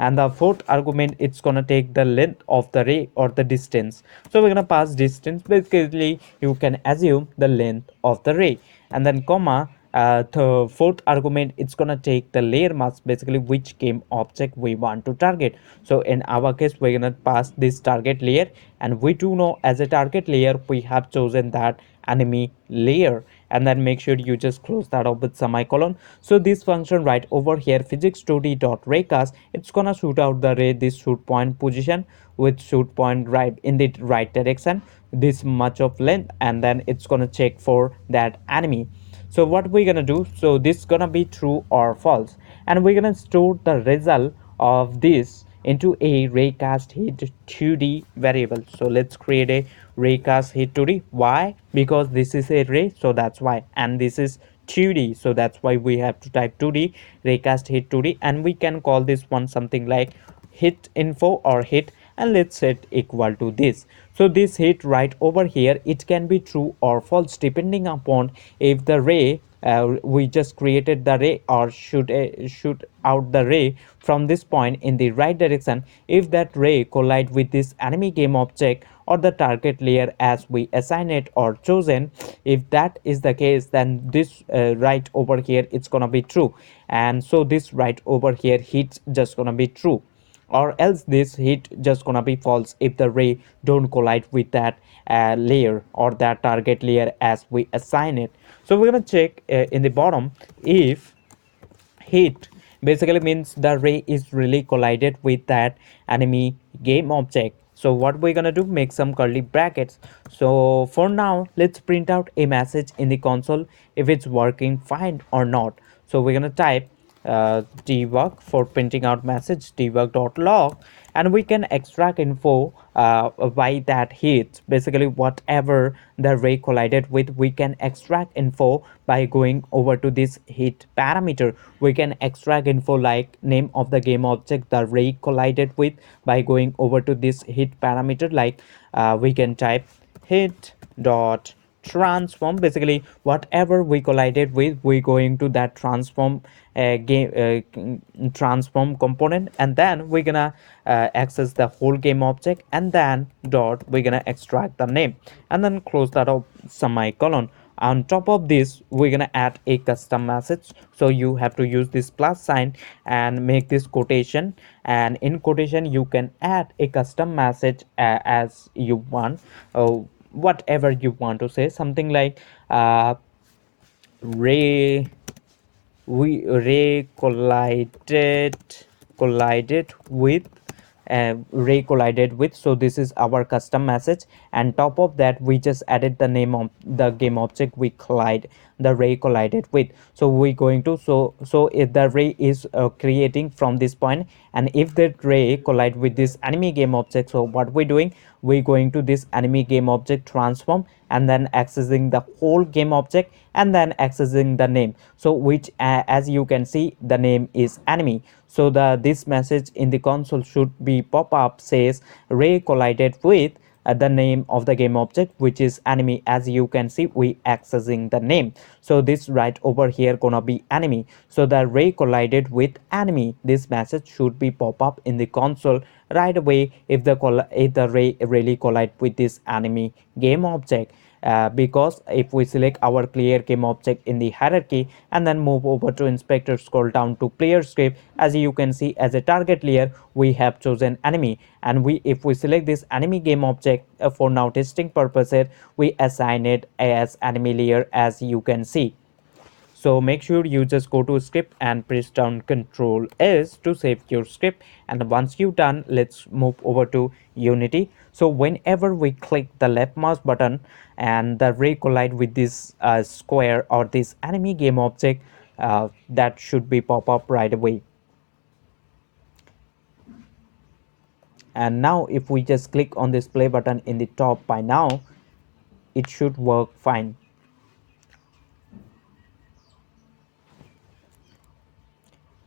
And the fourth argument, it's gonna take the length of the ray or the distance. So we're gonna pass distance. Basically you can assume the length of the ray, and then comma, the fourth argument, it's gonna take the layer mask, basically which game object we want to target. So in our case, we're gonna pass this target layer, and we do know as a target layer we have chosen that enemy layer. And then make sure you just close that up with semicolon. So this function right over here, physics2d dot raycast, it's gonna shoot out the ray this shoot point position with shoot point right in the right direction, this much of length, and then it's gonna check for that enemy. So what we're gonna do, so this gonna be true or false, and we're gonna store the result of this into a raycast hit 2d variable. So let's create a raycast hit 2d. Why? Because this is a ray, so that's why, and this is 2d, so that's why we have to type 2d raycast hit 2d, and we can call this one something like hit info or hit, and let's set equal to this. So this hit right over here, it can be true or false depending upon if the ray we just created the ray or shoot out the ray from this point in the right direction, if that ray collide with this enemy game object or the target layer as we assign it or chosen. If that is the case, then this right over here, it's gonna be true, and so this right over here hit just gonna be true, or else this hit just gonna be false if the ray don't collide with that layer or that target layer as we assign it. So we're gonna check in the bottom if hit basically means the ray is really collided with that enemy game object. So what we're gonna do, make some curly brackets. So for now, let's print out a message in the console if it's working fine or not. So we're gonna type debug for printing out message debug.log, and we can extract info by that hit, basically whatever the ray collided with, we can extract info by going over to this hit parameter. We can extract info like name of the game object the ray collided with by going over to this hit parameter, like we can type hit dot transform, basically whatever we collided with, we going to that transform transform component, and then we're gonna access the whole game object, and then dot we're gonna extract the name, and then close that up semicolon. On top of this, we're gonna add a custom message, so you have to use this plus sign and make this quotation, and in quotation you can add a custom message as you want, whatever you want to say, something like ray we ray collided with ray collided with. So this is our custom message, and top of that we just added the name of the game object we collide the ray collided with. So we going to, so if the ray is creating from this point, and if that ray collide with this enemy game object, so what we're doing, we going to this enemy game object transform, and then accessing the whole game object, and then accessing the name, so which as you can see the name is enemy. So the this message in the console should be pop up says ray collided with the name of the game object which is enemy. As you can see, we accessing the name, so this right over here gonna be enemy. So the ray collided with enemy, this message should be pop up in the console right away if the ray really collide with this enemy game object. Because if we select our player game object in the hierarchy and then move over to inspector, scroll down to player script, as you can see as a target layer we have chosen enemy, and we if we select this enemy game object for now testing purposes, we assign it as enemy layer as you can see. So make sure you just go to script and press down Control S to save your script, and once you done, let's move over to Unity. So whenever we click the left mouse button and the ray collide with this square or this enemy game object, that should be pop up right away. And now if we just click on this play button in the top by now, it should work fine.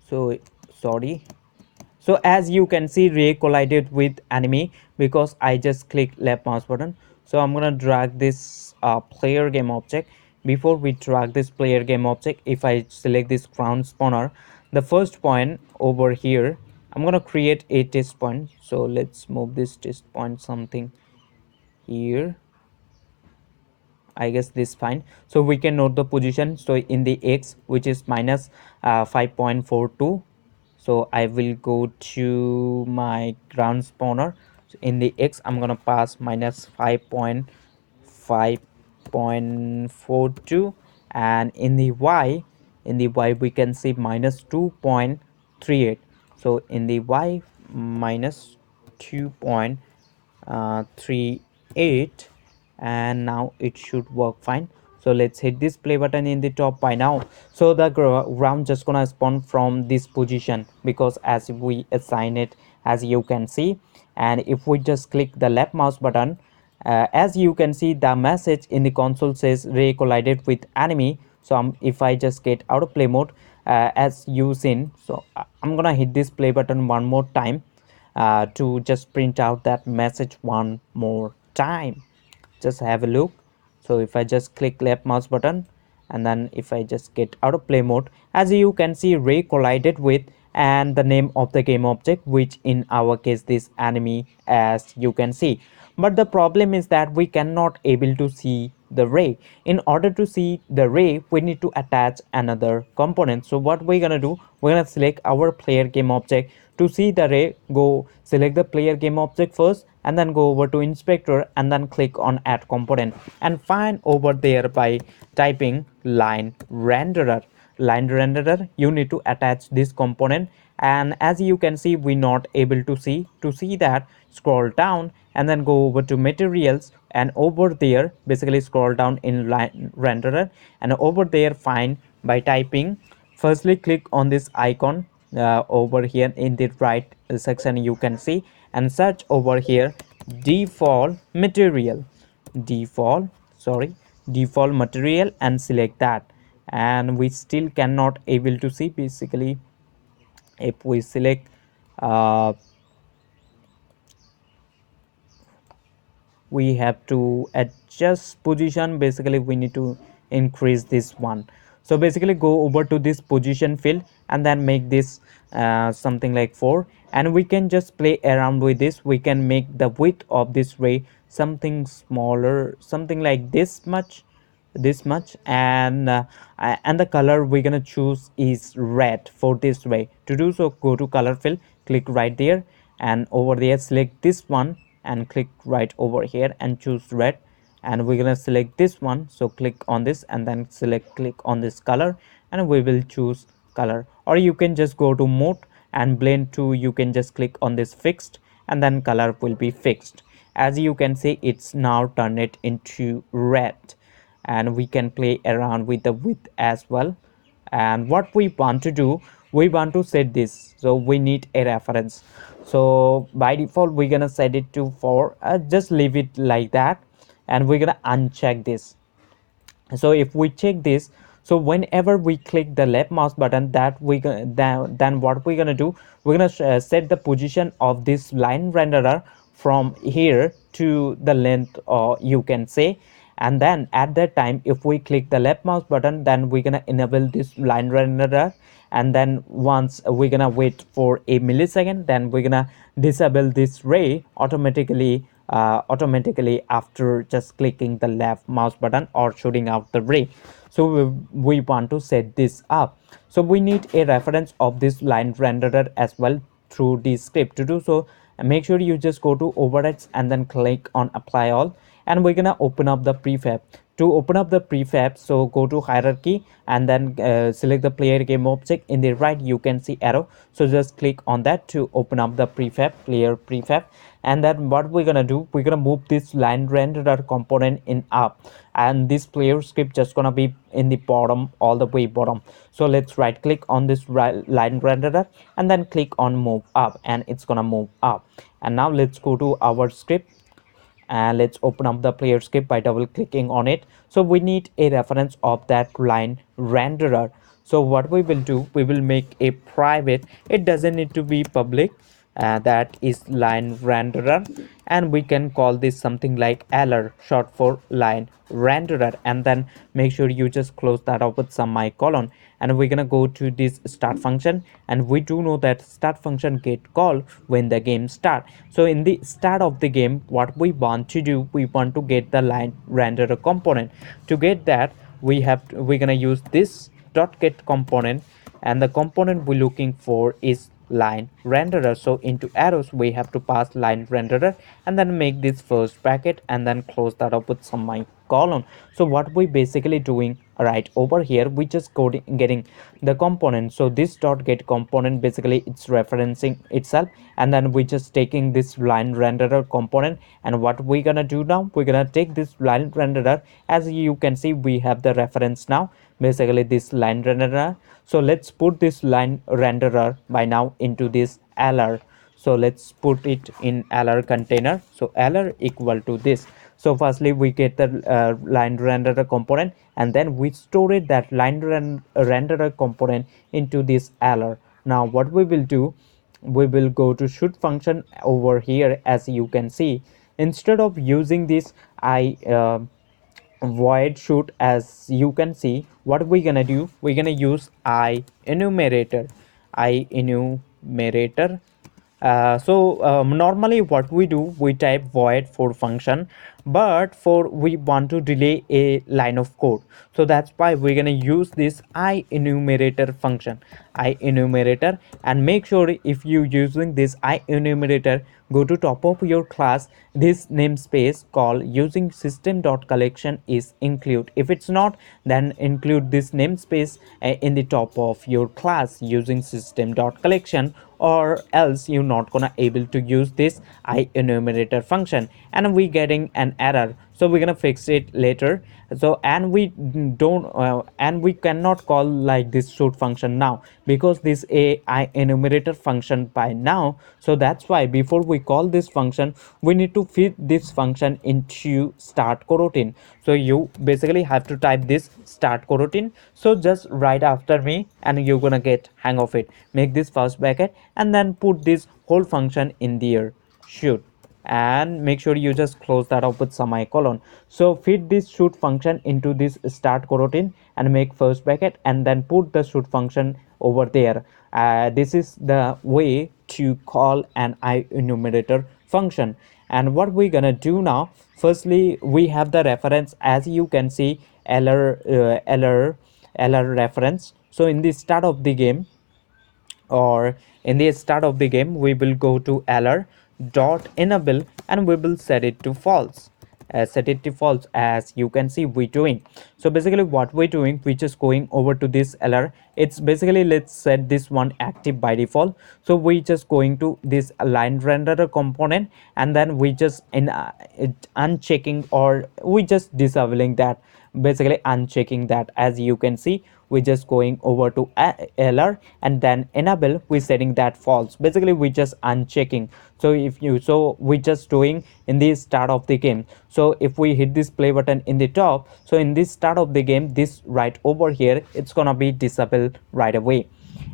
So sorry. So as you can see, Ray collided with enemy because I just clicked left mouse button. So I'm gonna drag this player game object. Before we drag this player game object, if I select this ground spawner, the first point over here, I'm gonna create a test point. So let's move this test point something here. I guess this fine. So we can note the position. So in the x, which is minus 5.42. So I will go to my ground spawner. So in the x, I'm gonna pass minus 5.42, and in the y we can see minus 2.38. So in the y, minus 2.38, and now it should work fine. So let's hit this play button in the top by now. So the ground just gonna spawn from this position because as we assign it, as you can see. And if we just click the left mouse button, as you can see, the message in the console says Ray collided with enemy. So if I just get out of play mode, as you seen, so I'm gonna hit this play button one more time to just print out that message one more time. Just have a look. So if I just click left mouse button, and then if I just get out of play mode, as you can see, Ray collided with and the name of the game object, which in our case this enemy, as you can see. But the problem is that we cannot able to see the ray. In order to see the ray, we need to attach another component. So what we're gonna do, we're gonna select our player game object. To see the ray, go select the player game object first, and then go over to inspector, and then click on add component, and find over there by typing line renderer, you need to attach this component. And as you can see, we not able to see that, scroll down and then go over to materials, and over there basically scroll down in line renderer, and over there find by typing, firstly click on this icon over here in the right section, you can see, and search over here default material, default sorry default material, and select that. And we still cannot able to see, basically if we select uh, we have to adjust position, basically we need to increase this one. So basically go over to this position field and then make this something like 4, and we can just play around with this. We can make the width of this ray something smaller, something like this much, and the color we're gonna choose is red for this ray. To do so, go to color field, click right there, and over there select this one, and click right over here and choose red. And we're gonna select this one, so click on this and then click on this color, and we will choose color. Or you can just go to mode and blend to, you can just click on this fixed, and then color will be fixed. As you can see, it's now turned it into red, and we can play around with the width as well. And what we want to do, we want to set this, so we need a reference. So by default we're gonna set it to 4, just leave it like that, and we're gonna uncheck this. So if we check this, so whenever we click the left mouse button, that we then what we're gonna do, we're gonna set the position of this line renderer from here to the length, or you can say. And then at that time, if we click the left mouse button, then we're gonna enable this line renderer. And then once we're gonna wait for a millisecond, then we're gonna disable this ray automatically after just clicking the left mouse button or shooting out the ray. So we want to set this up, so we need a reference of this line renderer as well through the script. To do so, make sure you just go to overrides and then click on apply all, and we're gonna open up the prefab. To open up the prefab, so go to hierarchy and then select the player game object. In the right you can see arrow, so just click on that to open up the player prefab. And then what we're gonna do, we're gonna move this line renderer component in up, and this player script just gonna be in the bottom, all the way bottom. So let's right click on this line renderer and then click on move up, and it's gonna move up. And now let's go to our script. And let's open up the player script by double clicking on it. So we need a reference of that line renderer. So what we will do, we will make a private, it doesn't need to be public, that is line renderer, and we can call this something like LR, short for line renderer, and then make sure you just close that up with semicolon. And we're gonna go to this start function, and we do know that start function get called when the game start. So in the start of the game, what we want to do, we want to get the line renderer component. To get that, we're gonna use this dot get component, and the component we're looking for is line renderer. So into arrows we have to pass line renderer, and then make this first bracket, and then close that up with semicolon. So what we basically doing right over here, we just getting the component. So this dot get component, basically it's referencing itself, and then we just taking this line renderer component. And what we're gonna do now, we're gonna take this line renderer. As you can see, we have the reference now, basically this line renderer. So let's put this line renderer by now into this LR. So let's put it in LR container. So LR equal to this. So firstly we get the line renderer component, and then we store it, that line renderer component, into this LR. Now what we will do, we will go to shoot function over here. As you can see, instead of using this void shoot, as you can see, what we're gonna do, we're gonna use I enumerator. Normally what we do, we type void for function, but for we want to delay a line of code, so that's why we're going to use this IEnumerator function, IEnumerator. And make sure if you using this IEnumerator, go to top of your class, this namespace called using system.collection is include. If it's not, then include this namespace in the top of your class using system.collection, or else you're not gonna able to use this IEnumerator function, and we getting an error. So we're gonna fix it later. So and we don't and we cannot call like this shoot function now, because this IEnumerator function by now. So that's why before we call this function, we need to feed this function into start coroutine. So you basically have to type this start coroutine. So just right after me, and you're gonna get hang of it. Make this first bracket, and then put this whole function in there, shoot, and make sure you just close that up with semicolon. So feed this shoot function into this start coroutine, and make first bracket, and then put the shoot function over there. This is the way to call an IEnumerator function. And what we're gonna do now, firstly we have the reference, as you can see, LR reference. So in the start of the game, or in the start of the game, we will go to LR dot enable, and we will set it to false. Set it to false, as you can see we're doing. So basically what we're doing, we're just going over to this LR. It's basically, let's set this one active by default. So we just going to this line renderer component, and then we just unchecking, or we just disabling that, basically unchecking that. As you can see, we're just going over to LR, and then enable, we're setting that false. Basically we just unchecking. So if you, so we just doing in the start of the game. So if we hit this play button in the top, so in this start of the game, this right over here, it's gonna be disabled right away.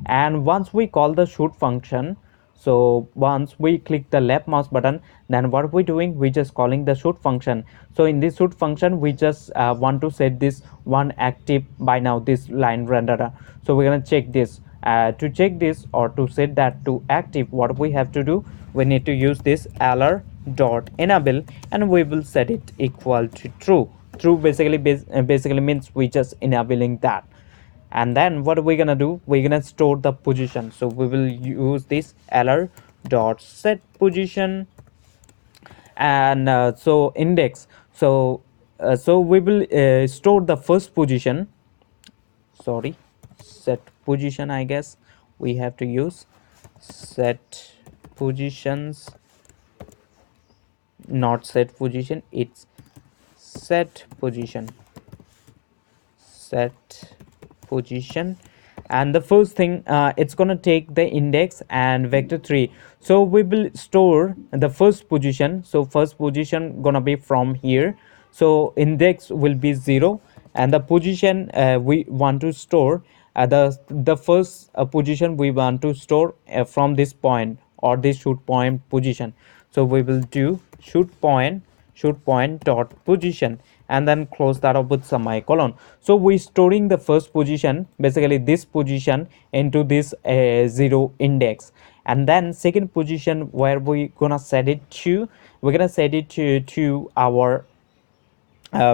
And once we call the shoot function, so once we click the left mouse button, then what we're doing, we just calling the shoot function. So in this shoot function, we just want to set this one active by now, this line renderer. So we're gonna check this. To check this, or to set that to active, what we have to do, we need to use this LR dot enable, and we will set it equal to true. True basically basically means we just enabling that. And then what we're gonna do, we're gonna store the position. So we will use this LR dot set position, and so index. So we will store the first position, sorry, set position, I guess we have to use set positions, not set position, it's set position, set position. And the first thing, it's gonna take the index and vector 3. So we will store the first position. So first position gonna be from here. So index will be 0, and the position we want to store, the first position we want to store from this point, or this shoot point position. So we will do shoot point dot position, and then close that up with semicolon. So we storing the first position, basically this position, into this 0 index. And then second position, where we gonna set it to, we're gonna set it to our,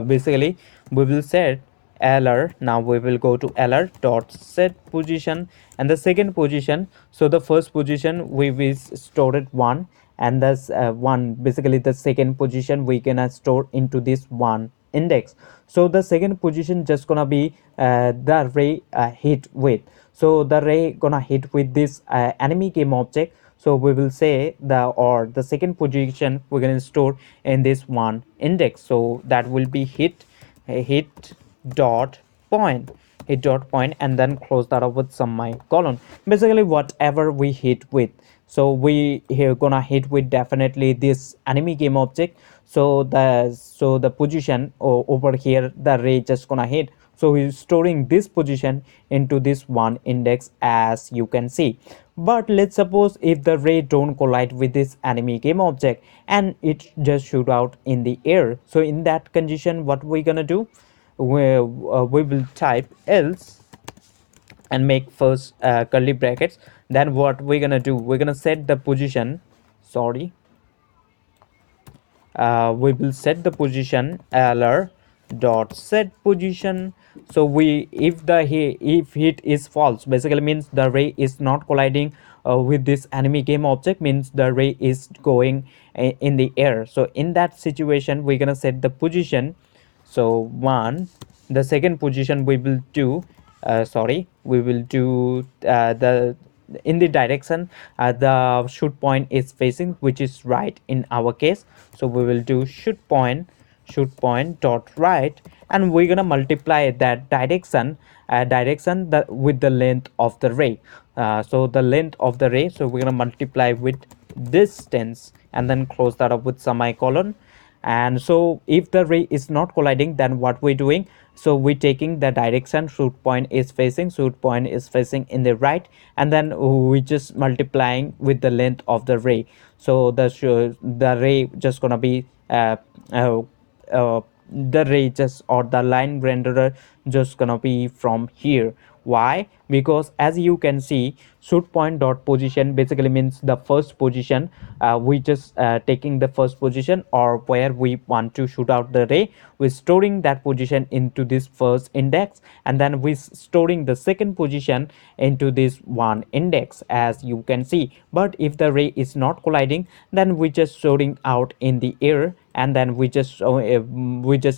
basically we will set lr. Now we will go to lr dot set position, and the second position, so the first position we will store it 1, and that's 1, basically the second position we gonna store into this 1 index. So the second position just gonna be the ray hit with, so the ray gonna hit with this enemy game object. So we will say the second position we're going to store in this 1 index. So that will be hit dot point, and then close that up with semicolon. Basically whatever we hit with, so we here gonna hit with definitely this enemy game object. So the position over here, the ray just gonna hit. So we're storing this position into this 1 index, as you can see. But let's suppose if the ray don't collide with this enemy game object, and it just shoot out in the air. So in that condition, what we gonna do, we will type else, and make first curly brackets. Then what we're gonna do, we're gonna set the position, sorry, we will set the position lr dot set position. So we, if the if hit is false, basically means the ray is not colliding with this enemy game object, means the ray is going in the air. So in that situation, we're gonna set the position. So 1, the second position we will do, sorry, we will do the in the direction the shoot point is facing, which is right in our case. So we will do shoot point dot right, and we're gonna multiply that direction that with the length of the ray. So the length of the ray, so we're gonna multiply with distance, and then close that up with semicolon. And so if the ray is not colliding, then what we're doing, so we're taking the direction shoot point is facing in the right, and then we just multiplying with the length of the ray. So the ray just gonna be uh, the ray just, or the line renderer just gonna be from here. Why? Because as you can see, shoot point dot position basically means the first position. We just taking the first position, or where we want to shoot out the ray, we're storing that position into this first index, and then we storing the second position into this 1 index, as you can see. But if the ray is not colliding, then we just storing out in the air, and then we just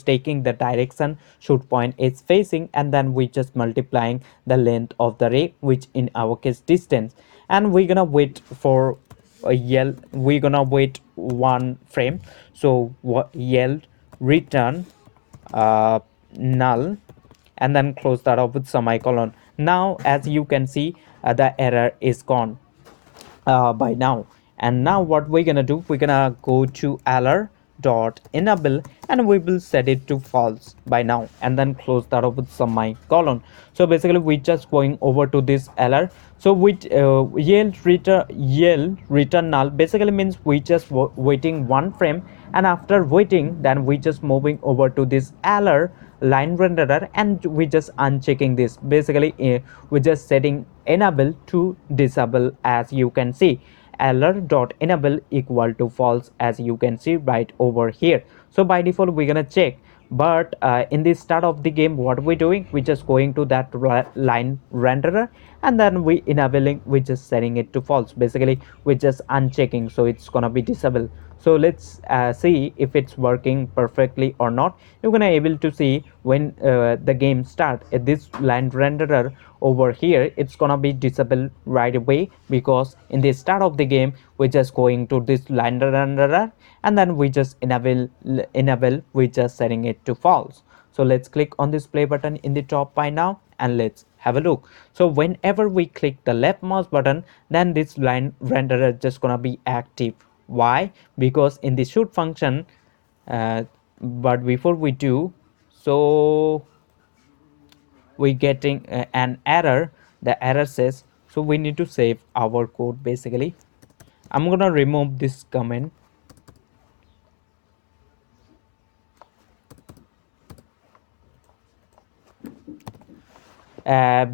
taking the direction shoot point is facing, and then we just multiplying the length of the ray, which in our case distance. And we're gonna wait for a yell, we're gonna wait 1 frame. So yell return null, and then close that off with semicolon. Now as you can see, the error is gone by now. And now what we're gonna do, we're gonna go to lr dot enable, and we will set it to false by now, and then close that up with semicolon. So basically we just going over to this lr. So with yell return null basically means we just waiting 1 frame, and after waiting, then we just moving over to this lr line renderer, and we just unchecking this. Basically we just setting enable to disable, as you can see. Lr.enable equal to false, as you can see right over here. So by default we're gonna check, but in the start of the game, what we're doing, we're just going to that line renderer, and then we enabling, we're just setting it to false. Basically we're just unchecking, so it's gonna be disabled. So let's see if it's working perfectly or not. You're gonna able to see when the game start at this line renderer over here, it's gonna be disabled right away, because in the start of the game we're just going to this line renderer, and then we just enable, we just setting it to false. So let's click on this play button in the top by now, and let's have a look. So whenever we click the left mouse button, then this line renderer just gonna be active. Why? Because in the shoot function, uh, but before we do so, we getting an error. The error says, so we need to save our code. Basically, I'm gonna remove this comment.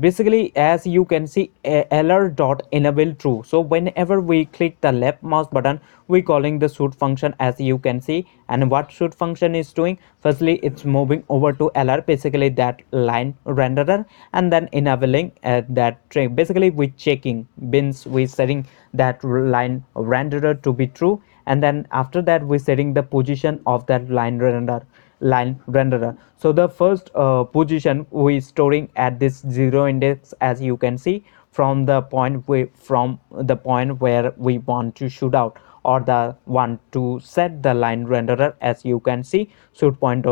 Basically, as you can see, alert.enable true. So whenever we click the left mouse button, we calling the shoot function, as you can see. And what shoot function is doing, firstly it's moving over to alert, basically that line renderer, and then enabling that train. Basically we checking bins, we setting that line renderer to be true, and then after that we setting the position of that line renderer. So the first position we storing at this zero index, as you can see, from the point where we want to shoot out, or the want to set the line renderer, as you can see, shoot point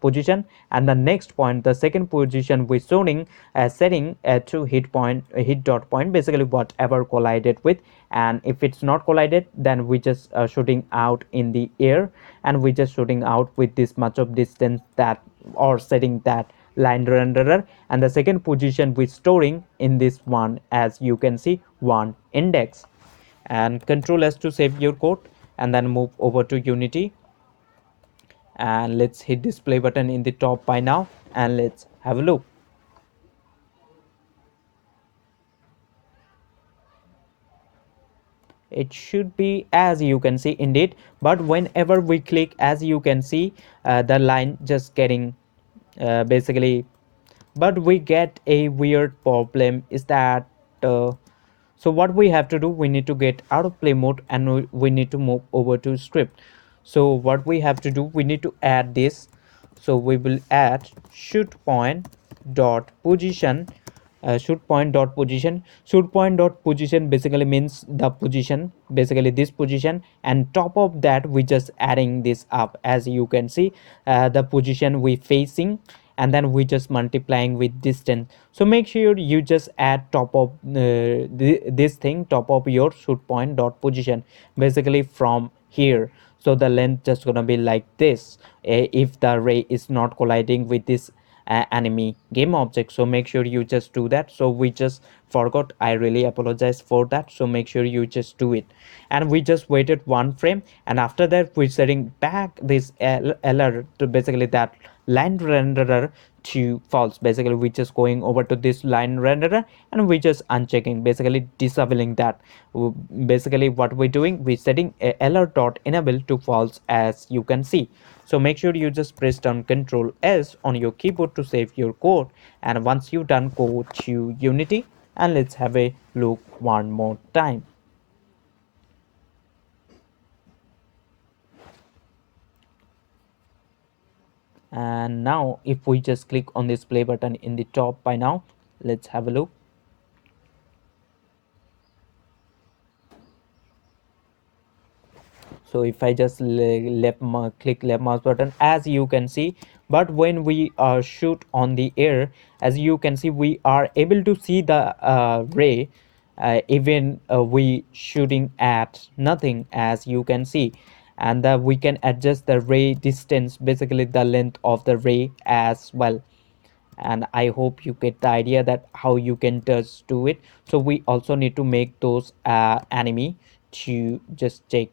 position. And the next point, the second position, we storing setting to hit dot point, basically whatever collided with. And if it's not collided, then we just shooting out in the air, and we just shooting out with this much of distance, that or setting that line renderer. And the second position we storing in this one, as you can see, one index. And control S to save your code, and then move over to Unity, and let's hit this play button in the top by now, and let's have a look. It should be, as you can see, indeed. But whenever we click, as you can see, the line just getting basically, but we get a weird problem, is that uh, so what we have to do, we need to get out of play mode, and we need to move over to script. So what we have to do, we need to add this. So we will add shoot point dot position. Shoot point dot position basically means the position, basically this position, and top of that we just adding this up, as you can see, the position we facing, and then we just multiplying with distance. So make sure you just add top of this thing, top of your shoot point dot position, basically from here. So the length just gonna be like this, if the ray is not colliding with this enemy game object. So make sure you just do that. So we just forgot, I really apologize for that. So make sure you just do it. And we just waited one frame, and after that we're setting back this alert to basically that line renderer to false. Basically we just going over to this line renderer, and we just unchecking, basically disabling that. Basically what we're doing, we're setting alert dot enable to false, as you can see. So make sure you just press down Control S on your keyboard to save your code. And once you're done, go to Unity, and let's have a look one more time. And now if we just click on this play button in the top by now, let's have a look. So if I just click left mouse button, as you can see, but when we shoot on the air, as you can see, we are able to see the ray, even we shooting at nothing, as you can see. And we can adjust the ray distance, basically the length of the ray as well. And I hope you get the idea that how you can just do it. So we also need to make those enemy to just take.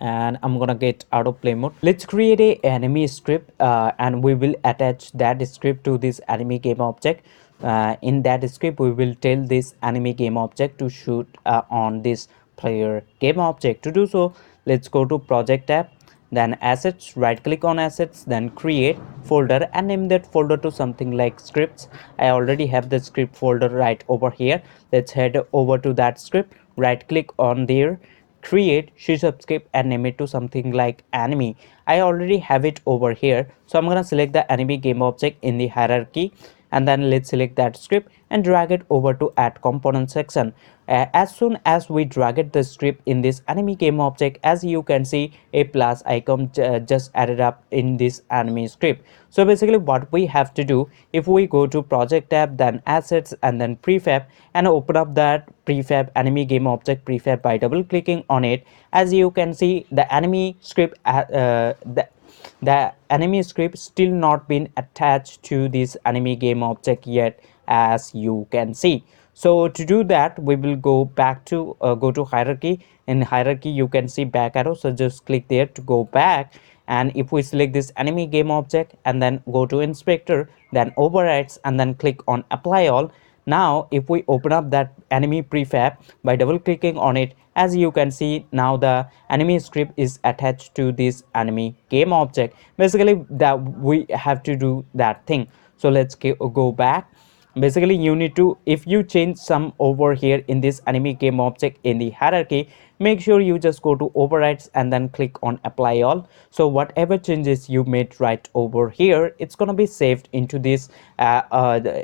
And I'm gonna get out of play mode. Let's create a enemy script, and we will attach that script to this enemy game object. In that script we will tell this enemy game object to shoot on this player game object. To do so, let's go to project tab, then assets, right click on assets, then create folder, and name that folder to something like scripts. I already have the script folder right over here. Let's head over to that script, right click on there, create she subscript, and name it to something like anime. I already have it over here, so I'm gonna select the anime game object in the hierarchy, and then let's select that script and drag it over to add component section. As soon as we drag it the script in this enemy game object, as you can see a plus icon just added up in this enemy script. So basically what we have to do, if we go to project tab, then assets, and then prefab, and open up that prefab enemy game object prefab by double clicking on it, as you can see the enemy script the enemy script still not been attached to this enemy game object yet, as you can see. So to do that, we will go back to go to hierarchy. In hierarchy you can see back arrow, so just click there to go back. And if we select this enemy game object and then go to inspector, then overrides, and then click on apply all. Now if we open up that enemy prefab by double clicking on it, as you can see now the enemy script is attached to this enemy game object. Basically that we have to do that thing. So let's go back. Basically you need to, if you change some over here in this enemy game object in the hierarchy, make sure you just go to overrides and then click on apply all. So whatever changes you made right over here, it's gonna be saved into this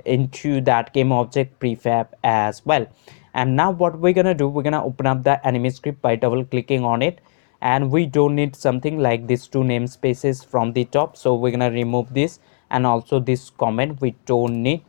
into that game object prefab as well. And now what we're gonna do, we're gonna open up the enemy script by double clicking on it, and we don't need something like these two namespaces from the top, so we're gonna remove this, and also this comment we don't need,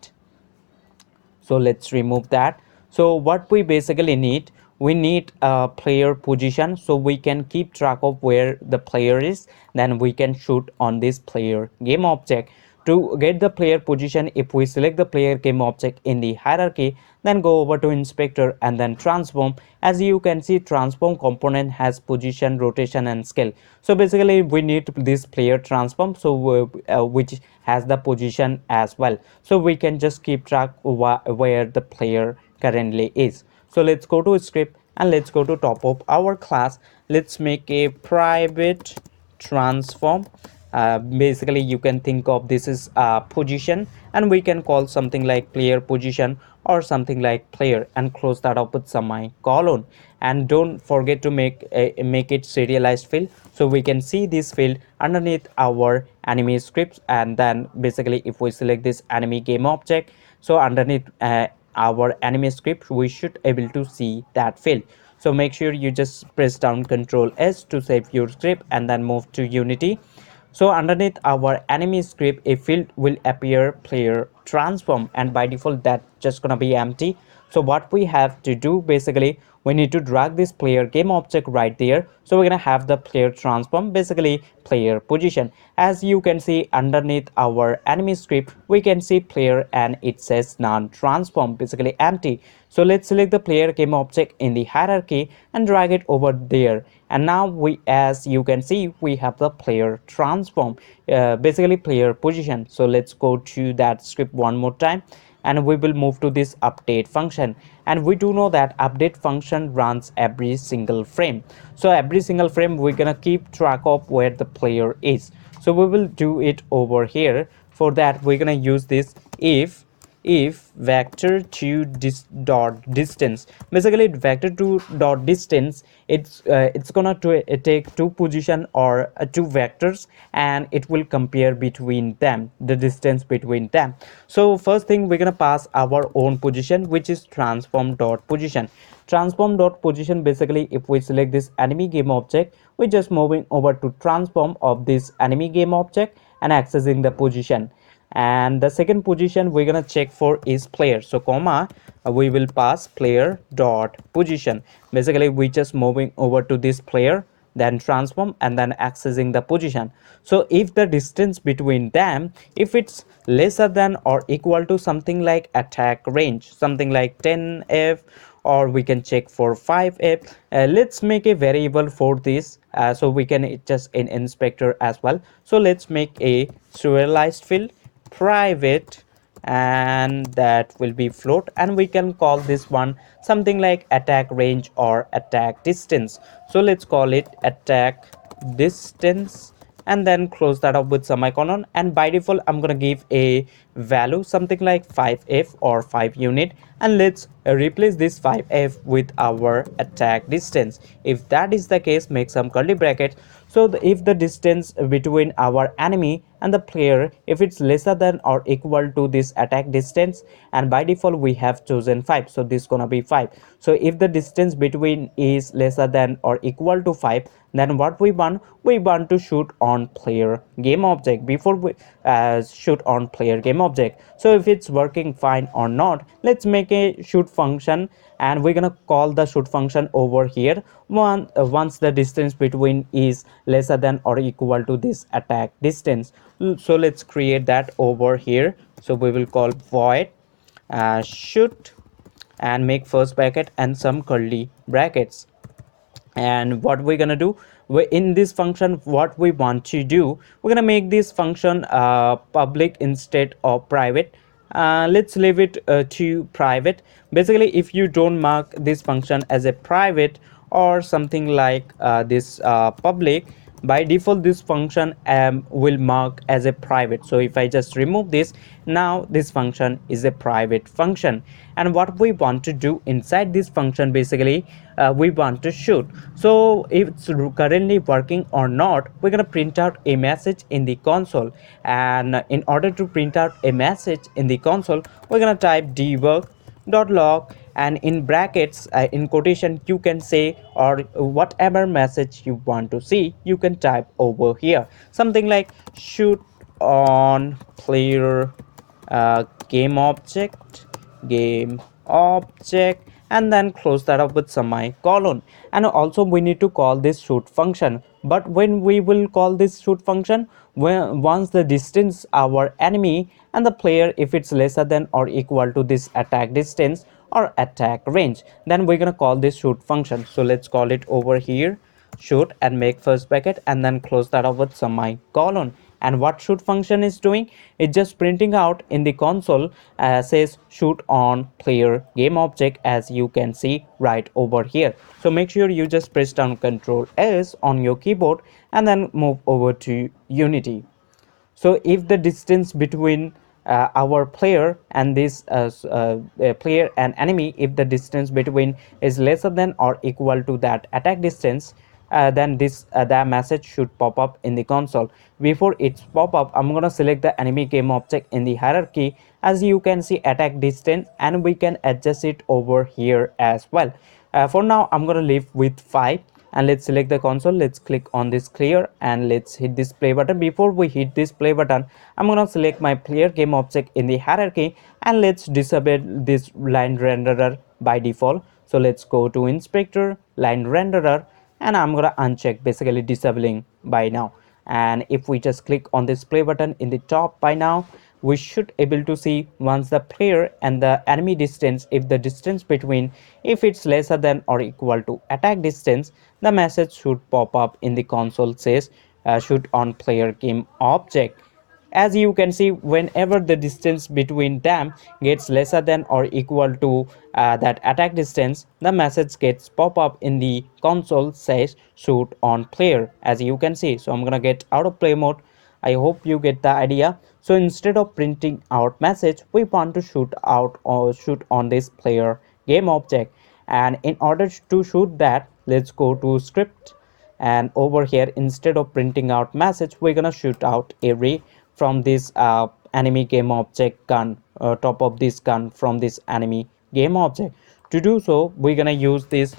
so let's remove that. So what we basically need, we need a player position, so we can keep track of where the player is, then we can shoot on this player game object. To get the player position, if we select the player game object in the hierarchy, then go over to inspector and then transform. As you can see, transform component has position, rotation, and scale. So basically we need this player transform, so which has the position as well, so we can just keep track where the player currently is. So let's go to script and let's go to top of our class. Let's make a private transform. Basically you can think of this is a position, and we can call something like player position or something like player, and close that up with semicolon. And don't forget to make it serialized field, so we can see this field underneath our enemy scripts. And then basically if we select this enemy game object, so underneath our enemy script we should able to see that field. So make sure you just press down Ctrl S to save your script and then move to Unity. So underneath our enemy script a field will appear player transform, and by default that's just gonna be empty. So what we have to do, basically we need to drag this player game object right there, so we're gonna have the player transform, basically player position. As you can see underneath our enemy script we can see player and it says non transform, basically empty. So let's select the player game object in the hierarchy and drag it over there, and now we, as you can see, we have the player transform, basically player position. So let's go to that script one more time, and we will move to this update function. And we do know that update function runs every single frame, so every single frame we're gonna keep track of where the player is. So we will do it over here. For that we're gonna use this if vector 2 dot distance. Basically vector 2 dot distance, it's gonna take two position or two vectors, and it will compare between them, the distance between them. So first thing we're gonna pass our own position, which is transform dot position. Transform dot position, basically if we select this enemy game object, we're just moving over to transform of this enemy game object and accessing the position. And the second position we're gonna check for is player, so comma, we will pass player dot position. Basically we just moving over to this player, then transform, and then accessing the position. So if the distance between them, if it's lesser than or equal to something like attack range, something like 10f, or we can check for 5f. Let's make a variable for this, so we can just in inspector as well. So let's make a serialized field private, and that will be float, and we can call this one something like attack range or attack distance. So let's call it attack distance, and then close that up with semicolon. And by default I'm gonna give a value something like 5f or 5 unit, and let's replace this 5f with our attack distance. If that is the case, make some curly brackets. So if the distance between our enemy and the player if it's lesser than or equal to this attack distance, and by default we have chosen 5, so this gonna be 5. So if the distance between is lesser than or equal to 5, then what we want to shoot on player game object before we shoot on player game object. So if it's working fine or not, let's make a shoot function, and we're gonna call the shoot function over here once the distance between is lesser than or equal to this attack distance. So let's create that over here. So we will call void shoot and make first bracket and some curly brackets. And what we're gonna do, we in this function what we want to do, we're gonna make this function public instead of private. Let's leave it to private. Basically if you don't mark this function as a private or something like this public, by default this function will mark as a private. So if I just remove this, now this function is a private function. And what we want to do inside this function, basically we want to shoot. So if it's currently working or not, we're going to print out a message in the console. And in order to print out a message in the console, we're going to type debug dot log, and in brackets in quotation you can say, or whatever message you want to see you can type over here, something like shoot on player game object, game object, and then close that up with semicolon. And also we need to call this shoot function, but when we will call this shoot function, when once the distance our enemy and the player if it's lesser than or equal to this attack distance or attack range, then we're gonna call this shoot function. So let's call it over here shoot and make first bracket and then close that up with semicolon. And what shoot function is doing, it's just printing out in the console says shoot on player game object, as you can see right over here. So make sure you just press down Ctrl S on your keyboard and then move over to Unity. So if the distance between our player and this player and enemy, if the distance between is lesser than or equal to that attack distance, then this the message should pop up in the console. Before it's pop up, I'm gonna select the enemy game object in the hierarchy. As you can see attack distance, and we can adjust it over here as well. For now I'm gonna leave with 5, and let's select the console. Let's click on this clear and let's hit this play button. Before we hit this play button, I'm gonna select my player game object in the hierarchy, and let's disable this line renderer by default. So let's go to inspector, line renderer, and I'm gonna uncheck basically disabling by now. And if we just click on this play button in the top by now, we should able to see once the player and the enemy distance, if the distance between if it's lesser than or equal to attack distance, the message should pop up in the console says shoot on player game object. As you can see, whenever the distance between them gets lesser than or equal to that attack distance, the message gets pop up in the console says shoot on player, as you can see. So I'm gonna get out of play mode. I hope you get the idea. So instead of printing out message, we want to shoot out or shoot on this player game object. And in order to shoot that, let's go to script, and over here instead of printing out message, we're gonna shoot out array from this enemy game object gun, top of this gun from this enemy game object. To do so, we're gonna use this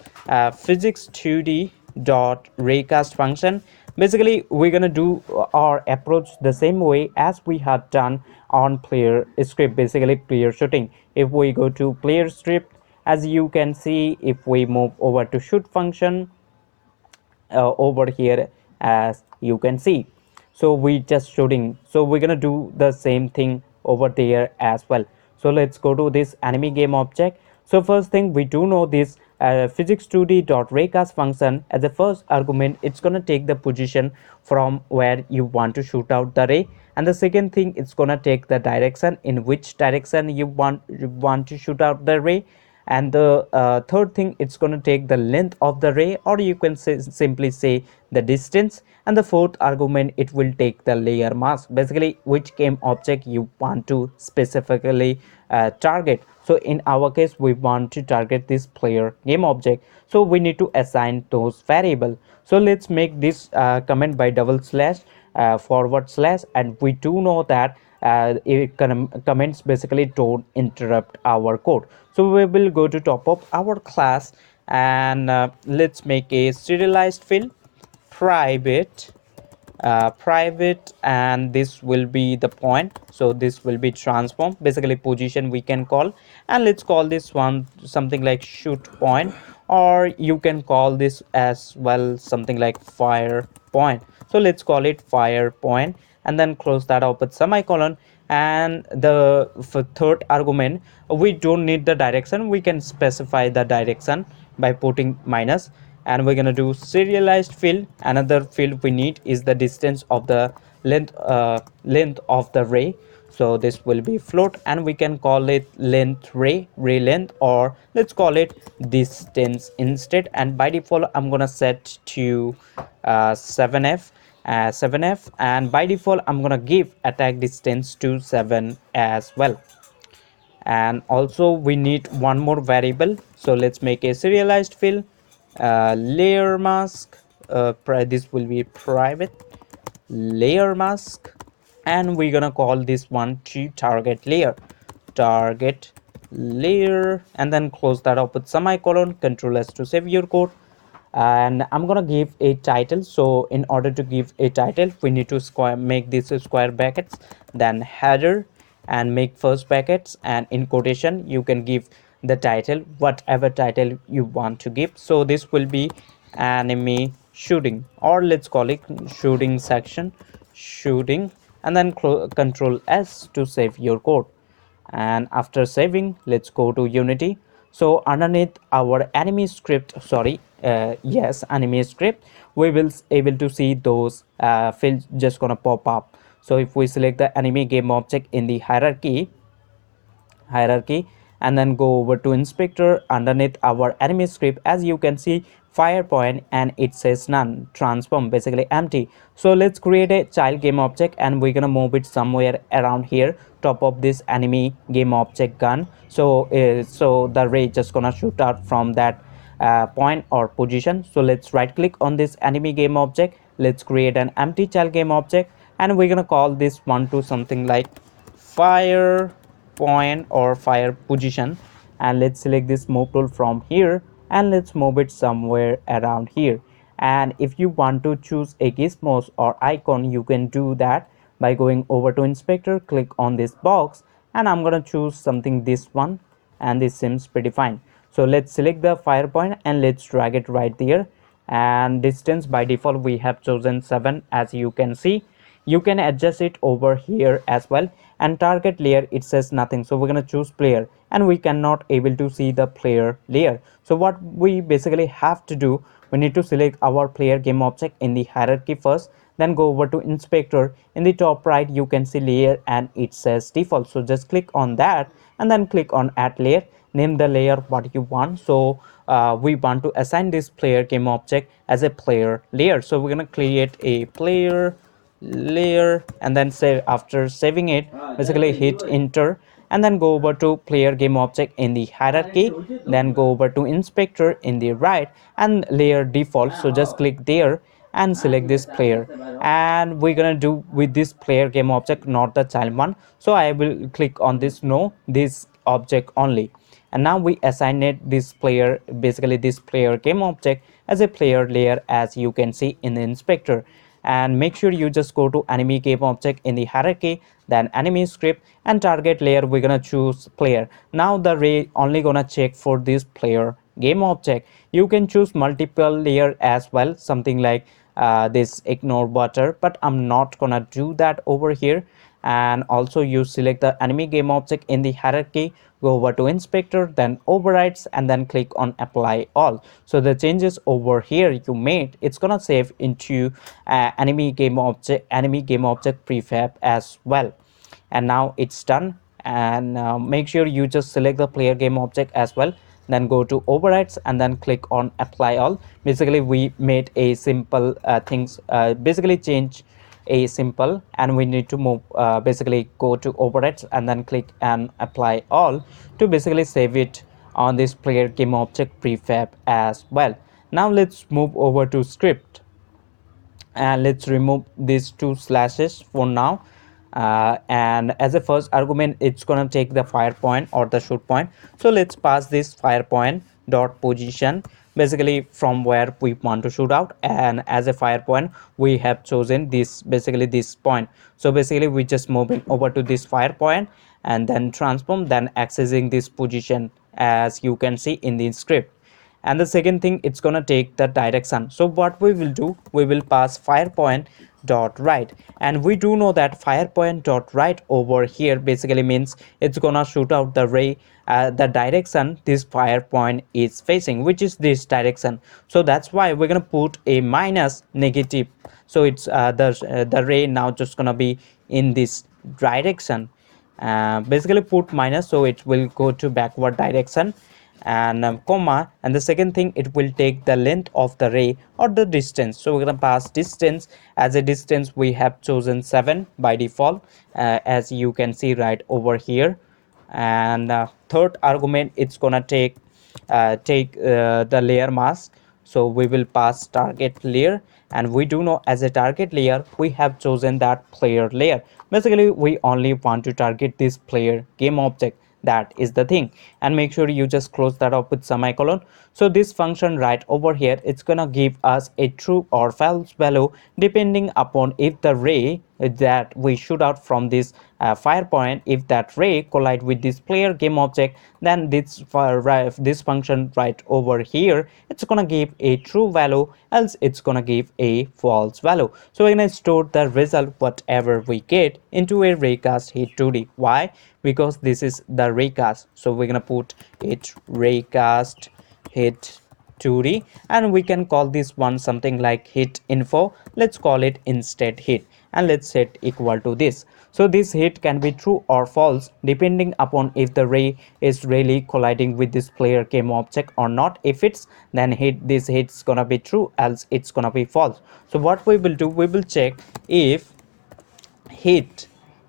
physics 2d dot raycast function. Basically we're gonna do our approach the same way as we have done on player script, basically player shooting. If we go to player script, as you can see, if we move over to shoot function over here, as you can see, so we just shooting. So we're gonna do the same thing over there as well. So let's go to this enemy game object. So first thing, we do know this physics 2d dot raycast function, as the first argument it's gonna take the position from where you want to shoot out the ray, and the second thing it's gonna take the direction in which direction you want to shoot out the ray, And the third thing, it's going to take the length of the ray, or you can simply say the distance. And the fourth argument, it will take the layer mask, basically which game object you want to specifically target. So in our case, we want to target this player game object, so we need to assign those variable. So let's make this comment by double slash forward slash, and we do know that comments basically don't interrupt our code. So we will go to top of our class, and let's make a serialized field private, and this will be the point. So this will be transform, basically position we can call, and let's call this one something like shoot point, or you can call this as well something like fire point. So let's call it fire point, and then close that up with semicolon. And the for third argument, we don't need the direction, we can specify the direction by putting minus. And we're going to do serialized field. Another field we need is the distance of the length of the ray. So this will be float, and we can call it length ray length, or let's call it distance instead. And by default I'm gonna set to 7f 7f, and by default I'm gonna give attack distance to 7 as well. And also we need one more variable, so let's make a serialized field layer mask. This will be private layer mask, and we're gonna call this one to target layer, and then close that up with semicolon, control s to save your code. And I'm gonna give a title. So in order to give a title, we need to make this square brackets, then header, and make first brackets, and in quotation you can give the title, whatever title you want to give. So this will be anime shooting, or let's call it shooting section shooting, and then control s to save your code. And after saving, let's go to Unity. So underneath our anime script, sorry, yes, anime script, we will able to see those fields just gonna pop up. So if we select the anime game object in the hierarchy, and then go over to inspector underneath our anime script, as you can see fire point, and it says none, transform, basically empty. So let's create a child game object, and we're gonna move it somewhere around here, top of this anime game object gun. So so the ray just gonna shoot out from that point or position. So let's right click on this anime game object, let's create an empty child game object, and we're gonna call this one to something like fire point or fire position. And let's select this move tool from here, and let's move it somewhere around here. And if you want to choose a gizmos or icon, you can do that by going over to inspector, click on this box, and I'm gonna choose something this one, and this seems pretty fine. So let's select the fire point and let's drag it right there. And distance by default we have chosen 7, as you can see. You can adjust it over here as well. And target layer, it says nothing, so we're going to choose player, and we cannot able to see the player layer. So what we basically have to do, we need to select our player game object in the hierarchy first, then go over to inspector. In the top right you can see layer, and it says default, so just click on that, and then click on add layer, name the layer what you want. So we want to assign this player game object as a player layer, so we're going to create a player layer, and then save. After saving it, basically hit enter, and then go over to player game object in the hierarchy, then go over to inspector in the right, and layer default, so just click there and select this player. And we're gonna do with this player game object, not the child one, so I will click on this no, this object only. And now we assign it this player, basically this player game object, as a player layer, as you can see in the inspector. And make sure you just go to anime game object in the hierarchy, then anime script, and target layer we're gonna choose player. Now the ray only gonna check for this player game object. You can choose multiple layer as well, something like this ignore butter, but I'm not gonna do that over here. And also you select the anime game object in the hierarchy, go over to inspector, then overrides, and then click on apply all. So the changes over here you made, it's gonna save into anime game object prefab as well. And now it's done. And make sure you just select the player game object as well, then go to overrides and then click on apply all. Basically we made a simple things, basically change a simple, and we need to move, basically go to overrides and then click and apply all to basically save it on this player game object prefab as well. Now let's move over to script and let's remove these two slashes for now. And as a first argument, it's gonna take the fire point or the shoot point. So let's pass this fire point dot position, basically from where we want to shoot out, and as a fire point we have chosen this, basically this point. So basically we just moving over to this fire point and then transform, then accessing this position as you can see in the script. And the second thing, it's gonna take the direction. So what we will do, we will pass fire point dot right, and we do know that fire point dot right over here basically means it's gonna shoot out the ray, the direction this fire point is facing, which is this direction. So that's why we're gonna put a minus negative. So it's the ray now just gonna be in this direction. Basically put minus, so it will go to backward direction, and comma, and the second thing, it will take the length of the ray or the distance. So we're going to pass distance. As a distance we have chosen 7 by default, as you can see right over here. And third argument, it's gonna take the layer mask. So we will pass target layer, and we do know as a target layer we have chosen that player layer. Basically we only want to target this player game object, that is the thing. And make sure you just close that up with semicolon. So this function right over here, it's gonna give us a true or false value depending upon if the ray that we shoot out from this fire point, if that ray collide with this player game object, then this function right over here, it's gonna give a true value, else it's gonna give a false value. So we're gonna store the result whatever we get into a raycast hit 2D. Why? Because this is the raycast, so we're gonna put it raycast hit 2D, and we can call this one something like hit info. Let's call it instead hit, and let's set equal to this. So this hit can be true or false depending upon if the ray is really colliding with this player game object or not. If it's, then this hit's gonna be true, else it's gonna be false. So what we will do, we will check hit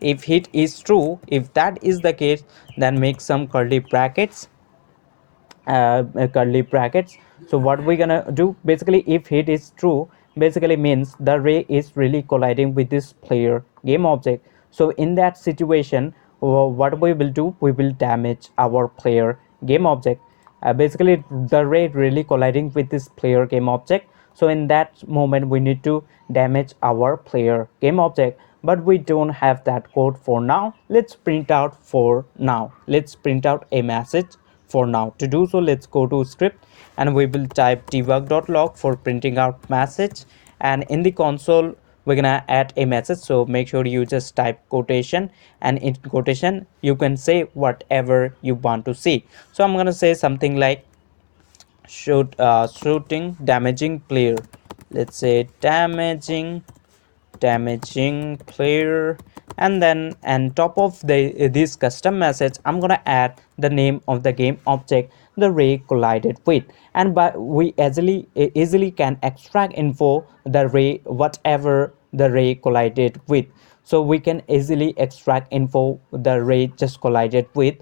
if hit is true. If that is the case, then make some curly brackets. So what we're gonna do, basically if hit is true, basically means the ray is really colliding with this player game object. So in that situation, what we will do, we will damage our player game object. Basically the ray really colliding with this player game object, so in that moment we need to damage our player game object, but we don't have that code for now. Let's print out for now, let's print out a message for now. To do so, let's go to script and we will type debug.log for printing out message, and in the console we're gonna add a message. So make sure you just type quotation, and in quotation you can say whatever you want to see. So I'm gonna say something like shooting damaging player. Let's say damaging player, and then on top of this custom message I'm gonna add the name of the game object the ray collided with, and by we easily can extract info the ray whatever the ray collided with. So we can easily extract info the ray just collided with.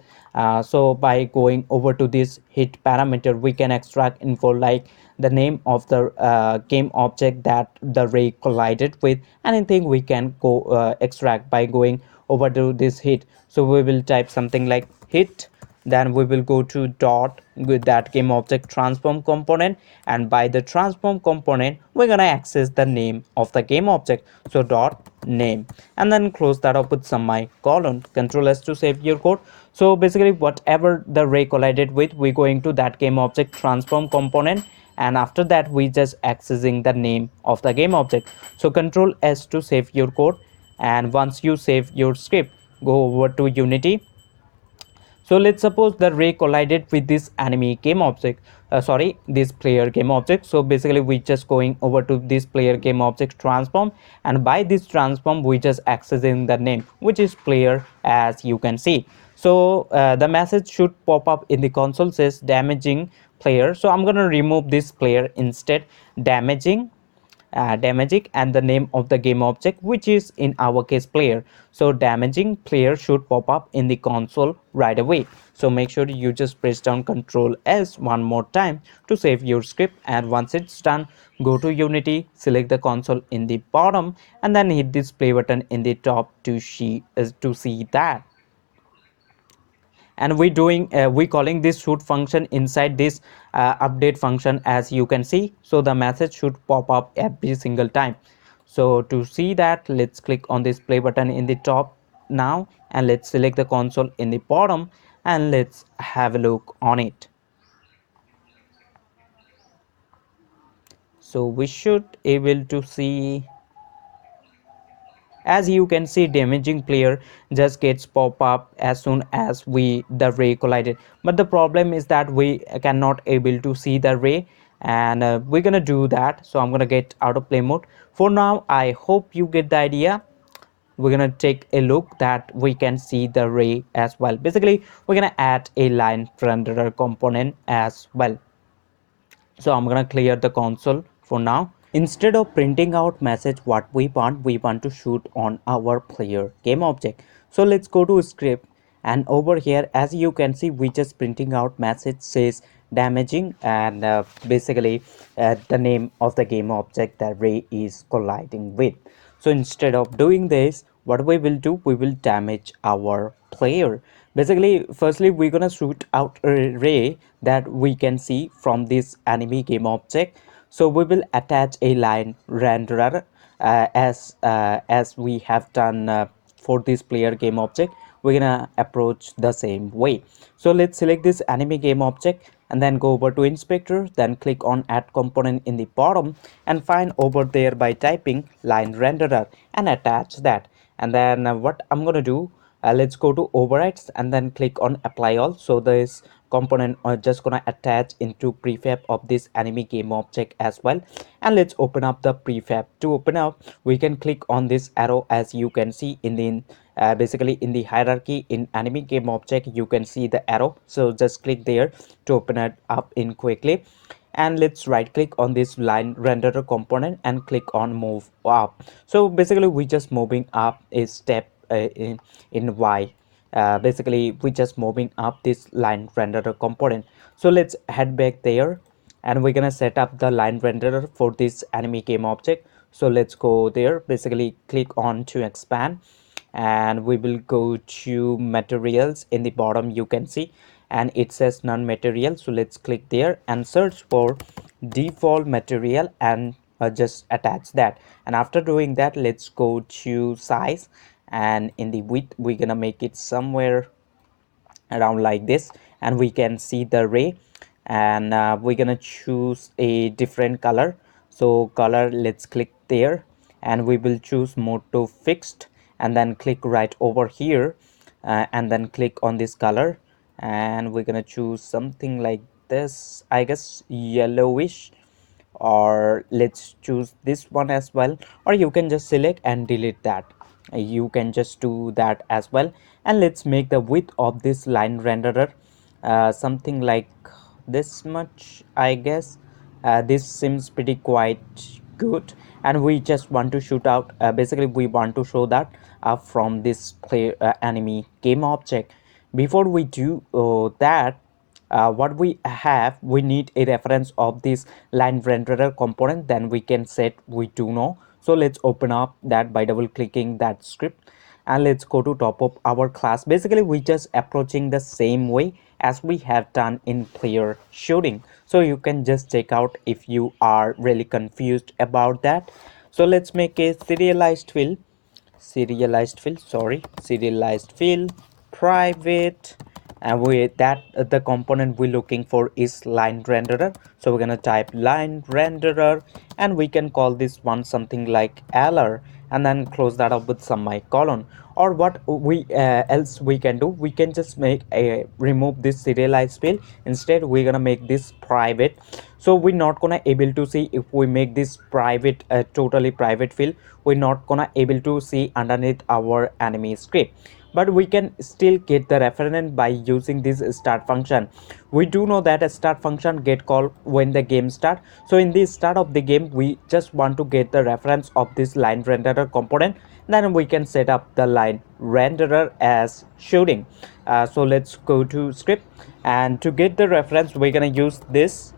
So by going over to this hit parameter, we can extract info like the name of the game object that the ray collided with. Anything we can go extract by going over to this hit. So we will type something like hit, then we will go to dot with that game object transform component, and by the transform component we're gonna access the name of the game object. So dot name, and then close that up with semicolon. Control S to save your code. So basically whatever the ray collided with, we going to that game object transform component, and after that we just accessing the name of the game object. So Control S to save your code, and once you save your script, go over to Unity. So let's suppose the ray collided with this enemy game object, sorry, this player game object. So basically we just going over to this player game object transform, and by this transform we just accessing the name, which is player, as you can see. So the message should pop up in the console, says damaging player. So I'm gonna remove this player instead, damaging, damaging, and the name of the game object, which is in our case player. So damaging player should pop up in the console right away. So make sure you just press down Ctrl S one more time to save your script, and once it's done, go to Unity, select the console in the bottom, and then hit this play button in the top to see that. And we calling this shoot function inside this update function, as you can see. So the message should pop up every single time. So to see that, let's click on this play button in the top now, and let's select the console in the bottom, and let's have a look on it. So we should able to see, as you can see, damaging player just gets pop up as soon as we the ray collided. But the problem is that we cannot able to see the ray, and we're gonna do that. So I'm gonna get out of play mode for now. I hope you get the idea. We're gonna take a look that we can see the ray as well. Basically we're gonna add a line renderer component as well. So I'm gonna clear the console for now. Instead of printing out message what we want to shoot on our player game object. So let's go to script, and over here, as you can see, we just printing out message says damaging, and basically the name of the game object that ray is colliding with. So instead of doing this, what we will do, we will damage our player. Basically firstly we're gonna shoot out a ray that we can see from this enemy game object. So we will attach a line renderer, as we have done for this player game object. We're gonna approach the same way. So let's select this enemy game object, and then go over to inspector, then click on add component in the bottom, and find over there by typing line renderer and attach that. And then what I'm gonna do, let's go to overrides and then click on apply all. So this component are just gonna attach into prefab of this enemy game object as well. And let's open up the prefab. To open up, we can click on this arrow, as you can see in the basically in the hierarchy in enemy game object, you can see the arrow. So just click there to open it up in quickly. And let's right click on this line renderer component and click on move up. So basically we just moving up a step in Y. Basically we just moving up this line renderer component. So let's head back there, and we're gonna set up the line renderer for this enemy game object. So let's go there, basically click on to expand, and we will go to materials in the bottom, you can see, and it says none material. So let's click there and search for default material, and just attach that. And after doing that, let's go to size, and in the width we're gonna make it somewhere around like this, and we can see the ray. And we're gonna choose a different color. So color, let's click there, and we will choose mode to fixed, and then click right over here, and then click on this color, and we're gonna choose something like this, I guess yellowish, or let's choose this one as well, or you can just select and delete that. You can just do that as well. And let's make the width of this line renderer something like this much, I guess. This seems pretty quite good, and we just want to shoot out, basically we want to show that from this play enemy game object. Before we do that, what we have, we need a reference of this line renderer component, then we can set we do know. So let's open up that by double clicking that script, and let's go to top of our class. Basically we just approaching the same way as we have done in player shooting. So you can just check out if you are really confused about that. So let's make a serialized field private, and we that the component we're looking for is line renderer. So we're gonna type line renderer, and we can call this one something like lr, and then close that up with semicolon. Or what we else we can do, we can just make a remove this serialize field. Instead we're gonna make this private, so we're not gonna able to see. If we make this private, totally private field, we're not gonna able to see underneath our enemy script, but we can still get the reference by using this start function. We do know that a start function get called when the game start. So in the start of the game, we just want to get the reference of this line renderer component. Then we can set up the line renderer as shooting. So let's go to script, and to get the reference we're gonna use this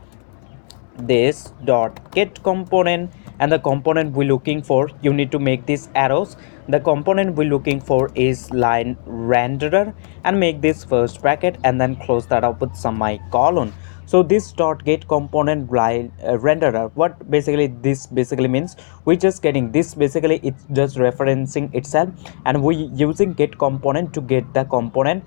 dot get component, and the component we're looking for, you need to make these arrows. The component we're looking for is line renderer, and make this first bracket and then close that up with semicolon. So this dot get component line renderer, what basically this basically means, we just getting this, basically it's just referencing itself, and we using get component to get the component.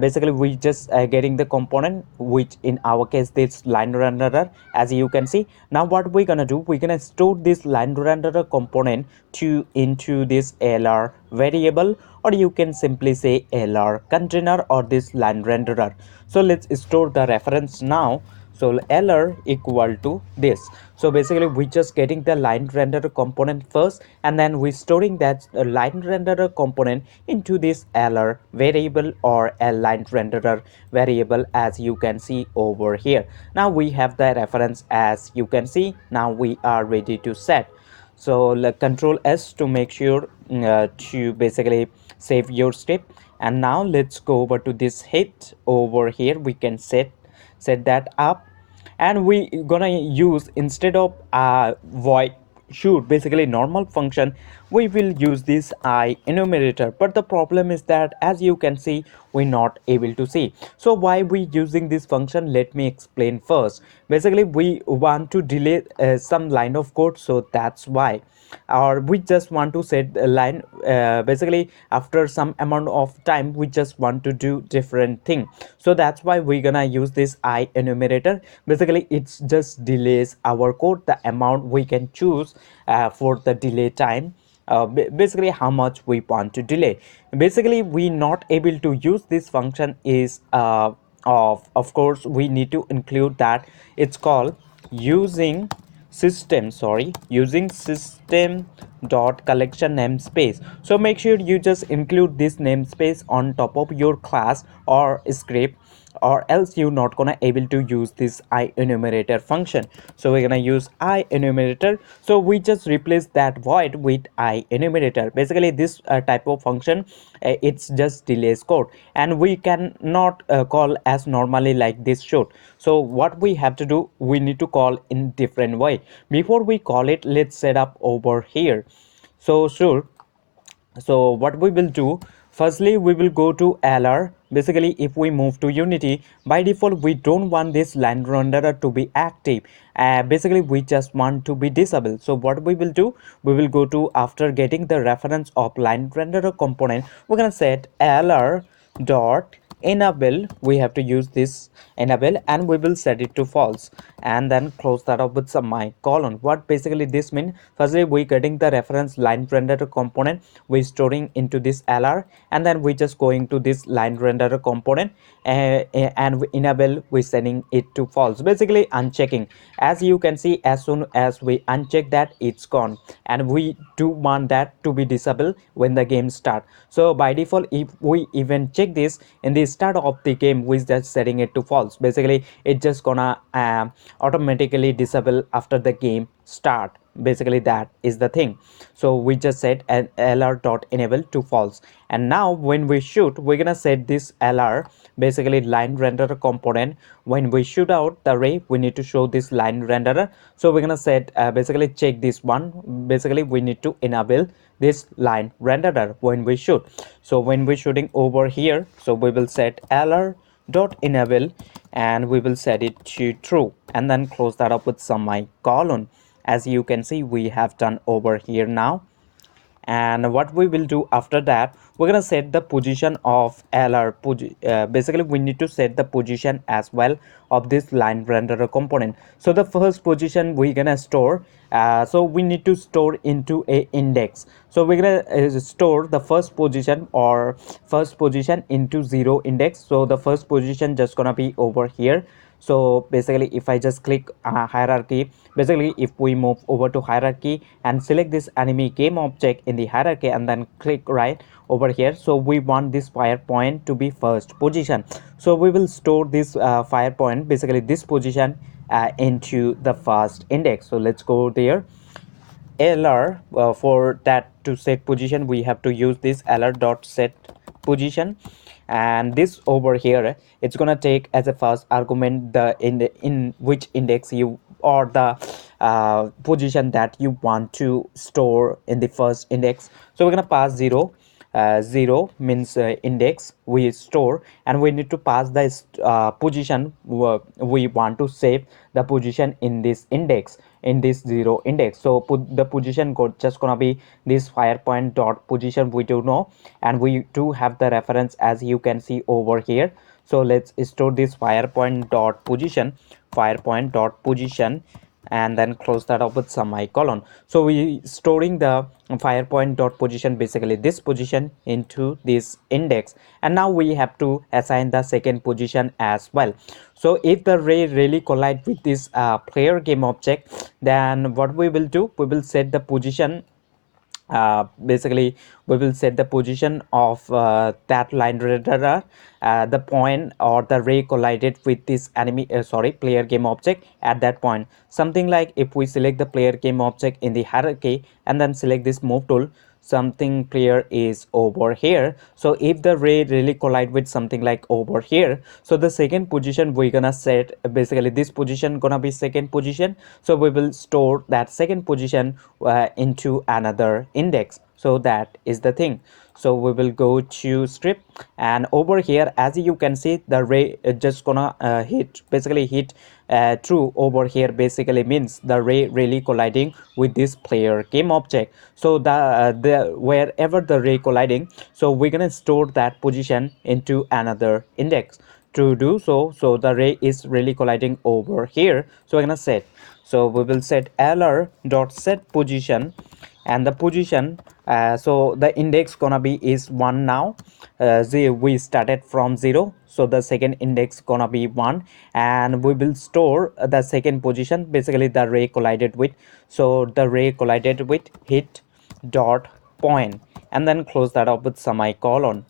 Basically we just getting the component, which in our case this line renderer, as you can see. Now what we're gonna do, we're gonna store this line renderer component to into this lr variable, or you can simply say lr container or this line renderer. So let's store the reference now. So lr equal to this. So basically we just getting the line renderer component first, and then we storing that line renderer component into this lr variable or a line renderer variable, as you can see over here. Now we have the reference, as you can see. Now we are ready to set. So like control s to make sure to basically save your step. And now let's go over to this hit over here. We can set that up, and we gonna use, instead of void shoot basically normal function, we will use this I enumerator. But the problem is that, as you can see, we're not able to see. So why we using this function, let me explain first. Basically we want to delay some line of code, so that's why. Or we just want to set a line, basically after some amount of time we just want to do different thing. So that's why we're gonna use this I enumerator. Basically it's just delays our code, the amount we can choose for the delay time, basically how much we want to delay. Basically we not able to use this function is of course we need to include that. It's called using system dot collection namespace. So make sure you just include this namespace on top of your class or script, or else you're not gonna able to use this I enumerator function. So we're gonna use I enumerator. So we just replace that void with I enumerator. Basically this type of function, it's just delays code, and we cannot call as normally like this should. So what we have to do, we need to call in different way. Before we call it, let's set up over here. So sure, so what we will do, firstly we will go to lr. Basically if we move to unity, by default we don't want this line renderer to be active. Basically we just want to be disabled. So what we will do, we will go to, after getting the reference of line renderer component, we're gonna set lr dot enable. We have to use this enable, and we will set it to false, and then close that up with semicolon. What basically this means, firstly we getting the reference line renderer component, we storing into this lr, and then we just going to this line renderer component, and we enable, we setting it to false, basically unchecking. As you can see, as soon as we uncheck that, it's gone, and we do want that to be disabled when the game start. So by default, if we even check this in the start of the game, we just setting it to false. Basically it just gonna automatically disable after the game start. Basically that is the thing. So we just set an lr dot enable to false, and now when we shoot, we're gonna set this lr, basically line renderer component. When we shoot out the ray, we need to show this line renderer. So we're gonna set basically check this one. Basically we need to enable this line renderer when we shoot. So when we're shooting over here, so we will set lr dot enable, and we will set it to true, and then close that up with semicolon. As you can see, we have done over here now. And what we will do after that, we're gonna set the position of LR. Basically we need to set the position as well of this line renderer component. So the first position we're gonna store, so we need to store into a index. So we're gonna store the first position or first position into 0 index. So the first position just gonna be over here. So basically if I just click hierarchy, basically if we move over to hierarchy and select this enemy game object in the hierarchy and then click right over here, so we want this fire point to be first position. So we will store this fire point, basically this position, into the first index. So let's go there. LR, for that to set position we have to use this LR dot set position, and this over here it's gonna take as a first argument the in which index you, or the position that you want to store in the first index. So we're gonna pass 0. 0 means index we store, and we need to pass the position we want to save the position in this index, in this 0 index. So put the position just gonna be this fire point dot position we do know, and we do have the reference as you can see over here. So let's store this fire point dot position, fire point dot position, and then close that up with semicolon. So we storing the fire point dot position, basically this position, into this index. And now we have to assign the second position as well. So if the ray really collide with this player game object, then what we will do, we will set the position, basically we will set the position of that line radar, the point or the ray collided with this enemy, sorry, player game object at that point. Something like if we select the player game object in the hierarchy and then select this move tool, something player is over here. So if the ray really collide with something like over here, so the second position we're gonna set, basically this position gonna be second position. So we will store that second position into another index. So that is the thing. So we will go to script, and over here as you can see the ray just gonna hit, basically hit true over here, basically means the ray really colliding with this player game object. So the wherever the ray colliding, so we're gonna store that position into another index. To do so, so the ray is really colliding over here, so we're gonna set, so we will set lr dot set position, and the position, so the index gonna be is 1 now. We started from 0, so the second index gonna be 1, and we will store the second position, basically the ray collided with. So the ray collided with hit dot point, and then close that up with semicolon,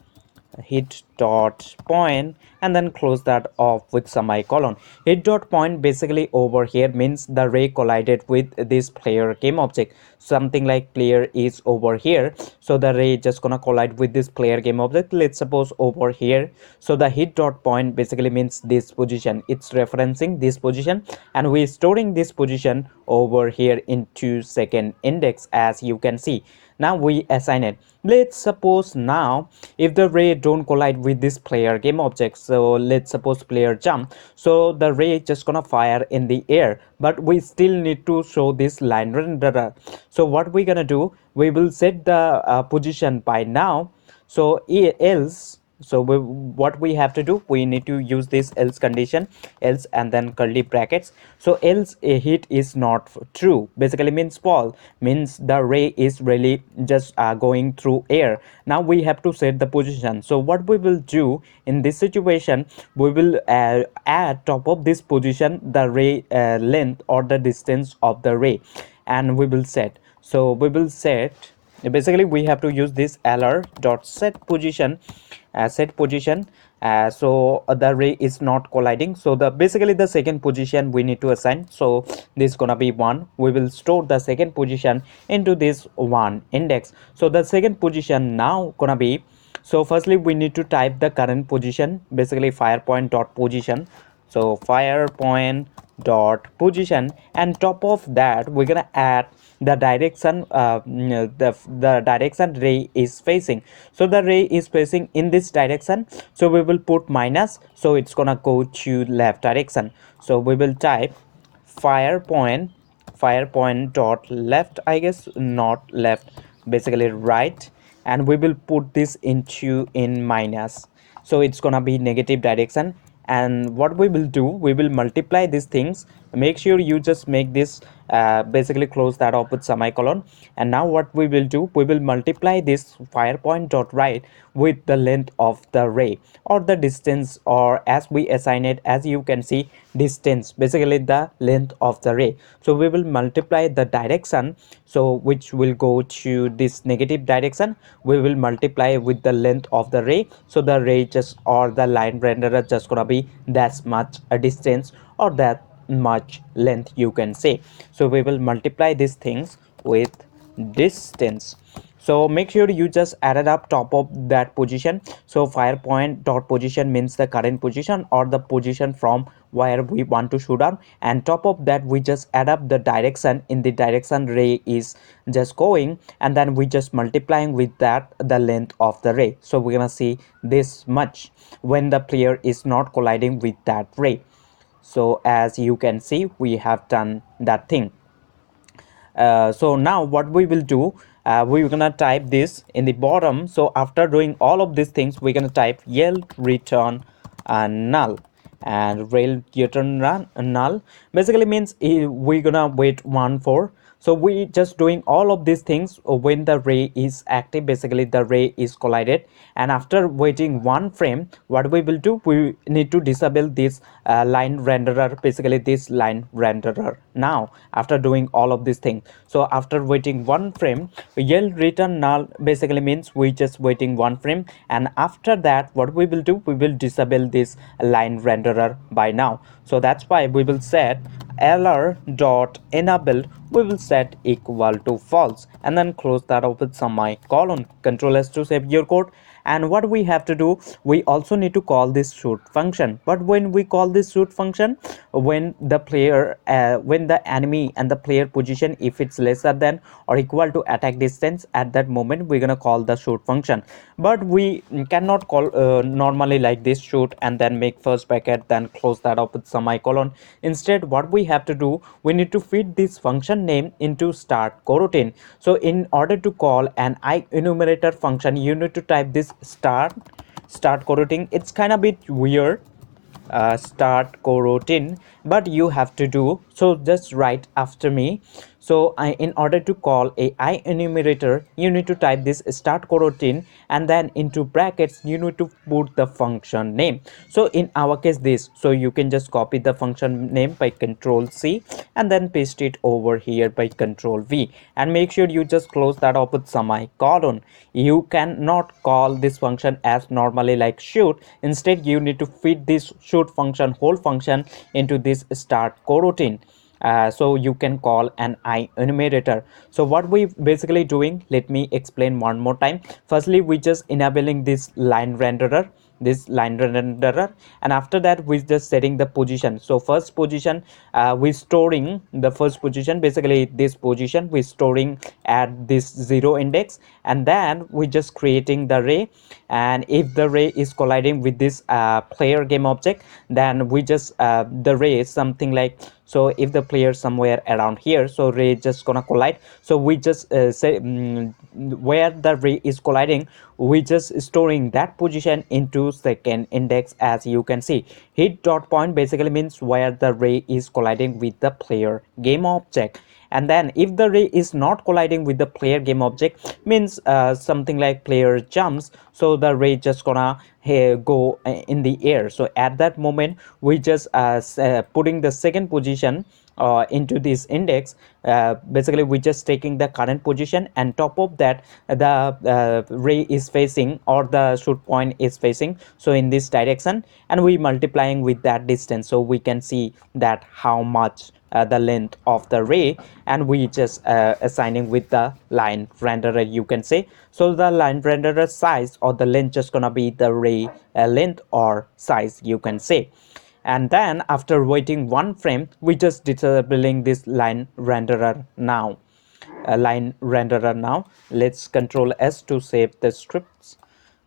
hit dot point, and then close that off with semicolon. Hit dot point basically over here means the ray collided with this player game object, something like player is over here, so the ray just gonna collide with this player game object, let's suppose over here. So the hit dot point basically means this position, it's referencing this position, and we're storing this position over here into second index as you can see. Now we assign it. Let's suppose now if the ray don't collide with this player game object, so let's suppose player jump, so the ray just gonna fire in the air, but we still need to show this line renderer. So what we gonna do, we will set the position by now. So else, so what we have to do, we need to use this else condition, else and then curly brackets. So else a hit is not true, basically means false, means the ray is really just going through air. Now we have to set the position. So what we will do in this situation, we will add top of this position the ray length or the distance of the ray, and we will set. So we will set, basically we have to use this lr dot set position, set position. So the ray is not colliding, so the basically the second position we need to assign, so this is gonna be 1. We will store the second position into this 1 index. So the second position now gonna be, so firstly we need to type the current position, basically fire point dot position. So fire point dot position, and top of that we're gonna add the direction, the direction ray is facing. So the ray is facing in this direction, so we will put minus, so it's gonna go to left direction. So we will type fire point, fire point dot left, I guess not left, basically right, and we will put this into in minus, so it's gonna be negative direction. And what we will do, we will multiply these things. Make sure you just make this basically close that off with semicolon. And now what we will do, we will multiply this fire point dot right with the length of the ray, or the distance, or as we assign it, as you can see, distance, basically the length of the ray. So we will multiply the direction, so which will go to this negative direction. We will multiply with the length of the ray, so the ray just, or the line renderer just gonna be that much a distance, or that much length, you can say. So we will multiply these things with distance. So make sure you just added up top of that position. So fire point dot position means the current position, or the position from where we want to shoot out, and top of that we just add up the direction in the direction ray is just going, and then we just multiplying with that the length of the ray. So we're gonna see this much when the player is not colliding with that ray. So as you can see, we have done that thing. So now what we will do, we're gonna type this in the bottom. So after doing all of these things, we're gonna type yell return null, and rail return null basically means we're gonna wait one for. So we just doing all of these things when the ray is active, basically the ray is collided. And after waiting one frame, what we will do, we need to disable this line renderer, basically this line renderer. Now after doing all of these things, so after waiting one frame, yell return null basically means we just waiting one frame. And after that, what we will do, we will disable this line renderer by now. So that's why we will set lr dot enable, we will set equal to false, and then close that up with semicolon. Control S to save your code. And what we have to do, we also need to call this shoot function. But when we call this shoot function, when the player when the enemy and the player position, if it's lesser than or equal to attack distance, at that moment we're gonna call the shoot function. But we cannot call normally like this, shoot and then make first bracket, then close that up with semicolon. Instead, what we have to do, we need to feed this function name into start coroutine. So in order to call an I enumerator function, you need to type this start coroutine. It's kind of bit weird, start coroutine, but you have to do so just right after me. So in order to call a I enumerator, you need to type this start coroutine, and then into brackets you need to put the function name. So in our case this, so you can just copy the function name by control C, and then paste it over here by control V, and make sure you just close that up with semicolon. You cannot call this function as normally like shoot. Instead, you need to feed this shoot function whole function into this start coroutine. So you can call an I enumerator. So what we basically doing, let me explain one more time. Firstly, we just enabling this line renderer, and after that we just setting the position. So first position, we storing the first position, basically this position we storing at this 0 index, and then we just creating the ray. And if the ray is colliding with this player game object, then we just the ray is something like, so if the player somewhere around here, so ray just gonna collide. So we just say where the ray is colliding, we just storing that position into second index. As you can see, hit dot point basically means where the ray is colliding with the player game object. And then if the ray is not colliding with the player game object, means something like player jumps, so the ray just gonna go in the air. So at that moment we just putting the second position into this index. Basically we just taking the current position, and top of that the ray is facing, or the shoot point is facing, so in this direction, and we multiplying with that distance, so we can see that how much the length of the ray, and we just assigning with the line renderer, you can say. So the line renderer size or the length just gonna be the ray length or size, you can say. And then after waiting one frame, we just disabling this line renderer now. Let's control S to save the scripts.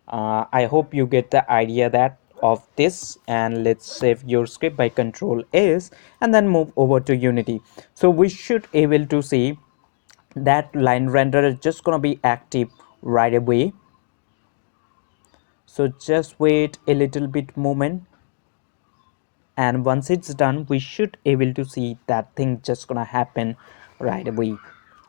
I hope you get the idea that of this, and let's save your script by control S, and then move over to Unity. So we should able to see that line renderer is just gonna be active right away. So just wait a little bit moment, and once it's done we should able to see that thing just gonna happen right away,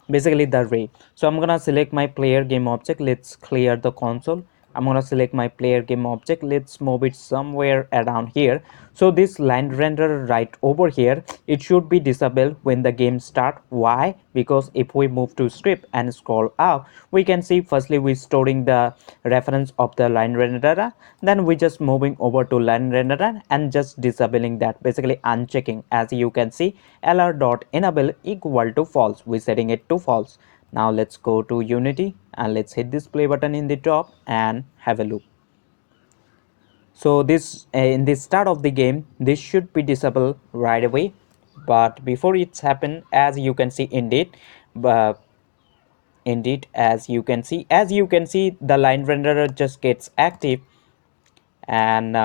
basically the ray. So I'm gonna select my player game object, let's clear the console. I'm gonna select my player game object, let's move it somewhere around here. So this line renderer right over here, it should be disabled when the game start. Why? Because if we move to script and scroll up, we can see firstly we storing the reference of the line renderer, then we just moving over to line renderer and just disabling that, basically unchecking. As you can see, lr.enable equal to false, we setting it to false. Now let's go to Unity and let's hit this play button in the top and have a look. So this in the start of the game this should be disabled right away, but before it's happened, as you can see, but as you can see the line renderer just gets active, and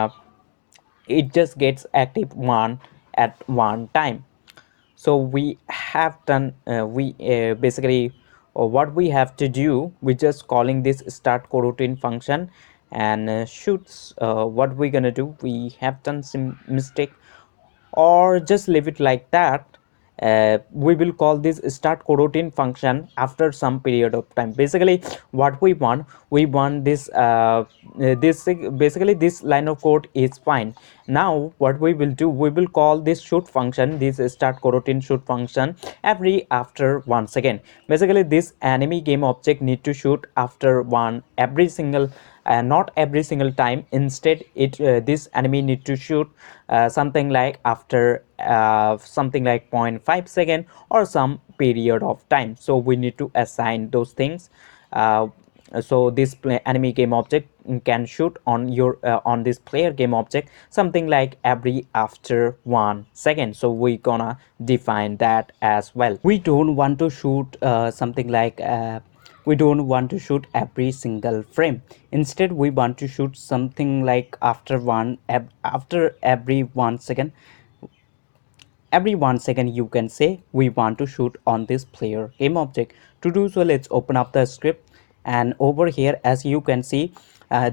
it just gets active one at one time. So we have done we basically what we have to do, we just calling this start coroutine function and shoots. What we're gonna do, we have done some mistake, or just leave it like that. We will call this start coroutine function after some period of time. Basically what we want this basically this line of code is fine. Now what we will do, we will call this shoot function, this start coroutine shoot function every after 1 second. Basically this enemy game object need to shoot after one every single not every single time. Instead it this enemy need to shoot something like after something like 0.5 second or some period of time. So we need to assign those things. So this enemy game object can shoot on your on this player game object something like every after 1 second. So we gonna define that as well. We don't want to shoot something like we don't want to shoot every single frame. Instead we want to shoot something like after every 1 second. Every 1 second you can say we want to shoot on this player game object. To do so, let's open up the script, and over here as you can see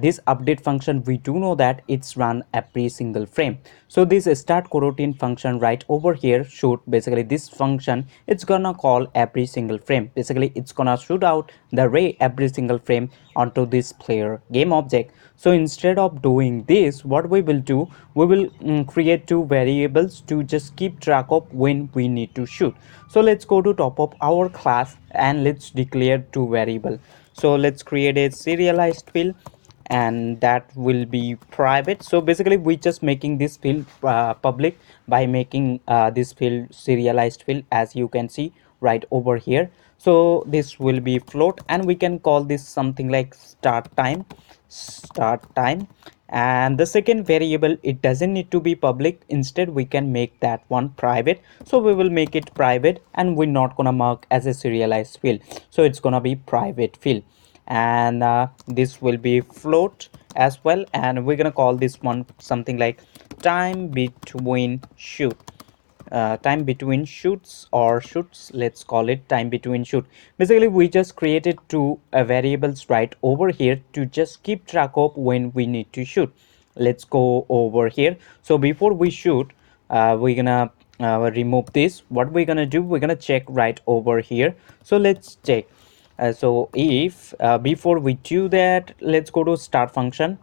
this update function, we do know that it's run every single frame. So this start coroutine function right over here shoot, basically this function it's gonna call every single frame. Basically it's gonna shoot out the ray every single frame onto this player game object. So instead of doing this, what we will do, we will create two variables to just keep track of when we need to shoot. So let's go to top of our class and let's declare two variable. So let's create a serialized field, and that will be private. So basically we just making this field public by making this field serialized field, as you can see right over here. So this will be float, and we can call this something like start time. And the second variable, it doesn't need to be public, instead we can make that one private. So we will make it private, and we're not gonna mark as a serialized field, so it's gonna be private field. And this will be float as well, and we're gonna call this one something like time between shoot. Time between shoots or shoots, let's call it time between shoot. Basically we just created two variables right over here to just keep track of when we need to shoot. Let's go over here. So before we shoot, we're gonna remove this. What we're gonna do, we're gonna check right over here. So let's check. So if before we do that, let's go to start function.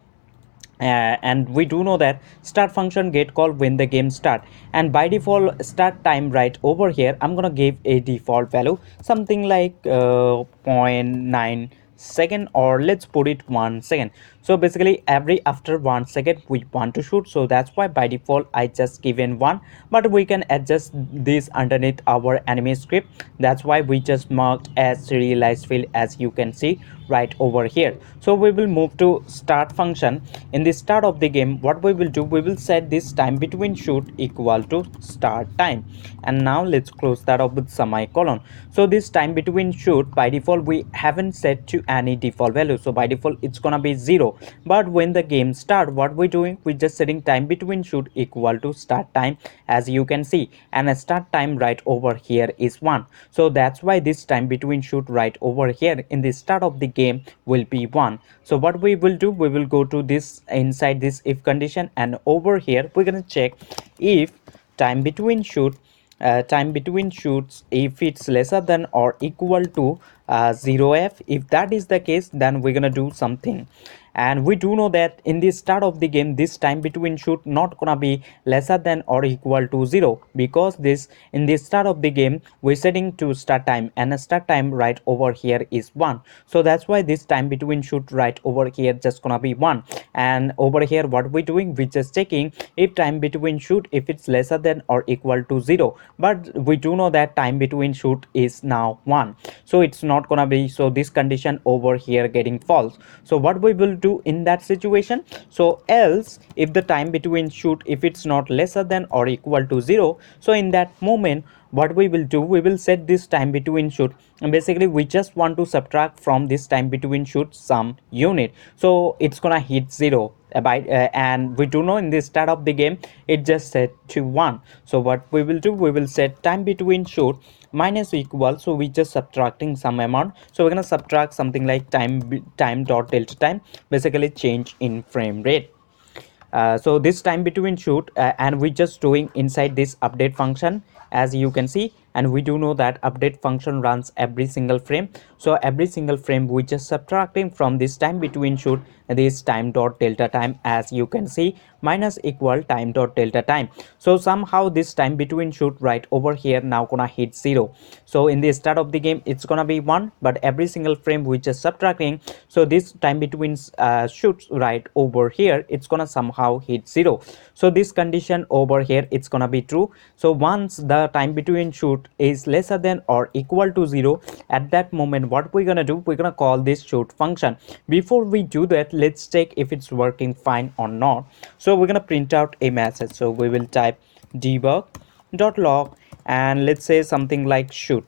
And we do know that start function get called when the game start, and by default start time right over here I'm gonna give a default value something like 0.9 second, or let's put it 1 second. So basically every after 1 second we want to shoot, so that's why by default I just given one, but we can adjust this underneath our enemy script. That's why we just marked as serialized field, as you can see right over here. So we will move to start function. In the start of the game, what we will do, we will set this time between shoot equal to start time. And now let's close that up with semicolon. So this time between shoot, by default we haven't set to any default value, so by default it's gonna be 0. But when the game start, what we're doing, we're just setting time between shoot equal to start time, as you can see, and a start time right over here is 1. So that's why this time between shoot right over here in the start of the game will be 1. So what we will do, we will go to this inside this if condition, and over here we're gonna check if time between shoot time between shoots, if it's lesser than or equal to 0f. If that is the case, then we're gonna do something. And we do know that in the start of the game, this time between shoot not gonna be lesser than or equal to 0, because this in the start of the game we're setting to start time, and a start time right over here is 1. So that's why this time between shoot right over here just gonna be 1. And over here what we're doing, we're just checking if time between shoot, if it's lesser than or equal to 0. But we do know that time between shoot is now 1, so it's not gonna be, so this condition over here getting false. So what we will do in that situation, so else if the time between shoot, if it's not lesser than or equal to 0, so in that moment what we will do, we will set this time between shoot, and basically we just want to subtract from this time between shoot some unit, so it's gonna hit 0 and we do know in the start of the game it just set to 1. So what we will do, we will set time between shoot minus equal, so we just subtracting some amount, so we're gonna subtract something like time dot delta time, basically change in frame rate. So this time between shoot, and we just doing inside this update function, as you can see, and we do know that update function runs every single frame, so every single frame we just subtracting from this time between shoot this time dot delta time, as you can see, minus equal time dot delta time. So somehow this time between shoot right over here now gonna hit 0. So in the start of the game it's gonna be 1, but every single frame we just subtracting, so this time between shoots right over here it's gonna somehow hit 0. So this condition over here it's gonna be true. So once the time between shoot is lesser than or equal to 0, at that moment what we're gonna do, we're gonna call this shoot function. Before we do that, let's check if it's working fine or not. So we're gonna print out a message, so we will type debug.log, and let's say something like shoot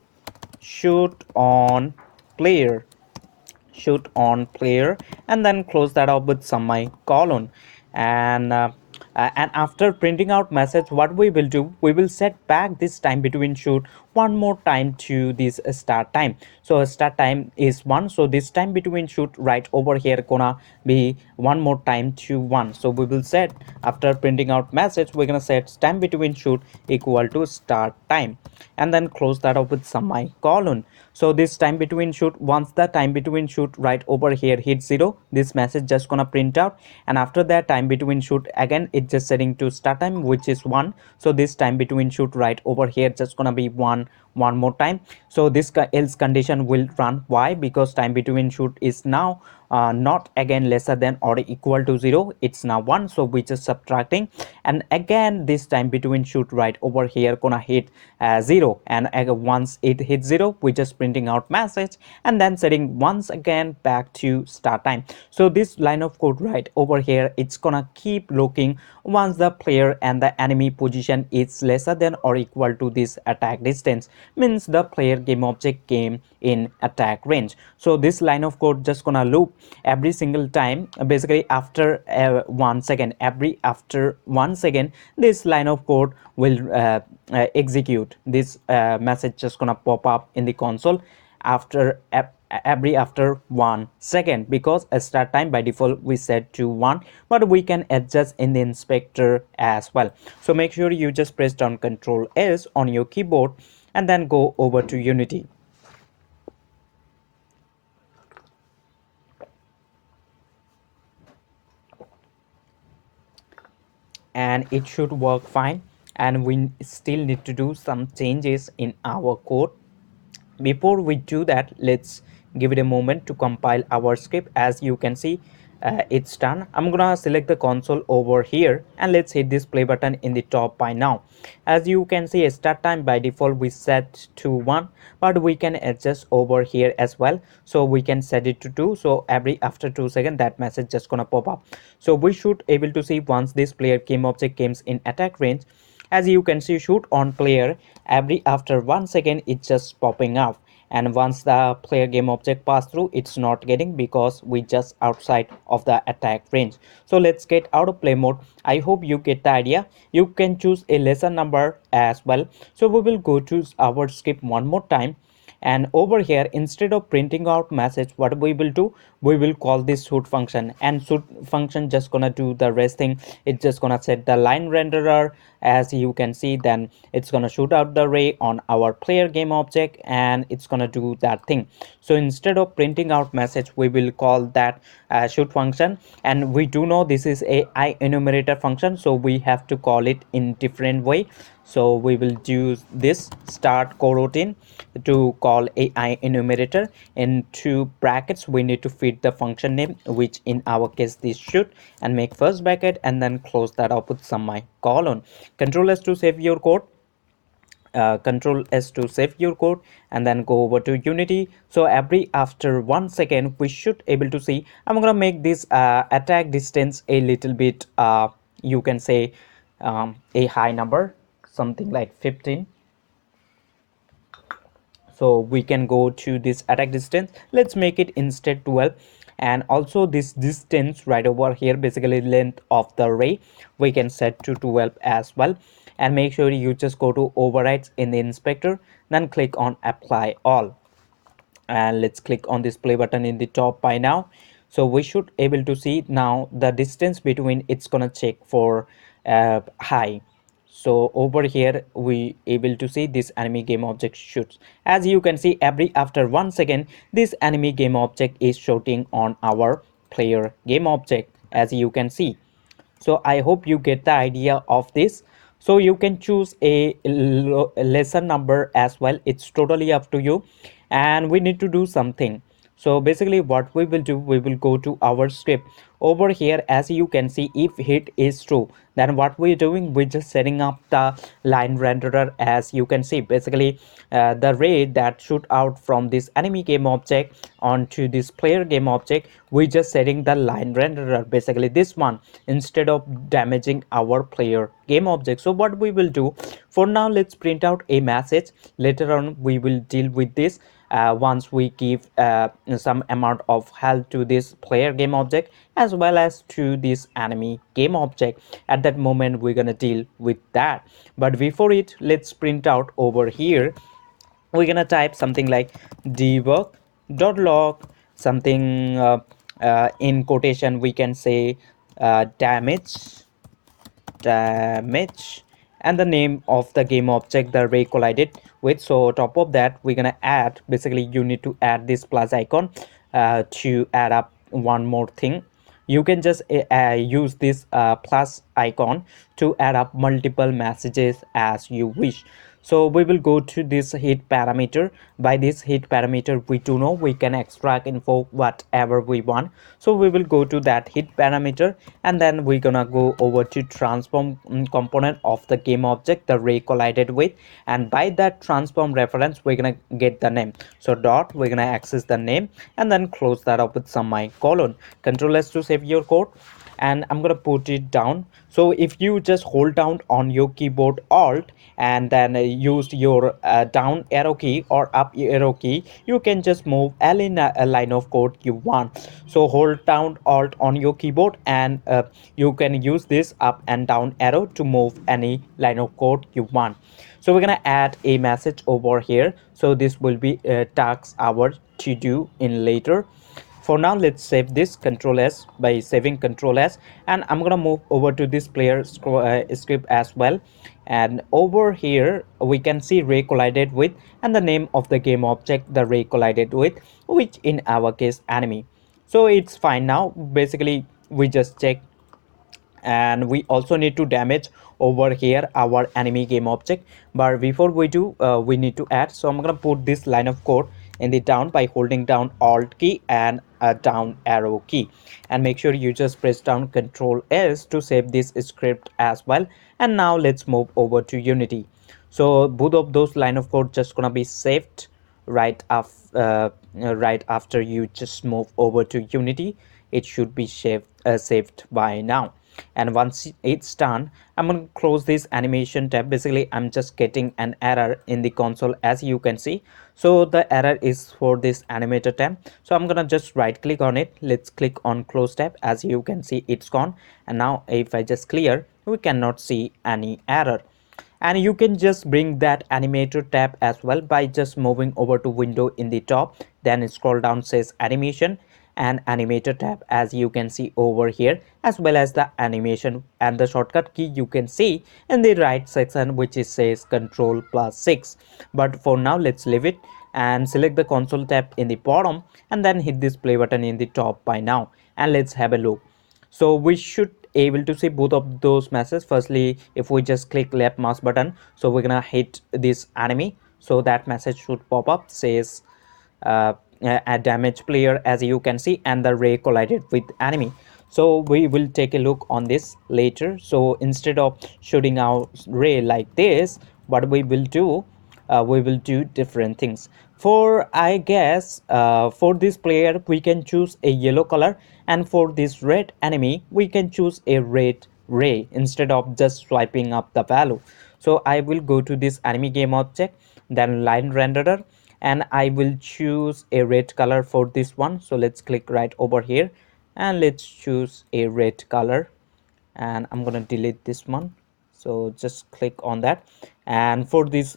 on player, shoot on player, and then close that up with semicolon. And after printing out message, what we will do, we will set back this time between shoot one more time to this start time. So start time is 1, so this time between shoot right over here gonna be one more time to 1. So we will set, after printing out message, we're gonna set time between shoot equal to start time, and then close that up with semicolon. So this time between shoot, once the time between shoot right over here hits 0, this message just gonna print out, and after that time between shoot again it's just setting to start time, which is 1. So this time between shoot right over here just gonna be 1 one more time. So this else condition will run. Why? Because time between shoot is now not again lesser than or equal to 0, it's now 1, so we just subtracting, and again this time between shoot right over here gonna hit 0, and once it hits 0 we just printing out message, and then setting once again back to start time. So this line of code right over here, it's gonna keep looking once the player and the enemy position is lesser than or equal to this attack distance, means the player game object came in attack range. So this line of code just gonna loop every single time, basically after 1 second, every after 1 second this line of code will execute. This message just gonna pop up in the console after every after 1 second, because a start time by default we set to 1, but we can adjust in the inspector as well. So make sure you just press down Ctrl S on your keyboard and then go over to Unity. And it should work fine, and we still need to do some changes in our code. Before we do that, let's give it a moment to compile our script. As you can see, it's done. I'm gonna select the console over here and let's hit this play button in the top by now. As you can see, start time by default we set to 1, but we can adjust over here as well. So we can set it to 2, so every after 2 seconds that message just gonna pop up. So we should able to see once this player game object comes in attack range. As you can see, shoot on player, every after 1 second it's just popping up, and once the player game object pass through, it's not getting because we just outside of the attack range. So let's get out of play mode. I hope you get the idea. You can choose a lesser number as well. So we will go to our script one more time, and over here instead of printing out message, what we will do, we will call this shoot function, and shoot function just gonna do the rest thing. It's just gonna set the line renderer, as you can see, then it's gonna shoot out the ray on our player game object and it's gonna do that thing. So instead of printing out message, we will call that shoot function, and we do know this is a I enumerator function, so we have to call it in different way. So we will use this start coroutine to call AI enumerator. Into brackets we need to feed the function name, which in our case this should, and make first bracket and then close that up with semicolon. Control S to save your code. Control S to save your code, and then go over to Unity. So every after 1 second we should able to see, I'm gonna make this attack distance a little bit you can say a high number, something like 15. So we can go to this attack distance, let's make it instead 12. And also this distance right over here, basically length of the array, we can set to 12 as well. And make sure you just go to overrides in the inspector, then click on apply all, and let's click on this play button in the top by now. So we should able to see now the distance between, it's gonna check for high. So over here we able to see this enemy game object shoots. As you can see, every after 1 second this enemy game object is shooting on our player game object, as you can see. So I hope you get the idea of this. So you can choose a lesser number as well, it's totally up to you. And we need to do something. So basically what we will do, we will go to our script over here. As you can see, if hit is true, then what we're doing, we're just setting up the line renderer. As you can see, basically the ray that shoot out from this enemy game object onto this player game object, we just setting the line renderer, basically this one, instead of damaging our player game object. So what we will do, for now let's print out a message, later on we will deal with this. Once we give some amount of health to this player game object as well as to this enemy game object, at that moment we're gonna deal with that. But before it, let's print out over here. We're gonna type something like debug.log, something in quotation we can say damage, and the name of the game object the ray collided with. So top of that we're gonna add, basically you need to add this plus icon to add up one more thing. You can just use this plus icon to add up multiple messages as you wish. So we will go to this hit parameter. By this hit parameter, we do know we can extract info whatever we want. So we will go to that hit parameter, and then we're gonna go over to transform component of the game object the ray collided with, and by that transform reference we're gonna get the name. So dot, we're gonna access the name and then close that up with semicolon. Control S to save your code, and I'm gonna put it down. So if you just hold down on your keyboard alt and then use your down arrow key or up arrow key, you can just move any line of code you want. So hold down alt on your keyboard and you can use this up and down arrow to move any line of code you want. So we're gonna add a message over here, so this will be tasks our to do in later. For now let's save this, control S. By saving control S, and I'm gonna move over to this player script as well. And over here we can see ray collided with, and the name of the game object the ray collided with, which in our case enemy. So it's fine now, basically we just check. And we also need to damage over here our enemy game object, but before we do we need to add. So I'm gonna put this line of code in the down by holding down alt key and a down arrow key, and make sure you just press down Control S to save this script as well. And now let's move over to Unity. So both of those line of code just gonna be saved right after you just move over to Unity. It should be saved by now. And once it's done, I'm going to close this animation tab. Basically, I'm just getting an error in the console, as you can see. So the error is for this animator tab. So I'm gonna just right click on it. Let's click on close tab. As you can see, it's gone. And now if I just clear, we cannot see any error. And you can just bring that animator tab as well by just moving over to window in the top, then scroll down, says animation and animator tab, as you can see over here, as well as the animation and the shortcut key you can see in the right section, which is says Control+6. But for now, let's leave it and select the console tab in the bottom and then hit this play button in the top by now, and let's have a look. So we should able to see both of those messages. Firstly, if we just click left mouse button, so we're gonna hit this enemy, so that message should pop up, says uh, a damage player, as you can see, and the ray collided with enemy. So we will take a look on this later. So instead of shooting out ray like this, what we will do different things. For I guess for this player we can choose a yellow color, and for this red enemy we can choose a red ray instead of just swiping up the value. So I will go to this enemy game object, then line renderer, and I will choose a red color for this one. So let's click right over here and let's choose a red color, and I'm gonna delete this one. So just click on that, and for this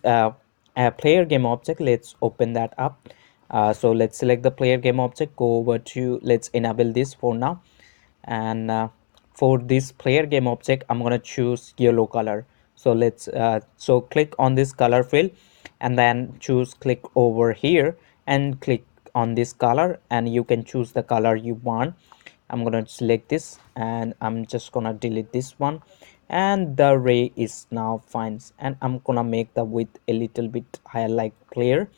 player game object, let's open that up. So let's select the player game object, go over to, let's enable this for now. And for this player game object, I'm gonna choose yellow color. So let's so click on this color field and then choose, click over here and click on this color, and you can choose the color you want. I'm gonna select this and I'm just gonna delete this one, and the ray is now fine, and I'm gonna make the width a little bit higher like player,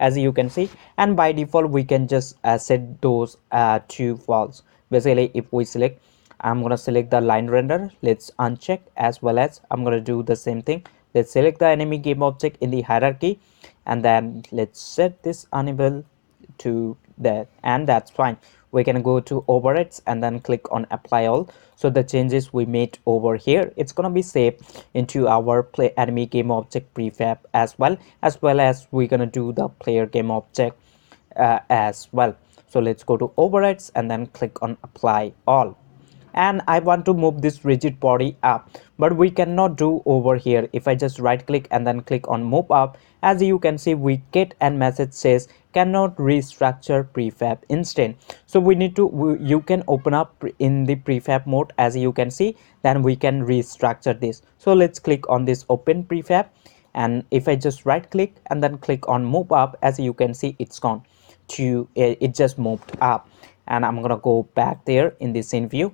as you can see. And by default we can just set those to false. Basically, if we select, I'm gonna select the line render, let's uncheck, as well as I'm gonna do the same thing. Let's select the enemy game object in the hierarchy, and then let's set this enable to that, and that's fine. We can go to overrides and then click on apply all. So the changes we made over here, it's gonna be saved into our play enemy game object prefab, as well as we're gonna do the player game object as well. So let's go to overrides and then click on apply all. And I want to move this rigid body up, but we cannot do over here. If I just right click and then click on move up, as you can see, we get a message says cannot restructure prefab instant. So we need to, you can open up in the prefab mode, as you can see, then we can restructure this. So let's click on this open prefab, and if I just right click and then click on move up, as you can see, it's gone to it just moved up. And I'm gonna go back there in the scene view,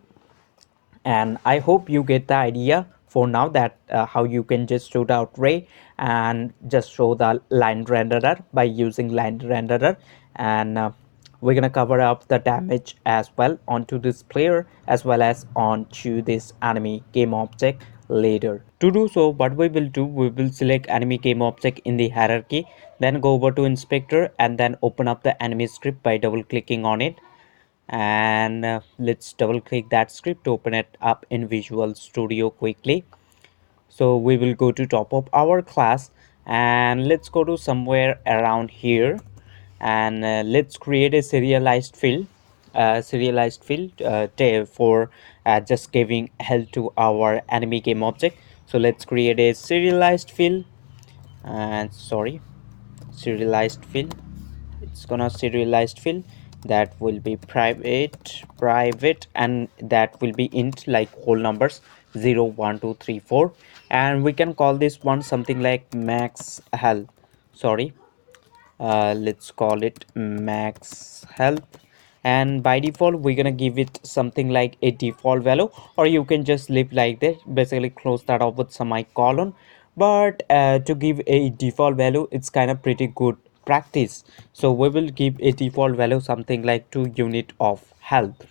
and I hope you get the idea for now that how you can just shoot out ray and just show the line renderer by using line renderer. And we're gonna cover up the damage as well onto this player as well as onto this enemy game object later. To do so, what we will do, we will select enemy game object in the hierarchy, then go over to inspector and then open up the enemy script by double clicking on it. And let's double click that script to open it up in Visual Studio quickly. So we will go to top of our class and let's go to somewhere around here, and let's create a serialized field for just giving help to our enemy game object. So let's create a serialized field, and sorry, serialized field, it's gonna serialized field that will be private, and that will be int like whole numbers 0 1 2 3 4, and we can call this one something like max health. Sorry, let's call it max health. And by default we're gonna give it something like a default value, or you can just leave like that, basically close that off with semicolon. But to give a default value, it's kind of pretty good practice. So we will give a default value something like 2 unit of health.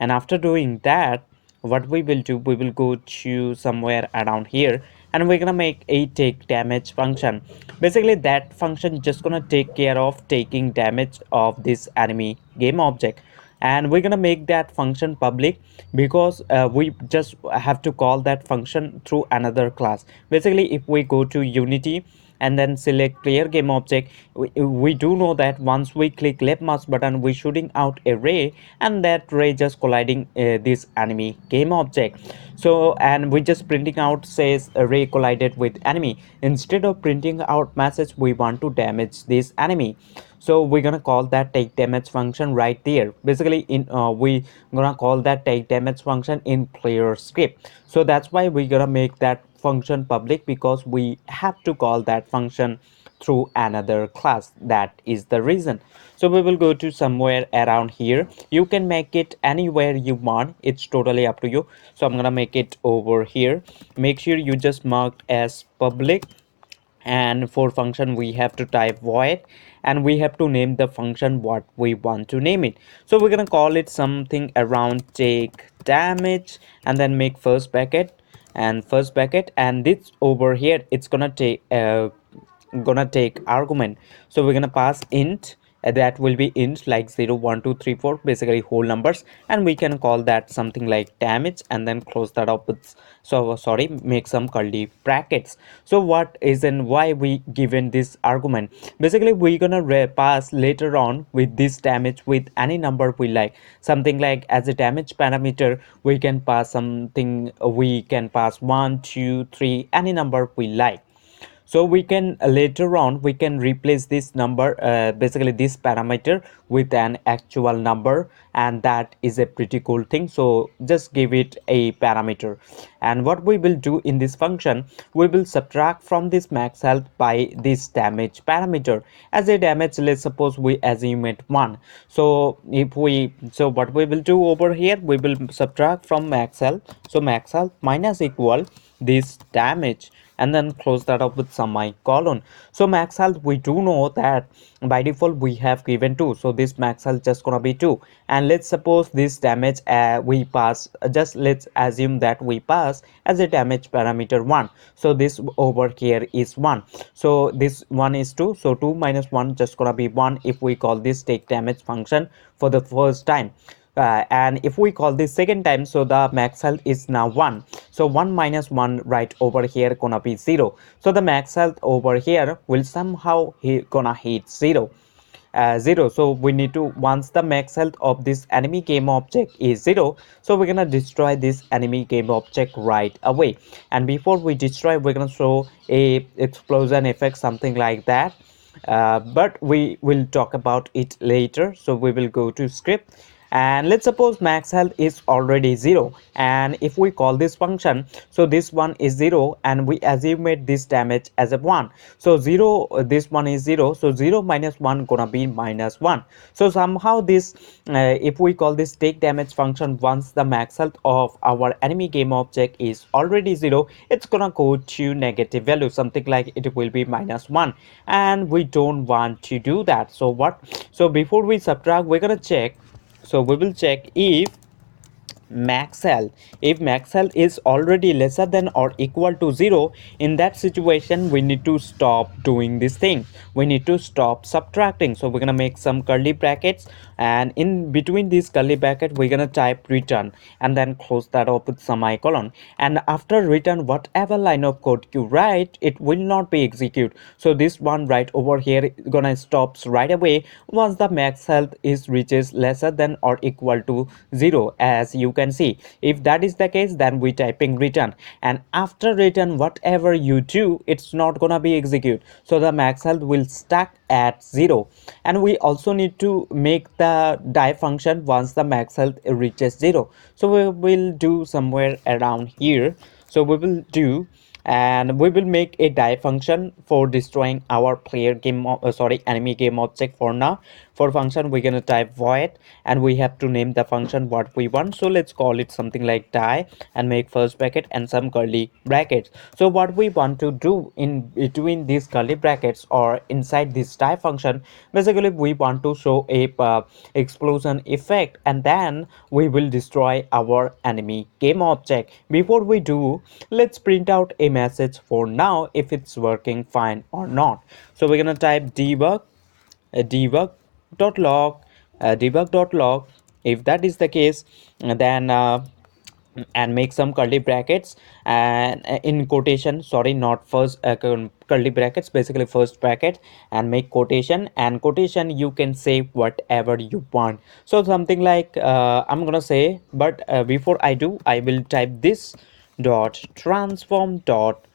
And after doing that, what we will do, we will go to somewhere around here, and we're gonna make a take damage function. Basically that function just gonna take care of taking damage of this enemy game object, and we're gonna make that function public because we just have to call that function through another class. Basically if we go to Unity and then select player game object, we do know that once we click left mouse button, we shooting out a ray, and that ray just colliding this enemy game object. So and we just printing out says a ray collided with enemy. Instead of printing out message, we want to damage this enemy, so we're gonna call that take damage function right there. Basically in we gonna call that take damage function in player script. So that's why we're gonna make that function public, because we have to call that function through another class. That is the reason. So we will go to somewhere around here. You can make it anywhere you want, it's totally up to you. So I'm gonna make it over here. Make sure you just marked as public, and for function we have to type void, and we have to name the function what we want to name it. So we're gonna call it something around take damage, and then make first bracket and first bracket, and this over here it's gonna take argument. So we're gonna pass int, that will be int like 0 1 2 3 4, basically whole numbers, and we can call that something like damage, and then close that up with, so sorry, make some curly brackets. So what is and why we given this argument? Basically we're gonna pass later on with this damage with any number we like. Something like as a damage parameter we can pass something, we can pass 1 2 3, any number we like. So we can later on we can replace this number, basically this parameter, with an actual number, and that is a pretty cool thing. So just give it a parameter, and what we will do in this function, we will subtract from this max health by this damage parameter. As a damage, let's suppose we assume it 1. So if we, so what we will do over here, we will subtract from max health, so max health minus equal this damage, and then close that up with semicolon. So max health, we do know that by default we have given 2, so this max health just gonna be 2. And let's suppose this damage we pass, just let's assume that we pass as a damage parameter 1, so this over here is 1, so this 1 is 2, so 2 minus 1 just gonna be 1 if we call this take damage function for the first time. And if we call this second time, so the max health is now 1, so 1 minus 1 right over here gonna be 0, so the max health over here will somehow gonna hit 0. 0, so we need to, once the max health of this enemy game object is 0, so we're gonna destroy this enemy game object right away. And before we destroy, we're gonna show a explosion effect, something like that, but we will talk about it later. So we will go to script, and let's suppose max health is already 0, and if we call this function, so this one is 0, and we assume this damage as a 1, so 0, this one is 0, so 0 minus 1 gonna be minus 1. So somehow this, if we call this take damage function, once the max health of our enemy game object is already 0, it's gonna go to negative value, something like it will be minus 1, and we don't want to do that. So what, so before we subtract, we're gonna check, so we will check if max health, if max health is already lesser than or equal to 0, in that situation we need to stop doing this thing, we need to stop subtracting. So we're gonna make some curly brackets, and in between these curly bracket we're gonna type return, and then close that up with semicolon. And after return, whatever line of code you write, it will not be execute. So this one right over here gonna stops right away once the max health is reaches lesser than or equal to 0, as you can see. If that is the case, then we typing return, and after return whatever you do, it's not gonna be execute, so the max health will stack at 0. And we also need to make the die function once the max health reaches 0, so we will do somewhere around here. So we will do, and we will make a die function for destroying our player game sorry, enemy game object for now. For function we're gonna type void, and we have to name the function what we want. So let's call it something like die, and make first bracket and some curly brackets. So what we want to do in between these curly brackets or inside this die function, basically we want to show a explosion effect, and then we will destroy our enemy game object. Before we do, let's print out a message for now if it's working fine or not. So we're gonna type debug.log debug.log. If that is the case, then and make some curly brackets, and in quotation, sorry, not first curly brackets, basically first bracket, and make quotation, and quotation you can say whatever you want. So something like I'm gonna say, but before I do, I will type this dot transform dot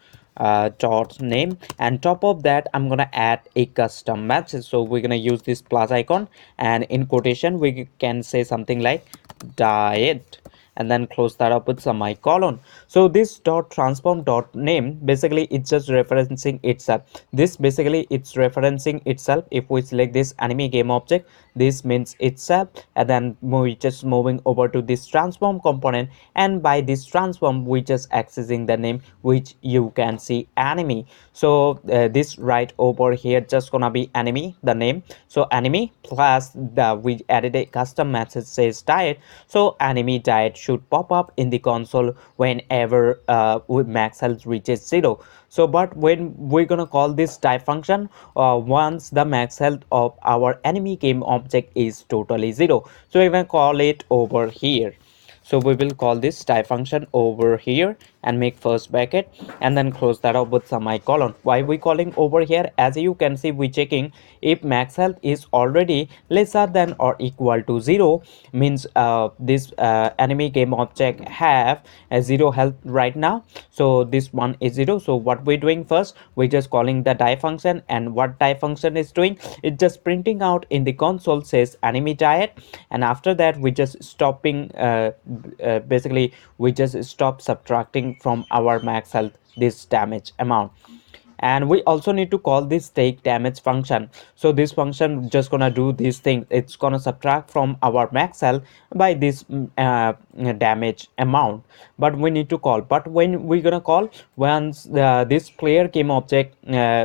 name, and top of that I'm gonna add a custom message. So we're gonna use this plus icon, and in quotation we can say something like diet, and then close that up with semicolon. So this dot transform dot name, basically it's just referencing itself. This basically it's referencing itself. If we select this enemy game object, this means itself, and then we just moving over to this transform component, and by this transform we just accessing the name which you can see enemy. So this right over here just gonna be enemy, the name. So enemy plus the we added a custom message says diet. So enemy diet should pop up in the console whenever max health reaches 0. So but when we're gonna call this type function once the max health of our enemy game object is totally 0. So we will call it over here. So we will call this type function over here, and make first bracket, and then close that up with semicolon. Why we calling over here? As you can see, we checking if max health is already lesser than or equal to 0, means this enemy game object have a 0 health right now. So this one is 0. So what we're doing first, we're just calling the die function, and what die function is doing, it's just printing out in the console says enemy diet, and after that we just stopping basically we just stop subtracting from our max health this damage amount. And we also need to call this take damage function. So this function just gonna do this thing, it's gonna subtract from our max health by this damage amount. But we need to call, but when we're gonna call, once this player game object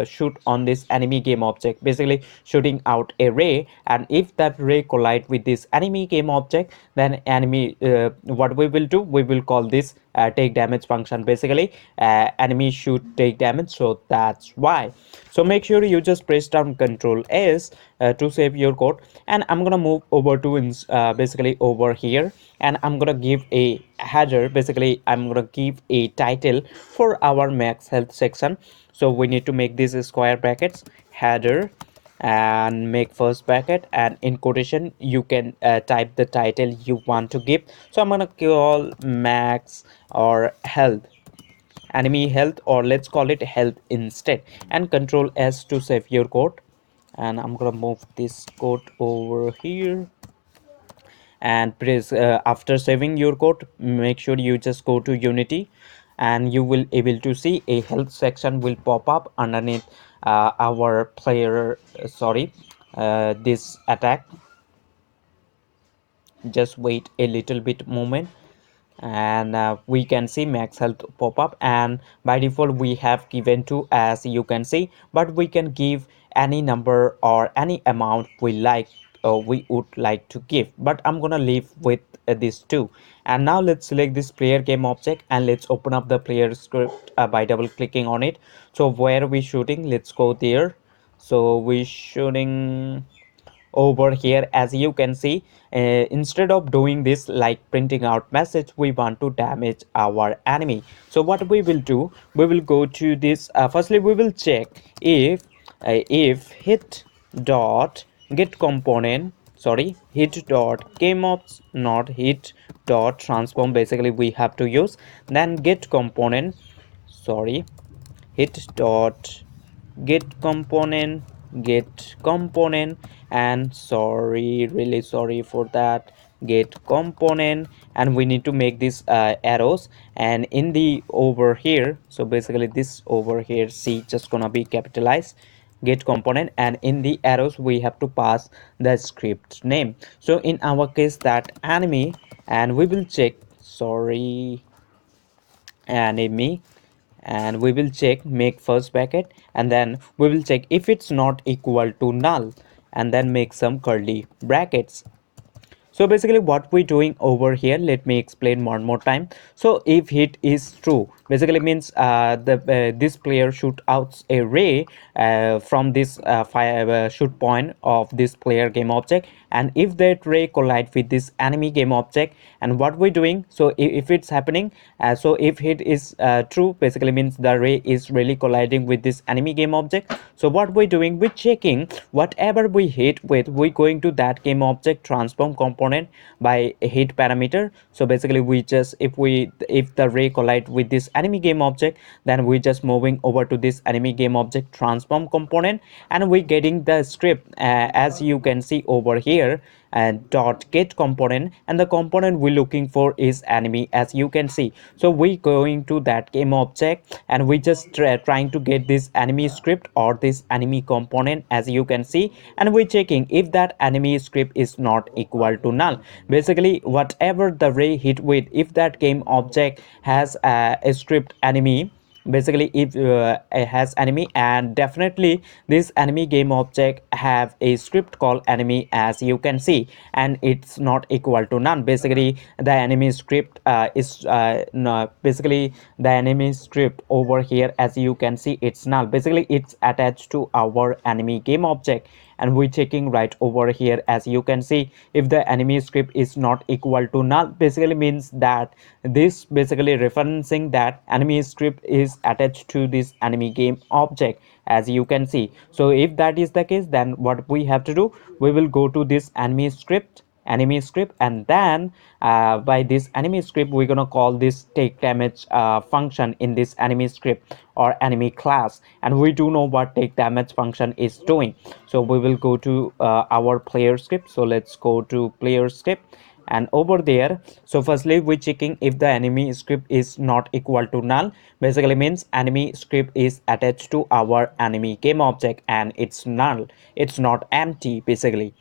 shoot on this enemy game object, basically shooting out a ray, and if that ray collide with this enemy game object, then enemy what we will do, we will call this take damage function. Basically enemy should take damage, so that's why. So make sure you just press down Control S to save your code, and I'm gonna move over to basically over here, and I'm gonna give a header. Basically I'm gonna give a title for our max health section. So we need to make these square brackets, header, and make first bracket, and in quotation you can type the title you want to give. So I'm gonna call max or health, enemy health, or let's call it health instead, and Control S to save your code. And I'm gonna move this code over here, and press after saving your code, make sure you just go to Unity, and you will able to see a health section will pop up underneath our player sorry this attack. Just wait a little bit moment, and we can see max health pop up, and by default we have given to, as you can see, but we can give any number or any amount we would like to give, but I'm gonna leave with this two. And now let's select this player game object, and let's open up the player script by double clicking on it. So where are we shooting? Let's go there. So we shooting over here. As you can see, instead of doing this like printing out message, we want to damage our enemy. So what we will do, we will go to this firstly we will check if hit dot get component, sorry, hit dot game ops, not hit dot transform, basically we have to use, then get component, sorry, hit dot get component, and sorry, really sorry for that, get component, and we need to make these arrows, and in the over here, so basically this over here, C just gonna be capitalized, get component, and in the arrows we have to pass the script name. So in our case that enemy, and we will check, sorry, enemy, and we will check make first bracket, and then we will check if it's not equal to null, and then make some curly brackets. So basically what we're doing over here, let me explain one more time. So if hit is true, basically means the this player shoot out a ray from this fire shoot point of this player game object, and if that ray collide with this enemy game object, and what we're doing, so if it's happening, so if hit is true, basically means the ray is really colliding with this enemy game object. So what we're doing, we're checking whatever we hit with, we're going to that game object transform component by a hit parameter. So basically we just, if the ray collide with this enemy game object, then we're just moving over to this enemy game object transform component, and we're getting the script as you can see over here, and dot get component, and the component we're looking for is enemy, as you can see. So we going to that game object, and we just trying to get this enemy script or this enemy component, as you can see, and we're checking if that enemy script is not equal to null. Basically whatever the ray hit with, if that game object has a script enemy, basically if it has enemy, and definitely this enemy game object have a script called enemy, as you can see, and it's not equal to none. Basically the enemy script is no, basically the enemy script over here, as you can see, it's null. Basically it's attached to our enemy game object, and we're checking right over here, as you can see, if the enemy script is not equal to null, basically means that this basically referencing that enemy script is attached to this enemy game object, as you can see. So if that is the case, then what we have to do, we will go to this enemy script, and then by this enemy script we're gonna call this take damage function in this enemy script or enemy class, and we do know what take damage function is doing. So we will go to our player script. So let's go to player script, and over there, so firstly we're checking if the enemy script is not equal to null, basically means enemy script is attached to our enemy game object and it's null, it's not empty basically.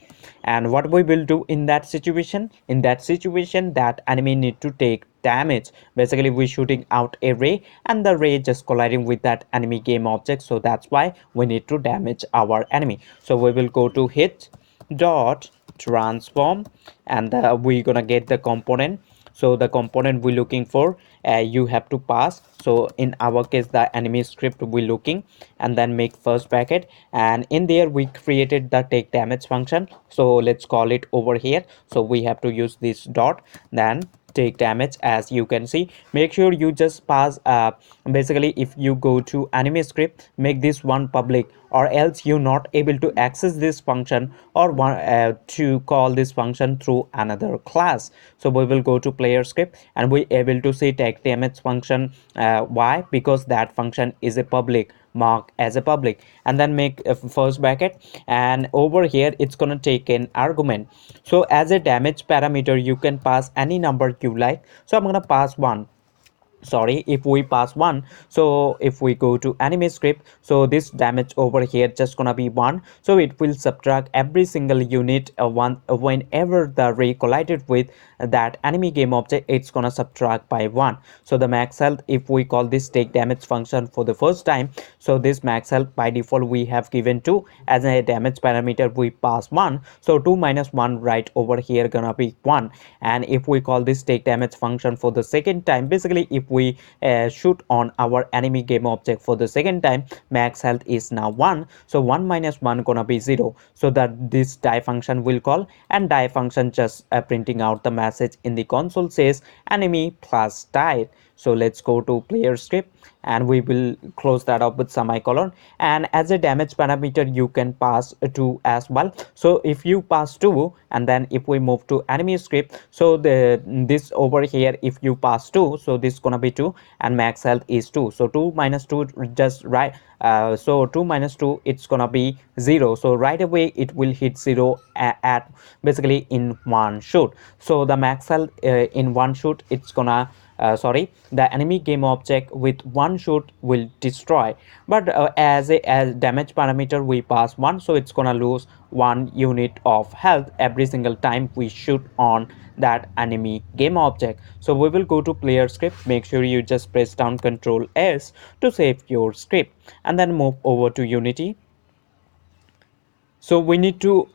And what we will do in that situation, that enemy need to take damage. Basically we're shooting out a ray, and the ray just colliding with that enemy game object, so that's why we need to damage our enemy. So we will go to hit dot transform, and we're gonna get the component. So the component we're looking for, you have to pass, so in our case the enemy script we're looking, and then make first bracket, and in there we created the take damage function, so let's call it over here. So we have to use this dot, then take damage, as you can see. Make sure you just pass basically if you go to enemy script, make this one public, or else you're not able to access this function or want to call this function through another class. So we will go to player script, and we able to see take damage function. Why? Because that function is a public, mark as a public, and then make a first bracket, and over here it's gonna take an argument. So as a damage parameter you can pass any number you like, so I'm gonna pass one. Sorry, if we pass one, so if we go to enemy script, so this damage over here just gonna be one, so it will subtract every single unit one whenever the ray collided with that enemy game object, it's gonna subtract by one. So the max health, if we call this take damage function for the first time, so this max health by default we have given 2 as a damage parameter, we pass 1, so 2 minus 1 right over here gonna be 1. And if we call this take damage function for the second time, basically if we shoot on our enemy game object for the second time, max health is now 1, so 1 minus 1 gonna be 0, so that this die function will call, and die function just printing out the message in the console says enemy plus died. So let's go to player script, and we will close that up with semicolon, and as a damage parameter you can pass 2 as well. So if you pass 2, and then if we move to enemy script, so this over here if you pass 2, so this gonna be 2, and max health is 2, so 2 minus 2 just right, so 2 minus 2 it's gonna be 0, so right away it will hit 0 at basically in one shoot. So the max health in one shoot it's gonna sorry, the enemy game object with one shot will destroy. But as damage parameter we pass one, so it's gonna lose 1 unit of health every single time we shoot on that enemy game object. So we will go to player script. Make sure you just press down Control S to save your script, and then move over to Unity. So we need to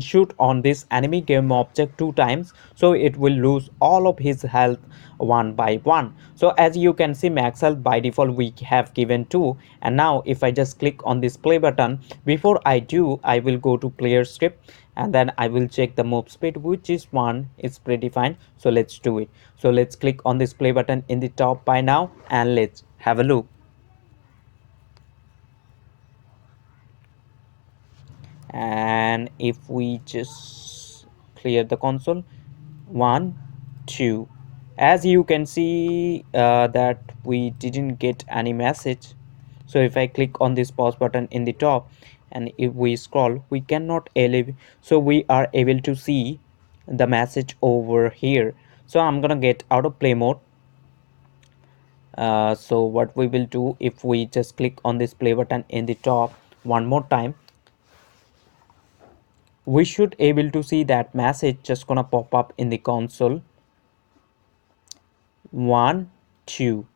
shoot on this enemy game object 2 times, so it will lose all of his health one by one. So as you can see, max health by default we have given 2. And now if I just click on this play button, before I do, I will go to player script, and then I will check the move speed, which is 1. It's pretty fine, so let's do it. So let's click on this play button in the top by now, and let's have a look. And if we just clear the console, 1 2, as you can see that we didn't get any message. So if I click on this pause button in the top, and if we scroll, we cannot elevate, so we are able to see the message over here. So I'm gonna get out of play mode. So what we will do, if we just click on this play button in the top one more time, we should able to see that message just gonna pop up in the console. 1 2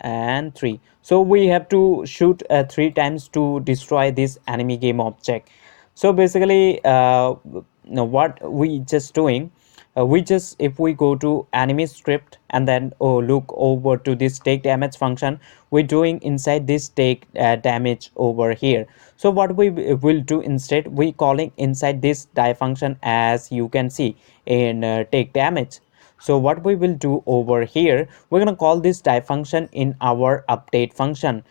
and 3. So we have to shoot 3 times to destroy this enemy game object. So basically what we just doing, we just, if we go to enemy script and then look over to this take damage function, we're doing inside this take damage over here. So what we will do instead, we calling inside this die function, as you can see in take damage. So what we will do over here, we're going to call this die function in our update function,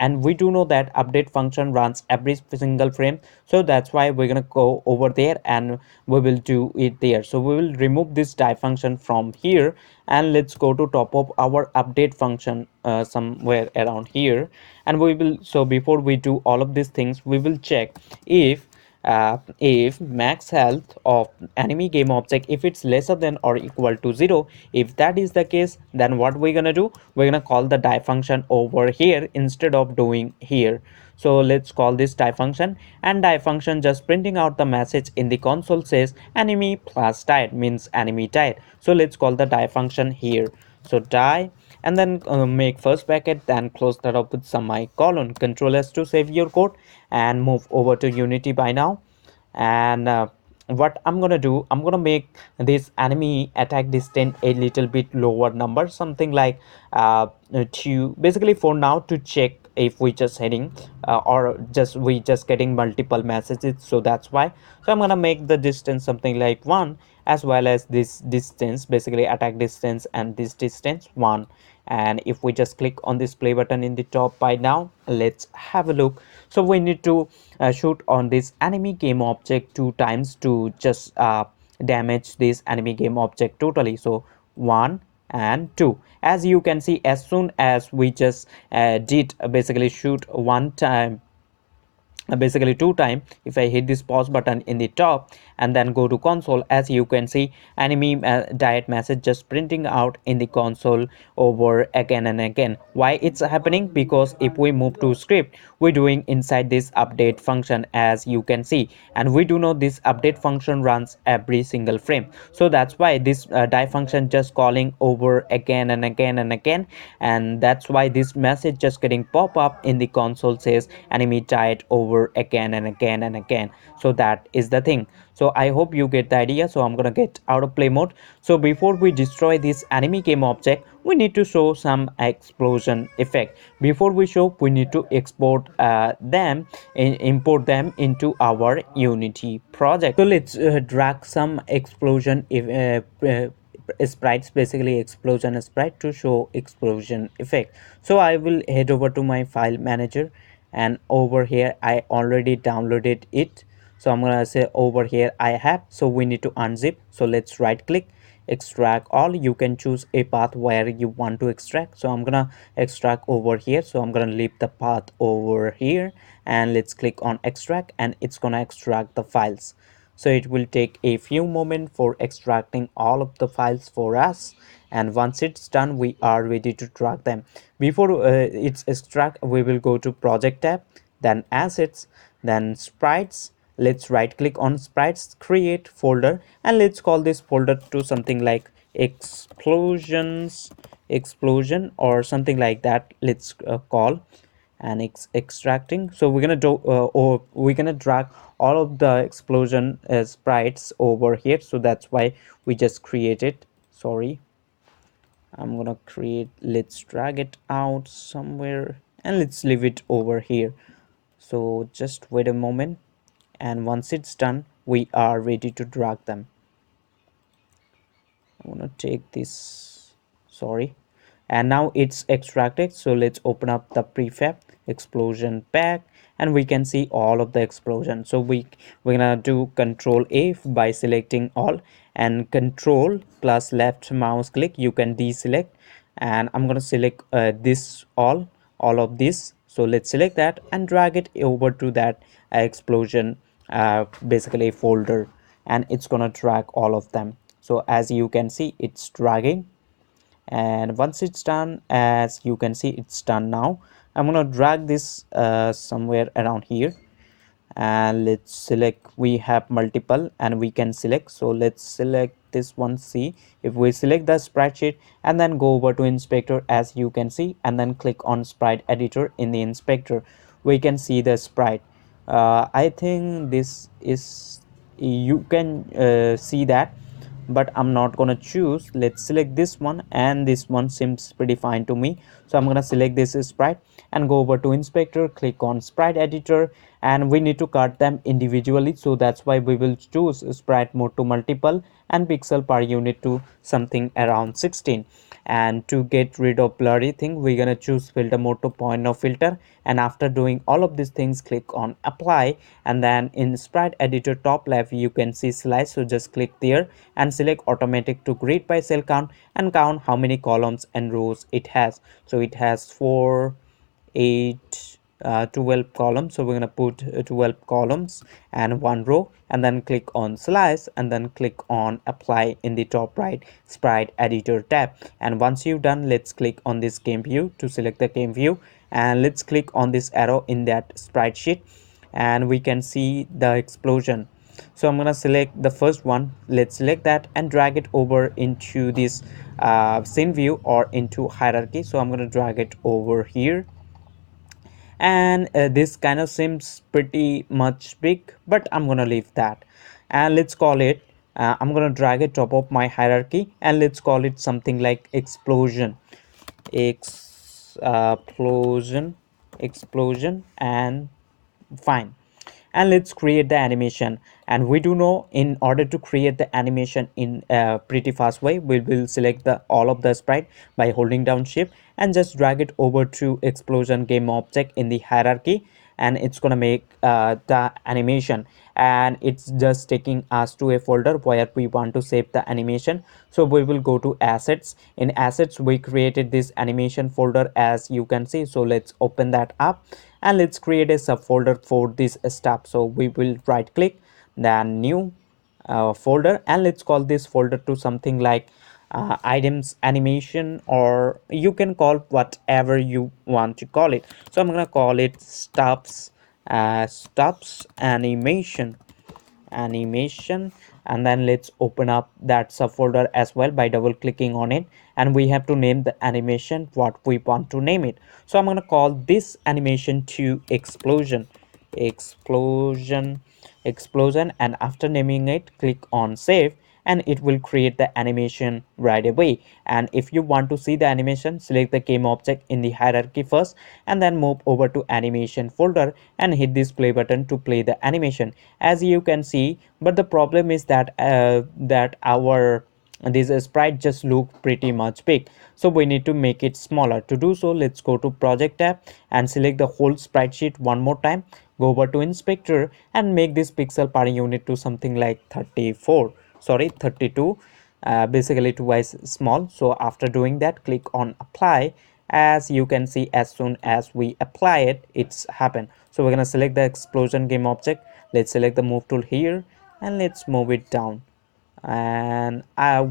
and we do know that update function runs every single frame. So that's why we're going to go over there and we will do it there. So we will remove this die function from here, and let's go to top of our update function somewhere around here. And we will, so before we do all of these things, we will check if max health of enemy game object, if it's lesser than or equal to 0. If that is the case, then what we're gonna do, we're gonna call the die function over here instead of doing here. So let's call this die function, and die function just printing out the message in the console says enemy plus died, means enemy died. So let's call the die function here. So die, and then make first bracket, then close that up with semicolon. Control S to save your code, and move over to Unity by now. And what I'm gonna do, I'm gonna make this enemy attack distance a little bit lower number, something like to basically for now to check if we just heading or just we just getting multiple messages. So that's why, so I'm gonna make the distance something like 1, as well as this distance, basically attack distance and this distance 1. And if we just click on this play button in the top by now, let's have a look. So we need to shoot on this enemy game object 2 times to just damage this enemy game object totally. So 1 and 2, as you can see, as soon as we just did basically shoot 1 time, basically 2 times, if I hit this pause button in the top and then go to console, as you can see enemy diet message just printing out in the console over again and again. Why it's happening? Because if we move to script, we're doing inside this update function, as you can see, and we do know this update function runs every single frame. So that's why this die function just calling over again and again and again, and that's why this message just getting pop up in the console says enemy died over again and again and again. So that is the thing. So I hope you get the idea. So I'm gonna get out of play mode. So before we destroy this enemy game object, we need to show some explosion effect. Before we show, we need to export them and import them into our Unity project. So let's drag some explosion if sprites, basically explosion sprite, to show explosion effect. So I will head over to my file manager, and over here I already downloaded it. So I'm gonna say over here I have, so we need to unzip. So let's right click, extract all. You can choose a path where you want to extract. So I'm gonna extract over here, so I'm gonna leave the path over here, and let's click on extract, and it's gonna extract the files. So it will take a few moments for extracting all of the files for us. and once it's done we are ready to drag them. Before it's extract, we will go to project tab, then assets, then sprites. Let's right click on sprites, create folder, and let's call this folder to something like explosion or something like that. Let's call and extracting. So we're gonna do or we're gonna drag all of the explosion sprites over here, so that's why we just create it. Sorry, I'm gonna create, let's drag it out somewhere and let's leave it over here. So just wait a moment, and once it's done we are ready to drag them. I'm gonna take this, sorry, and now it's extracted. So let's open up the prefab explosion pack, and we can see all of the explosion. So we're gonna do control A by selecting all, and control plus left mouse click you can deselect, and I'm gonna select this all of this. So let's select that and drag it over to that explosion basically folder, and it's gonna drag all of them. So as you can see it's dragging, and once it's done, as you can see it's done. Now I'm gonna drag this somewhere around here, and let's select, we have multiple and we can select. So let's select this one. See, if we select the spreadsheet and then go over to inspector, as you can see, and then click on sprite editor in the inspector, we can see the sprite. I think this is, you can see that, but I'm not gonna choose. Let's select this one, and this one seems pretty fine to me. So I'm gonna select this sprite and go over to inspector, click on sprite editor, and we need to cut them individually. So that's why we will choose sprite mode to multiple and pixel per unit to something around 16. And to get rid of blurry thing, we're gonna choose filter mode to point of filter, and after doing all of these things click on apply, and then in sprite editor top left you can see slice. So just click there and select automatic to grid by cell count and count how many columns and rows it has. So it has 4, 8, 12 columns. So we're gonna put 12 columns and one row, and then click on slice and then click on apply in the top right sprite editor tab. And once you've done, let's click on this game view to select the game view, and let's click on this arrow in that sprite sheet, and we can see the explosion. So I'm gonna select the first one. Let's select that and drag it over into this scene view or into hierarchy. So I'm gonna drag it over here, and this kind of seems pretty much big, but I'm gonna leave that, and let's call it I'm gonna drag it top of my hierarchy, and let's call it something like explosion, and fine. And let's create the animation. And we do know, in order to create the animation in a pretty fast way, we will select the all of the sprite by holding down shift and just drag it over to explosion game object in the hierarchy, and it's gonna make the animation, and it's just taking us to a folder where we want to save the animation. So we will go to assets. In assets we created this animation folder, as you can see. So let's open that up, and let's create a subfolder for this stuff. So we will right click, then new folder, and let's call this folder to something like items animation, or you can call whatever you want to call it. So I'm gonna call it stuffs animation, and then let's open up that subfolder as well by double clicking on it, and we have to name the animation what we want to name it. So I'm going to call this animation to explosion explosion, and after naming it click on save, and it will create the animation right away. And if you want to see the animation, select the game object in the hierarchy first, and then move over to animation folder and hit this play button to play the animation, as you can see. But the problem is that our this sprite just look pretty much big, so we need to make it smaller. To do so, let's go to project tab and select the whole sprite sheet one more time, go over to inspector and make this pixel per unit to something like 34, sorry, 32, basically twice small. So after doing that, click on apply. As you can see, as soon as we apply it, it's happened. So we're going to select the explosion game object. Let's select the move tool here, and let's move it down. and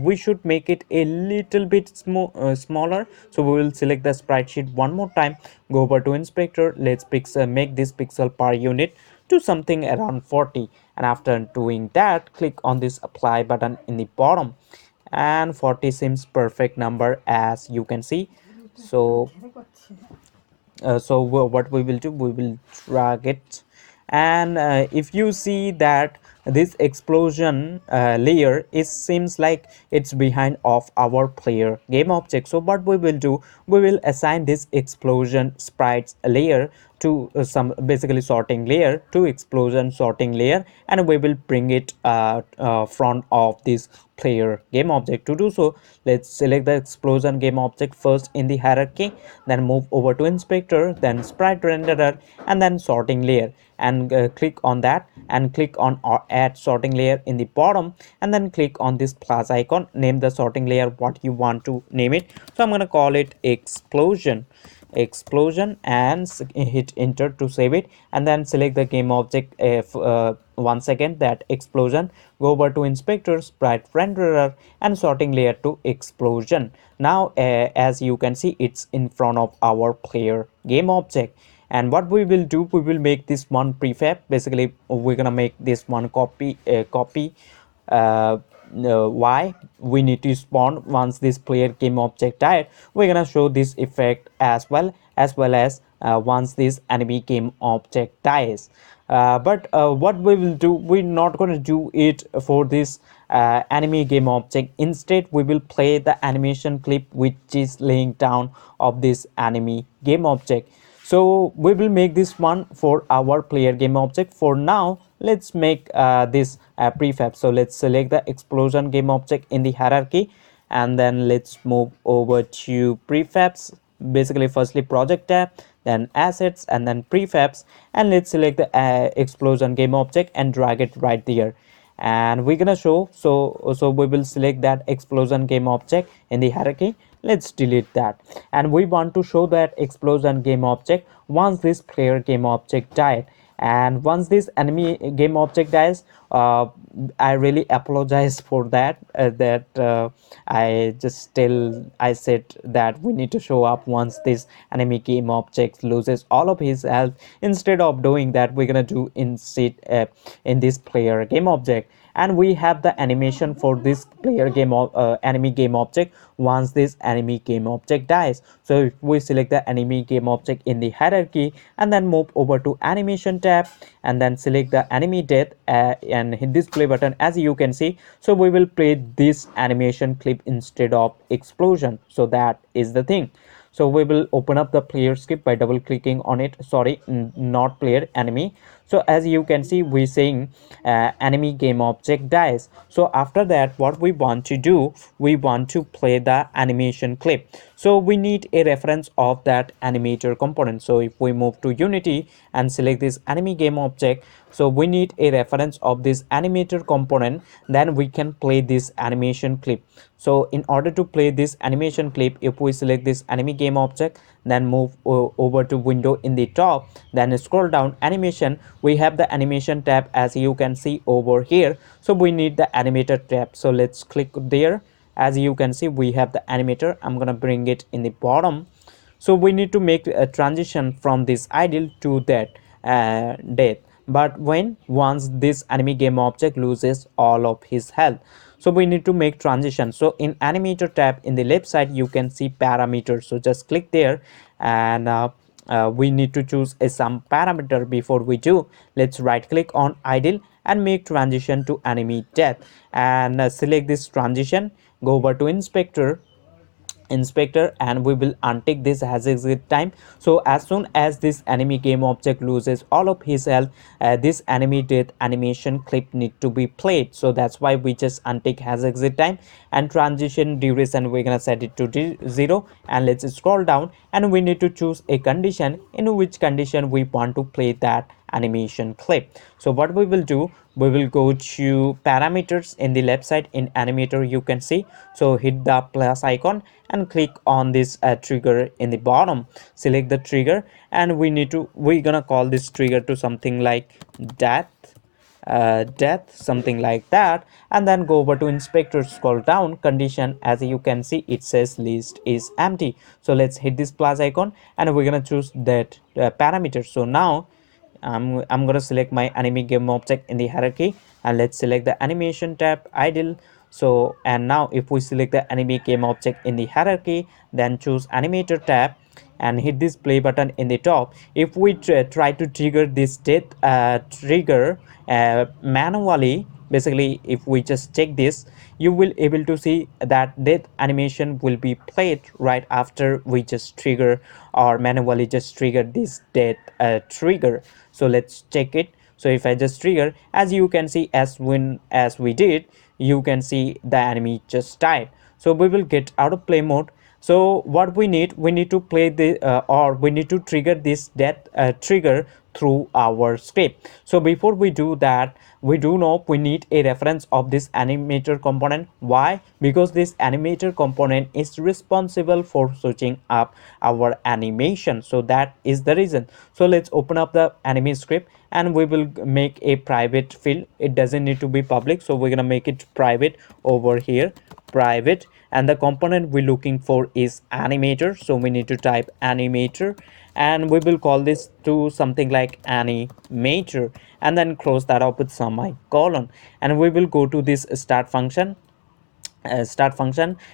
we should make it a little bit smaller. So we will select the sprite sheet one more time, go over to inspector, let's make this pixel per unit to something around 40, and after doing that click on this apply button in the bottom, and 40 seems perfect number as you can see. So what we will do, we will drag it, and if you see that this explosion layer, it seems like it's behind of our player game object. So what we will do, we will assign this explosion sprites layer to some basically sorting layer to explosion sorting layer, and we will bring it front of this player game object. To do so, let's select the explosion game object first in the hierarchy, then move over to inspector, then sprite renderer, and then sorting layer, and click on that, and click on add sorting layer in the bottom, and then click on this plus icon, name the sorting layer what you want to name it. So I'm going to call it explosion, and hit enter to save it, and then select the game object once again, that explosion, go over to inspector, sprite renderer, and sorting layer to explosion. Now as you can see, it's in front of our player game object. And what we will do, we will make this one prefab. Basically we're gonna make this one copy uh, why we need to spawn once this player game object died. We're gonna show this effect as well as once this enemy game object dies. But what we will do, we're not going to do it for this enemy game object. Instead we will play the animation clip which is laying down of this enemy game object. So we will make this one for our player game object. For now let's make this prefab. So let's select the explosion game object in the hierarchy, and then let's move over to prefabs. Basically firstly project tab, then assets, and then prefabs, and let's select the explosion game object and drag it right there. And we're gonna show, so we will select that explosion game object in the hierarchy. Let's delete that, and we want to show that explosion game object once this player game object died. And once this enemy game object dies, I really apologize for that, I said that we need to show up once this enemy game object loses all of his health. Instead of doing that, we're gonna do in this player game object, and we have the animation for this enemy game object once this enemy game object dies. So if we select the enemy game object in the hierarchy, and then move over to animation tab, and then select the enemy death and hit this play button, as you can see. So we will play this animation clip instead of explosion. So that is the thing. So we will open up the player script by double clicking on it. Sorry, not player, enemy. So as you can see, we're saying enemy game object dies. So after that, what we want to do, we want to play the animation clip. So we need a reference of that animator component. So if we move to Unity and select this enemy game object, so we need a reference of this animator component, then we can play this animation clip. So in order to play this animation clip, if we select this enemy game object, then move over to window in the top, then scroll down animation, we have the animation tab as you can see over here. So we need the animator tab, so let's click there. As you can see, we have the animator. I'm gonna bring it in the bottom. So we need to make a transition from this idle to that death, but when once this enemy game object loses all of his health. So we need to make transition. So in animator tab in the left side, you can see parameters. So just click there, and we need to choose some parameter. Before we do, let's right click on idle and make transition to enemy death, and select this transition, go over to inspector, and we will untick this as exit time. So as soon as this enemy game object loses all of his health, this enemy death animation clip need to be played. So that's why we just untick has exit time, and transition duration we're gonna set it to 0, and let's scroll down, and we need to choose a condition in which condition we want to play that animation clip. So what we will do, we will go to parameters in the left side. In animator, you can see, so hit the plus icon and click on this trigger in the bottom, select the trigger, and we're gonna call this trigger to something like death, death, something like that, and then go over to inspector, scroll down, condition. As you can see, it says list is empty. So let's hit this plus icon and we're gonna choose that parameter. So now I'm gonna select my enemy game object in the hierarchy, and let's select the animation tab idle. So and now if we select the enemy game object in the hierarchy, then choose animator tab and hit this play button in the top. If we try to trigger this death trigger manually, basically if we just check this, you will able to see that death animation will be played right after we just trigger or manually just trigger this death trigger. So let's check it. So if I just trigger, as you can see, as we did, you can see the enemy just died. So we will get out of play mode. So what we need to play the or we need to trigger this death trigger through our script. So before we do that, we do know we need a reference of this animator component. Why? Because this animator component is responsible for switching up our animation. So that is the reason. So let's open up the anime script and we will make a private field. It doesn't need to be public, so we're gonna make it private over here, private. And the component we're looking for is animator, so we need to type animator, and we will call this to something like animator, and then close that up with semicolon. And we will go to this start function,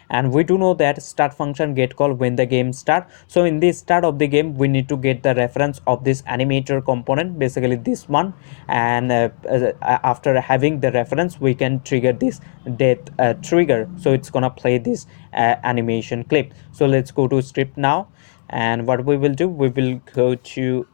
and we do know that start function get called when the game start. So in the start of the game, we need to get the reference of this animator component, basically this one. And after having the reference, we can trigger this death trigger, so it's gonna play this animation clip. So let's go to script now, and what we will do, we will go to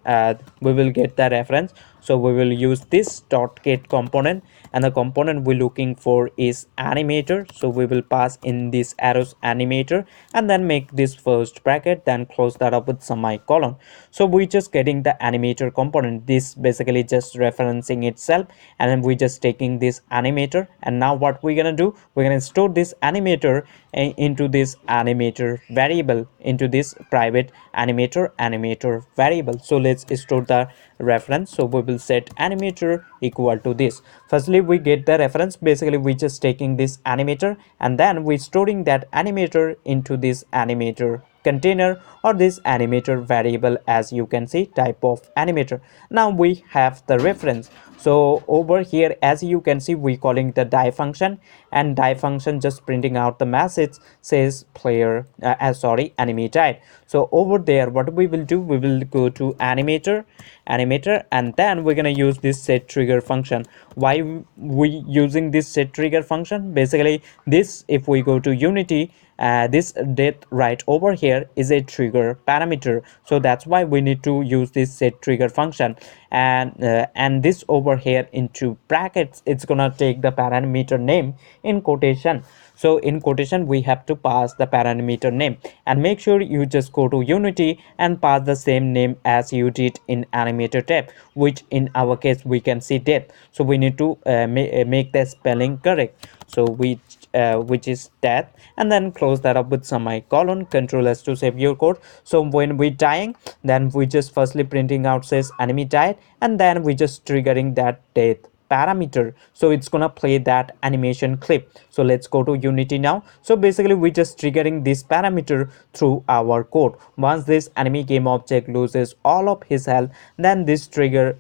we will get the reference. So we will use this dot get component, and the component we're looking for is animator. So we will pass in this arrows animator and then make this first bracket, then close that up with semicolon. So we're just getting the animator component. This basically just referencing itself, and then we're just taking this animator. And now what we're gonna do, we're gonna store this animator into this animator variable, into this private animator variable. So let's store the reference. So we will set animator equal to this. Firstly, we get the reference. Basically we just taking this animator and then we storing that animator into this animator container or this animator variable. As you can see, type of animator. Now we have the reference. So over here, as you can see, we calling the die function, and die function just printing out the message says player sorry, enemy died. So over there, what we will do, we will go to animator, and then we're gonna use this set trigger function. Why we using this set trigger function? Basically this, if we go to Unity, this depth right over here is a trigger parameter, so that's why we need to use this set trigger function. And this over here into brackets, it's gonna take the parameter name in quotation. So in quotation we have to pass the parameter name, and make sure you just go to Unity and pass the same name as you did in animator tab, which in our case we can see depth. So we need to make the spelling correct. So which is that, and then close that up with semicolon, control S to save your code. So when we dying, then we just firstly printing out says enemy died, and then we just triggering that death parameter, so it's gonna play that animation clip. So let's go to Unity now. So basically we just triggering this parameter through our code. Once this enemy game object loses all of his health, then this trigger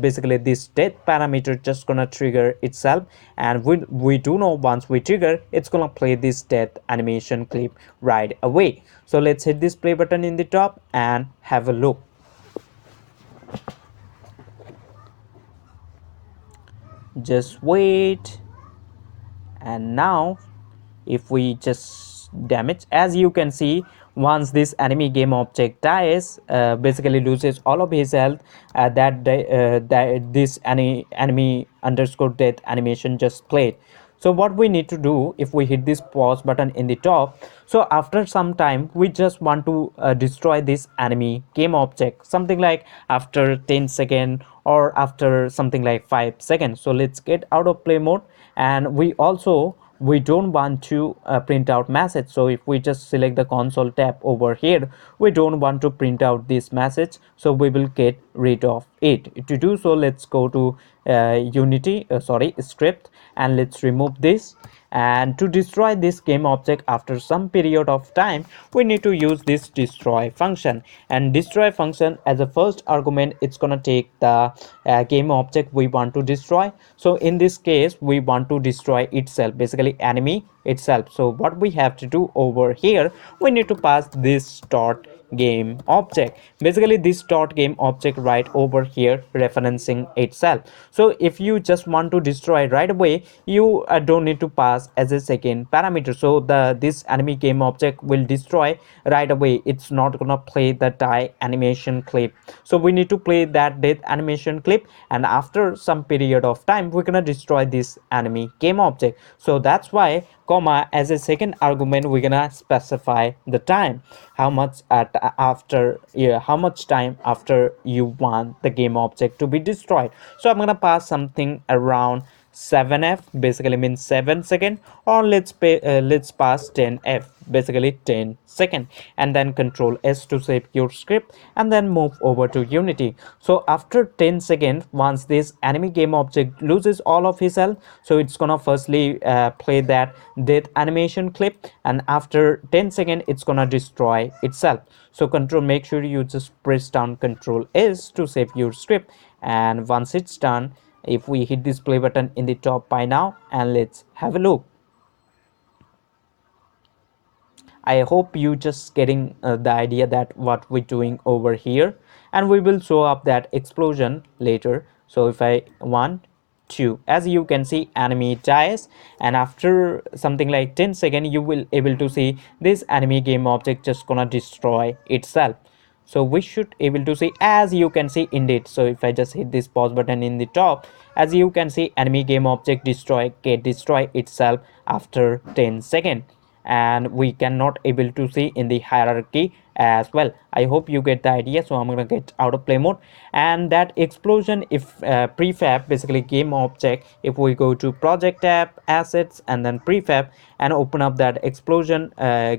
basically this death parameter just gonna trigger itself, and we do know once we trigger, it's gonna play this death animation clip right away. So let's hit this play button in the top and have a look. Just wait. And now if we just damage, as you can see, once this enemy game object dies, basically loses all of his health, that this enemy underscore death animation just played. So what we need to do, if we hit this pause button in the top, so after some time we just want to destroy this enemy game object, something like after 10 seconds or after something like 5 seconds. So let's get out of play mode, and we don't want to print out message. So if we just select the console tab over here, we don't want to print out this message, so we will get rid of it. To do so, let's go to unity sorry script, and let's remove this. And to destroy this game object after some period of time, we need to use this destroy function. And destroy function, as a first argument, it's gonna take the game object we want to destroy. So in this case, we want to destroy itself, basically enemy itself. So what we have to do over here, we need to pass this start game object, basically this dot game object right over here referencing itself. So if you just want to destroy right away, you don't need to pass as a second parameter. So the this enemy game object will destroy right away. It's not gonna play the die animation clip. So we need to play that death animation clip, and after some period of time we're gonna destroy this enemy game object. So that's why comma as a second argument we're gonna specify the time, how much at after, yeah, how much time after you want the game object to be destroyed. So I'm gonna pass something around 7f, basically means 7 second, or let's pass 10f, basically 10 second, and then control s to save your script, and then move over to unity. So after 10 seconds, once this enemy game object loses all of his health, so it's gonna firstly play that death animation clip, and after 10 seconds it's gonna destroy itself. So control, make sure you just press down control s to save your script, and once it's done, if we hit this play button in the top by now, and let's have a look. I hope you just getting the idea that what we're doing over here, and we will show up that explosion later. So if I want to, as you can see, enemy dies, and after something like 10 seconds you will able to see this enemy game object just gonna destroy itself. So we should able to see, as you can see indeed. So if I just hit this pause button in the top, as you can see, enemy game object get destroy itself after 10 seconds, and we cannot able to see in the hierarchy as well. I hope you get the idea. So I'm gonna get out of play mode, and that explosion, if prefab, basically game object, if we go to project tab, assets, and then prefab, and open up that explosion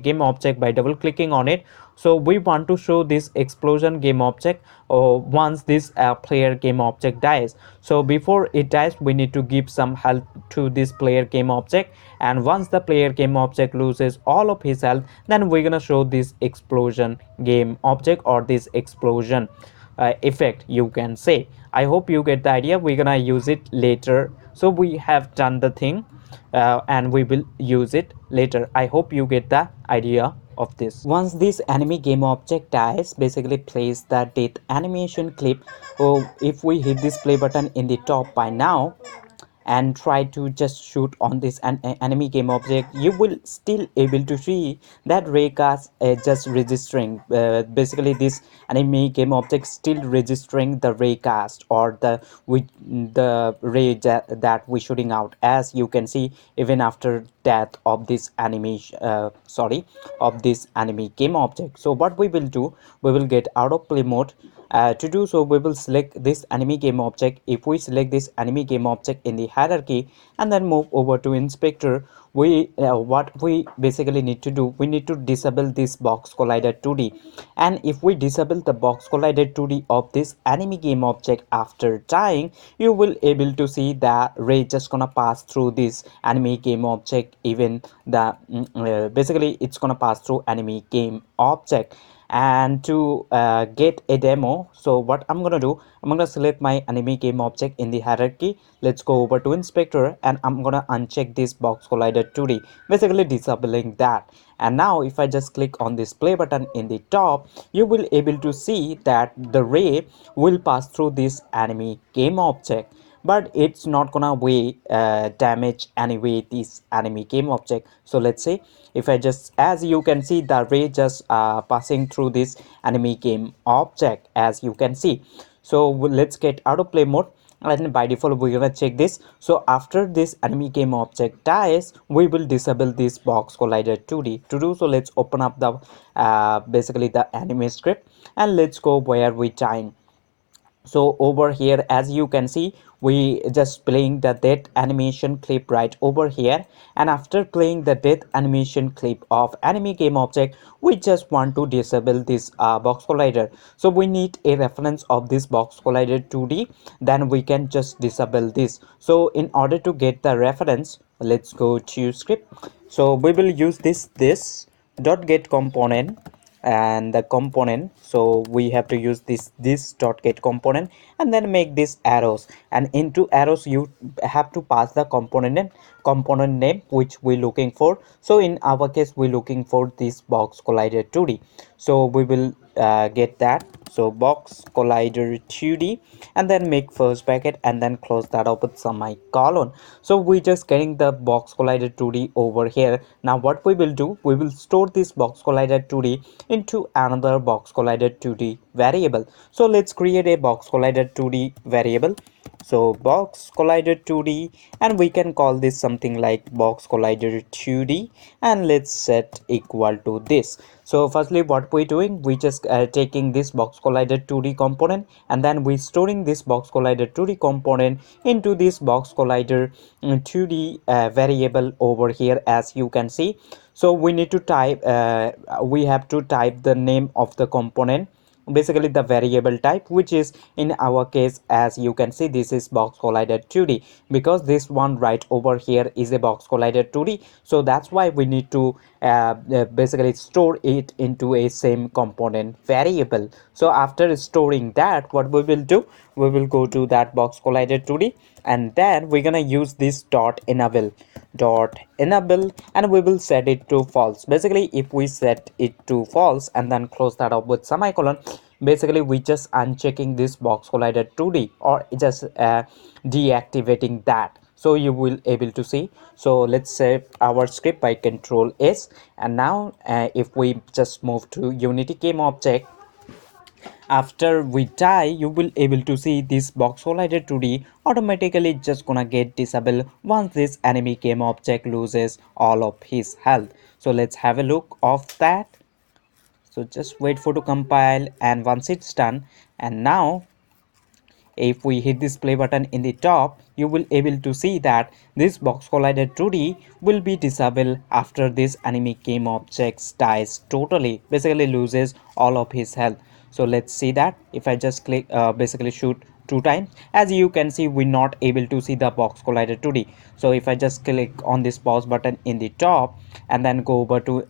game object by double clicking on it. So we want to show this explosion game object once this player game object dies. So before it dies, we need to give some health to this player game object, and once the player game object loses all of his health, then we're gonna show this explosion game object, or this explosion effect, you can say. I hope you get the idea. We're gonna use it later. So we have done the thing, and we will use it later. I hope you get the idea of this. Once this enemy game object dies, basically plays the death animation clip. Oh, if we hit this play button in the top by now, and try to just shoot on this enemy game object, you will still able to see that raycast just registering, basically this enemy game object still registering the raycast, or with the ray that we shooting out, as you can see, even after death of this animation sorry, of this enemy game object. So what we will do, we will get out of play mode. To do so, we will select this enemy game object. If we select this enemy game object in the hierarchy, and then move over to inspector, we what we basically need to do, we need to disable this box collider 2D. And if we disable the box collider 2D of this enemy game object after dying, you will able to see that ray just gonna pass through this enemy game object, even the basically it's gonna pass through enemy game object. And to get a demo, so what I'm gonna do, I'm gonna select my enemy game object in the hierarchy. Let's go over to inspector, and I'm gonna uncheck this box collider 2D, basically disabling that. And now if I just click on this play button in the top, you will able to see that the ray will pass through this enemy game object, but it's not gonna weigh damage anyway this enemy game object. So let's say if I just, as you can see, the ray just passing through this enemy game object, as you can see. So let's get out of play mode, and by default we're gonna check this. So after this enemy game object dies, we will disable this box collider 2D. To do so, let's open up the basically the anime script, and let's go where we time. So over here, as you can see, we just playing the death animation clip right over here, and after playing the death animation clip of anime game object, we just want to disable this box collider. So we need a reference of this box collider 2D, then we can just disable this. So in order to get the reference, let's go to script. So we will use this dot get component and the component. So we have to use this dot get component and then make this arrows, and into arrows you have to pass the component name which we're looking for. So in our case we're looking for this box collider 2D. So we will get that. So box collider 2D, and then make first bracket and then close that up with semicolon. So we just getting the box collider 2D over here. Now what we will do, we will store this box collider 2D into another box collider 2D variable. So let's create a box collider 2D variable. So box collider 2D, and we can call this something like box collider 2D, and let's set equal to this. So firstly what we're doing, we just taking this box collider 2D component, and then we storing this box collider 2D component into this box collider 2D variable over here, as you can see. So we need to type we have to type the name of the component, basically the variable type, which is in our case, as you can see, this is box collider 2D, because this one right over here is a box collider 2D. So that's why we need to basically store it into a same component variable. So after storing that, what we will do, we will go to that box collider 2D, and then we're gonna use this dot enable, and we will set it to false. Basically if we set it to false and then close that up with semicolon, basically we just unchecking this box collider 2D, or just deactivating that. So you will able to see. So let's save our script by Control S, and now if we just move to Unity game object, after we die, you will able to see this box collider 2D automatically just gonna get disabled once this enemy game object loses all of his health. So let's have a look of that. So just wait for to compile, and once it's done, and now if we hit this play button in the top, you will able to see that this box collider 2D will be disabled after this enemy game object dies totally, basically loses all of his health. So let's see that. If I just click basically shoot 2 times, as you can see we're not able to see the box collider 2D. So if I just click on this pause button in the top and then go over to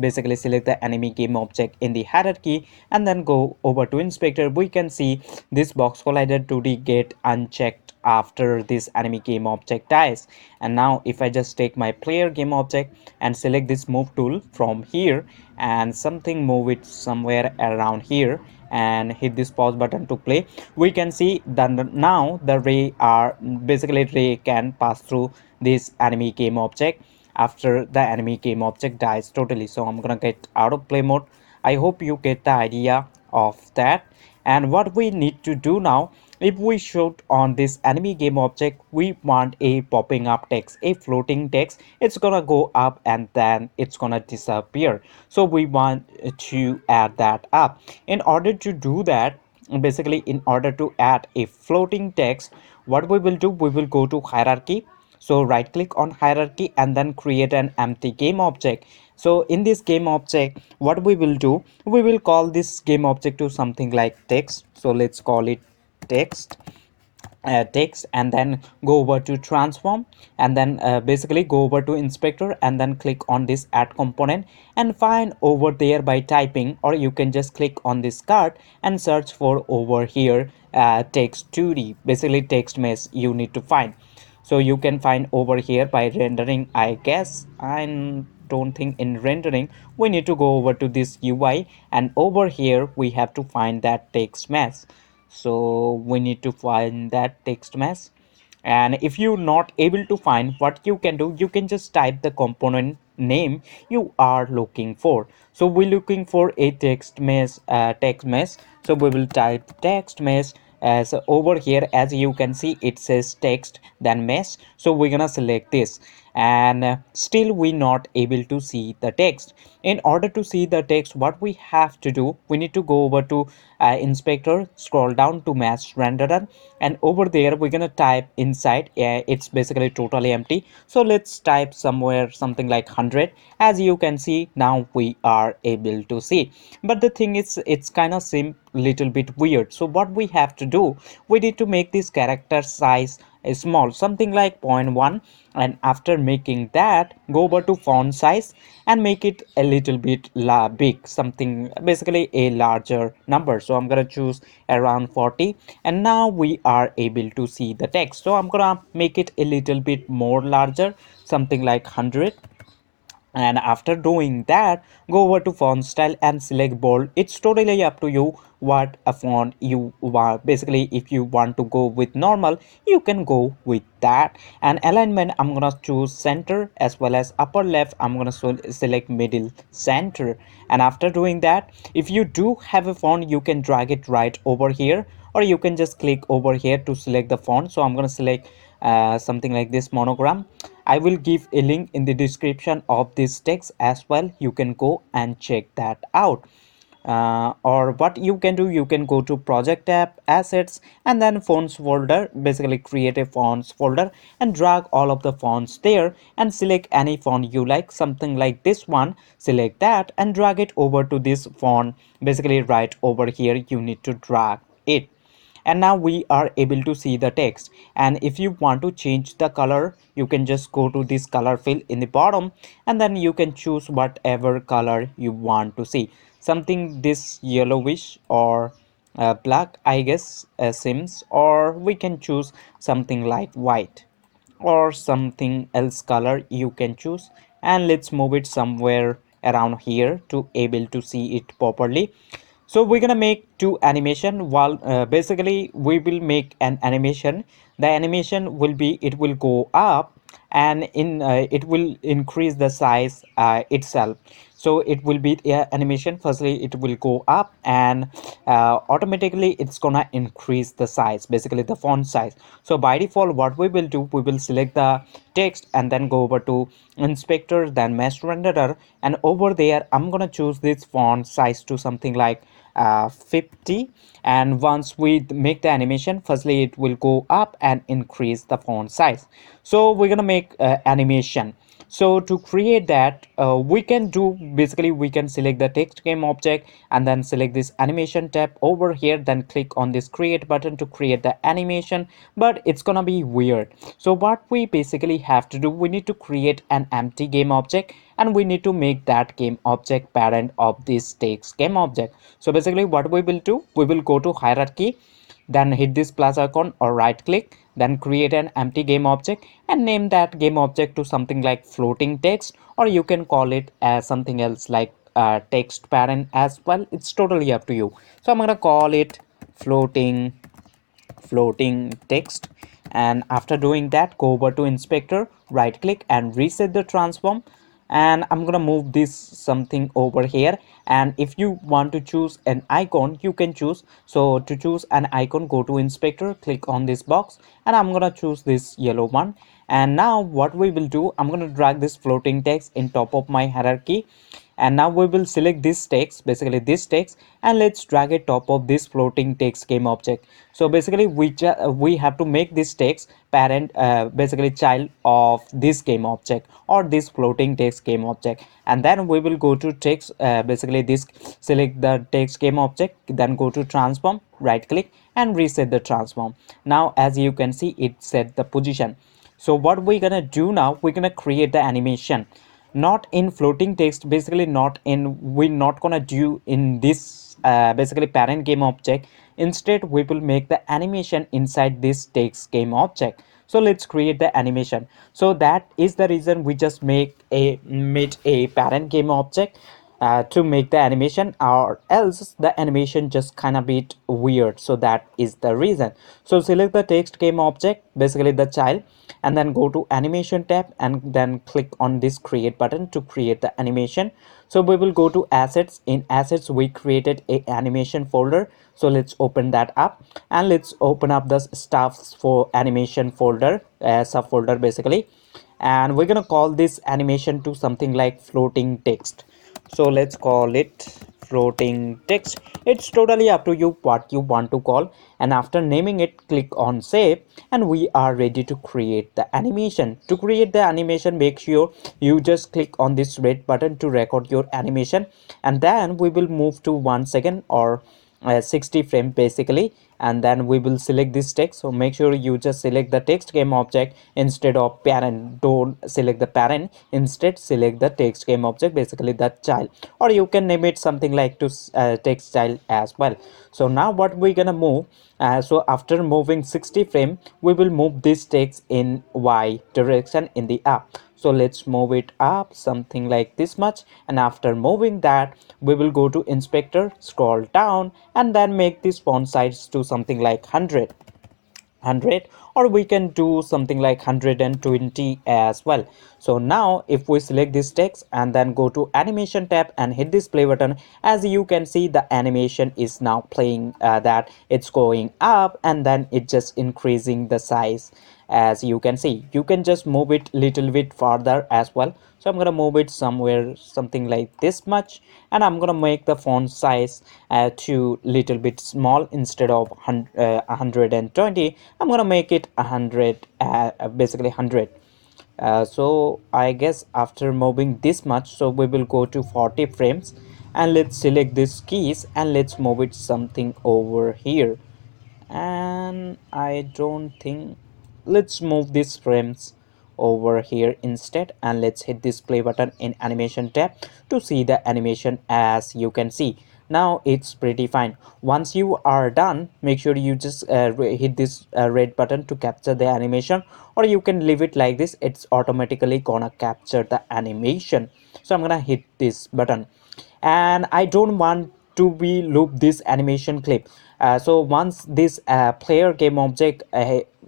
basically select the enemy game object in the hierarchy and then go over to inspector, we can see this box collider 2D get unchecked after this enemy game object dies. And now if I just take my player game object and select this move tool from here and something move it somewhere around here and hit this pause button to play, we can see that now the ray are basically ray can pass through this enemy game object after the enemy game object dies totally. So I'm gonna get out of play mode. I hope you get the idea of that. And what we need to do now, if we shoot on this enemy game object, we want a popping up text, a floating text. It's gonna go up and then it's gonna disappear. So we want to add that up. In order to do that, basically in order to add a floating text, what we will do, we will go to hierarchy. So right click on hierarchy and then create an empty game object. So in this game object, what we will do, we will call this game object to something like text. So let's call it text. Text, and then go over to transform, and then basically go over to inspector and then click on this add component and find over there by typing, or you can just click on this card and search for over here text 2D, basically text mesh you need to find. So you can find over here by rendering, I guess. I don't think in rendering we need to go over to this UI, and over here we have to find that text mesh. So we need to find that text mesh, and if you're not able to find, what you can do, you can just type the component name you are looking for. So we're looking for a text mesh. So we will type text mesh. As over here, as you can see, it says text then mesh. So we're gonna select this, and still we not able to see the text. In order to see the text, what we have to do, we need to go over to inspector, scroll down to match renderer, and over there we're gonna type inside. It's basically totally empty, so let's type somewhere something like 100. As you can see, now we are able to see, but the thing is it's kind of seem little bit weird. So what we have to do, we need to make this character size small, something like zero point 0.1, and after making that, go over to font size and make it a little bit big, something basically a larger number. So I'm gonna choose around 40, and now we are able to see the text. So I'm gonna make it a little bit more larger, something like 100, and after doing that, go over to font style and select bold. It's totally up to you what a font you want. Basically, if you want to go with normal, you can go with that. And alignment, I'm gonna choose center, as well as upper left I'm gonna select middle center. And after doing that, if you do have a font, you can drag it right over here, or you can just click over here to select the font. So I'm gonna select something like this monogram. I will give a link in the description of this text as well. You can go and check that out. Or what you can do, you can go to project tab, assets, and then fonts folder. Basically create a fonts folder and drag all of the fonts there, and select any font you like, something like this one. Select that and drag it over to this font. Basically right over here you need to drag it, and now we are able to see the text. And if you want to change the color, you can just go to this color field in the bottom, and then you can choose whatever color you want to see, something this yellowish or black, I guess, seems, or we can choose something like white or something else color you can choose. And let's move it somewhere around here to able to see it properly. So we're gonna make two animation. While basically we will make an animation. The animation will be, it will go up, and in it will increase the size itself. So it will be animation, firstly it will go up, and automatically it's gonna increase the size, basically the font size. So by default what we will do, we will select the text and then go over to inspector, then mesh renderer, and over there I'm gonna choose this font size to something like 50. And once we make the animation, firstly it will go up and increase the font size. So we're gonna make animation. So to create that, we can do, basically we can select the text game object and then select this animation tab over here, then click on this create button to create the animation. But it's gonna be weird. So what we basically have to do, we need to create an empty game object, and we need to make that game object parent of this text game object. So basically what we will do, we will go to hierarchy, then hit this plus icon or right click, then create an empty game object and name that game object to something like floating text, or you can call it as something else like text parent as well. It's totally up to you. So I'm gonna call it floating text. And after doing that, go over to inspector, right click and reset the transform. And I'm gonna move this something over here, and if you want to choose an icon, you can choose. So to choose an icon, go to inspector, click on this box, and I'm gonna choose this yellow one. And now what we will do, I'm gonna drag this floating text in top of my hierarchy, and now we will select this text, basically this text, and let's drag it top of this floating text game object. So basically we have to make this text parent, basically child of this game object or this floating text game object. And then we will go to text, basically this, select the text game object, then go to transform, right click and reset the transform. Now as you can see, it set the position. So what we're gonna do now, we're gonna create the animation, not in floating text, basically not in, we're not gonna do in this basically parent game object. Instead we will make the animation inside this text game object. So let's create the animation. So that is the reason we just made a parent game object to make the animation, or else the animation just kind of bit weird. So that is the reason. So select the text game object, basically the child, and then go to animation tab and then click on this create button to create the animation. So we will go to assets. In assets we created a animation folder, so let's open that up, and let's open up the stuffs for animation folder, subfolder basically. and we're gonna call this animation to something like floating text. So let's call it floating text. It's totally up to you what you want to call, and after naming it, click on save, and we are ready to create the animation. To create the animation, make sure you just click on this red button to record your animation, and then we will move to 1 second or 60 frame basically, and then we will select this text. So make sure you just select the text game object instead of parent. Don't select the parent, instead select the text game object, basically the child, or you can name it something like to text child as well. So now what we're gonna move, so after moving 60 frame, we will move this text in y direction in the up. So let's move it up something like this much, and after moving that, we will go to inspector, scroll down, and then make this font size to something like 100, or we can do something like 120 as well. So now if we select this text and then go to animation tab and hit this play button, as you can see the animation is now playing, that it's going up and then it just increasing the size. As you can see, you can just move it little bit farther as well. So I'm gonna move it somewhere something like this much, and I'm gonna make the font size to little bit small. Instead of 120, I'm gonna make it 100, basically 100. So I guess after moving this much, so we will go to 40 frames, and let's select these keys and let's move it something over here. And I don't think, let's move these frames over here instead, and let's hit this play button in animation tab to see the animation. As you can see, now it's pretty fine. Once you are done, make sure you just hit this red button to capture the animation, or you can leave it like this, it's automatically gonna capture the animation. So I'm gonna hit this button, and I don't want to be loop this animation clip. So once this player game object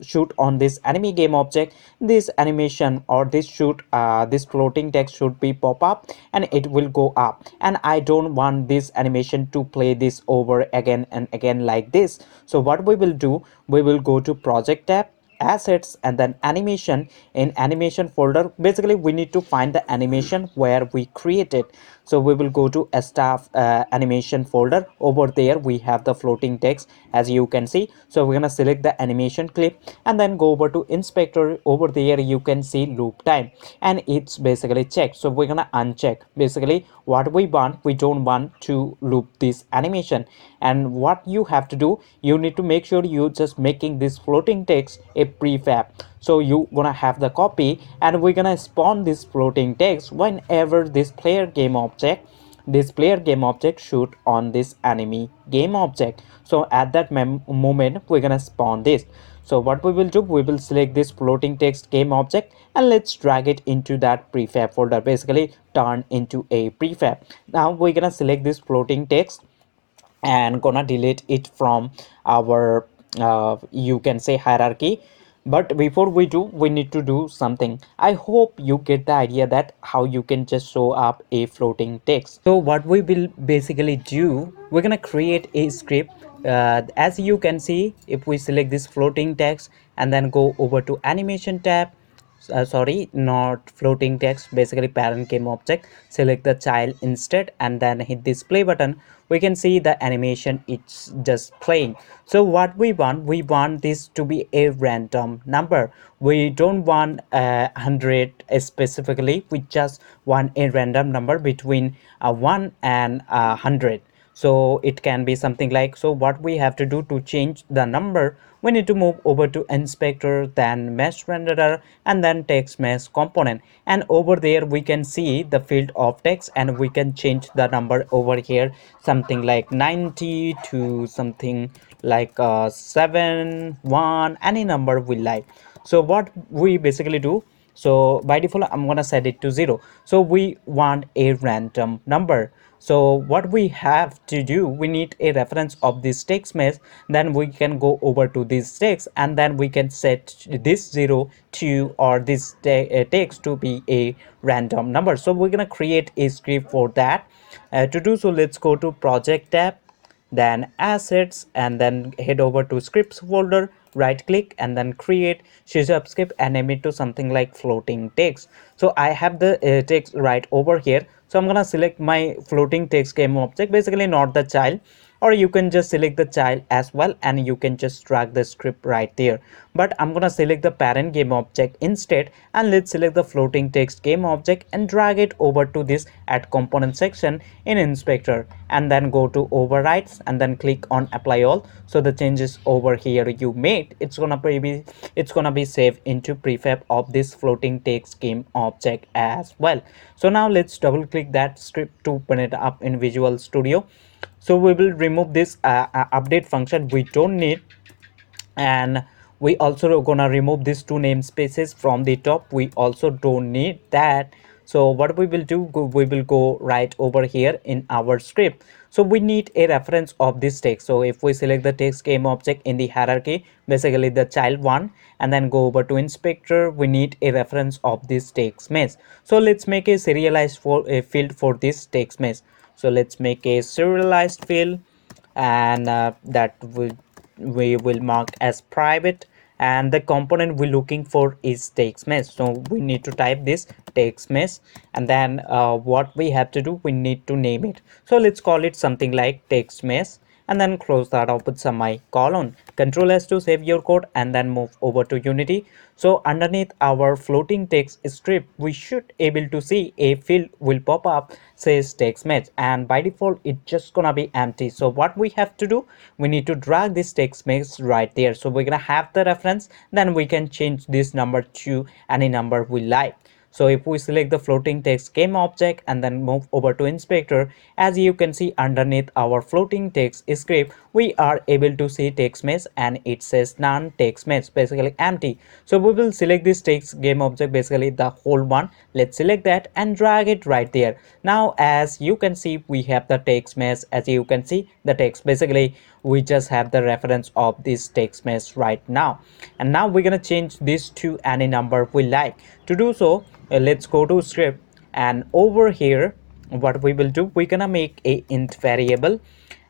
shoot on this enemy game object, this animation or this shoot, this floating text should be pop up and it will go up, and I don't want this animation to play this over again and again like this. So what we will do, we will go to project tab, assets, and then animation. In animation folder, basically we need to find the animation where we created. So we will go to a staff animation folder. Over there we have the floating text, as you can see. So we're gonna select the animation clip and then go over to inspector. Over there you can see loop time, and it's basically checked. So we're gonna uncheck. Basically what we want, we don't want to loop this animation. And what you have to do, you need to make sure you just making this floating text a prefab. So you gonna have the copy, and we're gonna spawn this floating text whenever this player game object, this player game object shoot on this enemy game object. So at that moment we're gonna spawn this. So what we will do, we will select this floating text game object and let's drag it into that prefab folder, basically turn into a prefab. Now we're gonna select this floating text and gonna delete it from our you can say hierarchy. But before we do, we need to do something. I hope you get the idea that how you can just show up a floating text. So what we will basically do, we're gonna create a script. As you can see, if we select this floating text and then go over to animation tab, sorry, not floating text, basically parent game object, select the child instead and then hit this play button, we can see the animation, it's just playing. So what we want, we want this to be a random number. We don't want 100 specifically, we just want a random number between 1 and 100. So it can be something like, so what we have to do to change the number, we need to move over to inspector, then mesh renderer, and then text mesh component, and over there we can see the field of text, and we can change the number over here something like 90 to something like 7 1, any number we like. So what we basically do, so by default I'm gonna set it to 0. So we want a random number. So what we have to do, we need a reference of this text mesh, then we can go over to this text and then we can set this 0 to, or this text to be a random number. So we're gonna create a script for that. To do so, let's go to project tab, then assets, and then head over to scripts folder, right click and then create sharp script and name it to something like floating text. So I have the text right over here, so I'm gonna select my floating text game object, basically not the child, or you can just select the child as well and you can just drag the script right there. But I'm gonna select the parent game object instead, and let's select the floating text game object and drag it over to this add component section in inspector, and then go to overrides and then click on apply all. So the changes over here you made, it's gonna be saved into prefab of this floating text game object as well. So now let's double click that script to open it up in Visual Studio. So we will remove this update function we don't need, and we also gonna remove these two namespaces from the top, we also don't need that. So what we will do, we will go right over here in our script. So we need a reference of this text. So if we select the text game object in the hierarchy, basically the child one, and then go over to inspector, we need a reference of this text mesh. So let's make a serialized for a field for this text mesh. So let's make a serialized field, and that we will mark as private, and the component we're looking for is text mesh. So we need to type this text mesh, and then what we have to do, we need to name it. So let's call it something like text mesh, and then close that up with semicolon. Control S to save your code and then move over to Unity. So underneath our floating text strip, we should able to see a field will pop up says text mesh, and by default it's just gonna be empty. So what we have to do, we need to drag this text mesh right there. So we're gonna have the reference, then we can change this number to any number we like. So if we select the floating text game object and then move over to inspector, as you can see underneath our floating text script, we are able to see text mesh and it says none text mesh, basically empty. So we will select this text game object, basically the whole one. Let's select that and drag it right there. Now as you can see, we have the text mesh. As you can see the text, basically we just have the reference of this text mesh right now. And now we're gonna change this to any number we like. To do so, let's go to script, and over here what we will do, we're gonna make a int variable,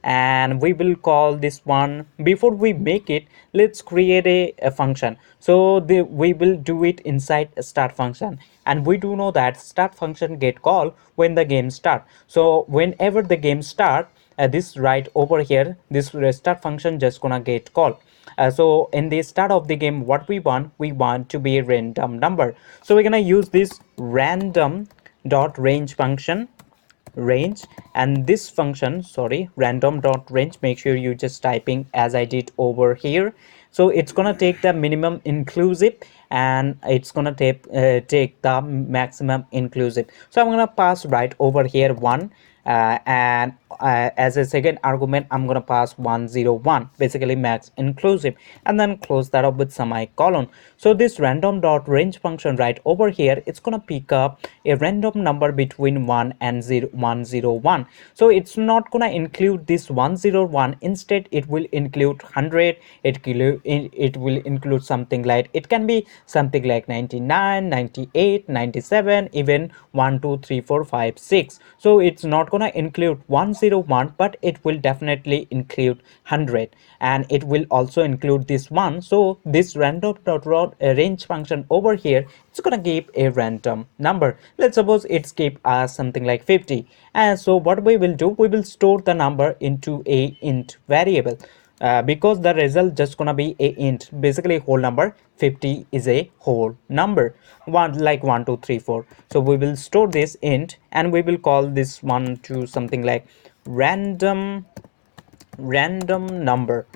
and we will call this one. Before we make it, let's create a function. So we will do it inside a start function, and we do know that start function get called when the game start. So whenever the game start, this right over here, this start function just gonna get called. So in the start of the game, what we want to be a random number. So we're gonna use this random dot range function, range, and this function, sorry, random dot range, make sure you just typing as I did over here. So it's gonna take the minimum inclusive, and it's gonna take the maximum inclusive. So I'm gonna pass right over here one, and as a second argument I'm gonna pass 101, basically max inclusive, and then close that up with semicolon. So this random dot range function right over here, it's gonna pick up a random number between 1 and 101. So it's not gonna include this 101, instead it will include 100, it will include something like, it can be something like 99, 98, 97, even 1 2 3 4 5 6. So it's not gonna include 101, but it will definitely include 100, and it will also include this one. So this random dot range function over here, it's gonna give a random number. Let's suppose it's give us something like 50, and so what we will do, we will store the number into a int variable, because the result just gonna be a int, basically whole number. 50 is a whole number, one like 1 2 3 4. So we will store this int, and we will call this one to something like random number,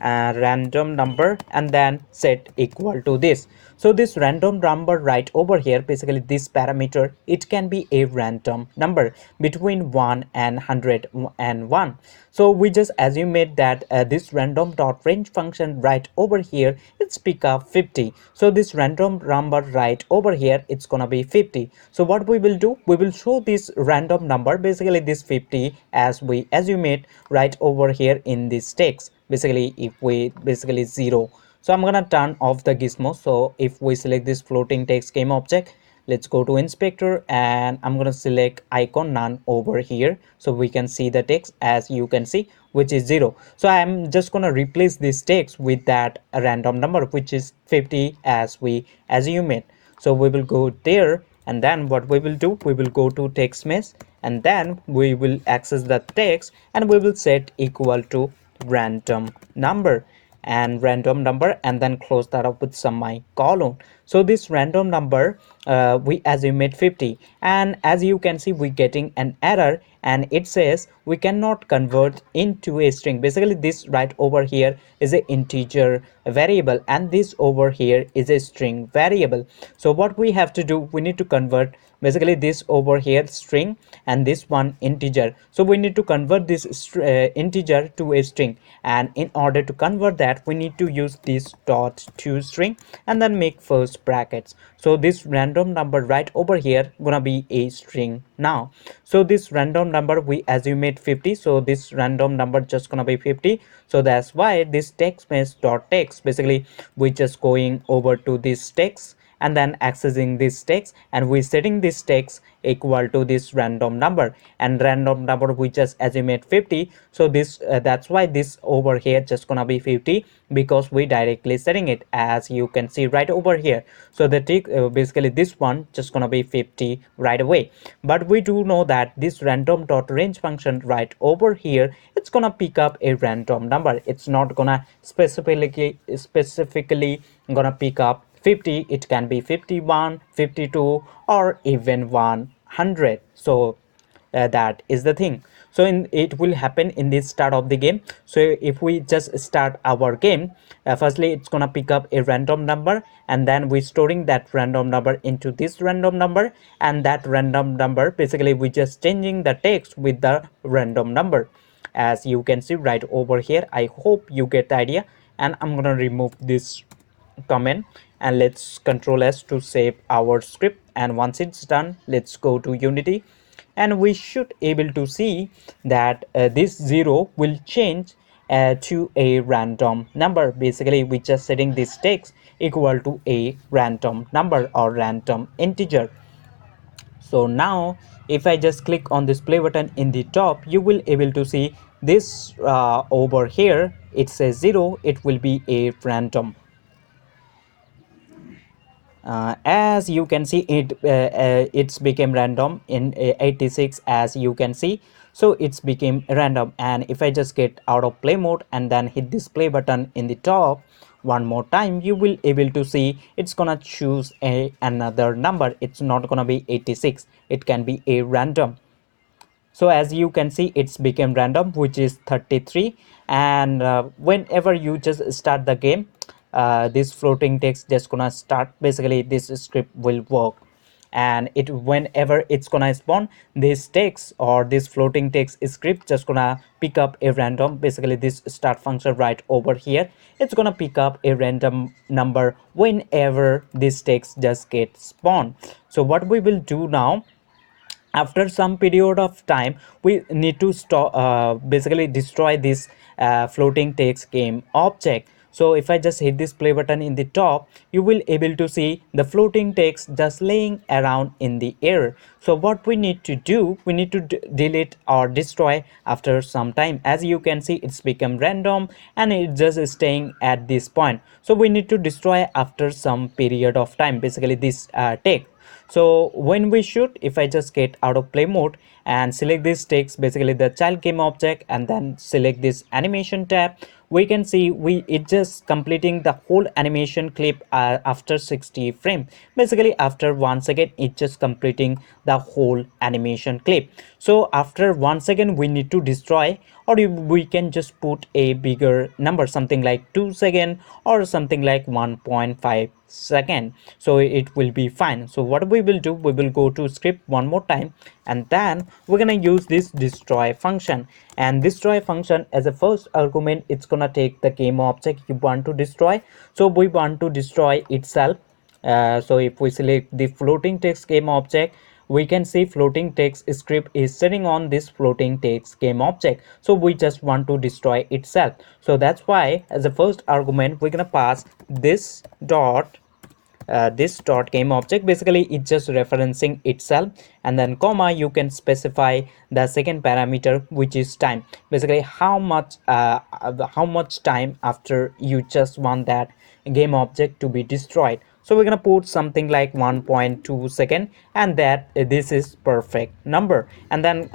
random number, and then set equal to this. So this random number right over here, basically this parameter, it can be a random number between 1 and 101. So we just assume it that this random dot range function right over here, it's pick up 50. So this random number right over here, it's gonna be 50. So what we will do, we will show this random number, basically this 50, as we assume it right over here in this text, basically if we basically 0. So I'm gonna turn off the gizmo. So if we select this floating text game object, let's go to inspector, and I'm gonna select icon none over here so we can see the text, as you can see, which is 0. So I'm just gonna replace this text with that random number, which is 50, as we assume it. So we will go there, and then what we will do, we will go to text mesh, and then we will access the text, and we will set equal to random number, and then close that up with semicolon. So this random number, we assume it 50, and as you can see, we getting an error, and it says we cannot convert into a string. Basically this right over here is an integer variable, and this over here is a string variable. So what we have to do, we need to convert basically this over here string, and this one integer. So we need to convert this integer to a string, and in order to convert that, we need to use this dot to string and then make first brackets. So this random number right over here gonna be a string now. So this random number we assume it 50, so this random number just gonna be 50. So that's why this text mesh dot text, basically we just going over to this text and then accessing this text, and we setting this text equal to this random number, and random number we just assume it 50. So this that's why this over here just gonna be 50, because we directly setting it, as you can see right over here. So the basically this one just gonna be 50 right away. But we do know that this random dot range function right over here, it's gonna pick up a random number. It's not gonna specifically gonna pick up 50. It can be 51, 52, or even 100. So that is the thing. So it will happen in the start of the game. So if we just start our game, firstly it's gonna pick up a random number, and then we storing that random number into this random number, and that random number, basically we just changing the text with the random number, as you can see right over here. I hope you get the idea, and I'm gonna remove this comment, and let's control S to save our script. And once it's done, let's go to Unity, and we should able to see that this 0 will change to a random number. Basically we just setting this text equal to a random number or random integer. So now if I just click on this play button in the top, you will able to see this over here, it says 0, it will be a random. As you can see, it's became random in 86, as you can see. So it's became random, and if I just get out of play mode and then hit this play button in the top one more time, you will able to see it's gonna choose another number. It's not gonna be 86, it can be a random. So as you can see, it's became random, which is 33. And whenever you just start the game, this floating text just gonna start. Basically this script will work, and it whenever it's gonna spawn, this text or this floating text script just gonna pick up a random, basically this start function right over here, it's gonna pick up a random number whenever this text just gets spawned. So what we will do now, after some period of time, we need to stop, basically destroy this floating text game object. So if I just hit this play button in the top, you will able to see the floating text just laying around in the air. So what we need to do, we need to delete or destroy after some time. As you can see, it's become random and it's just staying at this point. So we need to destroy after some period of time, basically this text. So when we shoot, if I just get out of play mode and select this text, basically the child game object, and then select this animation tab, we can see it just completing the whole animation clip after 60 frame. Basically after 1 second, it just completing the whole animation clip. So after 1 second, we need to destroy, or we can just put a bigger number, something like 2 second or something like 1.5 second, so it will be fine. So what we will do, we will go to script one more time, and then we're gonna use this destroy function. And destroy function, as a first argument, it's gonna take the game object you want to destroy. So we want to destroy itself. So if we select the floating text game object, we can see floating text script is sitting on this floating text game object. So we just want to destroy itself. So that's why as a first argument, we're gonna pass this dot this dot game object, basically it's just referencing itself, and then comma you can specify the second parameter, which is time, basically how much time after you just want that game object to be destroyed. So we're gonna put something like 1.2 second, and that this is perfect number. And then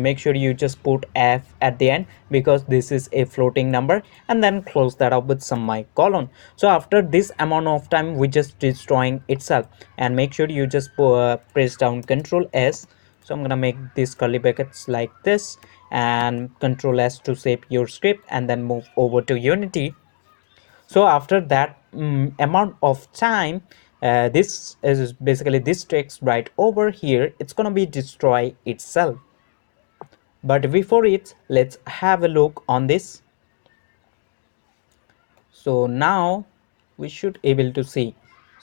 make sure you just put f at the end, because this is a floating number, and then close that up with semicolon. So after this amount of time, we just destroying itself. And make sure you just press down Control S. So I'm gonna make these curly brackets like this, and Control S to save your script, and then move over to Unity. So after that amount of time, this is basically this text right over here, it's gonna be destroy itself. But before it, let's have a look on this. So now we should able to see.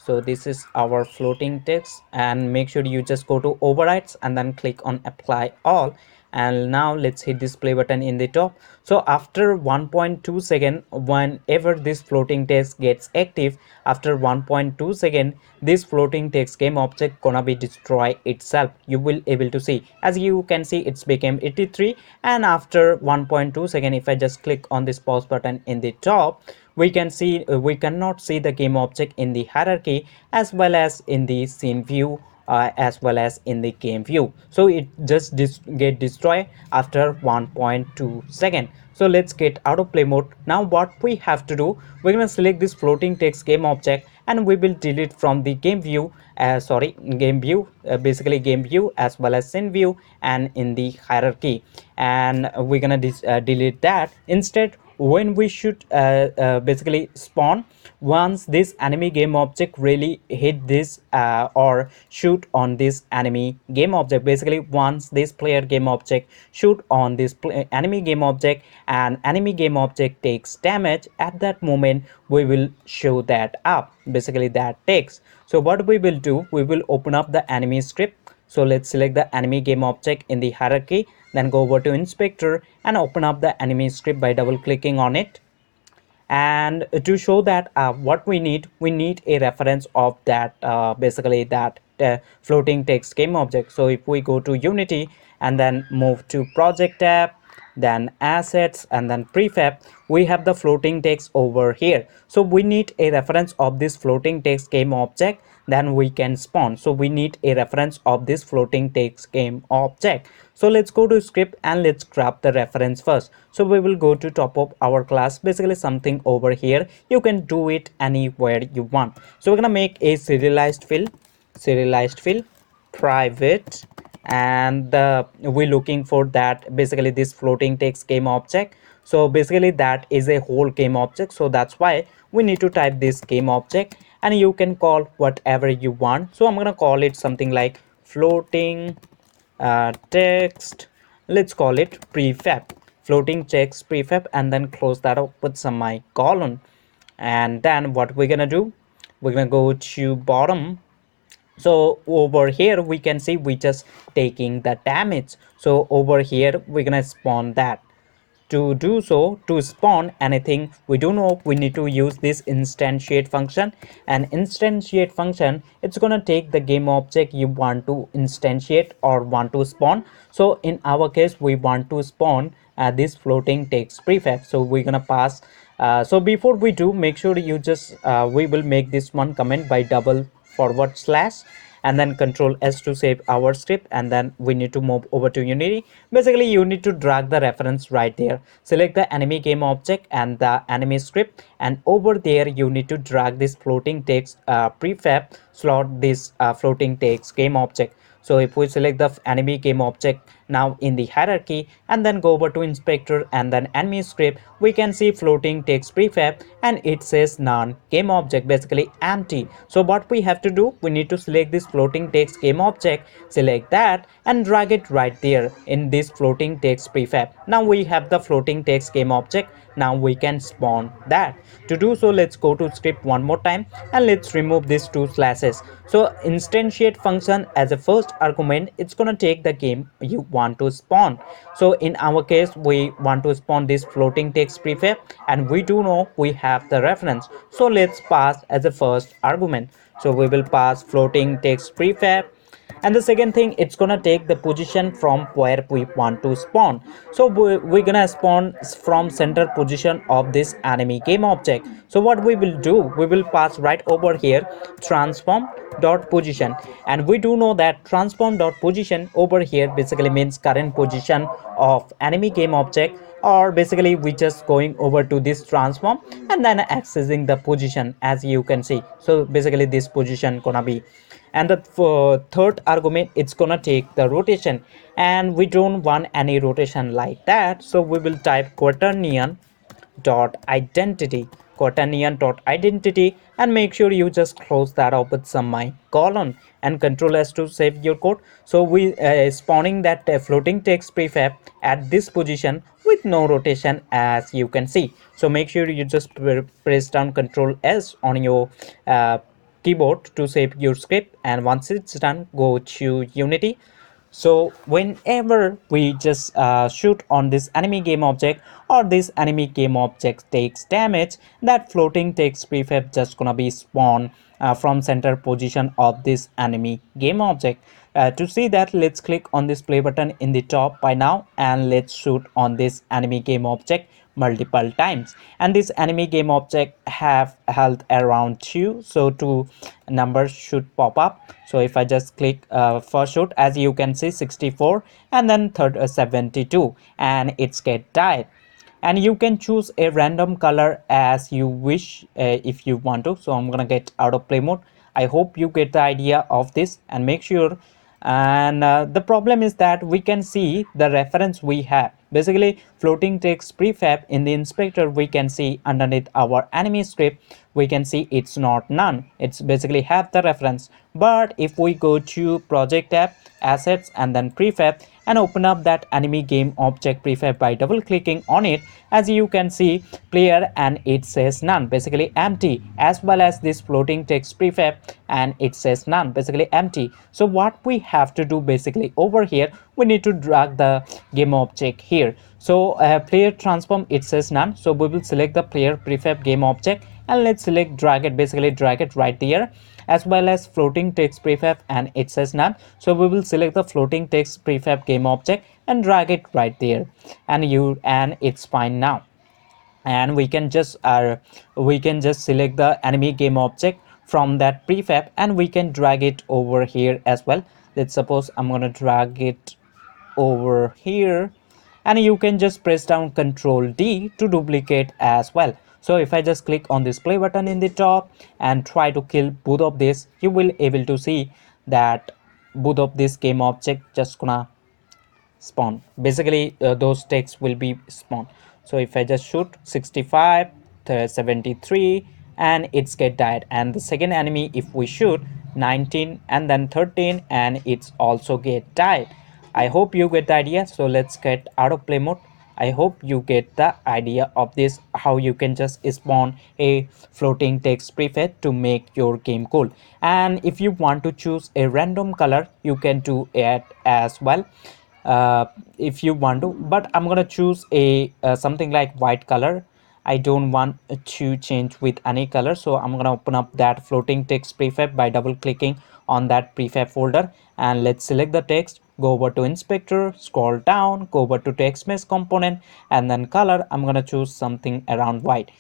So this is our floating text, and make sure you just go to overrides and then click on apply all. And now let's hit this play button in the top. So after 1.2 second, whenever this floating text gets active, after 1.2 second, this floating text game object gonna be destroy itself. You will able to see, as you can see, it's became 83. And after 1.2 second, if I just click on this pause button in the top, we can see we cannot see the game object in the hierarchy, as well as in the scene view, as well as in the game view. So it just get destroyed after 1.2 second. So let's get out of play mode. Now what we have to do, we're going to select this floating text game object, and we will delete from the game view, game view, basically game view, as well as scene view, and in the hierarchy. And we're gonna delete that. Instead, when we should basically spawn, once this enemy game object really hit this or shoot on this enemy game object, basically once this player game object shoot on this enemy game object, and enemy game object takes damage, at that moment we will show that up, basically that text. So what we will do, we will open up the enemy script. So let's select the enemy game object in the hierarchy, then go over to inspector and open up the enemy script by double clicking on it. And to show that what we need a reference of that basically that floating text game object. So if we go to Unity and then move to project tab, then assets, and then prefab, we have the floating text over here. So we need a reference of this floating text game object, then we can spawn. So we need a reference of this floating text game object. So let's go to script and let's grab the reference first. So we will go to top of our class, basically something over here. You can do it anywhere you want. So we're gonna make a serialized field private, and we're looking for that, basically this floating text game object. So basically that is a whole game object, so that's why we need to type this game object, and you can call whatever you want. So I'm gonna call it something like floating text, let's call it prefab, floating text prefab, and then close that up with semicolon. And then what we're gonna do, we're gonna go to bottom. So over here we can see we just taking the damage. So over here we're gonna spawn that. To do so, to spawn anything, we do know we need to use this instantiate function. And instantiate function, it's gonna take the game object you want to instantiate or want to spawn. So in our case, we want to spawn this floating text prefab. So we're gonna pass. So before we do, make sure you just we will make this one comment by double forward slash, and then Control S to save our script. And then we need to move over to Unity. Basically you need to drag the reference right there, select the enemy game object and the enemy script, and over there you need to drag this floating text prefab slot, this floating text game object. So if we select the enemy game object now in the hierarchy, and then go over to inspector and then enemy script, we can see floating text prefab, and it says none game object, basically empty. So what we have to do, we need to select this floating text game object, select that and drag it right there in this floating text prefab. Now we have the floating text game object. Now we can spawn that. To do so, let's go to script one more time and let's remove these two slashes. So instantiate function, as a first argument, it's gonna take the game you want to spawn. So in our case, we want to spawn this floating text prefab, and we do know we have the reference. So let's pass as a first argument. So we will pass floating text prefab. And the second thing, it's gonna take the position from where we want to spawn. So we're gonna spawn from center position of this enemy game object. So what we will do, we will pass right over here transform dot position, and we do know that transform dot position over here basically means current position of enemy game object, or basically we just going over to this transform and then accessing the position as you can see. So basically this position gonna be, and the third argument, it's gonna take the rotation, and we don't want any rotation like that. So we will type quaternion dot identity, quaternion dot identity, and make sure you just close that up with some colon and control s to save your code. So we spawning that floating text prefab at this position with no rotation as you can see. So make sure you just press down control s on your keyboard to save your script, and once it's done, go to Unity. So whenever we just shoot on this enemy game object, or this enemy game object takes damage, that floating text prefab just gonna be spawned from center position of this enemy game object. To see that, let's click on this play button in the top by now, and let's shoot on this enemy game object multiple times. And this enemy game object have health around 2, so 2 numbers should pop up. So if I just click first shoot, as you can see 64, and then third 72, and it's get died. And you can choose a random color as you wish if you want to. So I'm gonna get out of play mode. I hope you get the idea of this, and make sure. And the problem is that we can see the reference we have, basically floating text prefab in the inspector. We can see underneath our enemy script, we can see it's not none, it's basically have the reference. But if we go to project tab, assets, and then prefab, and open up that enemy game object prefab by double clicking on it, as you can see player, and it says none, basically empty, as well as this floating text prefab, and it says none, basically empty. So what we have to do basically over here, we need to drag the game object here. So player transform, it says none, so we will select the player prefab game object, and let's select drag it, basically drag it right there, as well as floating text prefab, and it says none. So we will select the floating text prefab game object and drag it right there, and it's fine now. And we can just select the enemy game object from that prefab, and we can drag it over here as well. Let's suppose I'm gonna drag it over here, and you can just press down Ctrl D to duplicate as well. So if I just click on this play button in the top and try to kill both of this, you will able to see that both of this game object just gonna spawn, basically those texts will be spawned. So if I just shoot 65 73, and it's get died. And the second enemy, if we shoot 19 and then 13, and it's also get died. I hope you get the idea. So let's get out of play mode. I hope you get the idea of this, how you can just spawn a floating text prefab to make your game cool. And if you want to choose a random color, you can do it as well if you want to, but I'm gonna choose a something like white color. I don't want to change with any color, so I'm gonna open up that floating text prefab by double clicking on that prefab folder, and let's select the text, go over to inspector, scroll down, go over to text mesh component, and then color, I'm gonna choose something around white.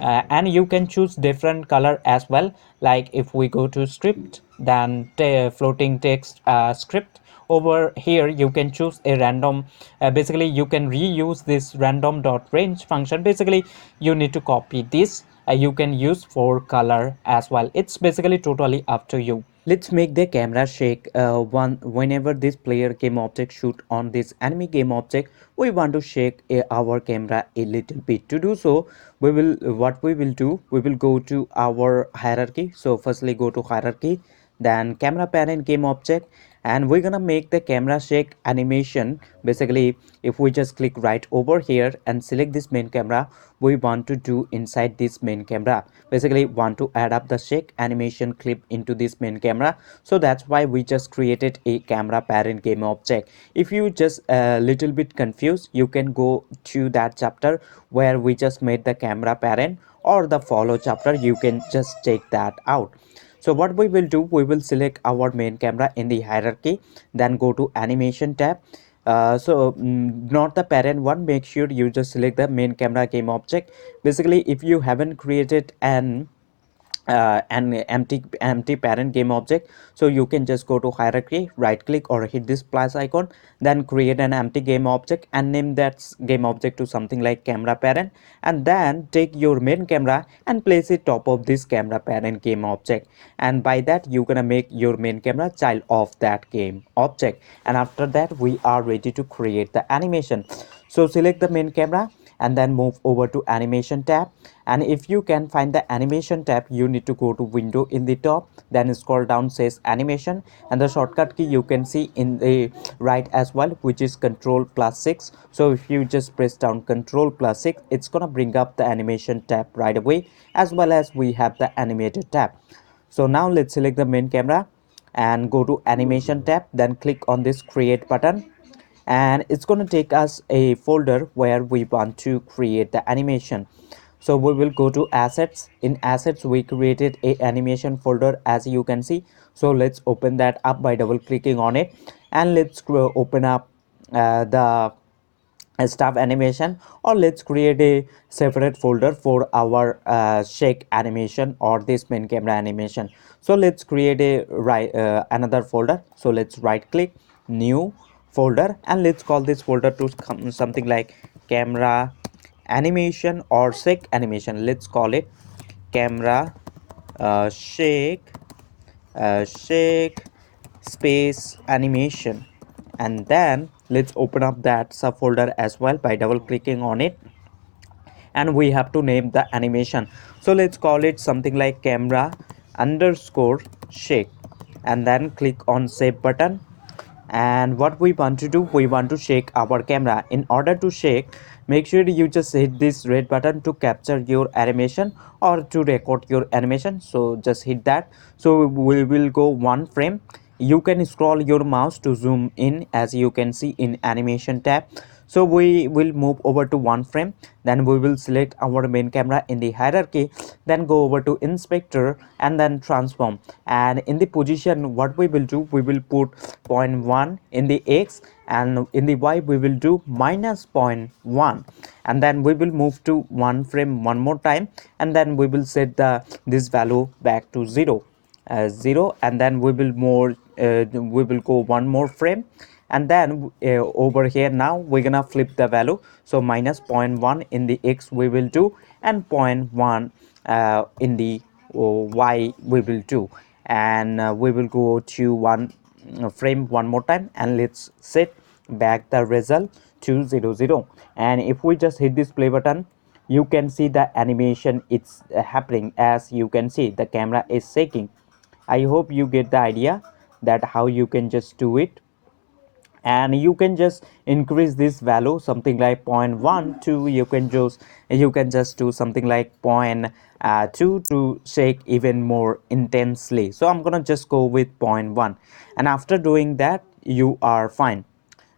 And you can choose different color as well, like if we go to script, then floating text script, over here you can choose a random, basically you can reuse this random dot range function. Basically you need to copy this, you can use for color as well. It's basically totally up to you. Let's make the camera shake whenever this player game object shoot on this enemy game object. We want to shake our camera a little bit. To do so, we will what we will do, we will go to our hierarchy. So firstly go to hierarchy, then camera parent game object, and we're gonna make the camera shake animation. Basically if we just click right over here and select this main camera, we want to do inside this main camera, basically want to add up the shake animation clip into this main camera. So that's why we just created a camera parent game object. If you just a little bit confused, you can go to that chapter where we just made the camera parent, or the follow chapter, you can just check that out. So what we will do, we will select our main camera in the hierarchy, then go to animation tab. Not the parent one, make sure you just select the main camera game object. Basically, if you haven't created an empty parent game object, so you can just go to hierarchy, right click or hit this plus icon, then create an empty game object and name that game object to something like camera parent, and then take your main camera and place it top of this camera parent game object, and by that you're gonna make your main camera child of that game object. And after that we are ready to create the animation. So select the main camera and then move over to animation tab, and if you can find the animation tab, you need to go to window in the top, then scroll down says animation, and the shortcut key you can see in the right as well, which is control plus 6. So if you just press down control plus 6, it's gonna bring up the animation tab right away, as well as we have the animated tab. So now let's select the main camera and go to animation tab, then click on this create button, and it's going to take us a folder where we want to create the animation. So we will go to assets. In assets we created a animation folder, as you can see. So let's open that up by double clicking on it, and let's open up the staff animation, or let's create a separate folder for our shake animation or this main camera animation. So let's create a another folder. So let's right click, new folder, and let's call this folder to something like camera animation or shake animation. Let's call it camera shake shake space animation, and then let's open up that subfolder as well by double clicking on it, and we have to name the animation. So let's call it something like camera underscore shake, and then click on save button. And what we want to do, we want to shake our camera. In order to shake, make sure you just hit this red button to capture your animation or to record your animation. So just hit that. So we will go one frame. You can scroll your mouse to zoom in, as you can see in animation tab. So we will move over to one frame, then we will select our main camera in the hierarchy, then go over to inspector and then transform, and in the position what we will do, we will put 0.1 in the x, and in the y we will do minus zero point 0.1, and then we will move to one frame one more time, and then we will set the this value back to 0, 0, and then we will go one more frame, and then over here now we're gonna flip the value. So minus zero point 0.1 in the x we will do, and zero point 0.1 in the y we will do, and we will go to one frame one more time, and let's set back the result to 0, 0. And if we just hit this play button, you can see the animation, it's happening. As you can see, the camera is shaking. I hope you get the idea that how you can just do it, and you can just increase this value something like 0.1 to, you can just do something like 0.2 to shake even more intensely. So I'm gonna just go with 0.1, and after doing that you are fine.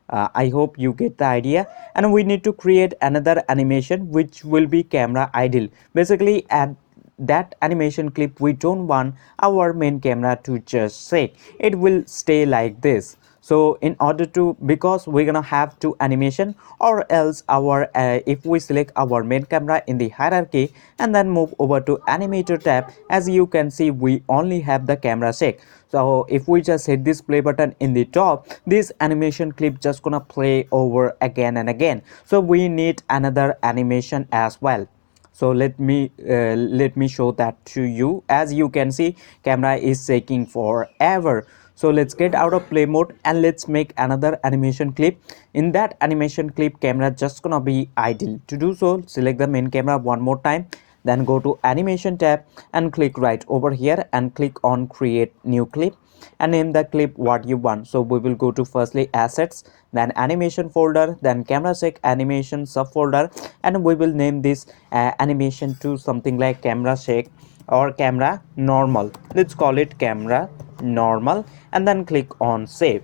I hope you get the idea. And we need to create another animation which will be camera idle. Basically, at that animation clip, we don't want our main camera to just shake, it will stay like this. So in order to, because we're gonna have two animation, or else our if we select our main camera in the hierarchy and then move over to animator tab, as you can see we only have the camera shake. So if we just hit this play button in the top, this animation clip just gonna play over again and again. So we need another animation as well. So let me show that to you. As you can see, camera is shaking forever. So let's get out of play mode and let's make another animation clip. In that animation clip, camera just gonna be idle. To do so, select the main camera one more time, then go to animation tab and click right over here and click on create new clip, and name the clip what you want. So we will go to firstly assets, then animation folder, then camera shake animation subfolder, and we will name this animation to something like camera shake or camera normal. Let's call it camera normal, and then click on save.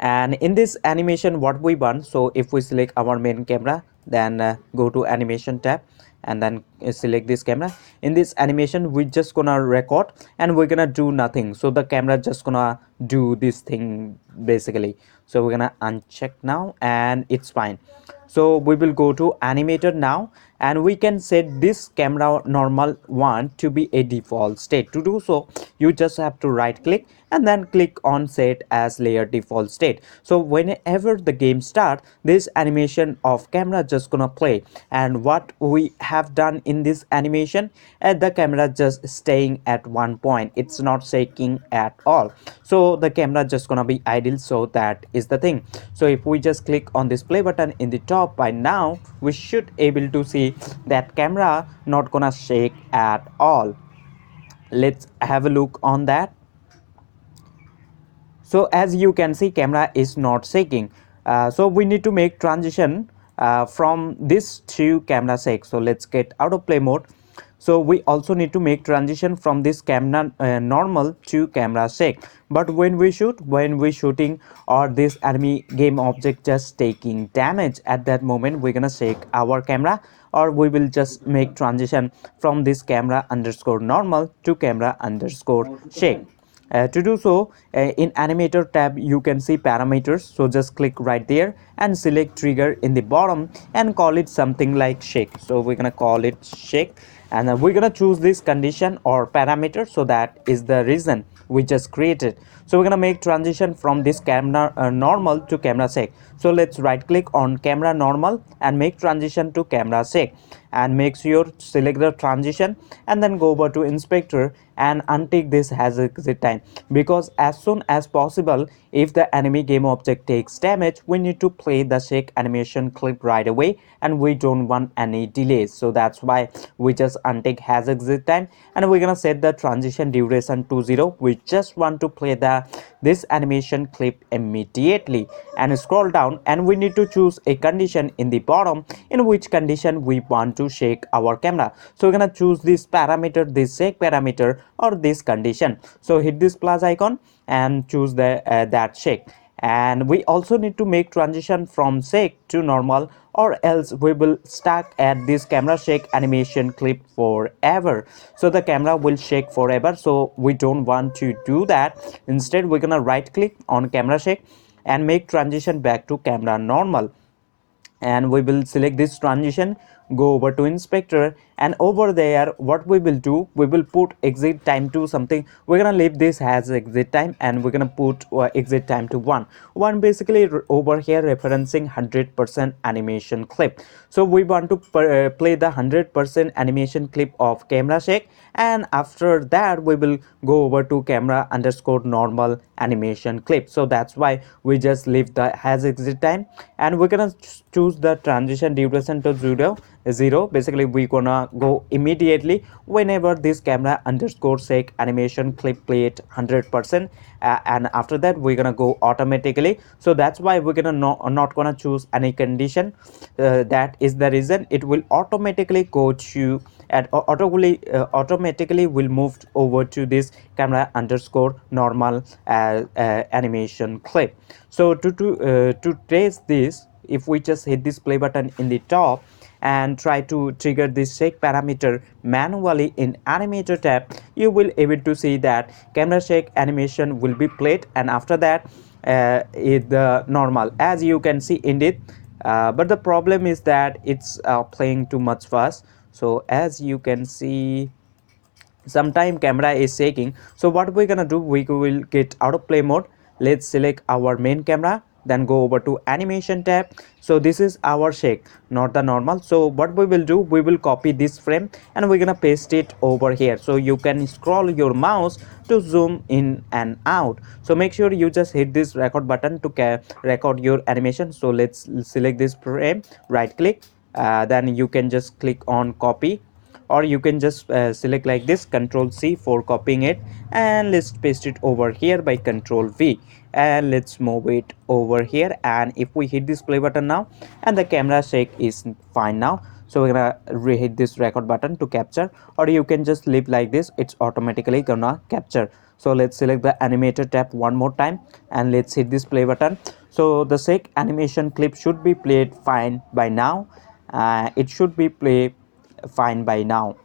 And in this animation what we want, so if we select our main camera, then go to animation tab and then select this camera. In this animation we just gonna record and we're gonna do nothing, so the camera just gonna do this thing basically. So we're gonna uncheck now and it's fine. So we will go to animator now, and we can set this camera normal one to be a default state. To do so, you just have to right click and then click on set as layer default state. So whenever the game start, this animation of camera just gonna play. And what we have done in this animation, the camera just staying at one point, it's not shaking at all. So the camera just gonna be idle, so that is the thing. So if we just click on this play button in the top, by now we should able to see that camera not gonna shake at all. Let's have a look on that. So as you can see, camera is not shaking. So we need to make transition from this to camera shake. So let's get out of play mode. So we also need to make transition from this camera normal to camera shake. But when we shoot, when we shooting or this enemy game object just taking damage, at that moment we're gonna shake our camera, or we will just make transition from this camera underscore normal to camera underscore shake. To do so, in animator tab you can see parameters, so just click right there and select trigger in the bottom and call it something like shake. So we're gonna call it shake, and we're gonna choose this condition or parameter, so that is the reason we just created. So we're gonna make transition from this camera normal to camera shake. So let's right click on camera normal and make transition to camera shake, and make sure select the transition and then go over to inspector and untick this has exit time, because as soon as possible, if the enemy game object takes damage, we need to play the shake animation clip right away, and we don't want any delays. So that's why we just untick has exit time, and we're gonna set the transition duration to 0. We just want to play this animation clip immediately, and scroll down, and we need to choose a condition in the bottom, in which condition we want to shake our camera. So we're gonna choose this parameter, this shake parameter, or this condition. So hit this plus icon and choose the that shake. And we also need to make transition from shake to normal, or else we will stuck at this camera shake animation clip forever. So the camera will shake forever, so we don't want to do that. Instead we're gonna right click on camera shake and make transition back to camera normal, and we will select this transition, go over to inspector, and over there what we will do, we will put exit time to something. We're gonna leave this as exit time, and we're gonna put exit time to 1 basically over here referencing 100% animation clip. So we want to play the 100% animation clip of camera shake, and after that we will go over to camera underscore normal animation clip. So that's why we just leave the has exit time, and we're gonna choose the transition duration to 0. Basically we gonna go immediately whenever this camera underscore shake animation clip play it 100%, and after that we're gonna go automatically. So that's why we're gonna not gonna choose any condition. That is the reason it will automatically go to and automatically will move over to this camera underscore normal animation clip. So to trace this, if we just hit this play button in the top and try to trigger this shake parameter manually in animator tab, you will able to see that camera shake animation will be played, and after that the normal, as you can see indeed. But the problem is that it's playing too much fast. So as you can see, sometime camera is shaking. So what we're gonna do, we will get out of play mode. Let's select our main camera, then go over to animation tab. So this is our shake, not the normal. So what we will do, we will copy this frame and we're gonna paste it over here. So you can scroll your mouse to zoom in and out. So make sure you just hit this record button to record your animation. So let's select this frame, right click, then you can just click on copy, or you can just select like this, Control C for copying it, and let's paste it over here by Control V, and let's move it over here. And if we hit this play button now, and the camera shake is fine now. So we're gonna hit this record button to capture, or you can just leave like this, it's automatically gonna capture. So let's select the animator tab one more time, and let's hit this play button. So the shake animation clip should be played fine by now. It should be played fine by now.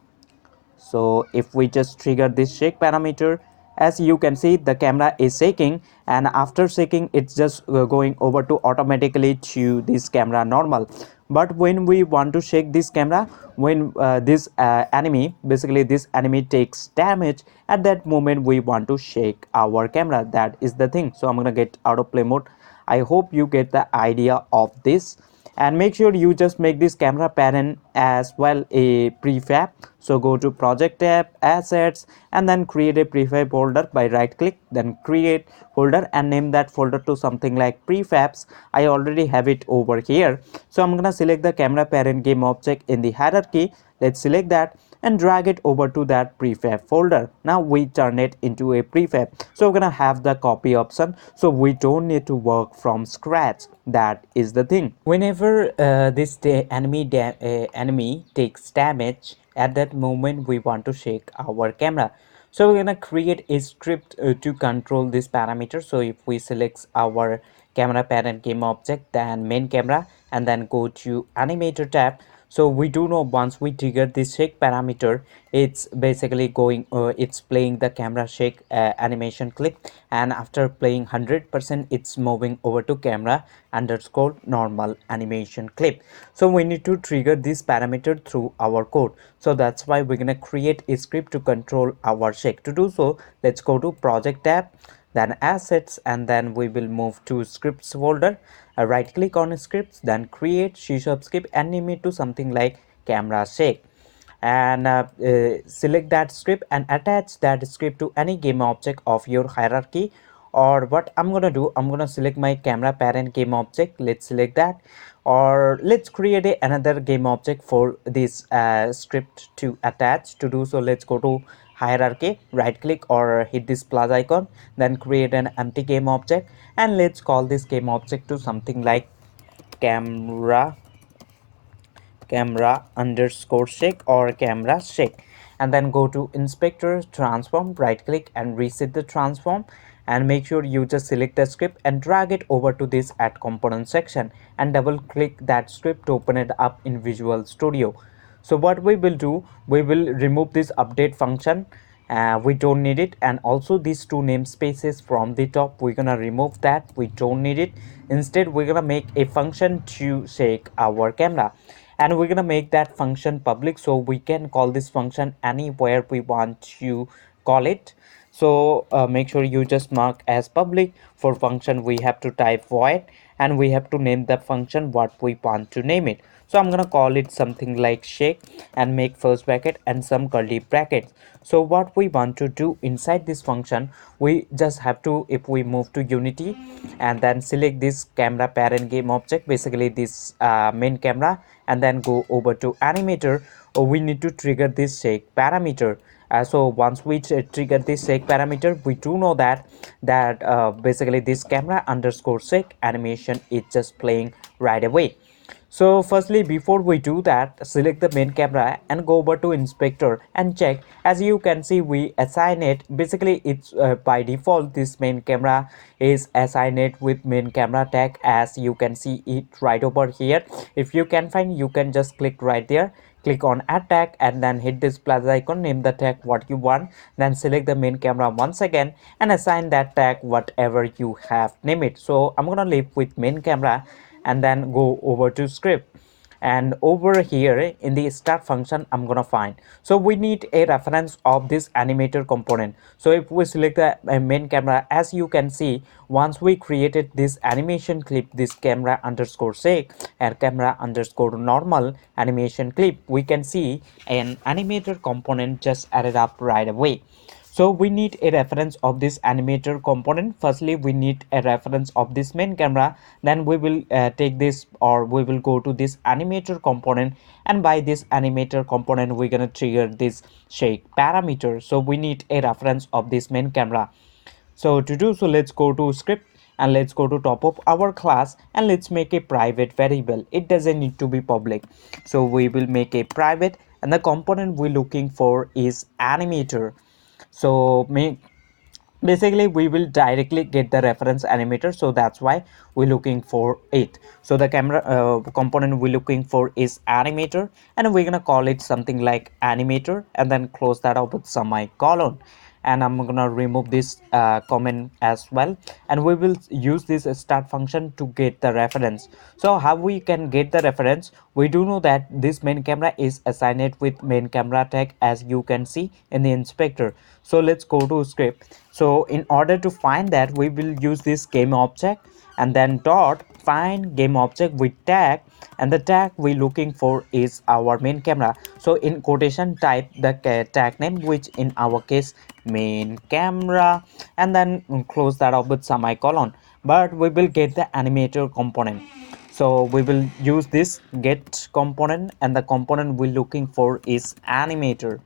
So if we just trigger this shake parameter, as you can see the camera is shaking, and after shaking it's just going over to automatically to this camera normal. But when we want to shake this camera, when this enemy, basically this enemy takes damage, at that moment we want to shake our camera. That is the thing. So I'm gonna get out of play mode. I hope you get the idea of this, and make sure you just make this camera parent as well a prefab. So go to project tab, assets, and then create a prefab folder by right click, then create folder and name that folder to something like prefabs. I already have it over here. So I'm gonna select the camera parent game object in the hierarchy. Let's select that and drag it over to that prefab folder. Now we turn it into a prefab, so we're gonna have the copy option, so we don't need to work from scratch. That is the thing. Whenever this enemy takes damage, at that moment we want to shake our camera. So we're gonna create a script to control this parameter. So if we select our camera parent game object, then main camera, and then go to animator tab, so we do know once we trigger this shake parameter, it's basically going it's playing the camera shake animation clip, and after playing 100% it's moving over to camera underscore normal animation clip. So we need to trigger this parameter through our code. So that's why we're gonna create a script to control our shake. To do so, let's go to project tab, then assets, and then we will move to scripts folder. Right click on scripts, then create C# script and name it to something like camera shake, and select that script and attach that script to any game object of your hierarchy. Or what I'm gonna do, I'm gonna select my camera parent game object. Let's select that, or let's create another game object for this script to attach. To do so, let's go to hierarchy, right click or hit this plus icon, then create an empty game object, and let's call this game object to something like camera underscore shake or camera shake. And then go to inspector transform, right click and reset the transform, and make sure you just select the script and drag it over to this add component section, and double click that script to open it up in Visual Studio. So what we will do, we will remove this update function. We don't need it, and also these two namespaces from the top, we're gonna remove that, we don't need it. Instead we're gonna make a function to shake our camera, and we're gonna make that function public, so we can call this function anywhere we want to call it. So make sure you just mark as public. For function we have to type void, and we have to name the function what we want to name it. So I'm gonna call it something like shake, and make first bracket and some curly brackets. So what we want to do inside this function, we just have to, if we move to Unity and then select this camera parent game object, basically this main camera, and then go over to animator, we need to trigger this shake parameter. So once we trigger this shake parameter, we do know that basically this camera underscore shake animation is just playing right away. So firstly, before we do that, select the main camera and go over to inspector and check. As you can see, we assign it, basically it's by default this main camera is assigned it with main camera tag, as you can see it right over here. If you can find, you can just click right there, click on add tag, and then hit this plus icon, name the tag what you want, then select the main camera once again and assign that tag whatever you have named it. So I'm gonna leave with main camera, and then go over to script, and over here in the start function I'm gonna find, so we need a reference of this animator component. So if we select the main camera, as you can see, once we created this animation clip, this camera underscore shake and camera underscore normal animation clip, we can see an animator component just added up right away. So we need a reference of this animator component. Firstly, we need a reference of this main camera. Then we will take this, or we will go to this animator component, and by this animator component, we're gonna trigger this shake parameter. So we need a reference of this main camera. So to do so, let's go to script and let's go to top of our class, and let's make a private variable. It doesn't need to be public. So we will make a private, and the component we're looking for is animator. So basically we will directly get the reference animator, so that's why we're looking for it. So the camera component we're looking for is animator, and we're gonna call it something like animator and then close that up with semicolon. And I'm gonna remove this comment as well, and we will use this start function to get the reference. So how we can get the reference? We do know that this main camera is assigned with main camera tag, as you can see in the inspector. So let's go to script. So in order to find that, we will use this game object and then dot find game object with tag, and the tag we're looking for is our main camera. So in quotation type the tag name, which in our case main camera, and then close that up with semicolon. But we will get the animator component, so we will use this get component, and the component we're looking for is animator.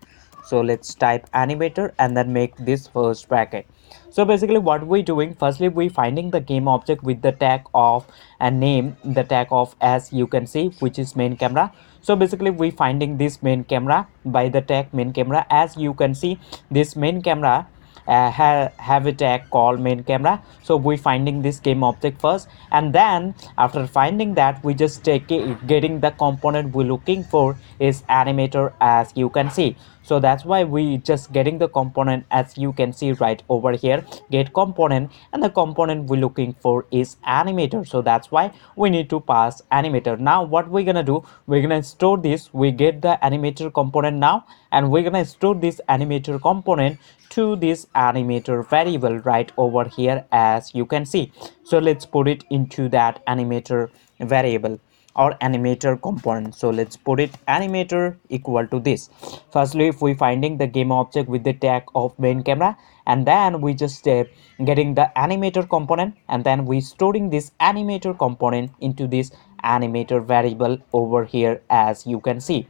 So let's type animator and then make this first bracket. So basically what we're doing, firstly we finding the game object with the tag of and name the tag of, as you can see, which is main camera. So basically we finding this main camera by the tag main camera. As you can see, this main camera have a tag called main camera. So we finding this game object first, and then after finding that, we just take it, getting the component we're looking for is animator, as you can see. So that's why we just getting the component, as you can see right over here, get component, and the component we're looking for is animator. So that's why we need to pass animator. Now what we're gonna do, we're gonna store this, we get the animator component now, and we're gonna store this animator component to this animator variable right over here, as you can see. So let's put it into that animator variable or animator component. So let's put it animator equal to this. Firstly, if we finding the game object with the tag of main camera, and then we just getting the animator component, and then we storing this animator component into this animator variable over here, as you can see.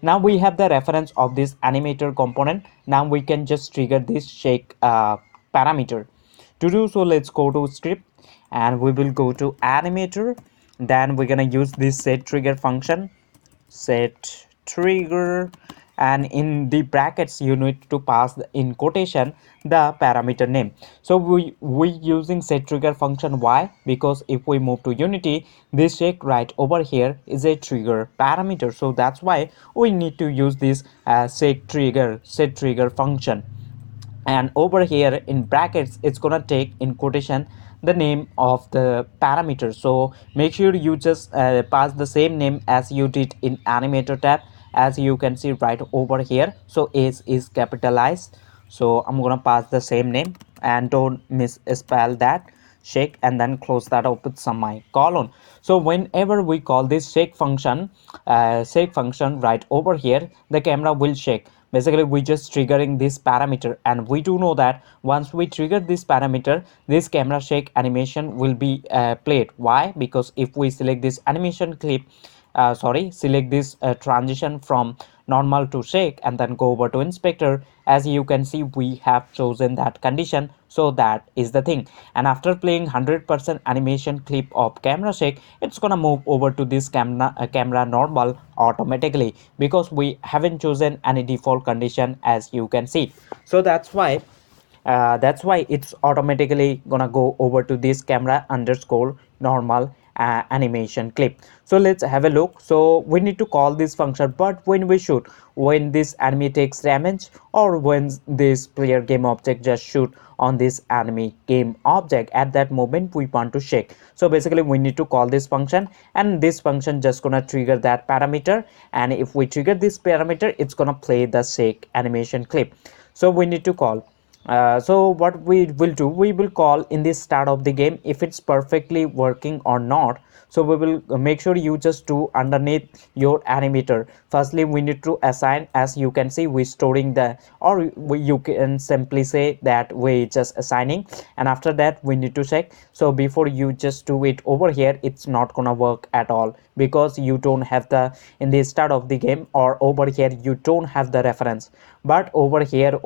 Now we have the reference of this animator component. Now we can just trigger this shake parameter. To do so, let's go to script and we will go to animator. Then we're gonna use this set trigger function, set trigger, and in the brackets you need to pass in quotation the parameter name. So we using set trigger function. Why? Because if we move to Unity, this check right over here is a trigger parameter, so that's why we need to use this set trigger function. And over here in brackets, it's gonna take in quotation the name of the parameter. So make sure you just pass the same name as you did in animator tab, as you can see right over here. So is capitalized, so I'm gonna pass the same name, and don't misspell that, shake, and then close that up with semicolon. So whenever we call this shake function right over here, the camera will shake. Basically we just triggering this parameter, and we do know that once we trigger this parameter, this camera shake animation will be played. Why? Because if we select this animation clip, select this transition from normal to shake and then go over to inspector, as you can see we have chosen that condition. So that is the thing, and after playing 100% animation clip of camera shake, it's gonna move over to this camera normal automatically, because we haven't chosen any default condition, as you can see. So that's why it's automatically gonna go over to this camera underscore normal animation clip. So let's have a look. So we need to call this function, but when we shoot, when this enemy takes damage, or when this player game object just shoot on this enemy game object, at that moment we want to shake. So basically we need to call this function, and this function just gonna trigger that parameter, and if we trigger this parameter, it's gonna play the shake animation clip. So we need to call, so what we will do, we will call in the start of the game if it's perfectly working or not. So we will make sure you just do underneath your animator. Firstly we need to assign, as you can see we storing the, or you can simply say that we just assigning, and after that we need to check. So before you just do it over here, it's not gonna work at all, because you don't have the in the start of the game, or over here you don't have the reference. But over here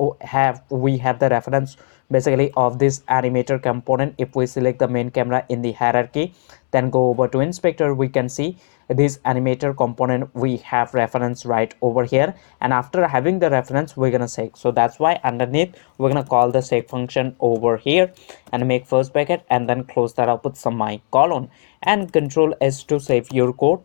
we have the reference basically of this animator component. If we select the main camera in the hierarchy, then go over to inspector, we can see this animator component, we have reference right over here, and after having the reference we're gonna shake. So that's why underneath we're gonna call the shake function over here and make first bracket and then close that up with semicolon, and control S to save your code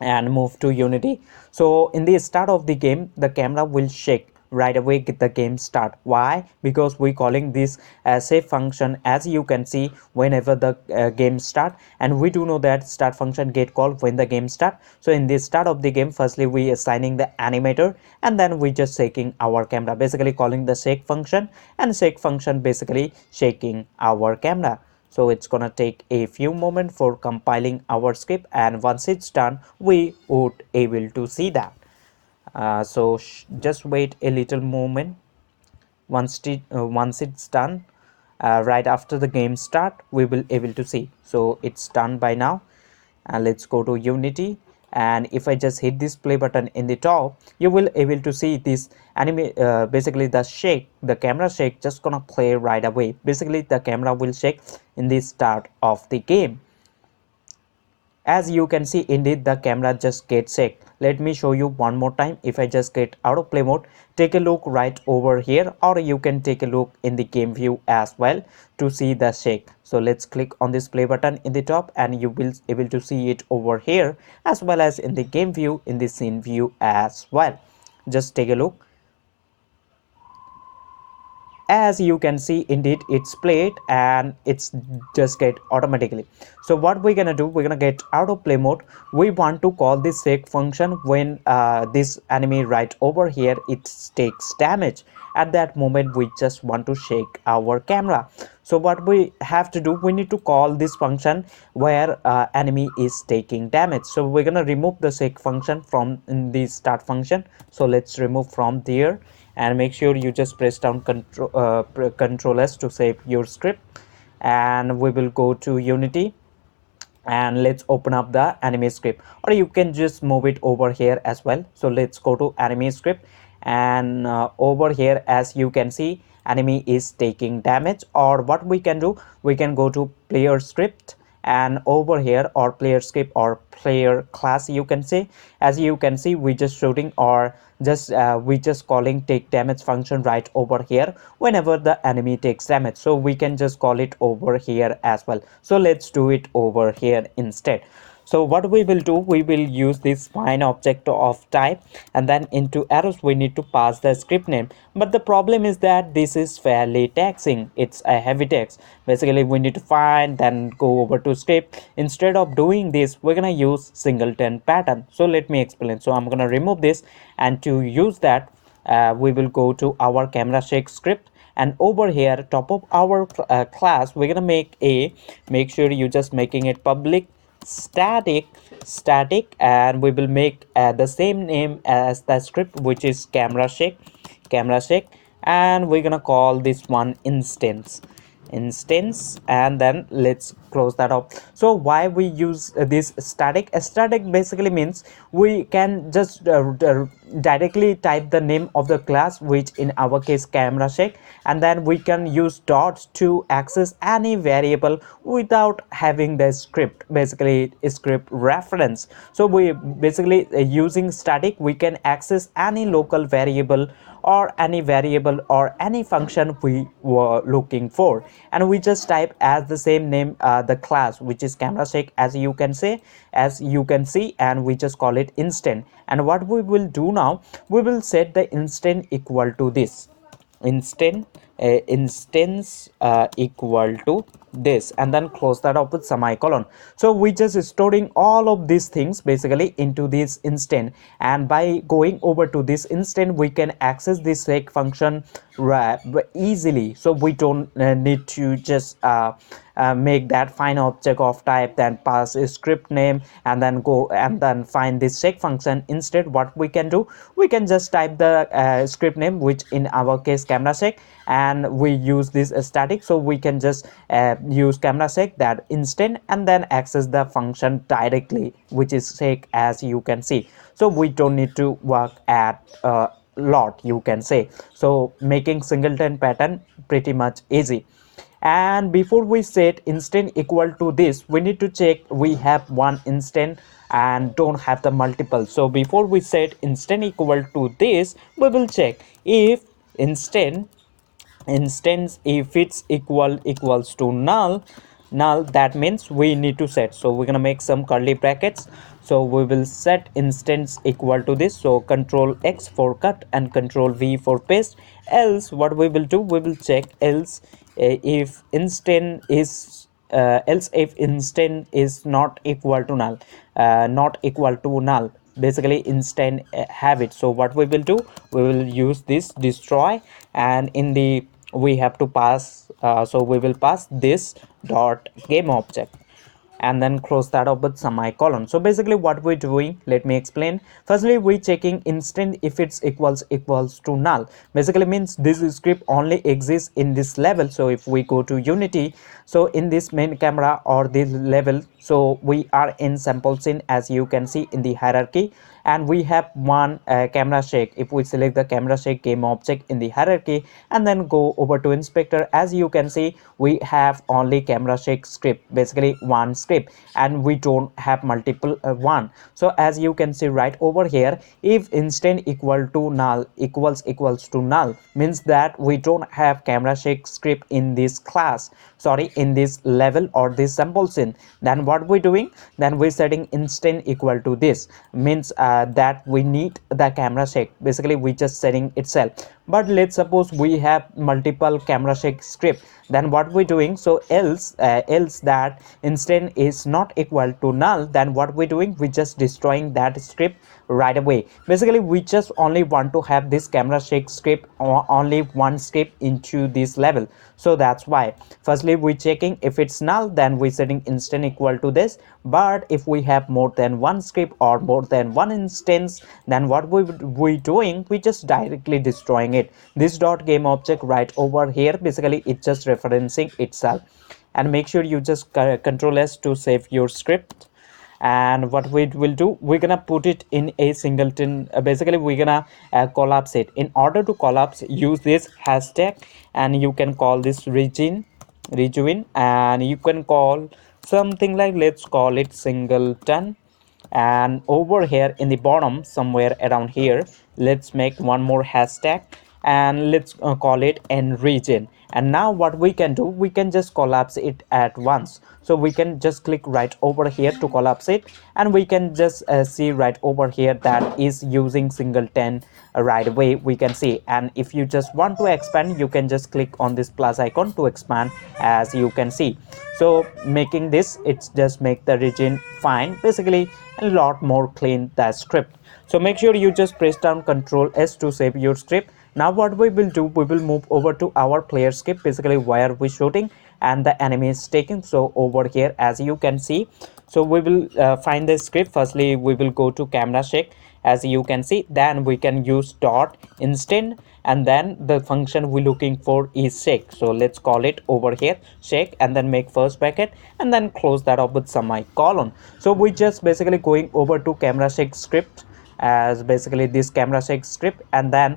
and move to Unity. So in the start of the game, the camera will shake right away get the game start. Why? Because we calling this save function, as you can see, whenever the game start, and we do know that start function get called when the game start. So in the start of the game, firstly we assigning the animator, and then we just shaking our camera, basically calling the shake function, and shake function basically shaking our camera. So it's gonna take a few moments for compiling our script, and once it's done we would able to see that. So just wait a little moment. Once it's done, right after the game start, we will able to see. So it's done by now, and let's go to Unity, and if I just hit this play button in the top, you will able to see this anime, basically the shake, the camera shake just gonna play right away. Basically the camera will shake in the start of the game. As you can see, indeed the camera just gets shake. Let me show you one more time. If I just get out of play mode, take a look right over here, or you can take a look in the game view as well to see the shake. So let's click on this play button in the top, and you will able to see it over here as well as in the game view, in the scene view as well. Just take a look. As you can see, indeed it's played and it's just get automatically. So what we're gonna do, we're gonna get out of play mode. We want to call this shake function when this enemy right over here it takes damage. At that moment we just want to shake our camera. So what we have to do, we need to call this function where enemy is taking damage. So we're gonna remove the shake function from in the start function. So let's remove from there, and make sure you just press down control S to save your script, and we will go to Unity, and let's open up the anime script, or you can just move it over here as well. So let's go to anime script, and over here as you can see, enemy is taking damage. Or what we can do, we can go to player script, and over here, or player script or player class you can say. As you can see, we just shooting, or just we just calling take damage function right over here whenever the enemy takes damage. So we can just call it over here as well. So let's do it over here instead. So what we will do, we will use this find object of type, and then into arrows we need to pass the script name. But the problem is that this is fairly taxing, it's a heavy text. Basically we need to find, then go over to script. Instead of doing this, we're gonna use singleton pattern. So let me explain. So I'm gonna remove this, and to use that, we will go to our camera shake script, and over here top of our class, we're gonna make sure you just making it public static, and we will make the same name as the script, which is camera shake, and we're gonna call this one instance, and then let's close that up. So why we use this static basically means we can just directly type the name of the class, which in our case camera shake, and then we can use dots to access any variable without having the script, basically script reference. So we basically using static, we can access any local variable or any variable or any function we were looking for, and we just type as the same name the class, which is camera shake, as you can see, and we just call it instant. And what we will do now, we will set the instant equal to this instance equal to this, and then close that up with semicolon. So we just storing all of these things basically into this instant, and by going over to this instant we can access this shake function easily. So we don't need to just make that find object of type, then pass a script name, and then go and then find this shake function. Instead what we can do, we can just type the script name, which in our case camera shake, and we use this static, so we can just use camera shake that instant, and then access the function directly, which is shake, as you can see. So we don't need to work at lot, you can say. So making singleton pattern pretty much easy. And before we set instant equal to this, we need to check we have one instant and don't have the multiple. So before we set instant equal to this, we will check if instant instance, if it's equals to null, that means we need to set. So we're gonna make some curly brackets. So we will set instance equal to this. So control X for cut and control V for paste. Else what we will do, we will check else if instant is else if instant is not equal to null, basically instant have it. So what we will do, we will use this destroy, and in the we have to pass, so we will pass this dot game object and then close that up with semicolon. So basically what we're doing, let me explain. Firstly, we checking instant if it's equals to null, basically means this script only exists in this level. So if we go to Unity, so in this main camera or this level, so we are in sample scene, as you can see in the hierarchy, and we have one camera shake. If we select the camera shake game object in the hierarchy and then go over to inspector, as you can see we have only camera shake script, basically one script, and we don't have multiple one. So as you can see right over here, if instant equal to null equals to null, means that we don't have camera shake script in this class, sorry, in this level or this sample scene. Then what we doing, then we setting instant equal to this, means that we need the camera shake, basically we just setting itself. But let's suppose we have multiple camera shake script, then what we doing, so else that instant is not equal to null, then what we doing, we just destroying that script right away. Basically we just only want to have this camera shake script or only one script into this level. So that's why firstly we checking if it's null, then we setting instant equal to this. But if we have more than one script or more than one instance, then what we doing, we just directly destroying it. This dot game object right over here, basically it's just referencing itself. And make sure you just control S to save your script. And what we will do, we're gonna put it in a singleton, basically we're gonna collapse it. In order to collapse, use this hashtag, and you can call this region, and you can call something like, let's call it singleton. And over here in the bottom somewhere around here, let's make one more hashtag, and let's call it n region. And now what we can do, we can just collapse it at once. So we can just click right over here to collapse it, and we can just see right over here that is using singleton right away, we can see. And if you just want to expand, you can just click on this plus icon to expand, as you can see. So making this, it's just make the region fine, basically a lot more clean the script. So make sure you just press down Ctrl S to save your script. Now what we will do, we will move over to our player script, basically where we shooting and the enemy is taking. So over here, as you can see, so we will find the script. Firstly we will go to camera shake, as you can see, then we can use dot instant, and then the function we're looking for is shake. So let's call it over here shake, and then make first bracket and then close that up with semicolon. So we just basically going over to camera shake script, as basically this camera shake script, and then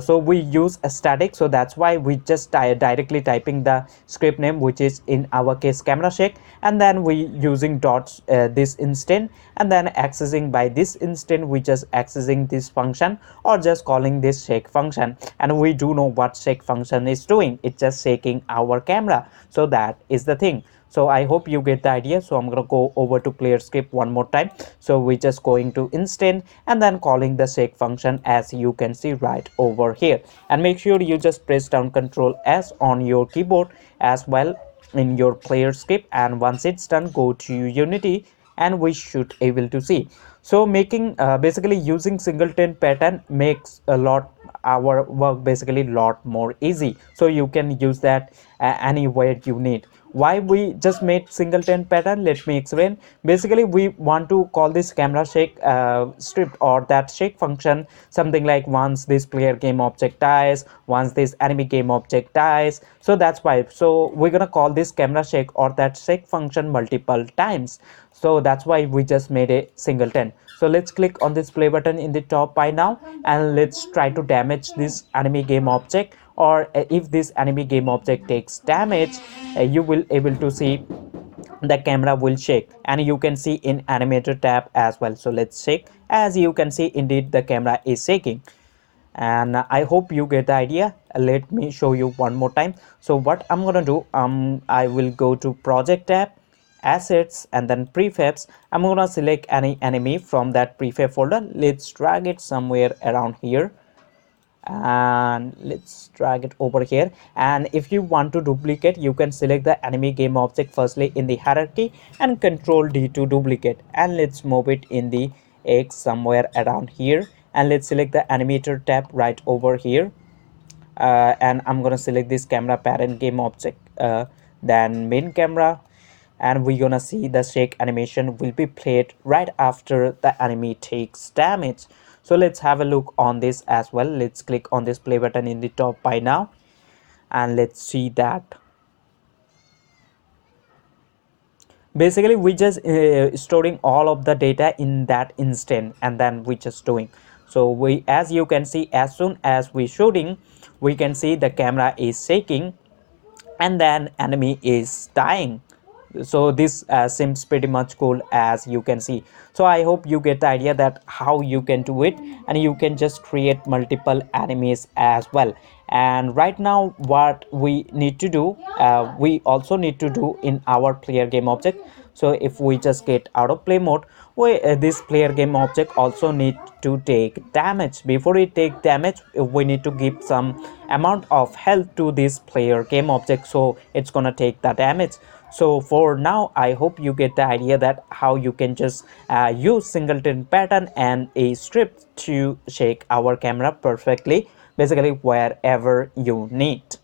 so we use a static, so that's why we just directly typing the script name, which is in our case camera shake, and then we using dots this instant, and then accessing by this instant, we just accessing this function or just calling this shake function. And we do know what shake function is doing, it's just shaking our camera. So that is the thing. So I hope you get the idea. So I'm gonna go over to player script one more time. So we just going to instant and then calling the shake function, as you can see right over here. And make sure you just press down Ctrl S on your keyboard as well in your player script, and once it's done, go to Unity and we should able to see. So making basically using singleton pattern makes a lot our work basically lot more easy. So you can use that anywhere you need. Why we just made singleton pattern, let me explain. Basically we want to call this camera shake script or that shake function something like once this player game object dies, once this enemy game object dies. So that's why, so we're gonna call this camera shake or that shake function multiple times. So that's why we just made a singleton. So let's click on this play button in the top by now, and let's try to damage this enemy game object. Or if this enemy game object takes damage, you will able to see the camera will shake, and you can see in animator tab as well. So let's shake. As you can see, indeed the camera is shaking, and I hope you get the idea. Let me show you one more time. So what I'm gonna do, I will go to project tab, assets, and then prefabs. I'm gonna select any enemy from that prefab folder. Let's drag it somewhere around here, and let's drag it over here. And if you want to duplicate, you can select the enemy game object firstly in the hierarchy and control D to duplicate, and let's move it in the X somewhere around here, and let's select the animator tab right over here. And I'm gonna select this camera parent game object, then main camera, and we're gonna see the shake animation will be played right after the enemy takes damage. So let's have a look on this as well. Let's click on this play button in the top by now, and let's see that. Basically we just storing all of the data in that instant, and then we just doing. So we, as you can see, as soon as we shooting, we can see the camera is shaking, and then enemy is dying. So this seems pretty much cool, as you can see. So I hope you get the idea that how you can do it, and you can just create multiple enemies as well. And right now what we need to do, we also need to do in our player game object. So if we just get out of play mode, we, this player game object also need to take damage. Before it take damage, we need to give some amount of health to this player game object, so it's gonna take the damage. So for now, I hope you get the idea that how you can just use singleton pattern and a strip to shake our camera perfectly, basically wherever you need.